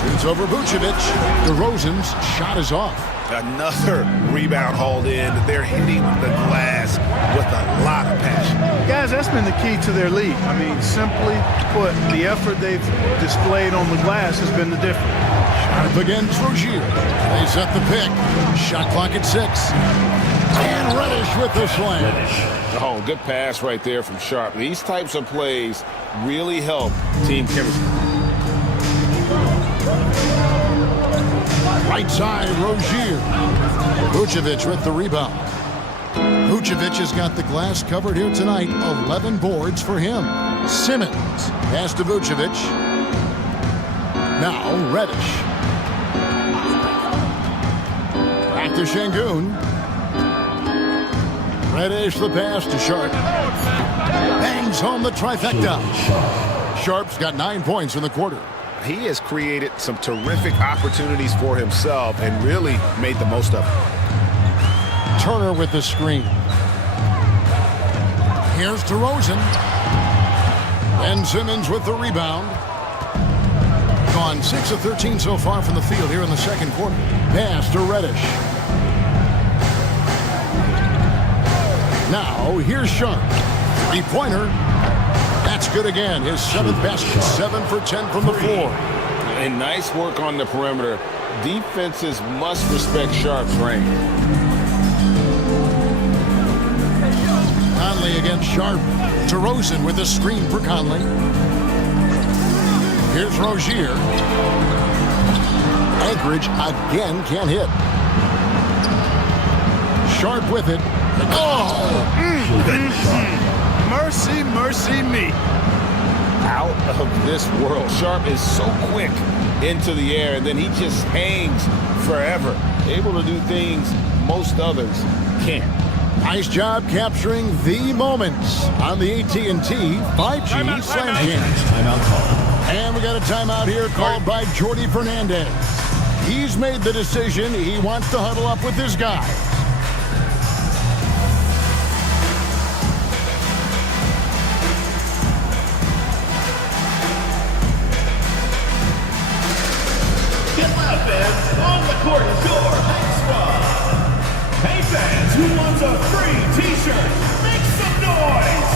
Shoots over Vucevic. DeRozan's shot is off. Another rebound hauled in. They're hitting the glass with a lot of passion. Guys, that's been the key to their lead. I mean, simply put, the effort they've displayed on the glass has been the difference. Sharp against Rozier. They set the pick. Shot clock at 6. And Reddish with the slam. Oh, good pass right there from Sharp. These types of plays really help team chemistry. Right side, Rozier. Vucevic with the rebound. Vucevic has got the glass covered here tonight. 11 boards for him. Simmons pass to Vucevic. Now Reddish. Back to Şengün. Reddish the pass to Sharp. Bangs home the trifecta. Sharp's got 9 points in the quarter. He has created some terrific opportunities for himself and really made the most of it. Turner with the screen. Here's DeRozan. And Simmons with the rebound. Gone 6 of 13 so far from the field here in the second quarter. Pass to Reddish. Now here's Sharp. 3-pointer. That's good again. His 7th basket. 7 for 10 from the floor. And nice work on the perimeter. Defenses must respect Sharp's range. Conley against Sharp. DeRozan with a screen for Conley. Here's Rozier. Anchorage again can't hit. Sharp with it. Mercy, mercy me. Out of this world. Sharp is so quick into the air, and then he just hangs forever. Able to do things most others can't. Nice job capturing the moments on the AT&T 5G Slam Jam. Timeout call. And we got a timeout here called by Jordy Fernandez. He's made the decision. He wants to huddle up with his guys. Fans, on the court is your hype squad. Hey fans, who wants a free t-shirt? Make some noise!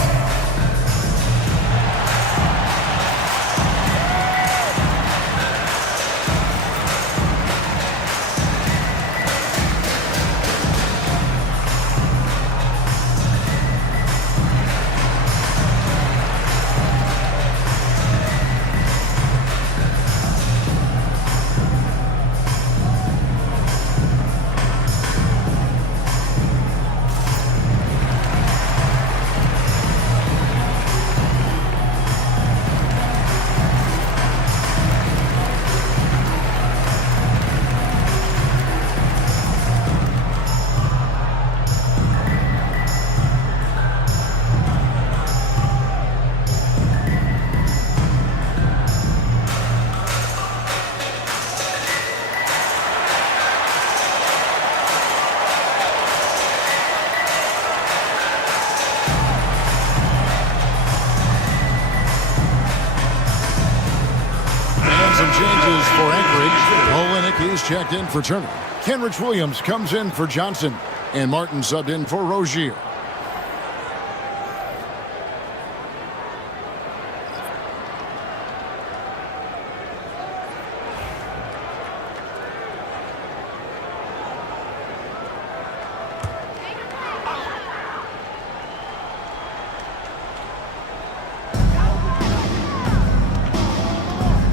some changes for Anchorage. Olenek is checked in for Turner. Kenrich Williams comes in for Johnson. And Martin subbed in for Rozier.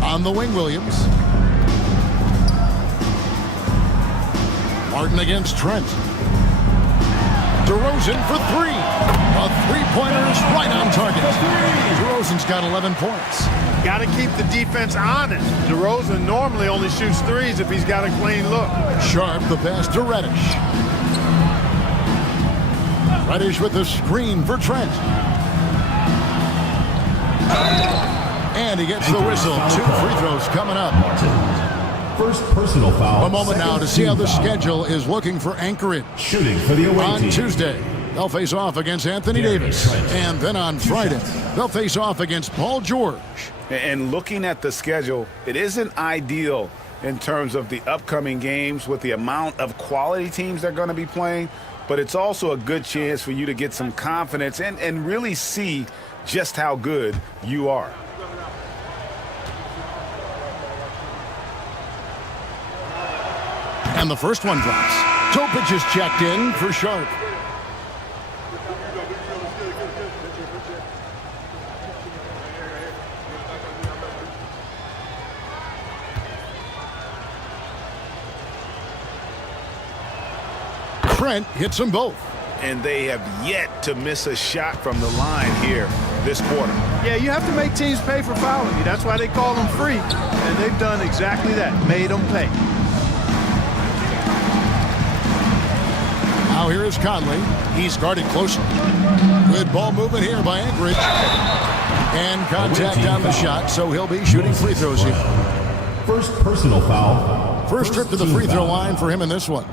On the wing, Williams. Martin against Trent. DeRozan for three. A three-pointer is right on target. DeRozan's got 11 points. Got to keep the defense honest. DeRozan normally only shoots threes if he's got a clean look. Sharp the pass to Reddish. Reddish with the screen for Trent. And he gets the whistle. 2 free throws coming up. First personal foul. A moment now to see how the schedule is looking for Anchorage. Shooting for the away on team. Tuesday, they'll face off against Anthony Davis. And then on Friday, they'll face off against Paul George. And looking at the schedule, it isn't ideal in terms of the upcoming games with the amount of quality teams they're going to be playing, but it's also a good chance for you to get some confidence and really see just how good you are. And the first one drops. Topic is checked in for Sharp. Trent hits them both. And they have yet to miss a shot from the line here this quarter. Yeah, you have to make teams pay for fouling you. That's why they call them free. And they've done exactly that. Made them pay. Now here is Conley. He's guarded closely. Good ball movement here by Anchorage. And contact on the shot, so he'll be shooting free throws here. First personal foul. First trip to the free throw line for him in this one.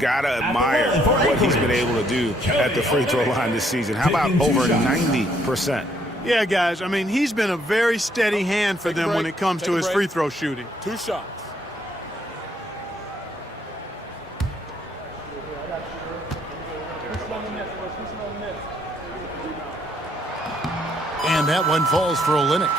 Gotta admire what he's been able to do at the free throw line this season. How about over 90%? Yeah, guys, I mean, he's been a very steady hand for them when it comes to his free throw shooting. 2 shots. And that one falls for Olenek.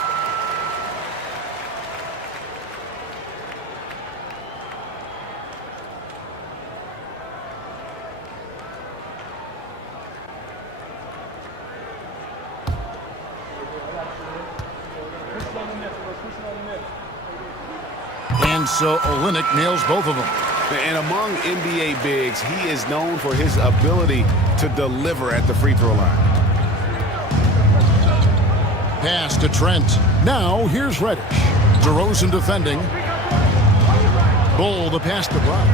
And so Olenek nails both of them. And among NBA bigs, he is known for his ability to deliver at the free throw line. Pass to Trent. Now here's Reddish. DeRozan defending. Bull the pass to Brown.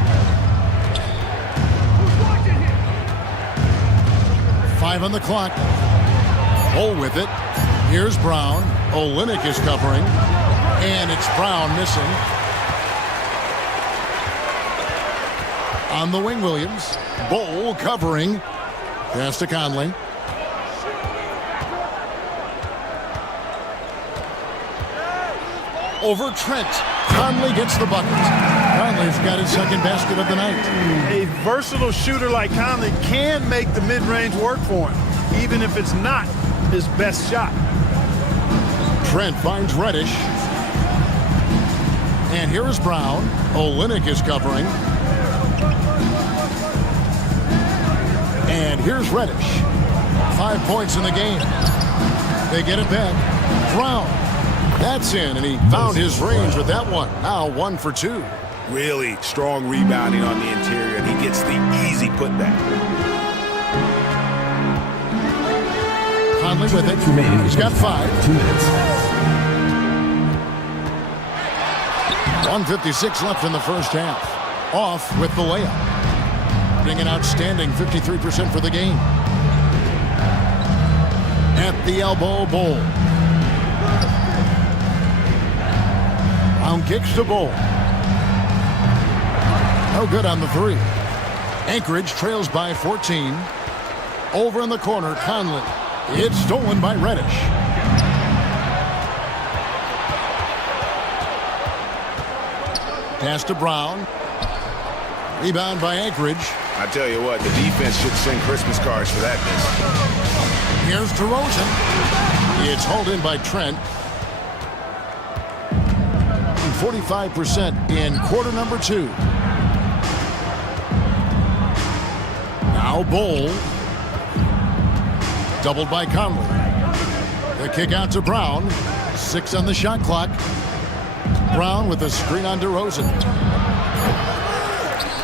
5 on the clock. Bull with it. Here's Brown. Olenek is covering. And it's Brown missing. On the wing, Williams. Bull covering. Pass to Conley. Over Trent. Conley gets the bucket. Conley's got his second basket of the night. A versatile shooter like Conley can make the mid-range work for him, even if it's not his best shot. Trent finds Reddish. And here is Brown. Olenek is covering. And here's Reddish. 5 points in the game. They get it back. Brown. That's in, and he found his range with that one. Now 1 for 2. Really strong rebounding on the interior, and he gets the easy putback. Conley with it. He's got 5. 2 minutes. 1:56 left in the first half. Off with the layup. Getting an outstanding 53% for the game. At the elbow, Bull. Brown kicks to Bull. No good on the 3. Anchorage trails by 14. Over in the corner, Conley. It's stolen by Reddish. Pass to Brown. Rebound by Anchorage. I tell you what, the defense should send Christmas cards for that miss. Here's DeRozan. It's hauled in by Trent. 45% in quarter number 2. Now Bull. Doubled by Conley. The kick out to Brown. 6 on the shot clock. Brown with a screen on DeRozan.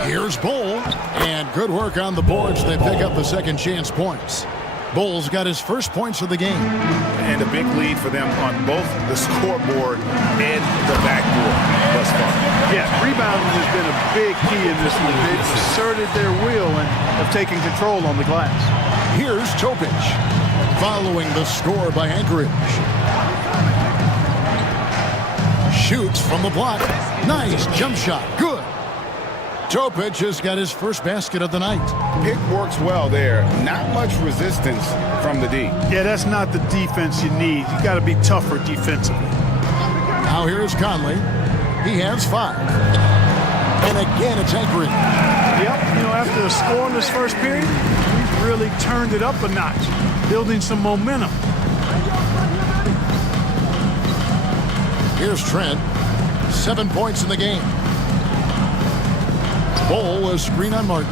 Here's Bull. And good work on the boards. They pick up the second chance points. Bull's got his first points of the game. And a big lead for them on both the scoreboard and the backboard thus far. Yeah, rebounding has been a big key in this one. They've asserted their will and have taken control on the glass. Here's Topic, following the score by Anchorage. Shoots from the block. Nice jump shot. Good. Topic has got his first basket of the night. Pick works well there. Not much resistance from the D. Yeah, that's not the defense you need. You got to be tougher defensively. Now here's Conley. He has 5. And again, it's Anchorage. Yep, you know, after the score in this first period, he's really turned it up a notch, building some momentum. Here's Trent. 7 points in the game. Bull was screen on Martin.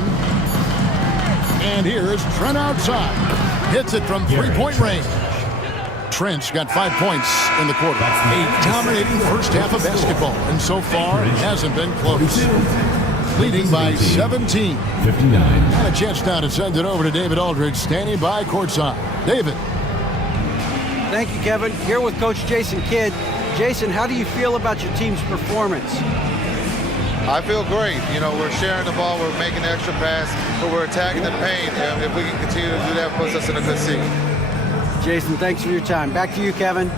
And here's Trent outside. Hits it from 3-point range. Trent's got 5 points in the quarter. A dominating first half of basketball. And so far, it hasn't been close. Leading by 17. 59. And a chance now to send it over to David Aldridge, standing by courtside. David. Thank you, Kevin. Here with Coach Jason Kidd. Jason, how do you feel about your team's performance? I feel great. You know, we're sharing the ball, we're making the extra pass, but we're attacking the paint. And if we can continue to do that, puts us in a good seat. Jason, thanks for your time. Back to you, Kevin.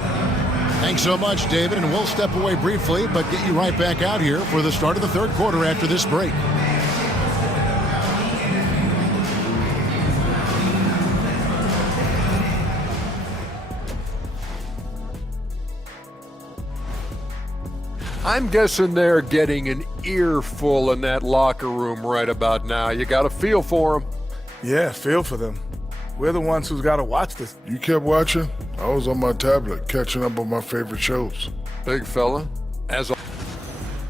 Thanks so much, David. And we'll step away briefly, but get you right back out here for the start of the third quarter after this break. I'm guessing they're getting an earful in that locker room right about now. You got to feel for them. Yeah, feel for them. We're the ones who's got to watch this. You kept watching? I was on my tablet catching up on my favorite shows. Big fella.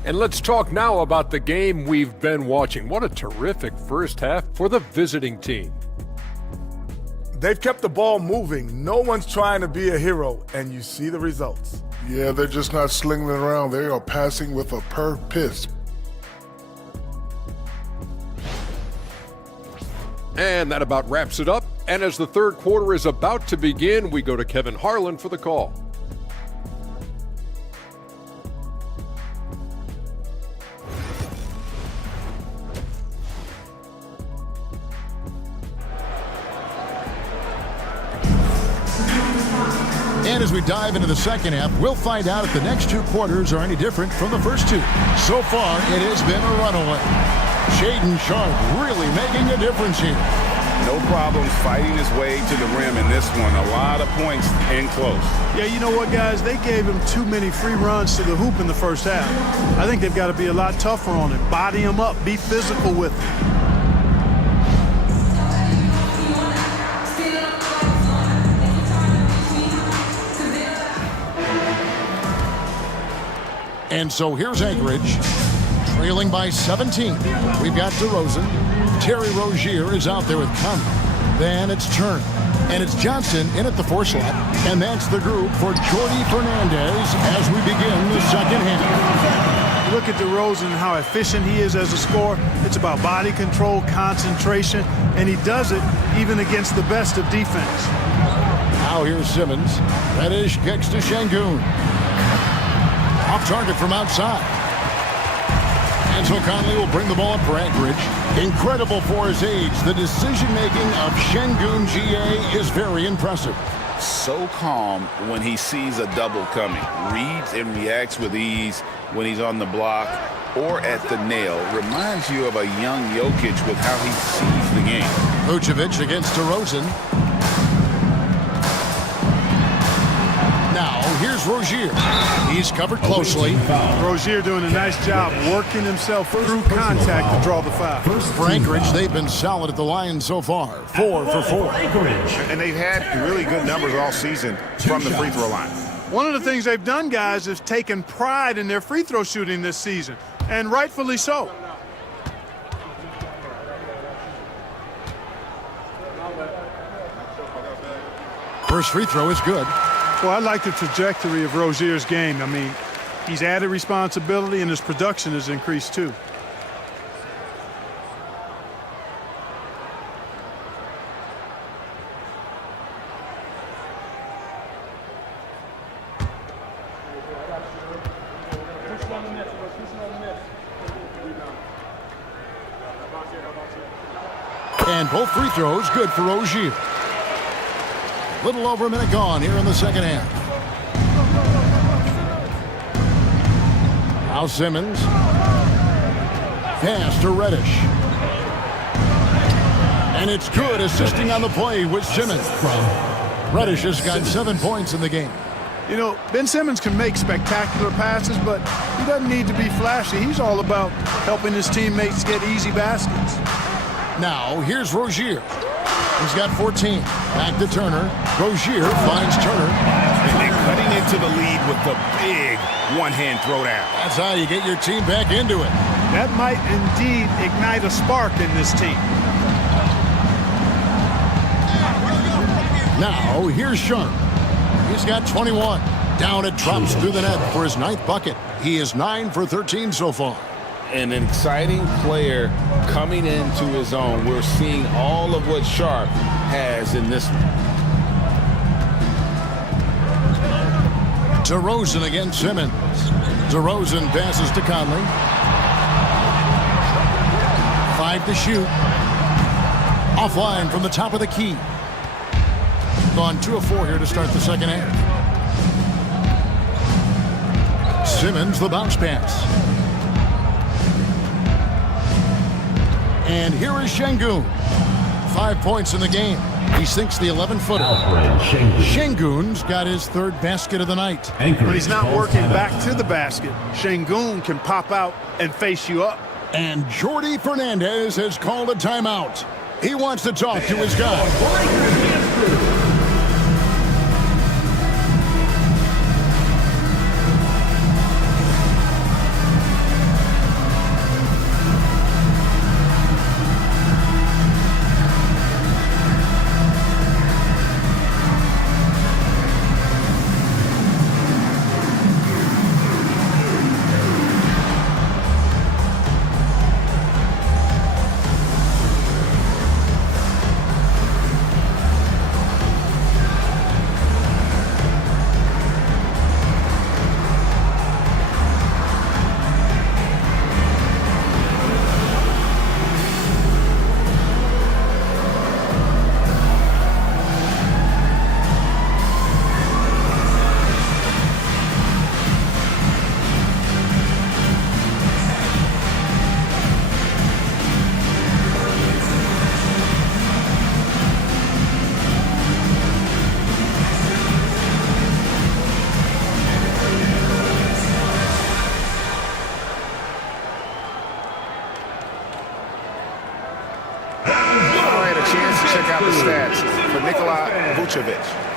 And let's talk now about the game we've been watching. What a terrific first half for the visiting team. They've kept the ball moving. No one's trying to be a hero, and you see the results. Yeah, they're just not slinging it around. They are passing with a purpose. And that about wraps it up. And as the third quarter is about to begin, we go to Kevin Harlan for the call. And as we dive into the second half, we'll find out if the next 2 quarters are any different from the first 2. So far, it has been a runaway. Shaedon Sharpe really making a difference here. No problems fighting his way to the rim in this one. A lot of points in close. Yeah, you know what, guys? They gave him too many free runs to the hoop in the first half. I think they've got to be a lot tougher on him. Body him up. Be physical with him. And so here's Anchorage, trailing by 17. We've got DeRozan. Terry Rozier is out there with Conley. Then it's Turner. And it's Johnson in at the 4 slot. And that's the group for Jordi Fernandez as we begin the second half. Look at DeRozan and how efficient he is as a scorer. It's about body control, concentration, and he does it even against the best of defense. Now here's Simmons. Reddish kicks to Şengün. Off target from outside. And so Conley will bring the ball up for Anchorage. Incredible for his age. The decision-making of Şengün GA is very impressive. So calm when he sees a double coming. Reads and reacts with ease when he's on the block or at the nail. Reminds you of a young Jokic with how he sees the game. Vucevic against DeRozan. Now, here's Rozier. He's covered closely. Rozier doing a nice job working himself through contact to draw the foul. For Anchorage, they've been solid at the line so far. 4 for 4. And they've had really good numbers all season from the free throw line. One of the things they've done, guys, is taken pride in their free throw shooting this season, and rightfully so. First free throw is good. Well, I like the trajectory of Rozier's game. I mean, he's added responsibility and his production has increased too. And both free throws good for Rozier. Little over a minute gone here in the second half. Now Simmons. Pass to Reddish. And it's good, assisting on the play with Simmons. Reddish has got 7 points in the game. You know, Ben Simmons can make spectacular passes, but he doesn't need to be flashy. He's all about helping his teammates get easy baskets. Now, here's Rozier. He's got 14. Back to Turner. Rozier finds Turner. And they're cutting into the lead with the big one-hand throwdown. That's how you get your team back into it. That might indeed ignite a spark in this team. Now, here's Sharp. He's got 21. Down it drops through the net for his 9th bucket. He is 9 for 13 so far. An exciting player coming into his own. We're seeing all of what Sharp has in this one. DeRozan against Simmons. DeRozan passes to Conley. 5 to shoot. Offline from the top of the key. Gone 2 of 4 here to start the second half. Simmons, the bounce pass. And here is Şengün. 5 points in the game. He sinks the 11-footer. Şengün's got his 3rd basket of the night. When he's not working back to the basket, Şengün can pop out and face you up. And Jordi Fernandez has called a timeout. He wants to talk to his guy.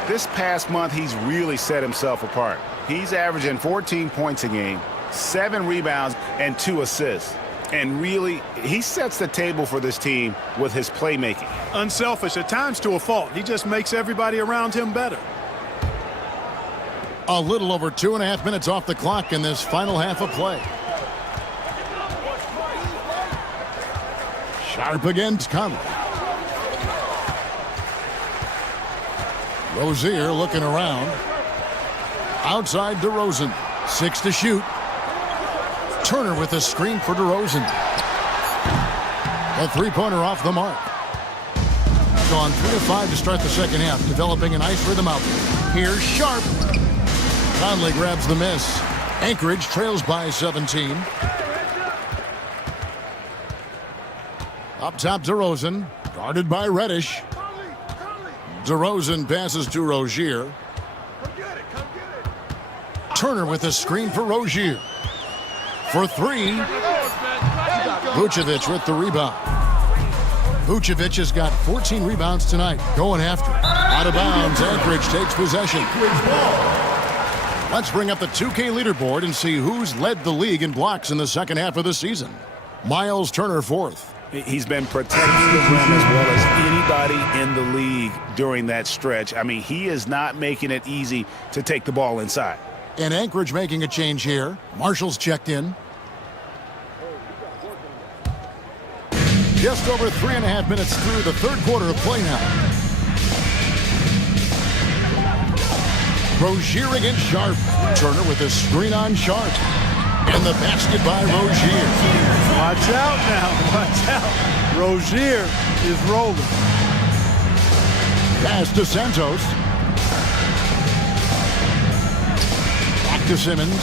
This past month, he's really set himself apart. He's averaging 14 points a game, 7 rebounds, and 2 assists. And really, he sets the table for this team with his playmaking. Unselfish, at times to a fault. He just makes everybody around him better. A little over 2.5 minutes off the clock in this final half of play. Sharp against Conley. Rozier looking around. Outside DeRozan. 6 to shoot. Turner with a screen for DeRozan. A 3-pointer off the mark. Gone 3 of 5 to start the second half. Developing a nice rhythm out there. Here's Sharp. Conley grabs the miss. Anchorage trails by 17. Up top DeRozan. Guarded by Reddish. DeRozan passes to Rozier. Turner with a screen for Rozier. For three. Vucevic with the rebound. Vucevic has got 14 rebounds tonight. Going after it. Out of bounds. Anchorage takes possession. Let's bring up the 2K leaderboard and see who's led the league in blocks in the second half of the season. Miles Turner fourth. He's been protecting the rim as well as anybody in the league during that stretch. I mean, he is not making it easy to take the ball inside. And Anchorage making a change here. Marshall's checked in. Just over 3.5 minutes through the third quarter of play now. Rozier against Sharp. Turner with a screen on Sharp. And the basket by Rozier. Watch out now. Watch out. Rozier is rolling. Pass to Santos. Back to Simmons.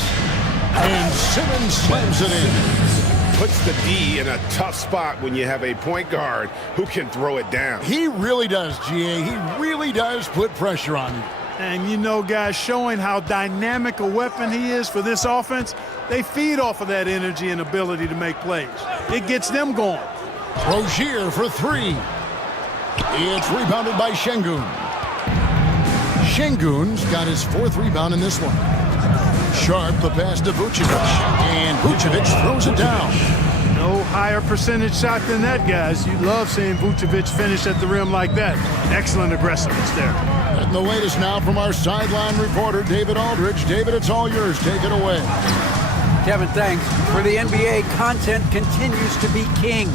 And Simmons slams it in. Puts the D in a tough spot when you have a point guard who can throw it down. He really does, GA. He really does put pressure on you. And you know, guys, showing how dynamic a weapon he is for this offense, they feed off of that energy and ability to make plays. It gets them going. Rozier for three. It's rebounded by Şengün. Şengün's got his fourth rebound in this one. Sharp the pass to Vucevic. And Vucevic throws it down. No higher percentage shot than that, guys. You love seeing Vucevic finish at the rim like that. Excellent aggressiveness there. And the latest now from our sideline reporter, David Aldridge. David, it's all yours. Take it away. Kevin, thanks. For the NBA, content continues to be king.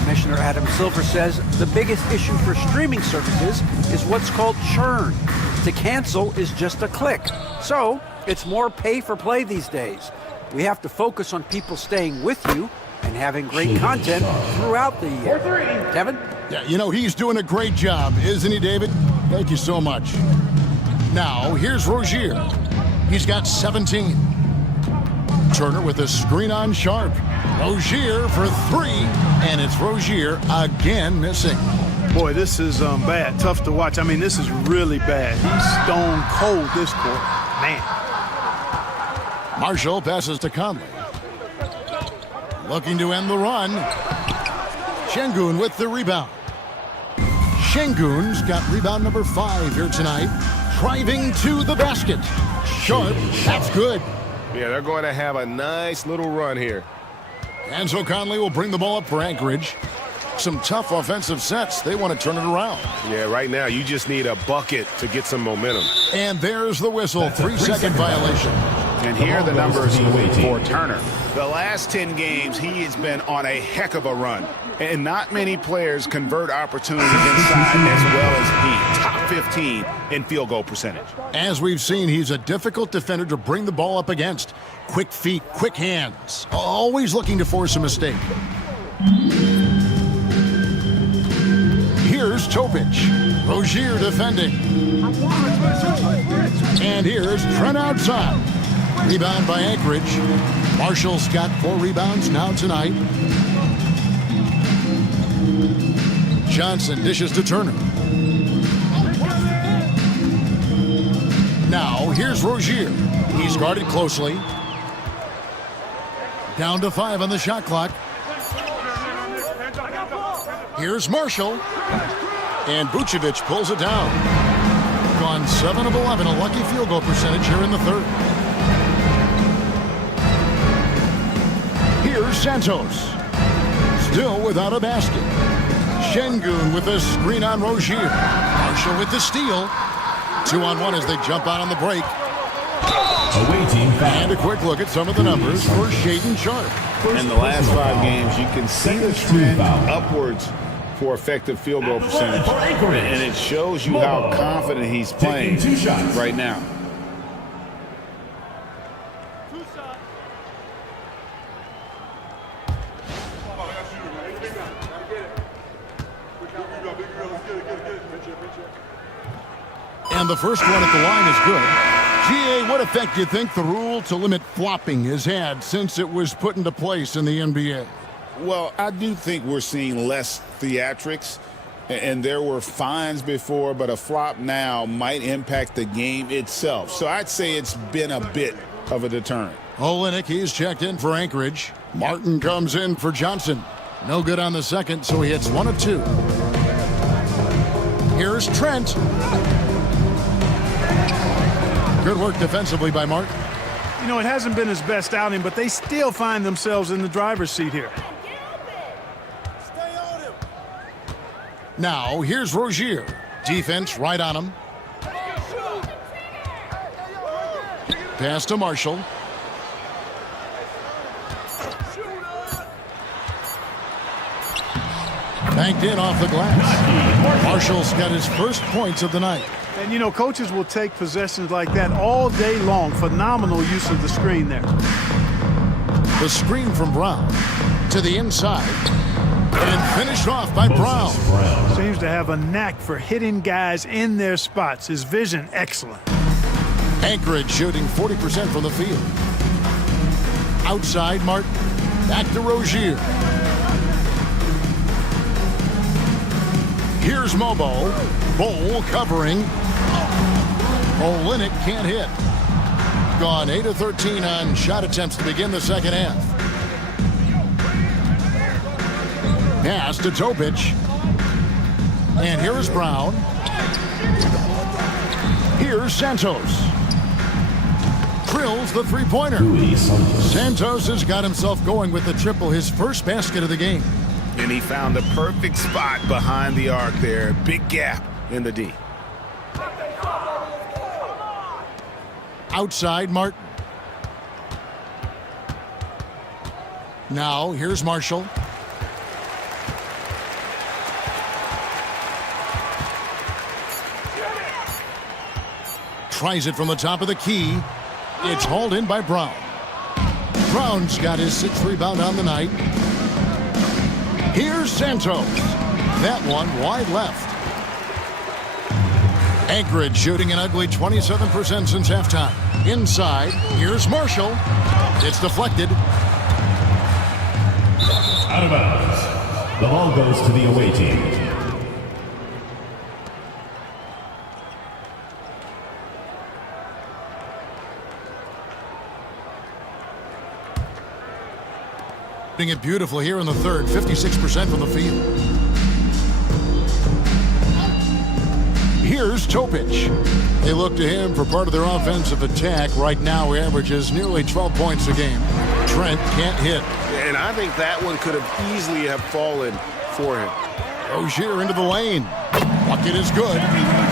Commissioner Adam Silver says the biggest issue for streaming services is what's called churn. To cancel is just a click. So it's more pay for play these days. We have to focus on people staying with you and having great content throughout the year. Kevin? Yeah, you know, he's doing a great job, isn't he, David? Thank you so much. Now, here's Rozier. He's got 17. Turner with a screen on Sharp. Rozier for three, and it's Rozier again missing. Boy, this is bad. Tough to watch. I mean, this is really bad. He's stone cold this quarter. Man. Marshall passes to Conley. Looking to end the run. Şengün with the rebound. Şengün's got rebound number 5 here tonight. Driving to the basket. Sharp, that's good. Yeah, they're going to have a nice little run here. And so Conley will bring the ball up for Anchorage. Some tough offensive sets. They want to turn it around. Yeah, right now you just need a bucket to get some momentum. And there's the whistle. 3-second violation. And here are the numbers for Turner. The last 10 games, he has been on a heck of a run. And not many players convert opportunities inside as well as he. Top 15 in field goal percentage. As we've seen, he's a difficult defender to bring the ball up against. Quick feet, quick hands. Always looking to force a mistake. Here's Topic. Rozier defending. And here's Trent outside. Rebound by Anchorage. Marshall's got 4 rebounds now tonight. Johnson dishes to Turner. Now, here's Rozier. He's guarded closely. Down to 5 on the shot clock. Here's Marshall. And Vucevic pulls it down. Gone 7 of 11, a lucky field goal percentage here in the third. Here's Santos. Still without a basket. Şengün with a screen on Rozier. Marshall with the steal. 2-on-1 as they jump out on the break. And a quick look at some of the numbers for Shaedon Sharp. In the last 5 games, you can see the trend upwards for effective field goal percentage. And it shows you how confident he's playing right now. And the first one at the line is good. GA, what effect do you think the rule to limit flopping has had since it was put into place in the NBA? Well, I do think we're seeing less theatrics, and there were fines before, but a flop now might impact the game itself. So I'd say it's been a bit of a deterrent. Olenek, he's checked in for Anchorage. Martin comes in for Johnson. No good on the second, so he hits 1 of 2. Here's Trent. Good work defensively by Martin. You know, it hasn't been his best outing, but they still find themselves in the driver's seat here. Now, here's Rozier. Defense right on him. Pass to Marshall. Banked in off the glass. Marshall's got his first points of the night. And, you know, coaches will take possessions like that all day long. Phenomenal use of the screen there. The screen from Brown to the inside. And finished off by Brown. Seems to have a knack for hitting guys in their spots. His vision, excellent. Anchorage shooting 40% from the field. Outside Martin. Back to Rozier. Here's Mobo. Bowl covering. Olenek can't hit. Gone 8 of 13 on shot attempts to begin the second half. Pass to Topic. And here is Brown. Here's Santos. Drills the three-pointer. Santos has got himself going with the triple, his first basket of the game. And he found the perfect spot behind the arc there. Big gap in the D. Outside Martin. Now here's Marshall. Tries it from the top of the key. It's hauled in by Brown. Brown's got his 6th rebound on the night. Here's Santos. That one wide left. Anchorage shooting an ugly 27% since halftime. Inside, here's Marshall. It's deflected. Out of bounds. The ball goes to the away team. It beautiful here in the third, 56% from the field. Here's Topic. They look to him for part of their offensive attack. Right now, he averages nearly 12 points a game. Trent can't hit. And I think that one could have easily have fallen for him. Rozier into the lane. Bucket is good.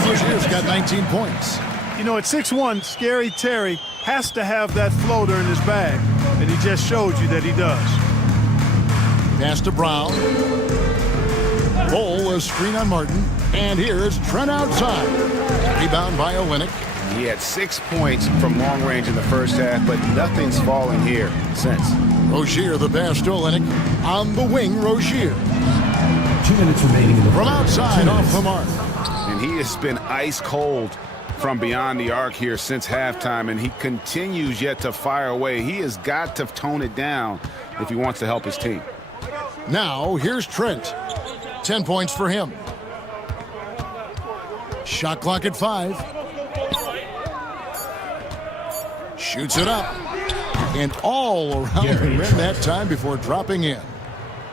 Rozier's got 19 points. You know, at 6'1", Scary Terry has to have that floater in his bag, and he just showed you that he does. Pass to Brown. Bowl, a screen on Martin. And here's Trent outside. Rebound by Olenek. He had 6 points from long range in the first half, but nothing's fallen here since. Rozier, the pass to Olenek. On the wing, Rozier. 2 minutes remaining in the from outside off the mark. And he has been ice cold from beyond the arc here since halftime, and he continues yet to fire away. He has got to tone it down if he wants to help his team. Now, here's Trent. 10 points for him. Shot clock at 5. Shoots it up. And all around the rim that time before dropping in.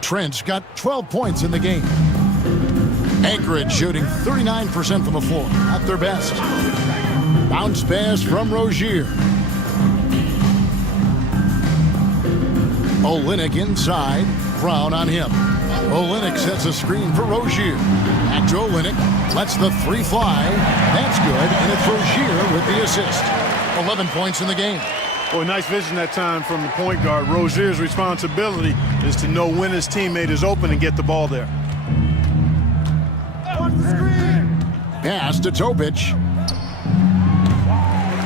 Trent's got 12 points in the game. Anchorage shooting 39% from the floor. At their best. Bounce pass from Rozier. Olenek inside. Brown on him. Olenek sets a screen for Rozier. Back to Olenek. Lets the three fly. That's good. And it's Rozier with the assist. 11 points in the game. Boy, nice vision that time from the point guard. Rozier's responsibility is to know when his teammate is open and get the ball there. Pass to Topic.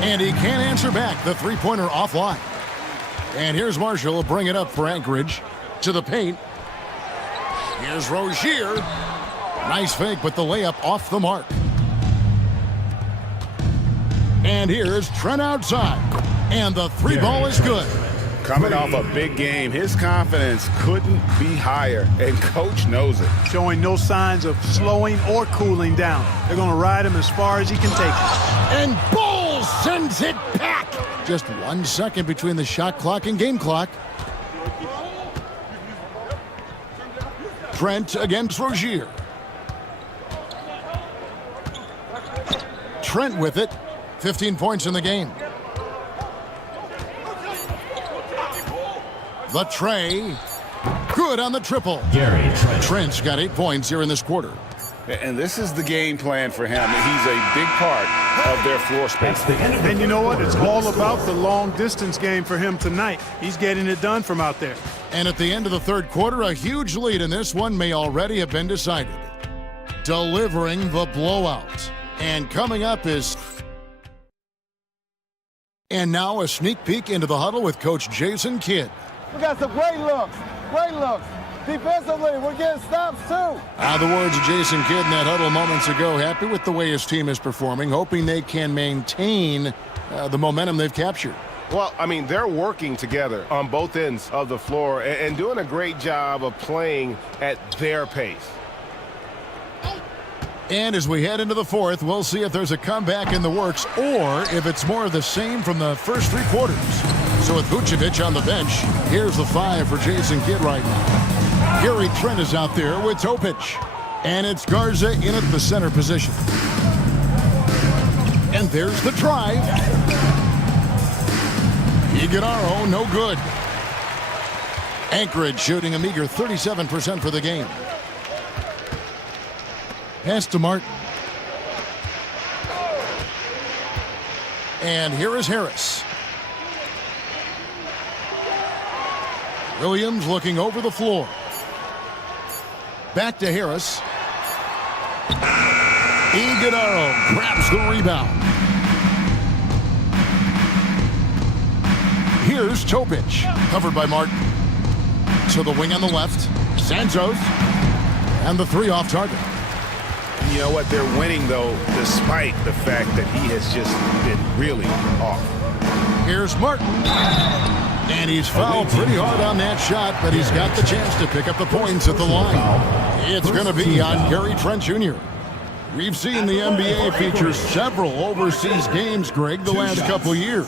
And he can't answer back. The three-pointer offline. And here's Marshall. Will bring it up for Anchorage. To the paint. Here's Rozier. Nice fake, but the layup off the mark. And here's Trent outside. And the three ball is good. Coming off a big game, his confidence couldn't be higher, and coach knows it. Showing no signs of slowing or cooling down. They're going to ride him as far as he can take it. And Bowles sends it back. Just 1 second between the shot clock and game clock. Trent against Rozier. Trent with it. 15 points in the game. The tray. Good on the triple. Trent's got 8 points here in this quarter. And this is the game plan for him. He's a big part of their floor space. And you know what? It's all about the long distance game for him tonight. He's getting it done from out there. And at the end of the third quarter, a huge lead in this one may already have been decided. Delivering the blowout. And coming up is... And now a sneak peek into the huddle with Coach Jason Kidd. We got some great looks. Great looks. Defensively, we're getting stops too. The words of Jason Kidd in that huddle moments ago. Happy with the way his team is performing, hoping they can maintain the momentum they've captured. Well, I mean, they're working together on both ends of the floor and doing a great job of playing at their pace. And as we head into the fourth, we'll see if there's a comeback in the works or if it's more of the same from the first 3 quarters. So with Vucevic on the bench, here's the 5 for Jason Kidd right now. Gary Trent is out there with Topic. And it's Garza in at the center position. And there's the drive. Iguodala, no good. Anchorage shooting a meager 37% for the game. Pass to Martin. And here is Harris. Williams looking over the floor. Back to Harris. Iguodala grabs the rebound. Here's Topic, covered by Martin. To the wing on the left. Santos. And the 3 off target. You know what? They're winning, though, despite the fact that he has just been really off. Here's Martin. And he's fouled pretty hard on that shot, but he's got the chance to pick up the points at the line. It's going to be on Gary Trent Jr. We've seen the NBA feature several overseas games, Greg, the last couple years.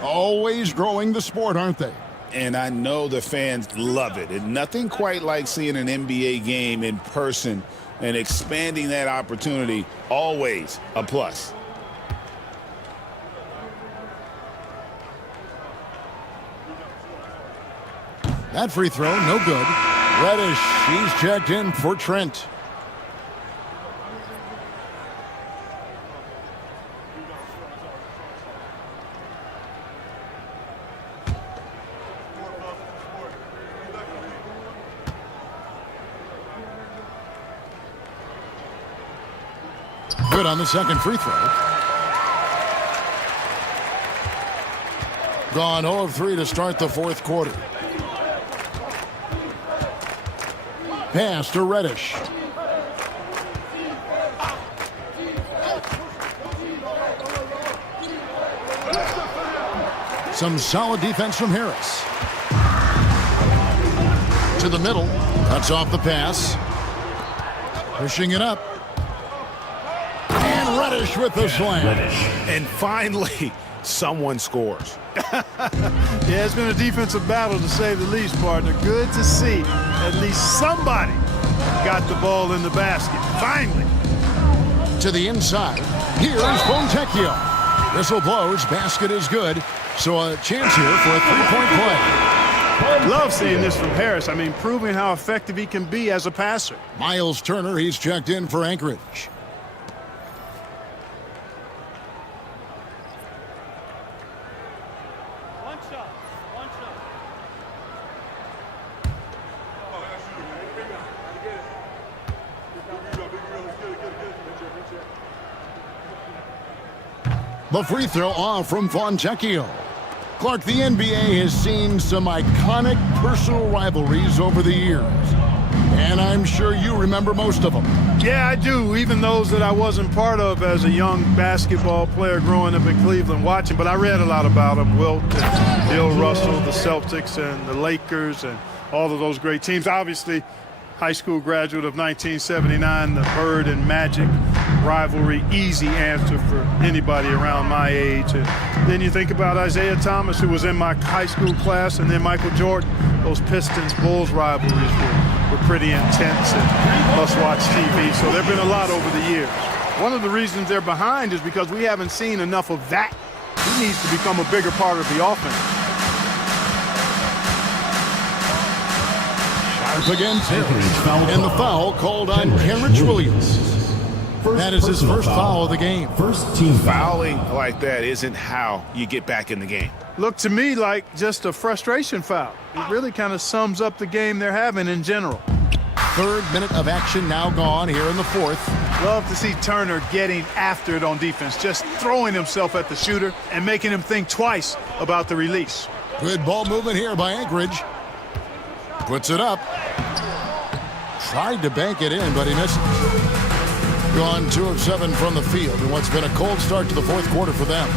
Always growing the sport, aren't they? And I know the fans love it. And nothing quite like seeing an NBA game in person and expanding that opportunity, always a plus. That free throw, no good. Reddish, he's checked in for Trent. Good on the second free throw. Gone 0 of 3 to start the fourth quarter. Pass to Reddish. Some solid defense from Harris. To the middle. Cuts off the pass. Pushing it up. And Reddish with the slam. And finally, someone scores. Yeah, it's been a defensive battle to say the least, partner. Good to see at least somebody got the ball in the basket. Finally. To the inside. Here's Fontecchio. Whistle blows. Basket is good. So a chance here for a three-point play. Love seeing this from Harris. I mean, proving how effective he can be as a passer. Miles Turner, he's checked in for Anchorage. The free throw off from Fontecchio. Clark, the NBA has seen some iconic personal rivalries over the years. And I'm sure you remember most of them. Yeah, I do, even those that I wasn't part of as a young basketball player growing up in Cleveland watching. But I read a lot about them. Wilt and Bill Russell, the Celtics and the Lakers and all of those great teams. Obviously, high school graduate of 1979, the Bird and Magic rivalry, easy answer for anybody around my age. And then you think about Isaiah Thomas, who was in my high school class, and then Michael Jordan. Those Pistons-Bulls rivalries were pretty intense and must-watch TV. So there have been a lot over the years. One of the reasons they're behind is because we haven't seen enough of that. He needs to become a bigger part of the offense. Sharp against Harris. And the foul called on Kenrich Williams. That is his first foul of the game. First team Fouling like that isn't how you get back in the game. Looked to me like just a frustration foul. It really kind of sums up the game they're having in general. Third minute of action now gone here in the fourth. Love to see Turner getting after it on defense, just throwing himself at the shooter and making him think twice about the release. Good ball movement here by Anchorage. Puts it up. Tried to bank it in, but he misses. Gone 2 of 7 from the field in what's been a cold start to the fourth quarter for them.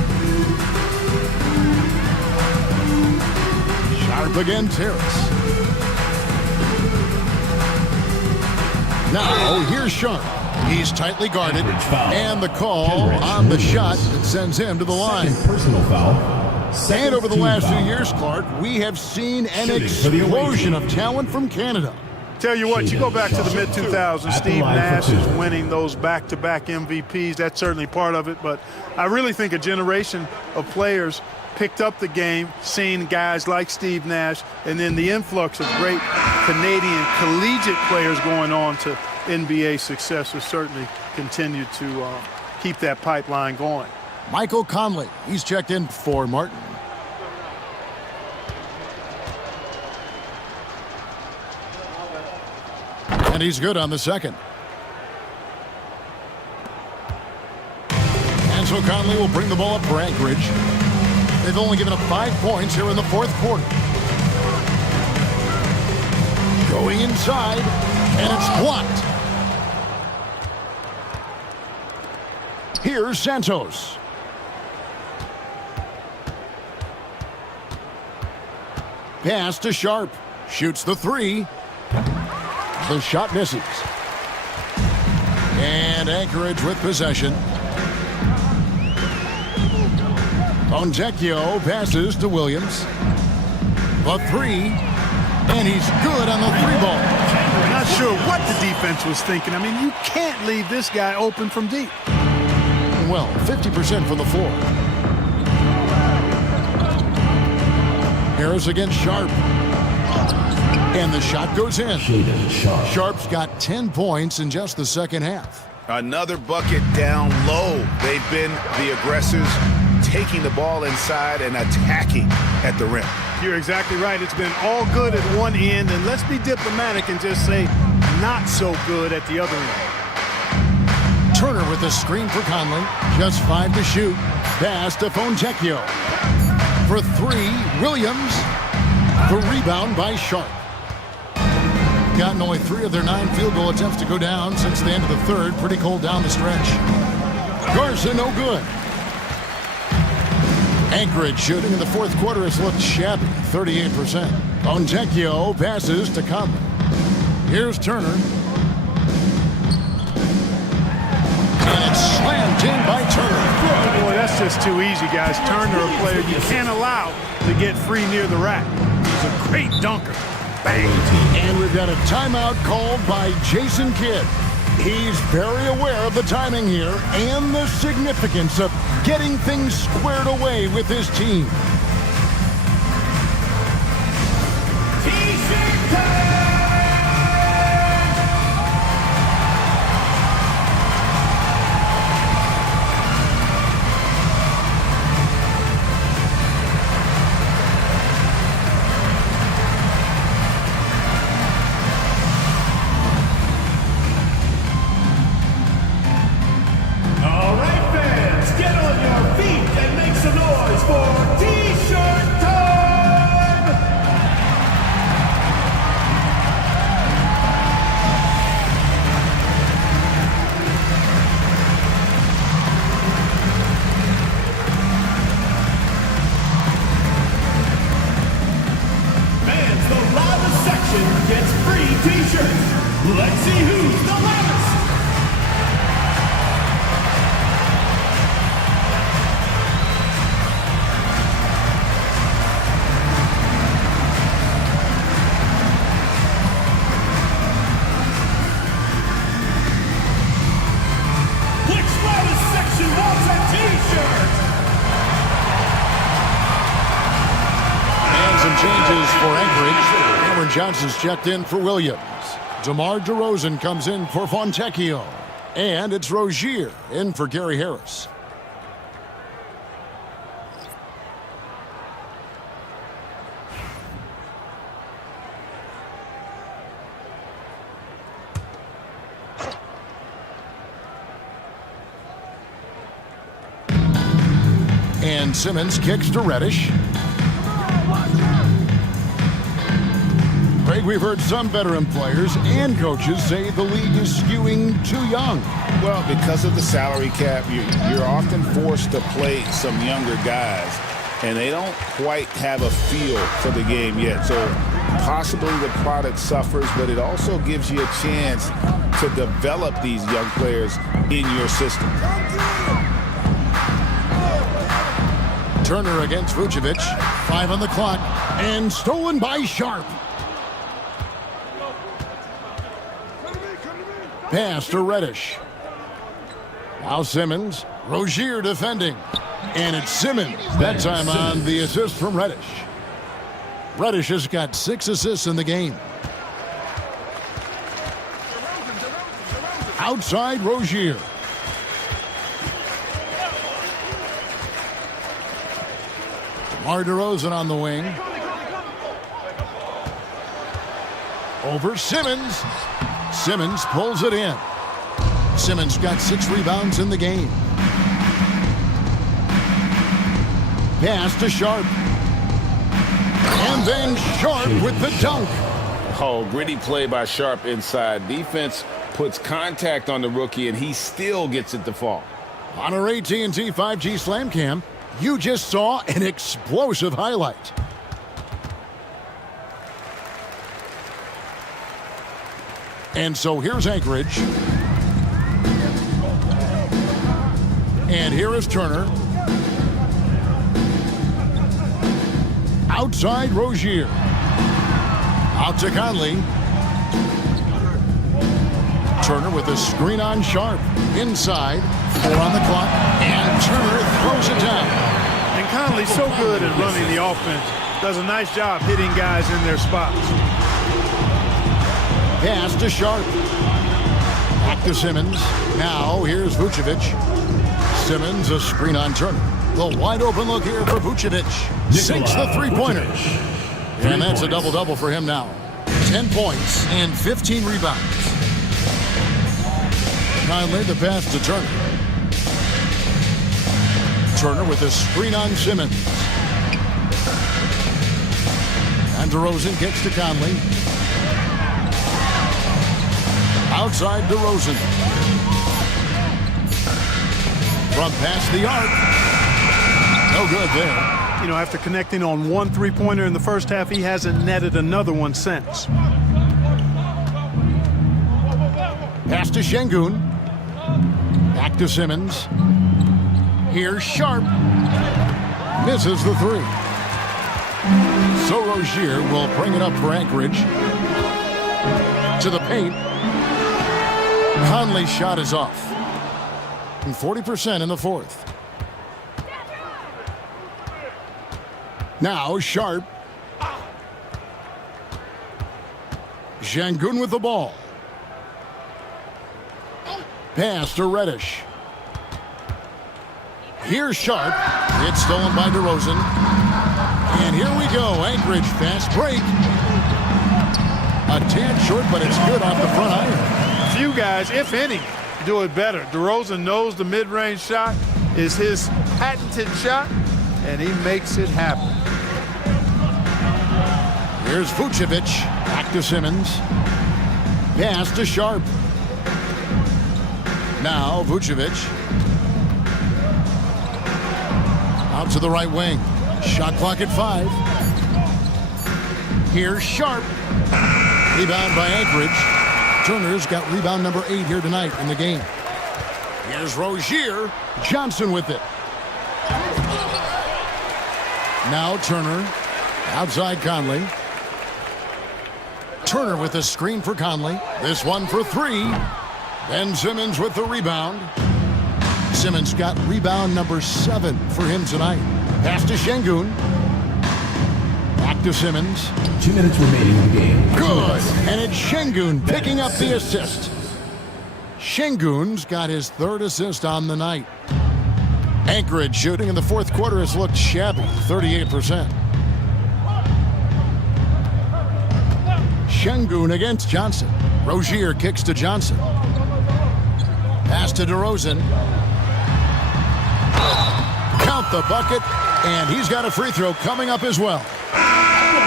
Sharp against Harris. Now, here's Sharp. He's tightly guarded, and the call on the shot that sends him to the line. Personal foul. And over the last few years, Clark, we have seen an explosion of talent from Canada. Tell you what, you go back to the mid-2000s, Steve Nash is winning those back-to-back MVPs. That's certainly part of it, but I really think a generation of players picked up the game, seeing guys like Steve Nash, and then the influx of great Canadian collegiate players going on to NBA success has certainly continued to keep that pipeline going. Michael Conley, he's checked in for Martin. And he's good on the second. And so Conley will bring the ball up for Anchorage. They've only given up 5 points here in the fourth quarter. Going inside, and it's blocked. Here's Santos. Pass to Sharp. Shoots the three. The shot misses. And Anchorage with possession. Fontecchio passes to Williams. The three. And he's good on the three ball. Not sure what the defense was thinking. I mean, you can't leave this guy open from deep. Well, 50% from the floor. Harris against Sharp. And the shot goes in. Sharp's got 10 points in just the second half. Another bucket down low. They've been the aggressors, taking the ball inside and attacking at the rim. You're exactly right. It's been all good at one end, and let's be diplomatic and just say not so good at the other end. Turner with a screen for Conley. Just 5 to shoot. Pass to Fontecchio. For 3, Williams. The rebound by Sharp. Gotten only 3 of their 9 field goal attempts to go down since the end of the third. Pretty cold down the stretch. Garza no good. Anchorage shooting in the fourth quarter has looked shabby, 38%. Fontecchio passes to Conley. Here's Turner. And it's slammed in by Turner. Boy, that's just too easy, guys. Turner, a player you can't allow to get free near the rack. He's a great dunker. Bang. And we've got a timeout called by Jason Kidd. He's very aware of the timing here and the significance of getting things squared away with his team. All right, fans, get on your feet and make some noise for misses for Anchorage. Cameron Johnson's checked in for Williams. DeMar DeRozan comes in for Fontecchio. And it's Rozier in for Gary Harris. And Simmons kicks to Reddish. Craig, we've heard some veteran players and coaches say the league is skewing too young. Well, because of the salary cap, you're often forced to play some younger guys, and they don't quite have a feel for the game yet. So possibly the product suffers, but it also gives you a chance to develop these young players in your system. Turner against Vucevic. 5 on the clock. And stolen by Sharp. Pass to Reddish. Now Simmons. Rozier defending. And it's Simmons. That time on the assist from Reddish. Reddish has got 6 assists in the game. Outside Rozier. DeMar DeRozan on the wing. Over Simmons. Simmons pulls it in. Simmons got 6 rebounds in the game. Pass to Sharp. And then Sharp with the dunk. Oh, gritty play by Sharp inside. Defense puts contact on the rookie, and he still gets it to fall. On our AT&T 5G Slam Cam, you just saw an explosive highlight. And so here's Anchorage. And here is Turner. Outside Rozier. Out to Conley. Turner with a screen on Sharp. Inside. 4 on the clock. And Turner throws it down. And Conley's so good at running the offense. Does a nice job hitting guys in their spots. Pass to Sharp. Back to Simmons. Now here's Vucevic. Simmons a screen on Turner. The wide open look here for Vucevic. Sinks the three-pointer. And that's a double-double for him now. 10 points and 15 rebounds. Conley the pass to Turner. Turner with a screen on Simmons. And DeRozan kicks to Conley. Outside DeRozan. From past the arc. No good there. You know, after connecting on 1 3-pointer in the first half, he hasn't netted another one since. Pass to Şengün. Back to Simmons. Here's Sharp. Misses the 3. So Rozier will bring it up for Anchorage. To the paint. Conley's shot is off. And 40% in the fourth. Now Sharp. Şengün with the ball. Pass to Reddish. Here's Sharp. It's stolen by DeRozan. And here we go. Anchorage fast break. A tad short, but it's good off the front iron. Few guys, if any, do it better. DeRozan knows the mid-range shot is his patented shot, and he makes it happen. Here's Vucevic. Back to Simmons. Pass to Sharp. Now Vucevic. Out to the right wing. Shot clock at 5. Here's Sharp. Rebound by Anchorage. Turner's got rebound number 8 here tonight in the game. Here's Rozier. Johnson with it. Now Turner. Outside Conley. Turner with a screen for Conley. This one for 3. Ben Simmons with the rebound. Simmons got rebound number 7 for him tonight. Pass to Şengün. Back Back to Simmons. 2 minutes remaining in the game. Good. And it's Şengün picking up the assist. Şengün's got his 3rd assist on the night. Anchorage shooting in the 4th quarter has looked shabby, 38%. Şengün against Johnson. Rozier kicks to Johnson. Pass to DeRozan. Count the bucket, and he's got a free throw coming up as well.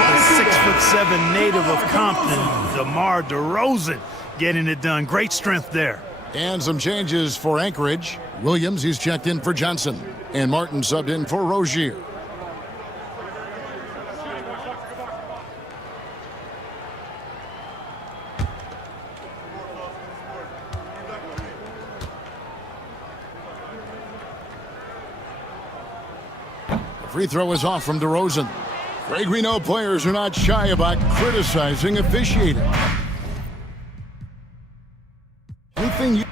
The 6'7" native of Compton, DeMar DeRozan, getting it done. Great strength there. And some changes for Anchorage. Williams, he's checked in for Johnson. And Martin subbed in for Rozier. The free throw is off from DeRozan. Greg, we know players are not shy about criticizing officiating. Anything you...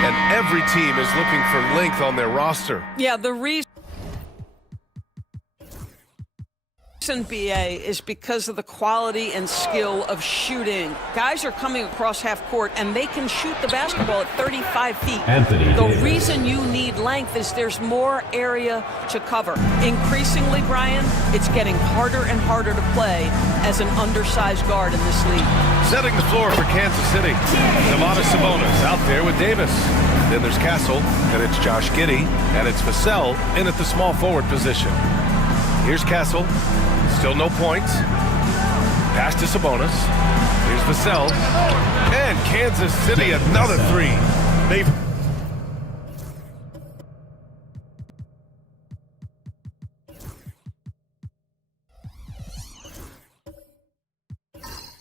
And every team is looking for length on their roster. Yeah, the reason BA is because of the quality and skill of shooting. Guys are coming across half court and they can shoot the basketball at 35 feet. The reason you need length is there's more area to cover. Increasingly, Brian, it's getting harder and harder to play as an undersized guard in this league. Setting the floor for Kansas City. Domantas Sabonis out there with Davis. Then there's Castle, then it's Josh Giddey, and it's Vassell in at the small forward position. Here's Castle. Still no points. Pass to Sabonis. Here's Vassell. And Kansas City, another three. They've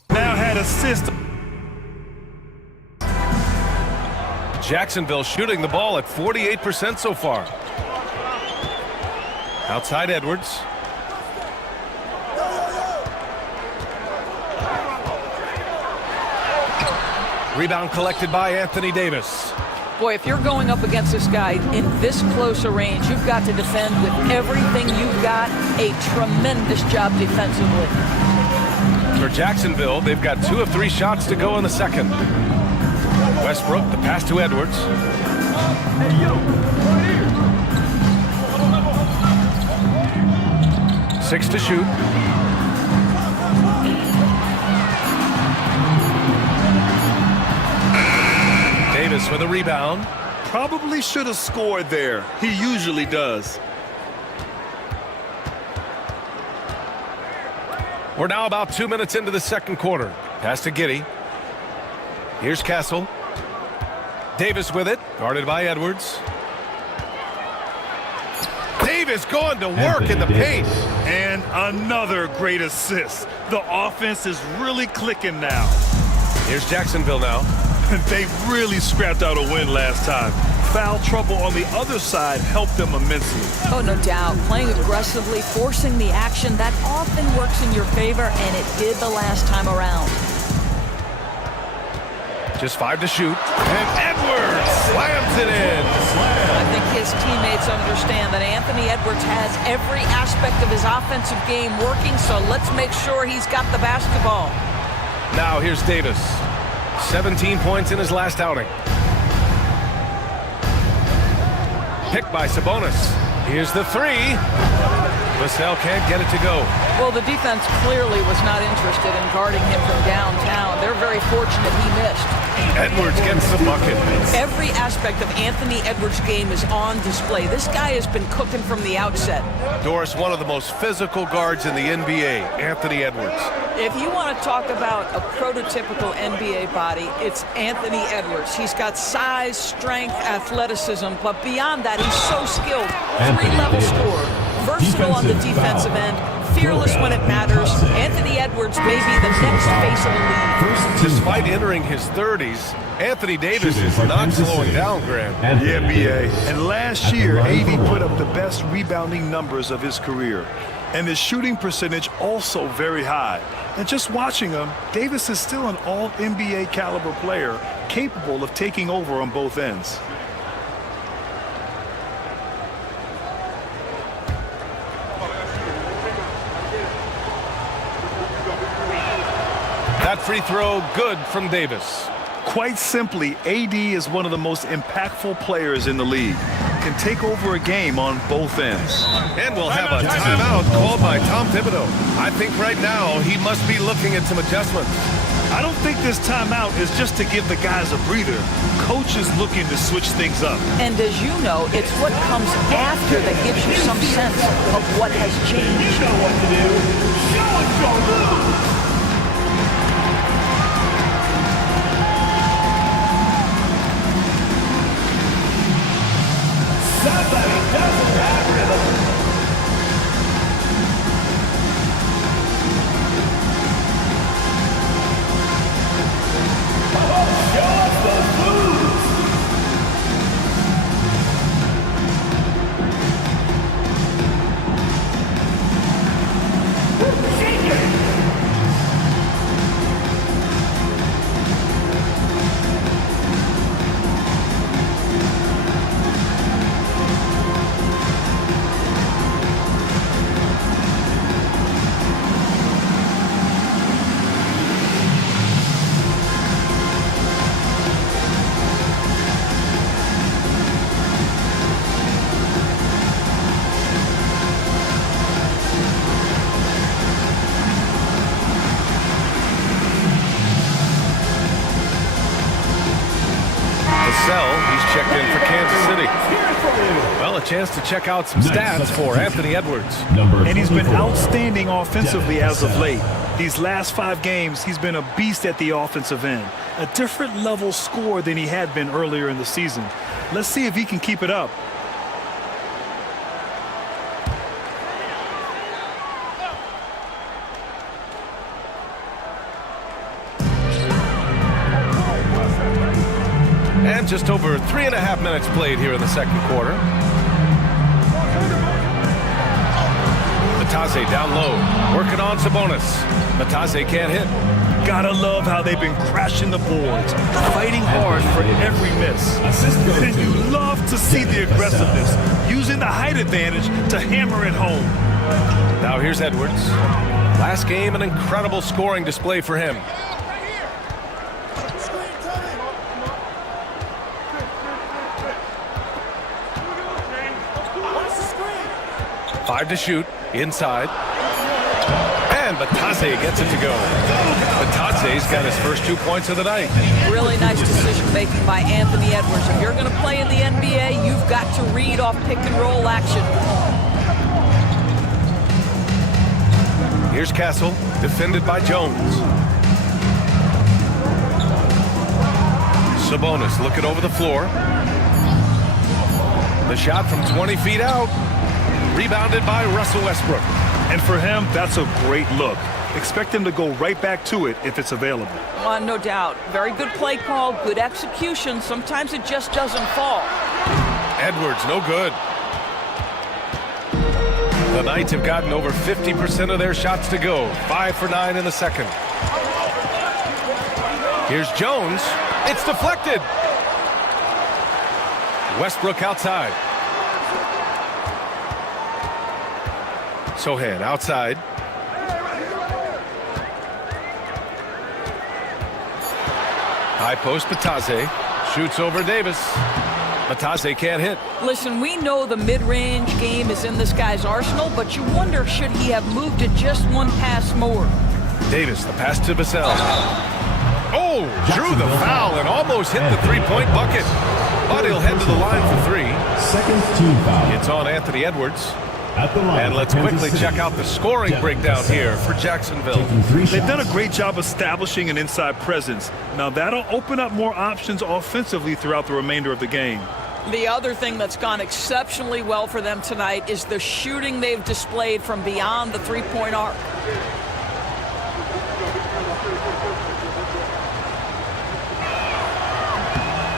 now had assist. Jacksonville shooting the ball at 48% so far. Outside Edwards. Rebound collected by Anthony Davis. Boy, if you're going up against this guy in this close a range, you've got to defend with everything you've got. A tremendous job defensively. For Jacksonville, they've got 2 of 3 shots to go in the second. Westbrook, the pass to Edwards. 6 to shoot. Davis with a rebound. Probably should have scored there. He usually does. We're now about 2 minutes into the second quarter. Pass to Giddey. Here's Castle. Davis with it, guarded by Edwards. Davis going to work in the paint. And another great assist. The offense is really clicking now. Here's Jacksonville now. They really scrapped out a win last time. Foul trouble on the other side helped them immensely. Oh, no doubt. Playing aggressively, forcing the action, that often works in your favor, and it did the last time around. Just 5 to shoot. And Edwards slams it in. I think his teammates understand that Anthony Edwards has every aspect of his offensive game working, so let's make sure he's got the basketball. Now here's Davis. 17 points in his last outing. Picked by Sabonis. Here's the three. Vassell can't get it to go. Well, the defense clearly was not interested in guarding him from downtown. They're very fortunate he missed. Edwards gets the bucket. Every aspect of Anthony Edwards' game is on display. This guy has been cooking from the outset. Doris, one of the most physical guards in the NBA, Anthony Edwards. If you want to talk about a prototypical NBA body, it's Anthony Edwards. He's got size, strength, athleticism, but beyond that, he's so skilled. Three-level scorer, versatile on the defensive end, fearless when it matters. Anthony Edwards may be the next face of the league. Despite entering his 30s, Anthony Davis is not slowing down, Grant. Yeah, B.A. And last year, AD put up the best rebounding numbers of his career. And his shooting percentage also very high. And just watching him, Davis is still an all-NBA caliber player, capable of taking over on both ends. That free throw good from Davis. Quite simply, AD is one of the most impactful players in the league. Can take over a game on both ends. And we'll have a timeout called by Tom Thibodeau. I think right now he must be looking at some adjustments. I don't think this timeout is just to give the guys a breather. Coach is looking to switch things up. And as you know, it's what comes after that gives you some sense of what has changed. You know what to do. Show us your move. Somebody doesn't have rhythm. Oh, show us those moves. Shake it. He's checked in for Kansas City. Well, a chance to check out some stats for Anthony Edwards. And he's been outstanding offensively as of late. These last 5 games, he's been a beast at the offensive end. A different level scorer than he had been earlier in the season. Let's see if he can keep it up. And just over 3.5 minutes played here in the second quarter. Matase down low, working on Sabonis. Matase can't hit. Gotta love how they've been crashing the boards, fighting hard for every miss. And you love to see the aggressiveness, using the height advantage to hammer it home. Now here's Edwards. Last game, an incredible scoring display for him. Five to shoot, inside. And Matase gets it to go. Matase's got his first 2 points of the night. Really nice decision-making by Anthony Edwards. If you're going to play in the NBA, you've got to read off pick-and-roll action. Here's Castle, defended by Jones. Sabonis looking over the floor. The shot from 20 feet out. Rebounded by Russell Westbrook. And for him, that's a great look. Expect him to go right back to it if it's available. No doubt. Very good play call, good execution. Sometimes it just doesn't fall. Edwards, no good. The Knights have gotten over 50% of their shots to go. 5 for 9 in the second. Here's Jones. It's deflected. Westbrook outside. Sohan outside. High post, Batase. Shoots over Davis. Batase can't hit. Listen, we know the mid-range game is in this guy's arsenal, but you wonder, should he have moved it just one pass more? Davis, the pass to Vassell. Oh, drew the foul and almost hit the three-point bucket. But he'll head to the line for three. Second team foul. It's on Anthony Edwards. At the line and let's quickly check out the scoring breakdown here for Jacksonville. They've done a great job establishing an inside presence. Now that'll open up more options offensively throughout the remainder of the game. The other thing that's gone exceptionally well for them tonight is the shooting they've displayed from beyond the three-point arc.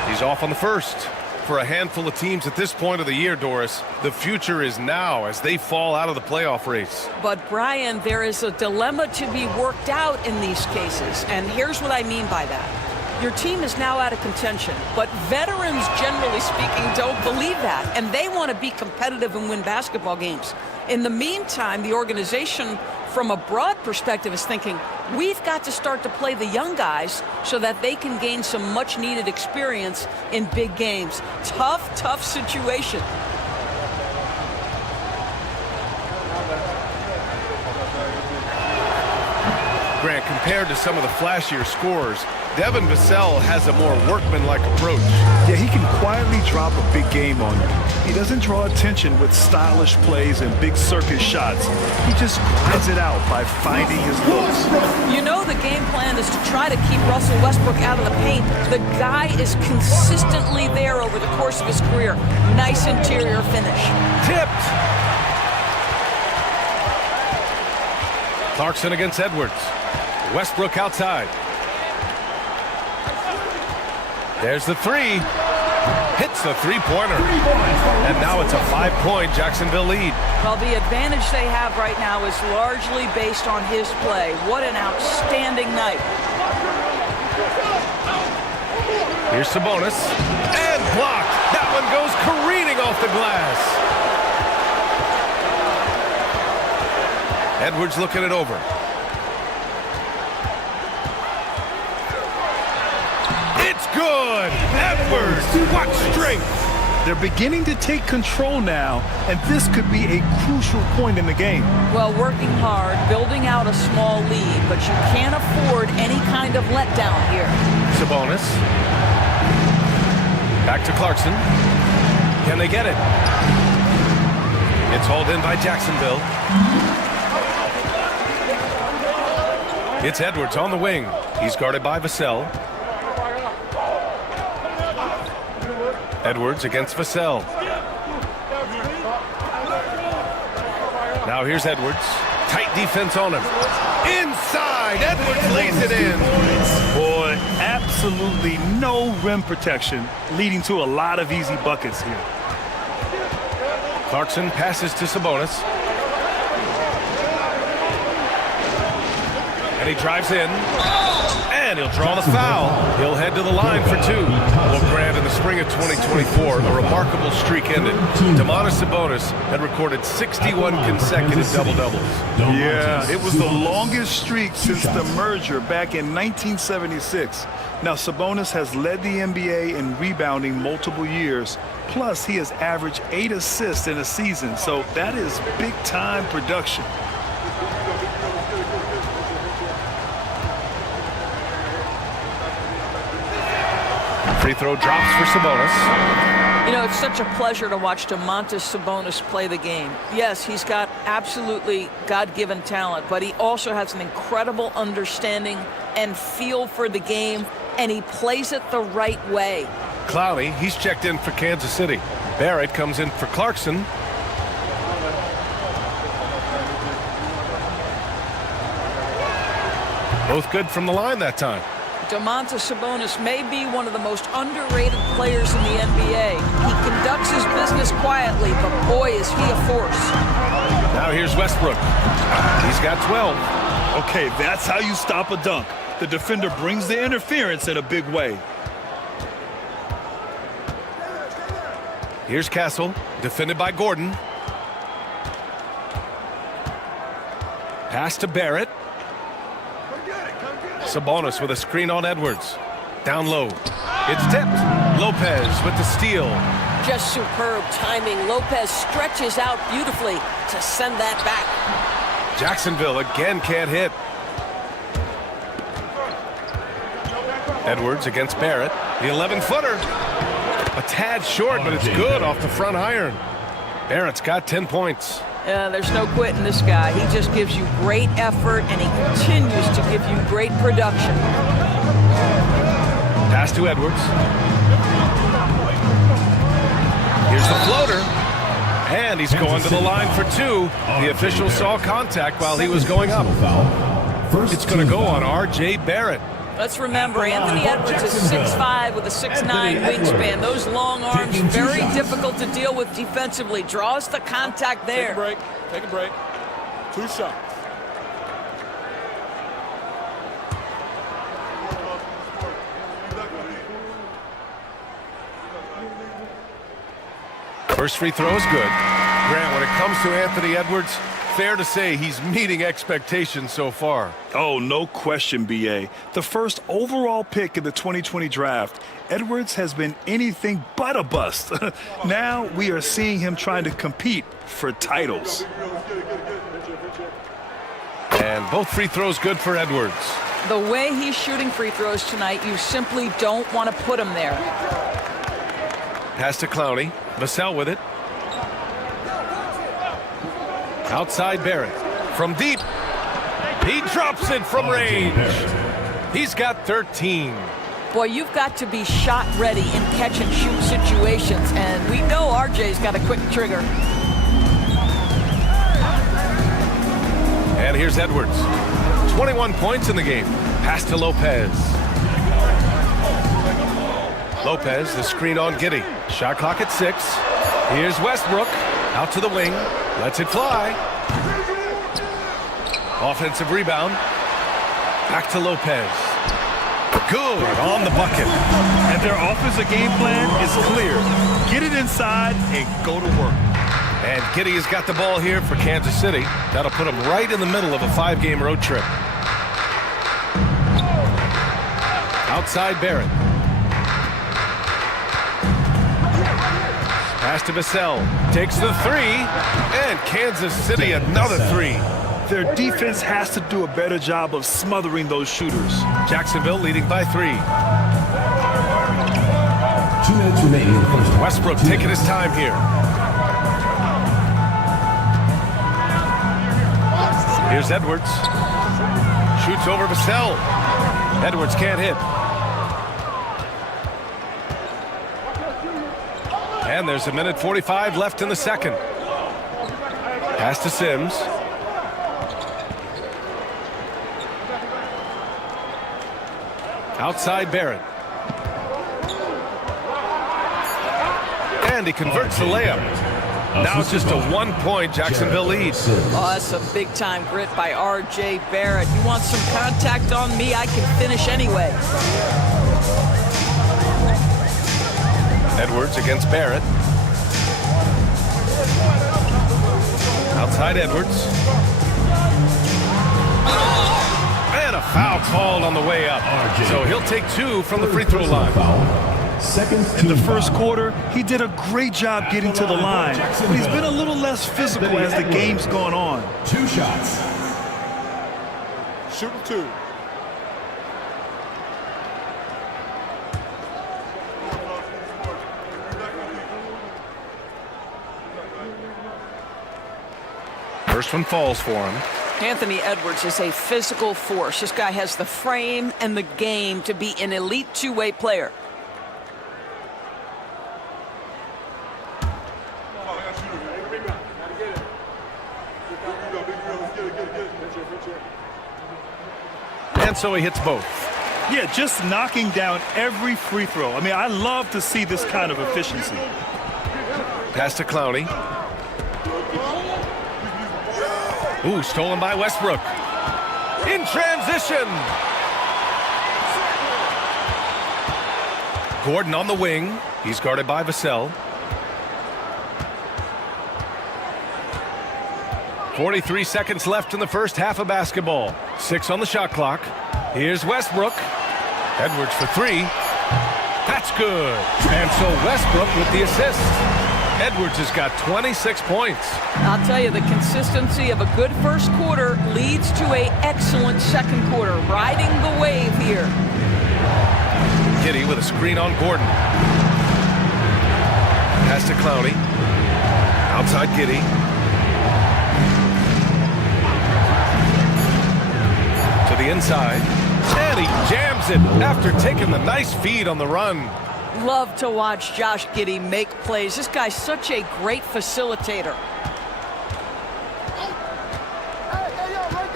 He's off on the first. For a handful of teams at this point of the year, Doris, the future is now as they fall out of the playoff race. But, Brian, there is a dilemma to be worked out in these cases, and here's what I mean by that. Your team is now out of contention, but veterans, generally speaking, don't believe that, and they want to be competitive and win basketball games. In the meantime, the organization, from a broad perspective, is thinking, we've got to start to play the young guys so that they can gain some much-needed experience in big games. Tough, tough situation. Grant, compared to some of the flashier scorers, Devin Vassell has a more workmanlike approach. Yeah, he can quietly drop a big game on you. He doesn't draw attention with stylish plays and big circus shots. He just grinds it out by finding his looks. You know the game plan is to try to keep Russell Westbrook out of the paint. The guy is consistently there over the course of his career. Nice interior finish. Tipped. Clarkson against Edwards. Westbrook outside. There's the three. Hits the three-pointer. And now it's a 5-point Jacksonville lead. Well, the advantage they have right now is largely based on his play. What an outstanding night. Here's Sabonis. And blocked. That one goes careening off the glass. Edwards looking it over. It's good. Edwards, what strength. They're beginning to take control now, and this could be a crucial point in the game. Well, working hard, building out a small lead, but you can't afford any kind of letdown here. Sabonis. Back to Clarkson. Can they get it? It's hauled in by Jacksonville. It's Edwards on the wing. He's guarded by Vassell. Edwards against Vassell. Now here's Edwards. Tight defense on him. Inside, Edwards lays it in. Boy, absolutely no rim protection, leading to a lot of easy buckets here. Clarkson passes to Sabonis. And he drives in. And he'll draw the foul. He'll head to the line for two. Well, Grant, in the spring of 2024, a remarkable streak ended. Domantas Sabonis had recorded 61 consecutive double-doubles. Yeah, it was the longest streak since the merger back in 1976. Now, Sabonis has led the NBA in rebounding multiple years. Plus, he has averaged 8 assists in a season, so that is big-time production. Free throw drops for Sabonis. You know, it's such a pleasure to watch Domantas Sabonis play the game. Yes, he's got absolutely God-given talent, but he also has an incredible understanding and feel for the game, and he plays it the right way. Clowney, he's checked in for Kansas City. Barrett comes in for Clarkson. Both good from the line that time. Domantas Sabonis may be one of the most underrated players in the NBA. He conducts his business quietly, but boy, is he a force. Now here's Westbrook. He's got 12. Okay, that's how you stop a dunk. The defender brings the interference in a big way. Here's Castle, defended by Gordon. Pass to Barrett. Sabonis with a screen on Edwards. Down low. It's tipped. Lopez with the steal. Just superb timing. Lopez stretches out beautifully to send that back. Jacksonville again can't hit. Edwards against Barrett. The 11-footer. A tad short, but it's good off the front iron. Barrett's got 10 points. There's no quitting this guy. He just gives you great effort, and he continues to give you great production. Pass to Edwards. Here's the floater. And he's going to the line for two. The official saw contact while he was going up. It's going to go on R.J. Barrett. Let's remember, Anthony Edwards is 6'5" with a 6'9" wingspan. Those long arms, very difficult to deal with defensively. Draws the contact there. Take a break. 2 shots. First free throw is good. Grant, when it comes to Anthony Edwards, fair to say he's meeting expectations so far. Oh, no question, B.A. The first overall pick in the 2020 draft, Edwards has been anything but a bust. Now we are seeing him trying to compete for titles. And both free throws good for Edwards. The way he's shooting free throws tonight, you simply don't want to put him there. Pass to Clowney. Vassell with it. Outside Barrett. From deep. He drops it from range. He's got 13. Boy, you've got to be shot ready in catch and shoot situations, and we know RJ's got a quick trigger. And here's Edwards. 21 points in the game. Pass to Lopez. Lopez, the screen on Giddey. Shot clock at 6. Here's Westbrook. Out to the wing. Lets it fly. Offensive rebound. Back to Lopez. Good on the bucket. And their offensive game plan is clear. Get it inside and go to work. And Giddey has got the ball here for Kansas City. That'll put him right in the middle of a 5-game road trip. Outside Barrett. Pass to Vassell. Takes the 3. And Kansas City another 3. Their defense has to do a better job of smothering those shooters. Jacksonville leading by 3. 2 minutes remaining in the first half. Westbrook taking his time here. Here's Edwards. Shoots over Vassell. Edwards can't hit. And there's 1:45 left in the second. Pass to Sims. Outside Barrett. And he converts the layup. Now it's just a 1-point Jacksonville lead. Oh, that's a big-time grit by R.J. Barrett. You want some contact on me, I can finish anyway. Edwards against Barrett. Outside Edwards. And a foul called on the way up. So he'll take 2 from the free throw line. In the first quarter, he did a great job getting to the line, but he's been a little less physical as the game's gone on. 2 shots. Shooting 2. First one falls for him. Anthony Edwards is a physical force. This guy has the frame and the game to be an elite two-way player. And so he hits both. Yeah, just knocking down every free throw. I mean, I love to see this kind of efficiency. Pass to Clowney. Ooh, stolen by Westbrook. In transition. Gordon on the wing. He's guarded by Vassell. 43 seconds left in the first half of basketball. 6 on the shot clock. Here's Westbrook. Edwards for three. That's good. And so Westbrook with the assist. Edwards has got 26 points. I'll tell you, the consistency of a good first quarter leads to an excellent second quarter. Riding the wave here. Giddey with a screen on Gordon. Pass to Clowney. Outside Giddey. To the inside. And he jams it after taking the nice feed on the run. Love to watch Josh Giddey make plays. This guy's such a great facilitator.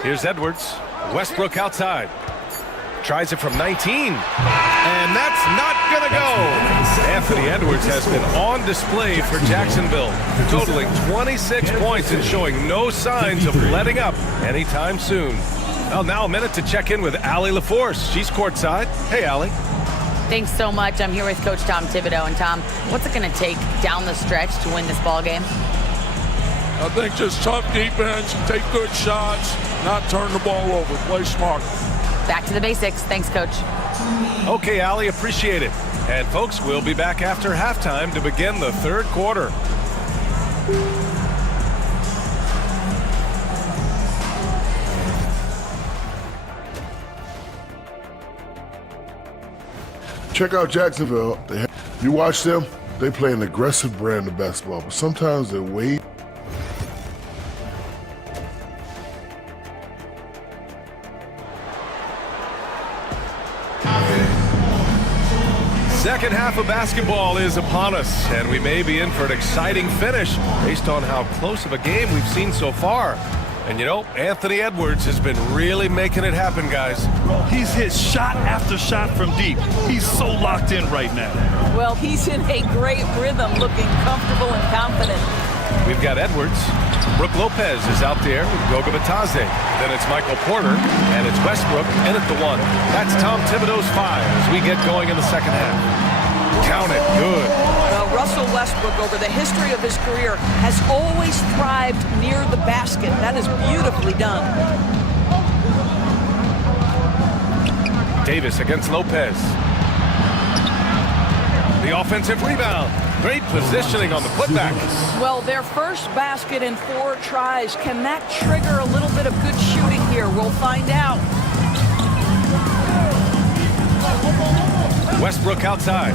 Here's Edwards. Westbrook outside. Tries it from 19. And that's not going to go. Anthony Edwards has been on display for Jacksonville, totaling 26 points and showing no signs of letting up anytime soon. Well, now a minute to check in with Allie LaForce. She's courtside. Hey, Allie. Thanks so much. I'm here with Coach Tom Thibodeau. And Tom, what's it going to take down the stretch to win this ball game? I think just tough defense, take good shots, not turn the ball over, play smart. Back to the basics. Thanks, Coach. Okay, Allie, appreciate it. And folks, we'll be back after halftime to begin the third quarter. Check out Jacksonville. You watch them, they play an aggressive brand of basketball, but sometimes they wait. Second half of basketball is upon us, and we may be in for an exciting finish based on how close of a game we've seen so far. And you know, Anthony Edwards has been really making it happen, guys. He's hit shot after shot from deep. He's so locked in right now. Well, he's in a great rhythm, looking comfortable and confident. We've got Edwards. Brook Lopez is out there with Goga Batadze. Then it's Michael Porter, and it's Westbrook in at the one. That's Tom Thibodeau's 5 as we get going in the second half. Count it. Good. Well, Russell Westbrook, over the history of his career, has always thrived near the basket. That is beautifully done. Davis against Lopez. The offensive rebound. Great positioning on the putback. Well, their first basket in 4 tries. Can that trigger a little bit of good shooting here? We'll find out. Westbrook outside.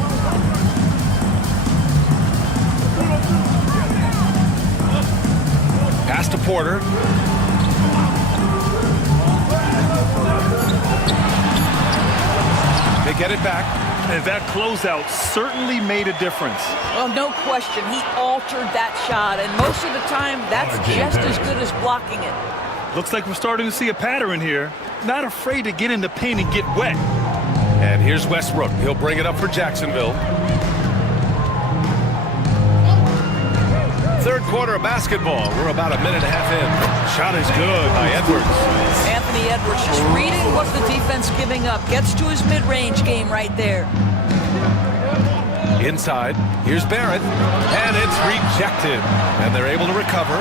Pass to Porter. They get it back. And that closeout certainly made a difference. Well, no question. He altered that shot, and most of the time, that's just as good as blocking it. Looks like we're starting to see a pattern here. Not afraid to get in the paint and get wet. And here's Westbrook. He'll bring it up for Jacksonville. Third quarter of basketball. We're about a minute and a half in. Shot is good by Edwards. Anthony Edwards just reading what the defense giving up. Gets to his mid-range game right there. Inside. Here's Barrett. And it's rejected. And they're able to recover.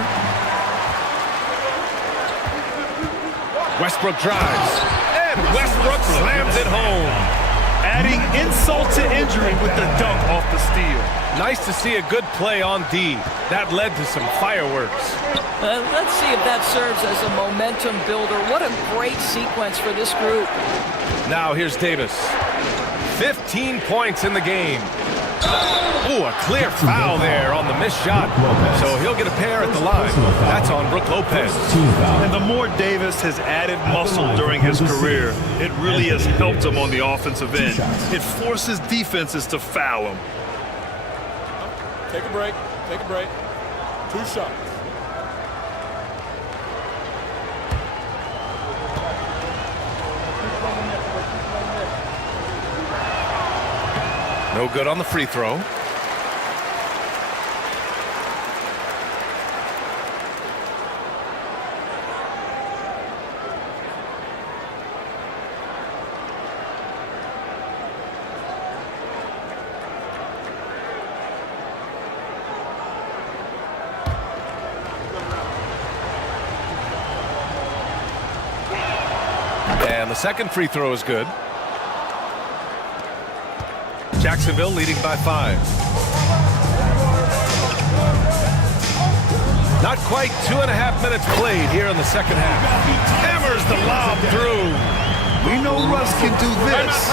Westbrook drives. And Westbrook slams it home. Adding insult to injury with the dunk off the steal. Nice to see a good play on D. That led to some fireworks. Let's see if that serves as a momentum builder. What a great sequence for this group. Now here's Davis. 15 points in the game. Ooh, a clear foul there on the missed shot. So he'll get a pair at the line. That's on Brook Lopez. And the more Davis has added muscle during his career, it really has helped him on the offensive end. It forces defenses to foul him. Take a break. Take a break. 2 shots. No good on the free throw. And the second free throw is good. Jacksonville leading by 5. Not quite 2.5 minutes played here in the second half. Hammers the lob through. We know Russ can do this.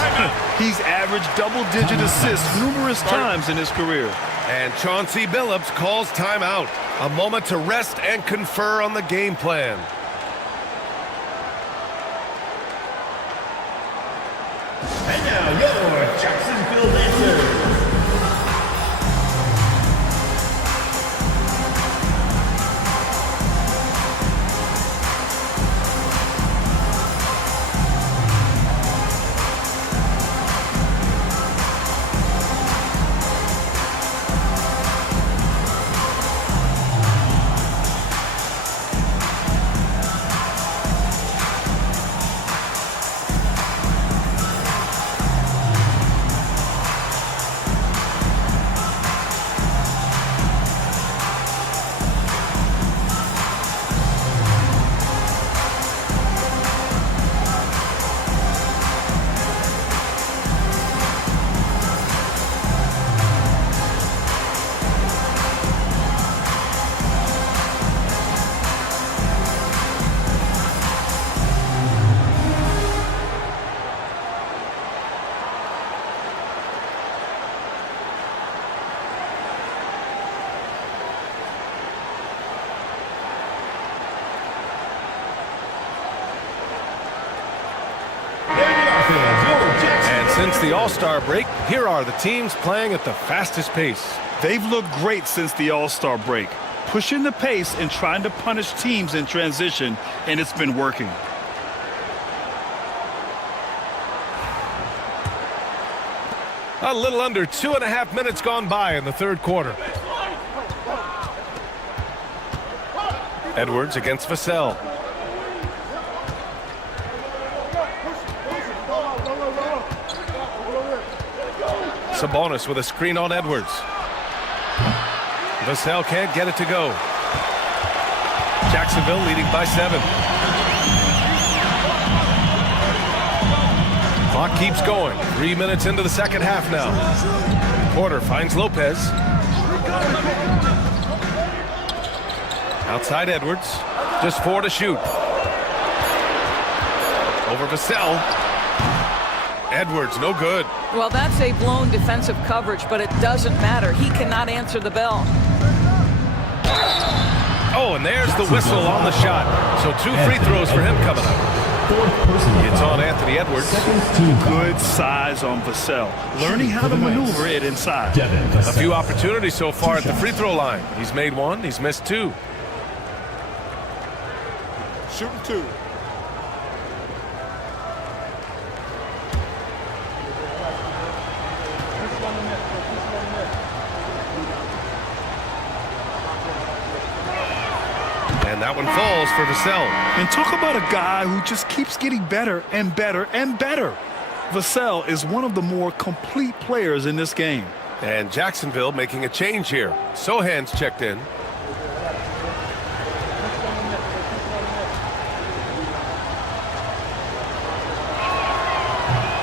He's averaged double-digit assists numerous times in his career. And Chauncey Billups calls timeout. A moment to rest and confer on the game plan. And now your Jacksonville answer. And since the All-Star break, here are the teams playing at the fastest pace. They've looked great since the All-Star break, pushing the pace and trying to punish teams in transition, and it's been working. A little under 2.5 minutes gone by in the third quarter. Edwards against Vassell. Sabonis with a screen on Edwards. Vassell can't get it to go. Jacksonville leading by 7. Clock keeps going. 3 minutes into the second half now. Porter finds Lopez. Outside Edwards. Just 4 to shoot. Over Vassell. Edwards, no good. Well, that's a blown defensive coverage, but it doesn't matter. He cannot answer the bell. Oh, and there's the whistle on the shot. So 2 free throws for him coming up. It's on Anthony Edwards. Good size on Vassell. Learning how to maneuver it inside. A few opportunities so far at the free throw line. He's made 1, he's missed 2. Shooting 2. And that one falls for Vassell. And talk about a guy who just keeps getting better and better and better. Vassell is one of the more complete players in this game. And Jacksonville making a change here. Sohan's checked in.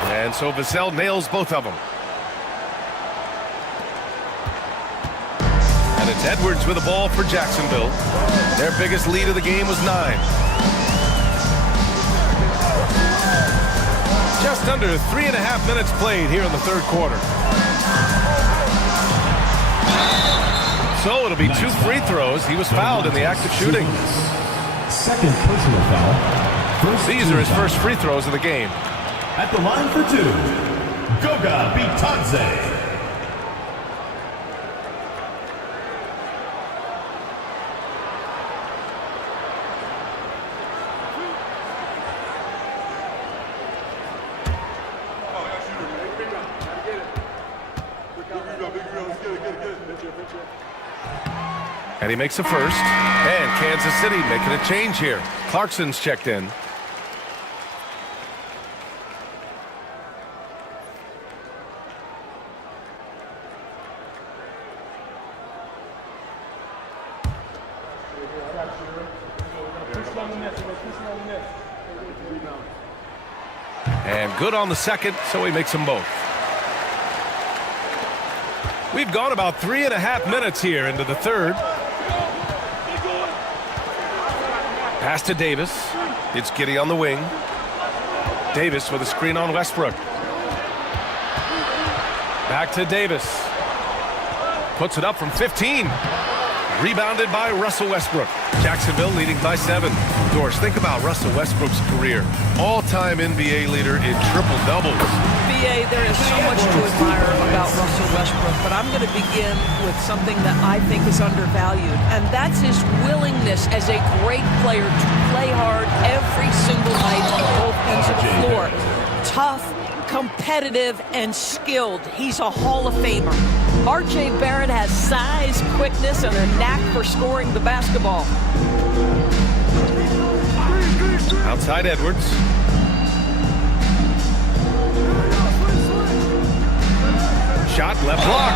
And so Vassell nails both of them. And it's Edwards with the ball for Jacksonville. Their biggest lead of the game was 9. Just under 3.5 minutes played here in the third quarter. So it'll be 2 free throws. He was fouled in the act of shooting. Second personal foul. These are his first free throws of the game. At the line for 2, Goga Bitadze. And he makes a first. And Kansas City making a change here. Clarkson's checked in. And good on the second, so he makes them both. We've gone about 3.5 minutes here into the third. Pass to Davis. It's Giddey on the wing. Davis with a screen on Westbrook. Back to Davis. Puts it up from 15. Rebounded by Russell Westbrook. Jacksonville leading by 7. Doris, think about Russell Westbrook's career. All-time NBA leader in triple-doubles. BA, there is so much to admire about Russell Westbrook, but I'm going to begin with something that I think is undervalued, and that's his willingness as a great player to play hard every single night on both ends of the floor. Tough, competitive, and skilled. He's a Hall of Famer. R.J. Barrett has size, quickness, and a knack for scoring the basketball. Outside Edwards. Shot, left block,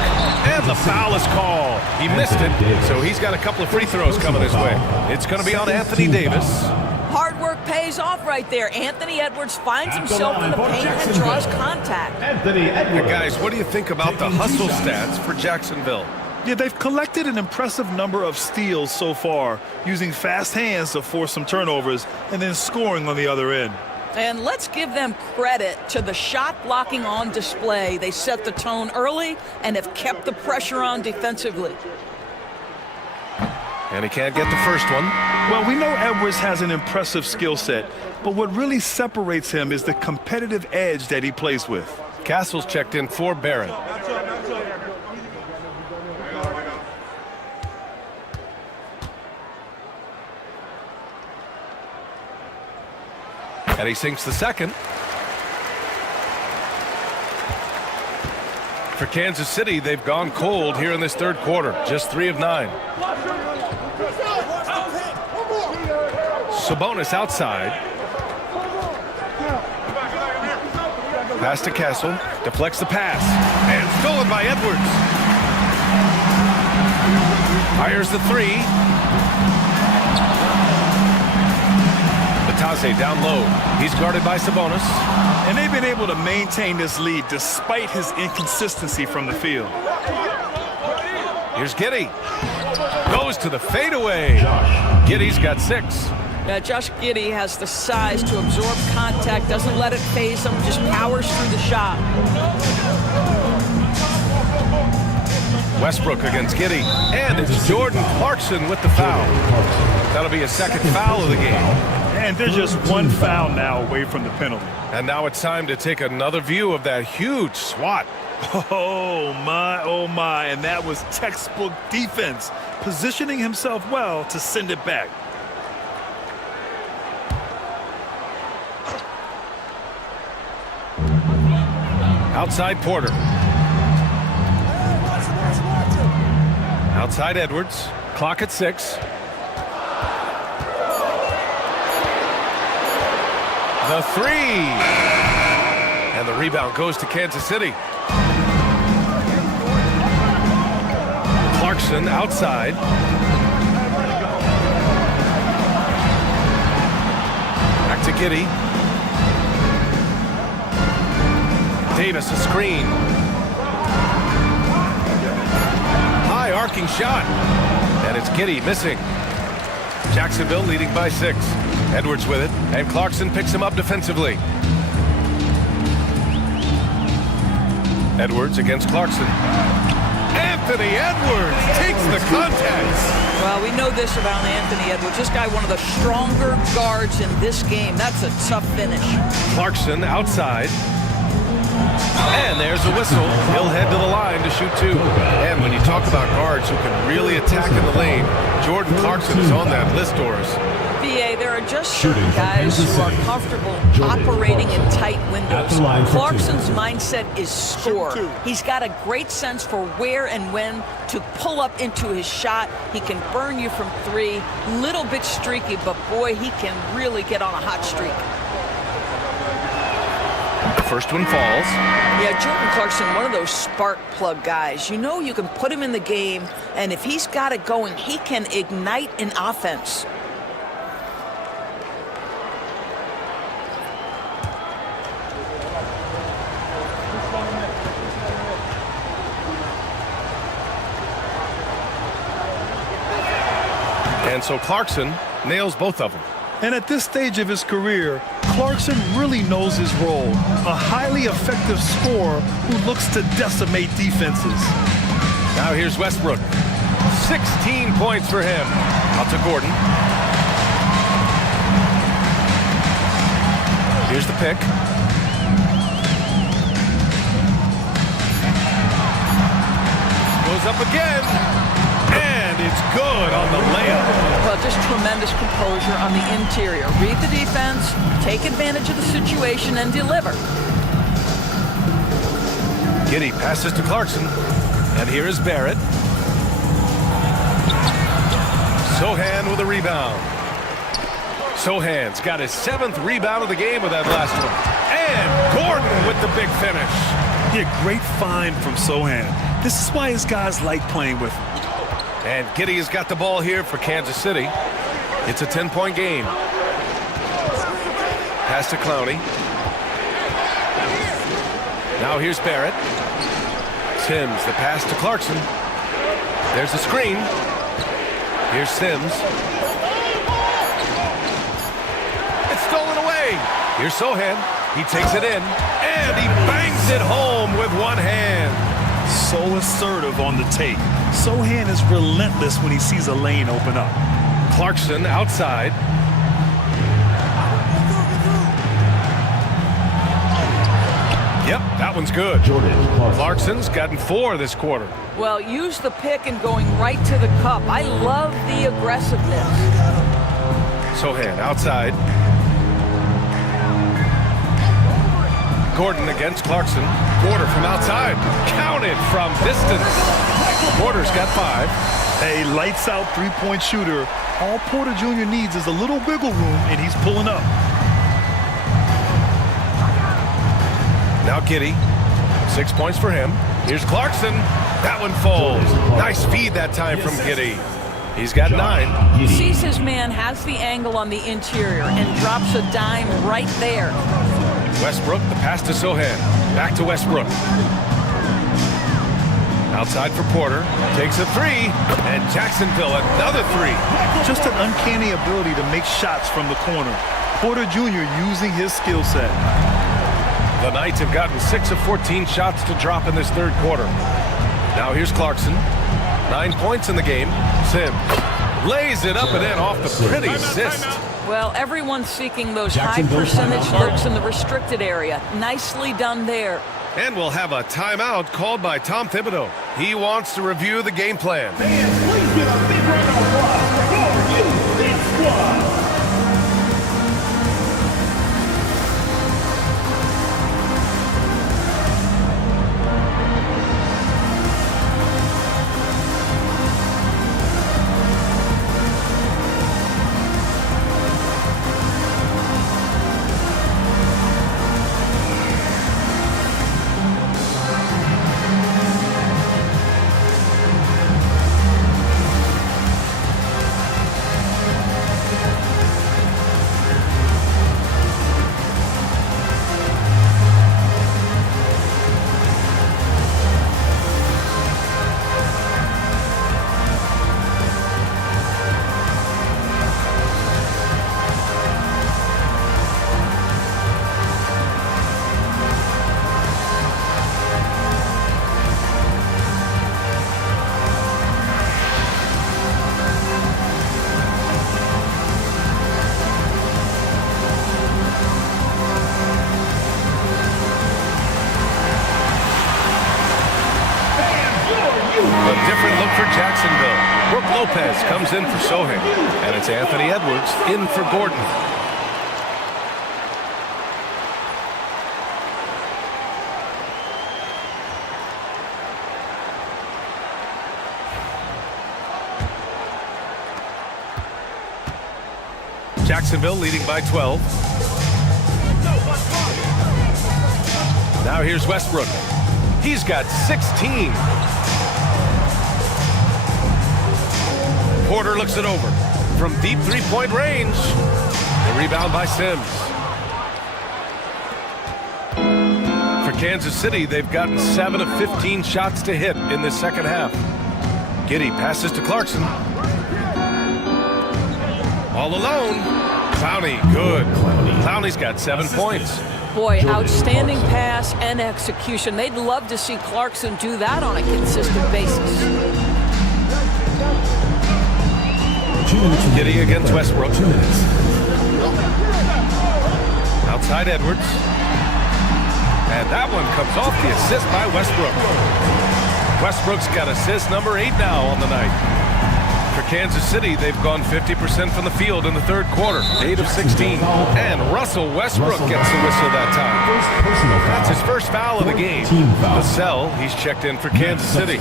and the foul is called. He missed it, so he's got a couple of free throws coming his way. It's going to be on Anthony Davis. Hard work pays off right there. Anthony Edwards finds himself in the paint and draws contact. Guys, what do you think about the hustle stats for Jacksonville? Yeah, they've collected an impressive number of steals so far, using fast hands to force some turnovers and then scoring on the other end. And let's give them credit to the shot blocking on display. They set the tone early and have kept the pressure on defensively. And he can't get the first one. Well, we know Edwards has an impressive skill set, but what really separates him is the competitive edge that he plays with. Castle's checked in for Barrett. And he sinks the second. For Kansas City, they've gone cold here in this third quarter. Just 3 of 9. Sabonis outside. Pass to Castle. Deflects the pass. And stolen by Edwards. Fires the 3. Batase down low. He's guarded by Sabonis. And they've been able to maintain this lead despite his inconsistency from the field. Here's Giddey. Goes to the fadeaway. Giddey's got 6. Yeah, Josh Giddey has the size to absorb contact, doesn't let it phase him, just powers through the shot. Westbrook against Giddey. And it's Jordan Clarkson with the foul. That'll be a second foul of the game. And they're just one foul now away from the penalty. And now it's time to take another view of that huge swat. Oh my, and that was textbook defense, positioning himself well to send it back. Outside Porter. Outside Edwards. Clock at 6. The 3. And the rebound goes to Kansas City. Clarkson outside. Back to Giddey. Davis a screen. High arcing shot. And it's Giddey missing. Jacksonville leading by 6. Edwards with it, and Clarkson picks him up defensively. Edwards against Clarkson. Anthony Edwards takes the contact. Well, we know this about Anthony Edwards. This guy, one of the stronger guards in this game. That's a tough finish. Clarkson outside. And there's a whistle. He'll head to the line to shoot 2. And when you talk about guards who can really attack in the lane, Jordan Clarkson is on that list, Doris. BA, there are just certain guys who are comfortable operating in tight windows. Clarkson's mindset is score. He's got a great sense for where and when to pull up into his shot. He can burn you from 3. Little bit streaky, but boy, he can really get on a hot streak. The first one falls. Yeah, Jordan Clarkson, one of those spark plug guys. You know you can put him in the game, and if he's got it going, he can ignite an offense. And so Clarkson nails both of them. And at this stage of his career, Clarkson really knows his role. A highly effective scorer who looks to decimate defenses. Now here's Westbrook. 16 points for him. Out to Gordon. Here's the pick. Goes up again. And it's good on the layup. Well, just tremendous composure on the interior. Read the defense, take advantage of the situation, and deliver. Giddey passes to Clarkson. And here is Barrett. Sohan with a rebound. Sohan's got his 7th rebound of the game with that last one. And Gordon with the big finish. Yeah, great find from Sohan. This is why his guys like playing with him. And Giddey has got the ball here for Kansas City. It's a 10-point game. Pass to Clowney. Now here's Barrett. Sims, the pass to Clarkson. There's the screen. Here's Sims. It's stolen away. Here's Sohan. He takes it in, and he bangs it home with one hand. So assertive on the take. Sohan is relentless when he sees a lane open up. Clarkson outside. Yep, that one's good. Clarkson's gotten 4 this quarter. Well, use the pick and going right to the cup. I love the aggressiveness. Sohan outside. Gordon against Clarkson. Porter from outside. Counted from distance. Porter's got 5. A lights-out three-point shooter. All Porter Jr. needs is a little wiggle room, and he's pulling up. Now Giddey. 6 points for him. Here's Clarkson. That one falls. Nice feed that time from Giddey. He's got 9. Sees his man, has the angle on the interior, and drops a dime right there. Westbrook, the pass to Sohan. Back to Westbrook. Outside for Porter. Takes a 3. And Jacksonville, another 3. Just an uncanny ability to make shots from the corner. Porter Jr. using his skill set. The Knights have gotten 6 of 14 shots to drop in this third quarter. Now here's Clarkson. 9 points in the game. Sims lays it up and in off the pretty assist. Well, everyone's seeking those high percentage looks in the restricted area. Nicely done there. And we'll have a timeout called by Tom Thibodeau. He wants to review the game plan. Fans, please give a big round of applause for you, this squad. Jacksonville. Brooke Lopez comes in for Sohan, and it's Anthony Edwards in for Gordon. Jacksonville leading by 12. Now here's Westbrook. He's got 16. Porter looks it over from deep three-point range. The rebound by Sims. For Kansas City, they've gotten 7 of 15 shots to hit in this second half. Giddey passes to Clarkson. all alone. Clowney, good. Clowney's got 7 points. Boy, outstanding pass and execution. They'd love to see Clarkson do that on a consistent basis. Giddy against Westbrook. Outside Edwards. And that one comes off the assist by Westbrook. Westbrook's got assist number 8 now on the night. For Kansas City, they've gone 50% from the field in the third quarter, 8 of 16. And Russell Westbrook gets the whistle that time. That's his first foul of the game. Vassell, he's checked in for Kansas City.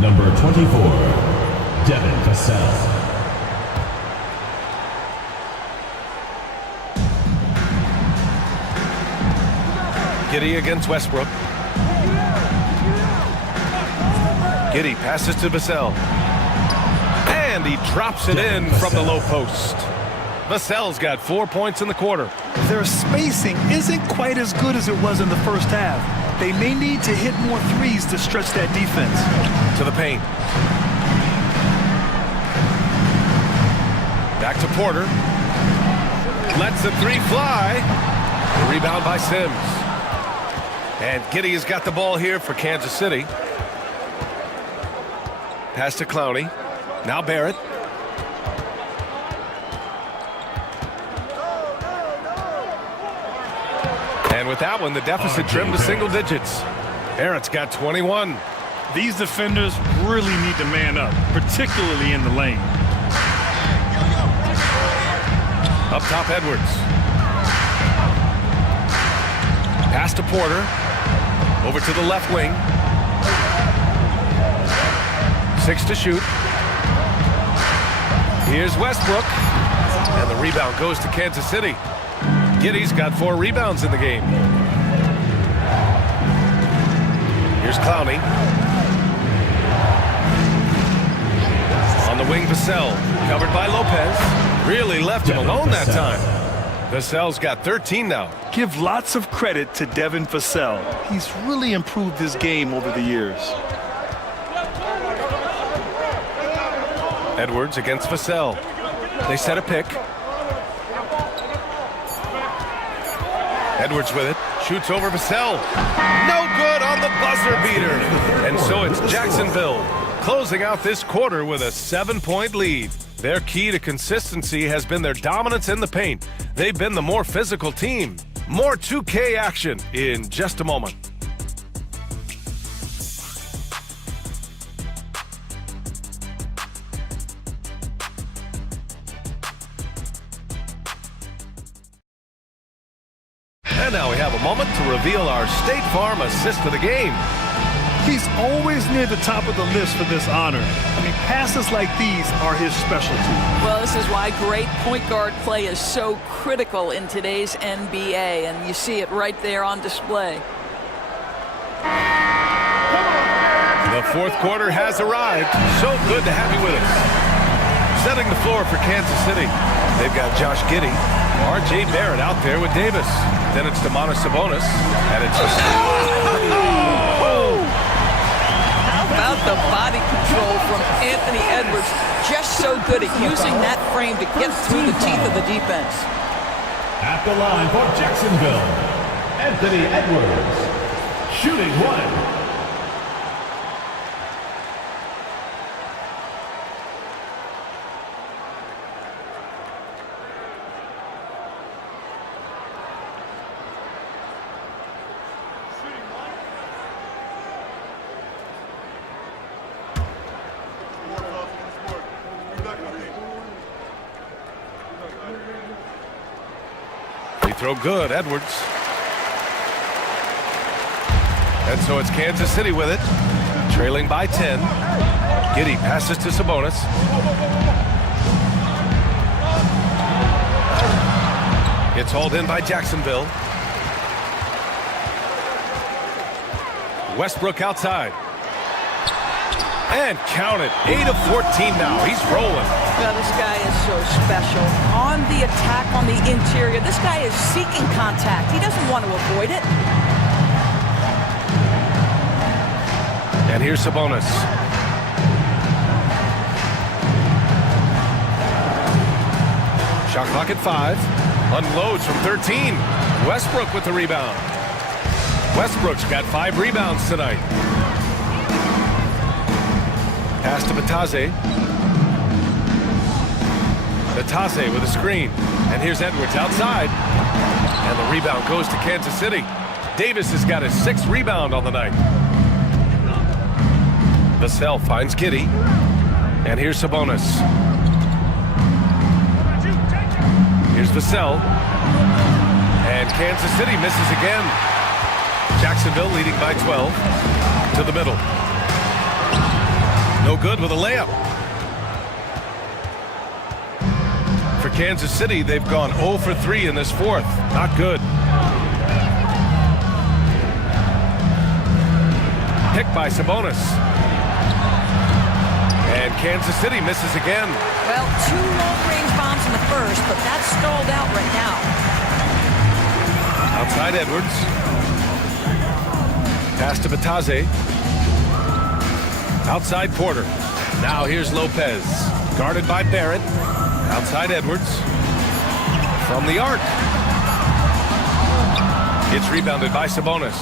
Number 24, Devin Vassell. Giddy against Westbrook. Giddy passes to Vassell. And he drops it in from the low post. Vassell's got 4 points in the quarter. Their spacing isn't quite as good as it was in the first half. They may need to hit more threes to stretch that defense. To the paint. Back to Porter. Lets the three fly. The rebound by Sims. And Giddy has got the ball here for Kansas City. Pass to Clowney. Now Barrett. And with that one, the deficit trimmed to single digits. Barrett's got 21. These defenders really need to man up, particularly in the lane. Up top, Edwards. Pass to Porter. Over to the left wing. 6 to shoot. Here's Westbrook. And the rebound goes to Kansas City. Giddy's got 4 rebounds in the game. Here's Clowney. On the wing, Vassell. Covered by Lopez. Really left him alone that time. Vassell's got 13 now. Give lots of credit to Devin Vassell. He's really improved his game over the years. Edwards against Vassell. They set a pick. Edwards with it. Shoots over Vassell. No good on the buzzer beater. And so it's Jacksonville closing out this quarter with a 7-point lead. Their key to consistency has been their dominance in the paint. They've been the more physical team. More 2K action in just a moment. And now we have a moment to reveal our State Farm assist of the game. He's always near the top of the list for this honor. I mean, passes like these are his specialty. Well, this is why great point guard play is so critical in today's NBA, and you see it right there on display. The fourth quarter has arrived. So good to have you with us. Setting the floor for Kansas City. They've got Josh Giddey, R.J. Barrett out there with Davis. Then it's Domantas Sabonis, and it's... How about the body control from Anthony Edwards? Just so good at using that frame to get through the teeth of the defense. At the line for Jacksonville, Anthony Edwards, shooting 1. Throw good, Edwards. And so it's Kansas City with it, trailing by 10. Giddey passes to Sabonis. It's hauled in by Jacksonville. Westbrook outside. And count it, 8 of 14 now. He's rolling. Well, this guy is so special. On the attack, on the interior, this guy is seeking contact. He doesn't want to avoid it. And here's Sabonis. Shot clock at 5. Unloads from 13. Westbrook with the rebound. Westbrook's got 5 rebounds tonight. Pass to Batase. Batase with a screen. And here's Edwards outside. And the rebound goes to Kansas City. Davis has got his 6th rebound on the night. Vassell finds Giddey. And here's Sabonis. Here's Vassell. And Kansas City misses again. Jacksonville leading by 12. To the middle. No good with a layup. For Kansas City, they've gone 0 for 3 in this 4th. Not good. Pick by Sabonis. And Kansas City misses again. Well, 2 long-range bombs in the first, but that's stalled out right now. Outside Edwards. Pass to Batase. Outside Porter. Now here's Lopez. Guarded by Barrett. Outside Edwards. From the arc. It's rebounded by Sabonis.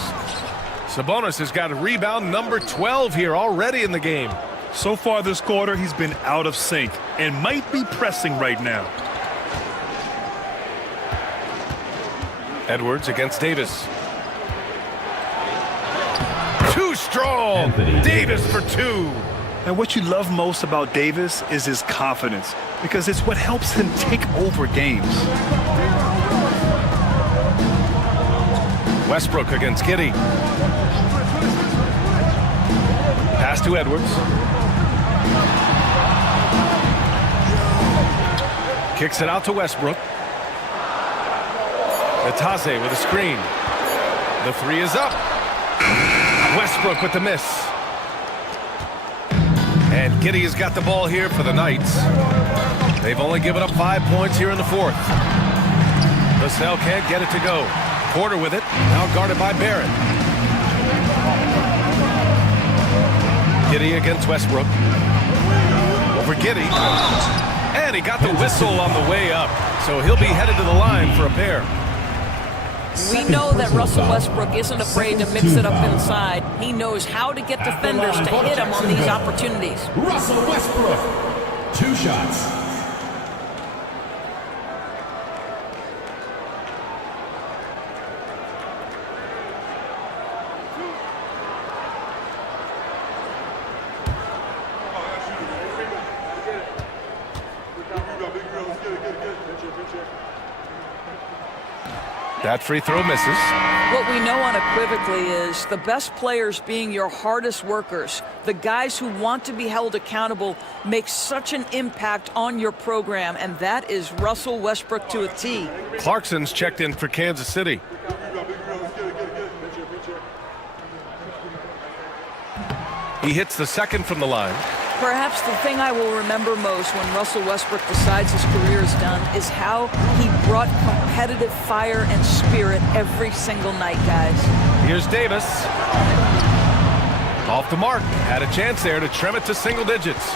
Sabonis has got a rebound number 12 here already in the game. So far this quarter, he's been out of sync and might be pressing right now. Edwards against Davis. Too strong. Davis for 2. And what you love most about Davis is his confidence, because it's what helps him take over games. Westbrook against Giddey. Pass to Edwards. Kicks it out to Westbrook. Batase with a screen. The 3 is up. Westbrook with the miss. And Giddey has got the ball here for the Knights. They've only given up 5 points here in the 4th. Vassell can't get it to go. Porter with it, now guarded by Barrett. Giddey against Westbrook. Over Giddey. And he got the whistle on the way up. So he'll be headed to the line for a pair. We know that Russell Westbrook isn't afraid to mix it up inside. He knows how to get defenders to hit him on these opportunities. Russell Westbrook, 2 shots. That free throw misses. What we know unequivocally is the best players being your hardest workers, the guys who want to be held accountable, make such an impact on your program, and that is Russell Westbrook to a T. Clarkson's checked in for Kansas City. He hits the 2nd from the line. Perhaps the thing I will remember most when Russell Westbrook decides his career is done is how he brought competitive fire and spirit every single night, guys. Here's Davis. Off the mark. Had a chance there to trim it to single digits.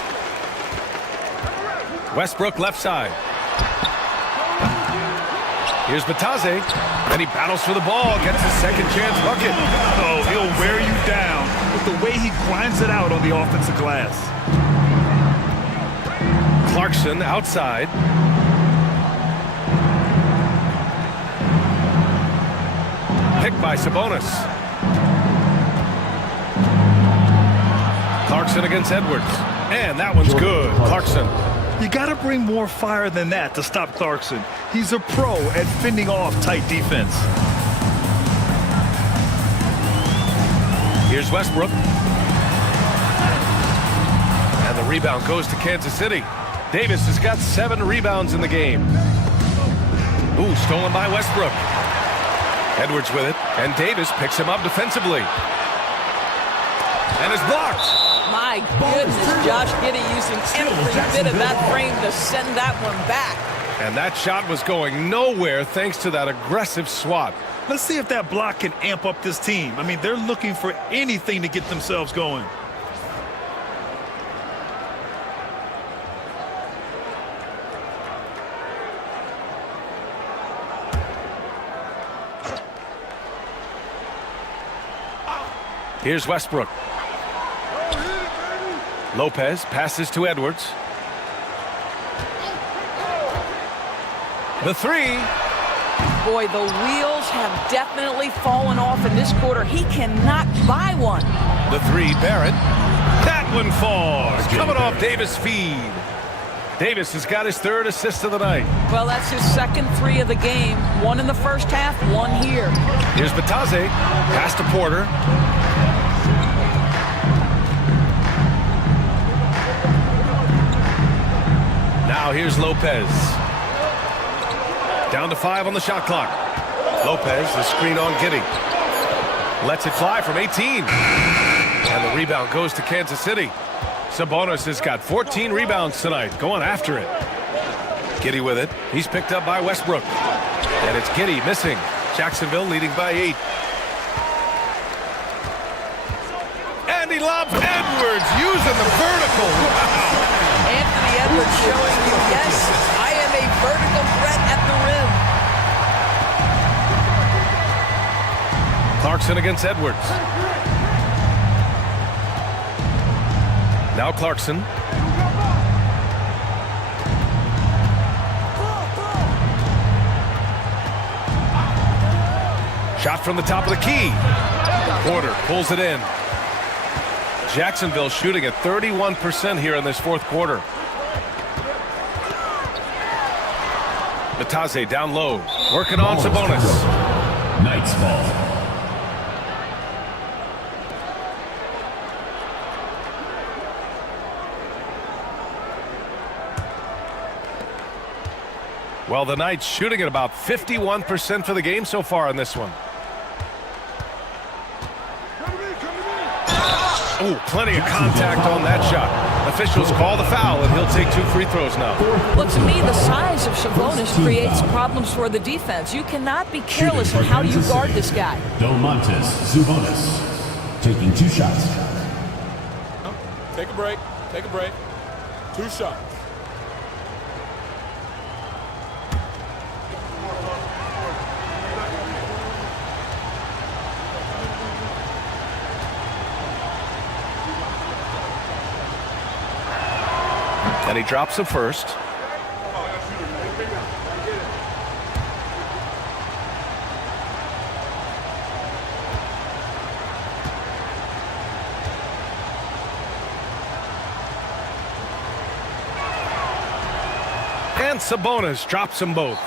Westbrook left side. Here's Batase. And he battles for the ball. Gets his 2nd chance bucket. Oh, he'll wear you down with the way he grinds it out on the offensive glass. Clarkson outside. Picked by Sabonis. Clarkson against Edwards. And that one's good. Clarkson. You got to bring more fire than that to stop Clarkson. He's a pro at fending off tight defense. Here's Westbrook. And the rebound goes to Kansas City. Davis has got 7 rebounds in the game. Ooh, stolen by Westbrook. Edwards with it, and Davis picks him up defensively. And is blocked. My goodness, Josh Giddey using every bit of that frame to send that one back. And that shot was going nowhere thanks to that aggressive swat. Let's see if that block can amp up this team. I mean, they're looking for anything to get themselves going. Here's Westbrook. Lopez passes to Edwards. The three. Boy, the wheels have definitely fallen off in this quarter. He cannot buy one. The three, Barrett. That one falls. Coming off Davis' feed. Davis has got his third assist of the night. Well, that's his second three of the game. One in the first half, one here. Here's Batase. Pass to Porter. Now here's Lopez. Down to 5 on the shot clock. Lopez, the screen on Giddey. Lets it fly from 18. And the rebound goes to Kansas City. Sabonis has got 14 rebounds tonight, going after it. Giddey with it. He's picked up by Westbrook. And it's Giddey missing. Jacksonville leading by 8. And he lobs Edwards using the vertical. Wow. Anthony Edwards showing you, yes, I am a vertical threat at the rim. Clarkson against Edwards. Now Clarkson. Shot from the top of the key. Porter pulls it in. Jacksonville shooting at 31% here in this fourth quarter. Batase down low. Working on Sabonis. Knights ball. Well, the Knights shooting at about 51% for the game so far in this one. Oh, plenty of contact on that shot. Officials call the foul, and he'll take 2 free throws now. Well, to me, the size of Sabonis creates problems for the defense. You cannot be careless in how you guard this guy. Domantas Sabonis taking 2 shots. Take a break. Take a break. 2 shots. And he drops the first. And Sabonis drops them both.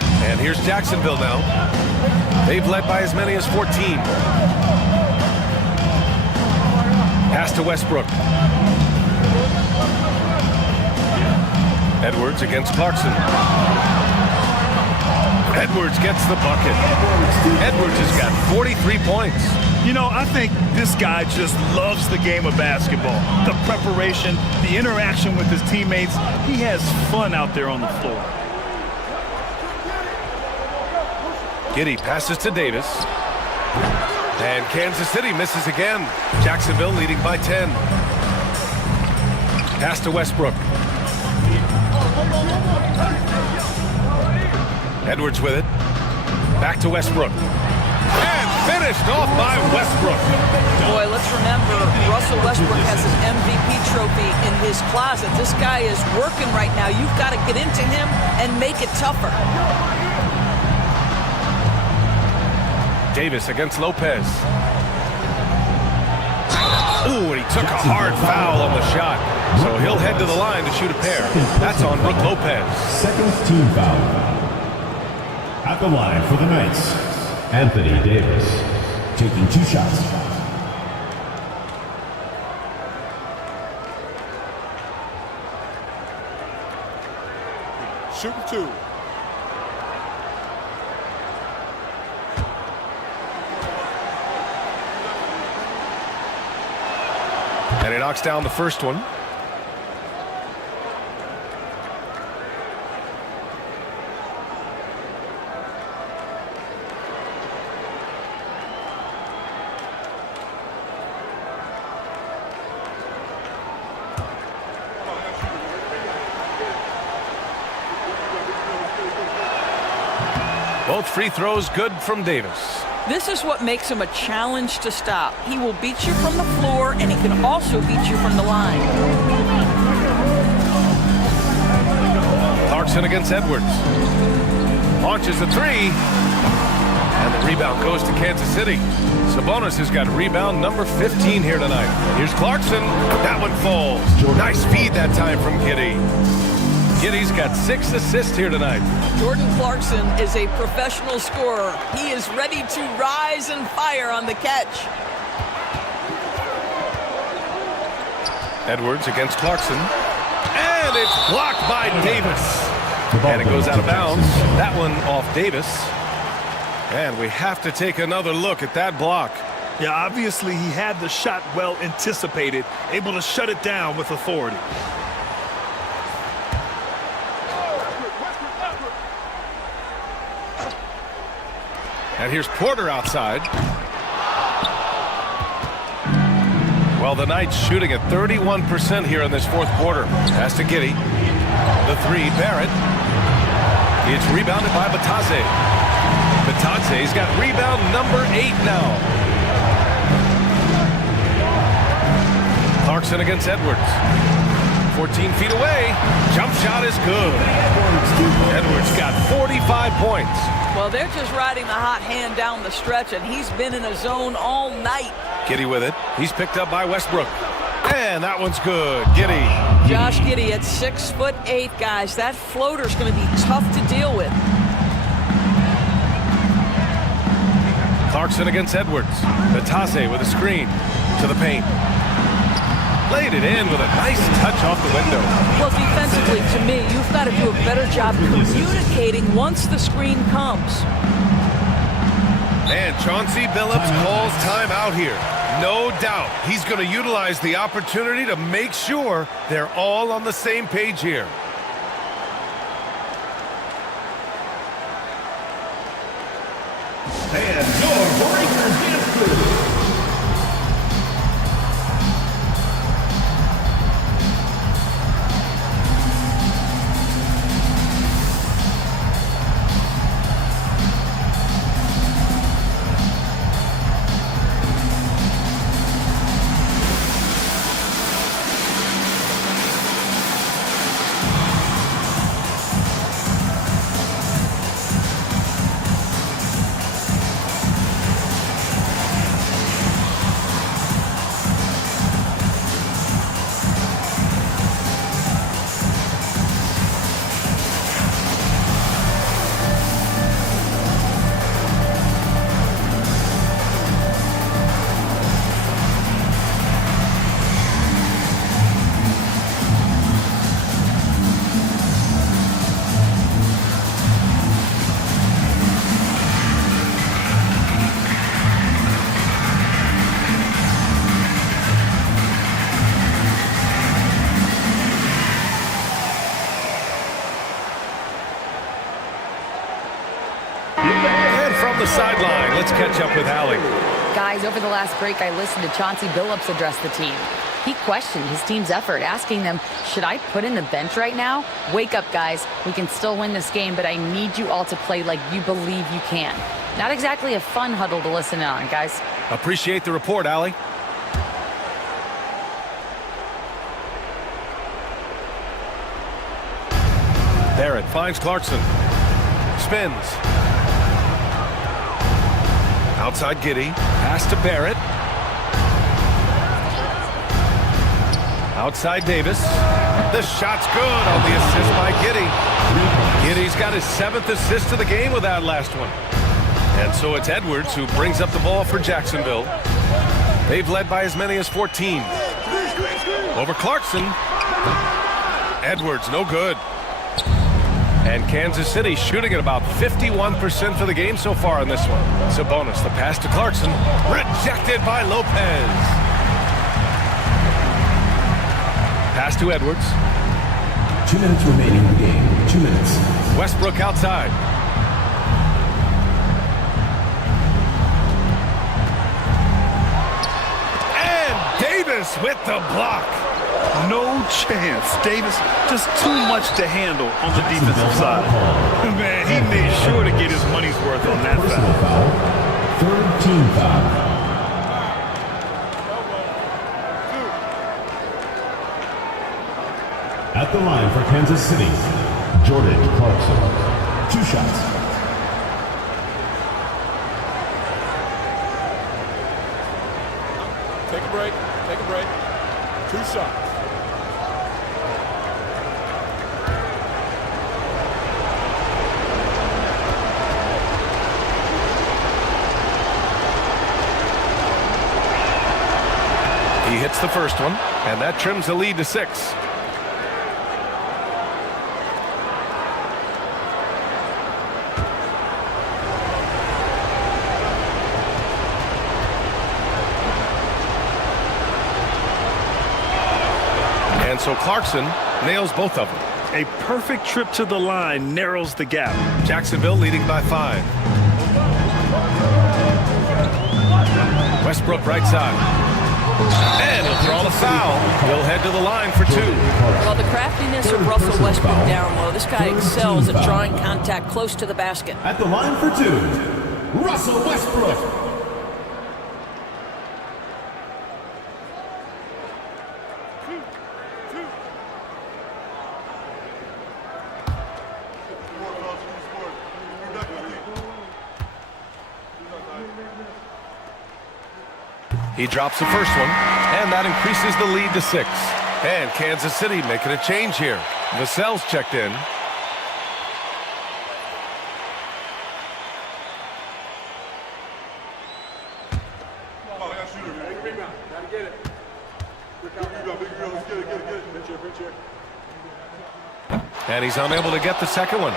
And here's Jacksonville now. They've led by as many as 14. Pass to Westbrook. Edwards against Clarkson. Edwards gets the bucket. Edwards has got 43 points. You know, I think this guy just loves the game of basketball. The preparation, the interaction with his teammates. He has fun out there on the floor. Giddey passes to Davis. And Kansas City misses again. Jacksonville leading by 10. Pass to Westbrook. Edwards with it. Back to Westbrook. And finished off by Westbrook. Boy, let's remember, Russell Westbrook has his MVP trophy in his closet. This guy is working right now. You've got to get into him and make it tougher. Davis against Lopez. Ooh, and he took a hard foul on the shot. So he'll head to the line to shoot a pair. That's on Brook Lopez. Second team foul. At the line for the Knights, Anthony Davis taking 2 shots. Shooting 2. And he knocks down the first one. Both free throws good from Davis. This is what makes him a challenge to stop. He will beat you from the floor, and he can also beat you from the line. Clarkson against Edwards. Launches a three. And the rebound goes to Kansas City. Sabonis has got rebound number 15 here tonight. Here's Clarkson. That one falls. Nice feed that time from Giddey. Giddey's got 6 assists here tonight. Jordan Clarkson is a professional scorer. He is ready to rise and fire on the catch. Edwards against Clarkson. And it's blocked by Davis. And it goes out of bounds. That one off Davis. And we have to take another look at that block. Yeah, obviously he had the shot well anticipated, able to shut it down with authority. And here's Porter outside. Well, the Knights shooting at 31% here in this fourth quarter. Pass to Giddey. The three, Barrett. It's rebounded by Batadze. Batadze's got rebound number 8 now. Clarkson against Edwards. 14 feet away. Jump shot is good. Edwards got 45 points. Well, they're just riding the hot hand down the stretch, and he's been in a zone all night. Giddey with it. He's picked up by Westbrook. And that one's good. Giddey. Josh Giddey at 6'8", guys. That floater's going to be tough to deal with. Clarkson against Edwards. Batadze with a screen to the paint. Laid it in with a nice touch off the window. Well, defensively, to me, you've got to do a better job communicating once the screen comes. And Chauncey Billups calls timeout here. No doubt he's going to utilize the opportunity to make sure they're all on the same page here. And your breakers dance crew. The sideline. Let's catch up with Allie. Guys, over the last break, I listened to Chauncey Billups address the team. He questioned his team's effort, asking them, should I put in the bench right now? Wake up, guys. We can still win this game, but I need you all to play like you believe you can. Not exactly a fun huddle to listen on, guys. Appreciate the report, Allie. Barrett finds Clarkson. Spins. Outside Giddey. Pass to Barrett. Outside Davis. The shot's good on the assist by Giddey. Giddey's got his 7th assist of the game with that last one. And so it's Edwards who brings up the ball for Jacksonville. They've led by as many as 14. Over Clarkson. Edwards, no good. And Kansas City shooting at about 51% for the game so far in this one. Sabonis, the pass to Clarkson. Rejected by Lopez. Pass to Edwards. 2 minutes remaining in the game. 2 minutes. Westbrook outside. And Davis with the block. No chance. Davis just too much to handle on the defensive side. Man, he made sure to get his money's worth on that foul. foul. At the line for Kansas City, Jordan Clarkson. 2 shots. Take a break. Take a break. 2 shots. He hits the first one, and that trims the lead to 6. And so Clarkson nails both of them. A perfect trip to the line narrows the gap. Jacksonville leading by 5. Westbrook right side. And he'll draw the foul. He'll head to the line for 2. Well, the craftiness of Russell Westbrook down low. This guy excels at drawing contact close to the basket. At the line for 2, Russell Westbrook. He drops the first one, and that increases the lead to 6. And Kansas City making a change here. Vassell's checked in. And he's unable to get the second one.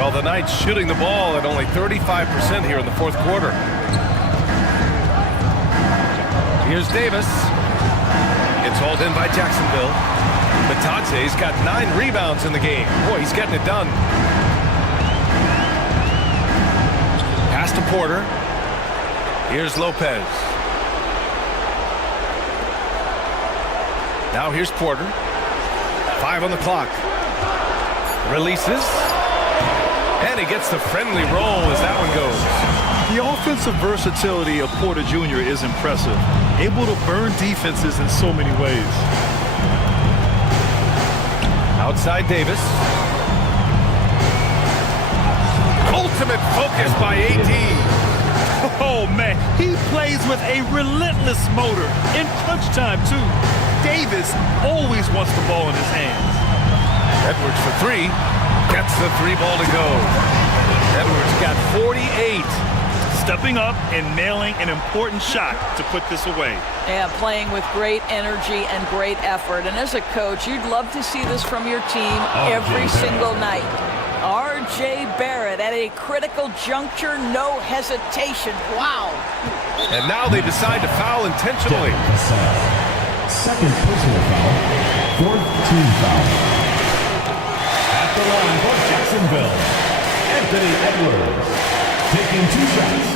Well, the Knights shooting the ball at only 35% here in the 4th quarter. Here's Davis. It's hauled in by Jacksonville. Batante's got 9 rebounds in the game. Boy, he's getting it done. Pass to Porter. Here's Lopez. Now here's Porter. 5 on the clock. Releases. And he gets the friendly roll as that one goes. The offensive versatility of Porter Jr. is impressive. Able to burn defenses in so many ways. Outside Davis. Ultimate focus by AD. Oh, man. He plays with a relentless motor. In crunch time, too. Davis always wants the ball in his hands. Edwards for 3. Gets the 3 ball to go. Edwards got 48. Stepping up and nailing an important shot to put this away. Yeah, playing with great energy and great effort. And as a coach, you'd love to see this from your team every single night. R.J. Barrett at a critical juncture, no hesitation. Wow. And now they decide to foul intentionally. Second personal foul. 4th team foul. At the line for Jacksonville, Anthony Edwards, taking 2 shots.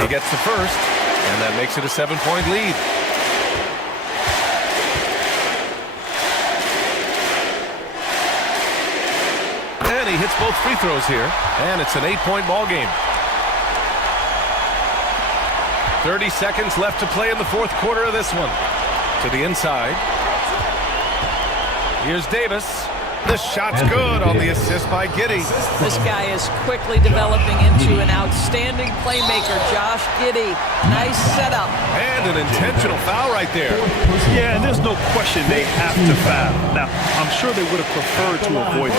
He gets the first, and that makes it a 7-point lead. And he hits both free throws here, and it's an 8-point ball game. 30 seconds left to play in the 4th quarter of this one. To the inside. Here's Davis. This shot's good on the assist by Giddey. This guy is quickly developing into an outstanding playmaker, Josh Giddey. Nice setup. And an intentional foul right there. Yeah, and there's no question they have to foul. Now, I'm sure they would have preferred to avoid it.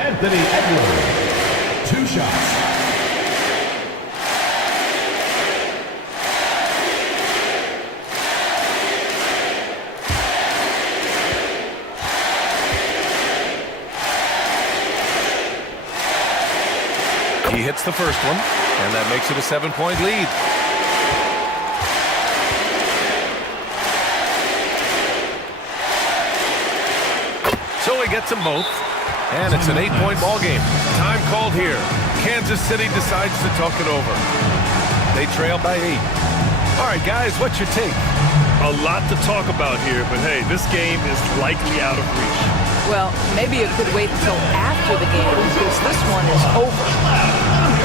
Anthony Edwards, 2 shots. He hits the first one, and that makes it a 7-point lead. So he gets them both, and it's an 8-point ball game. Time called here. Kansas City decides to talk it over. They trail by 8. All right, guys, what's your take? A lot to talk about here, but hey, this game is likely out of reach. Well, maybe it could wait until after the game because this one is over.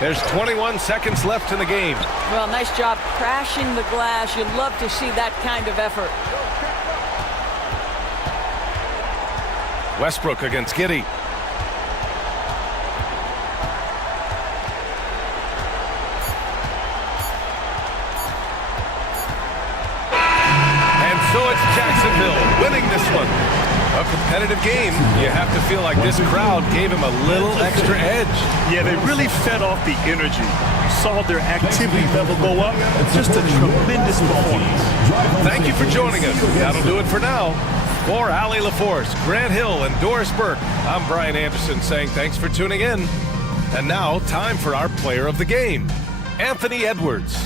There's 21 seconds left in the game. Well, nice job crashing the glass. You'd love to see that kind of effort. Westbrook against Giddey. And so it's Jacksonville winning this one. A competitive game. You have to feel like this crowd gave him a little extra edge. Yeah, they really fed off the energy. You saw their activity level go up. Just a tremendous performance. Thank you for joining us. That'll do it for now. For Allie LaForce, Grant Hill, and Doris Burke, I'm Brian Anderson saying thanks for tuning in. And now, time for our player of the game, Anthony Edwards.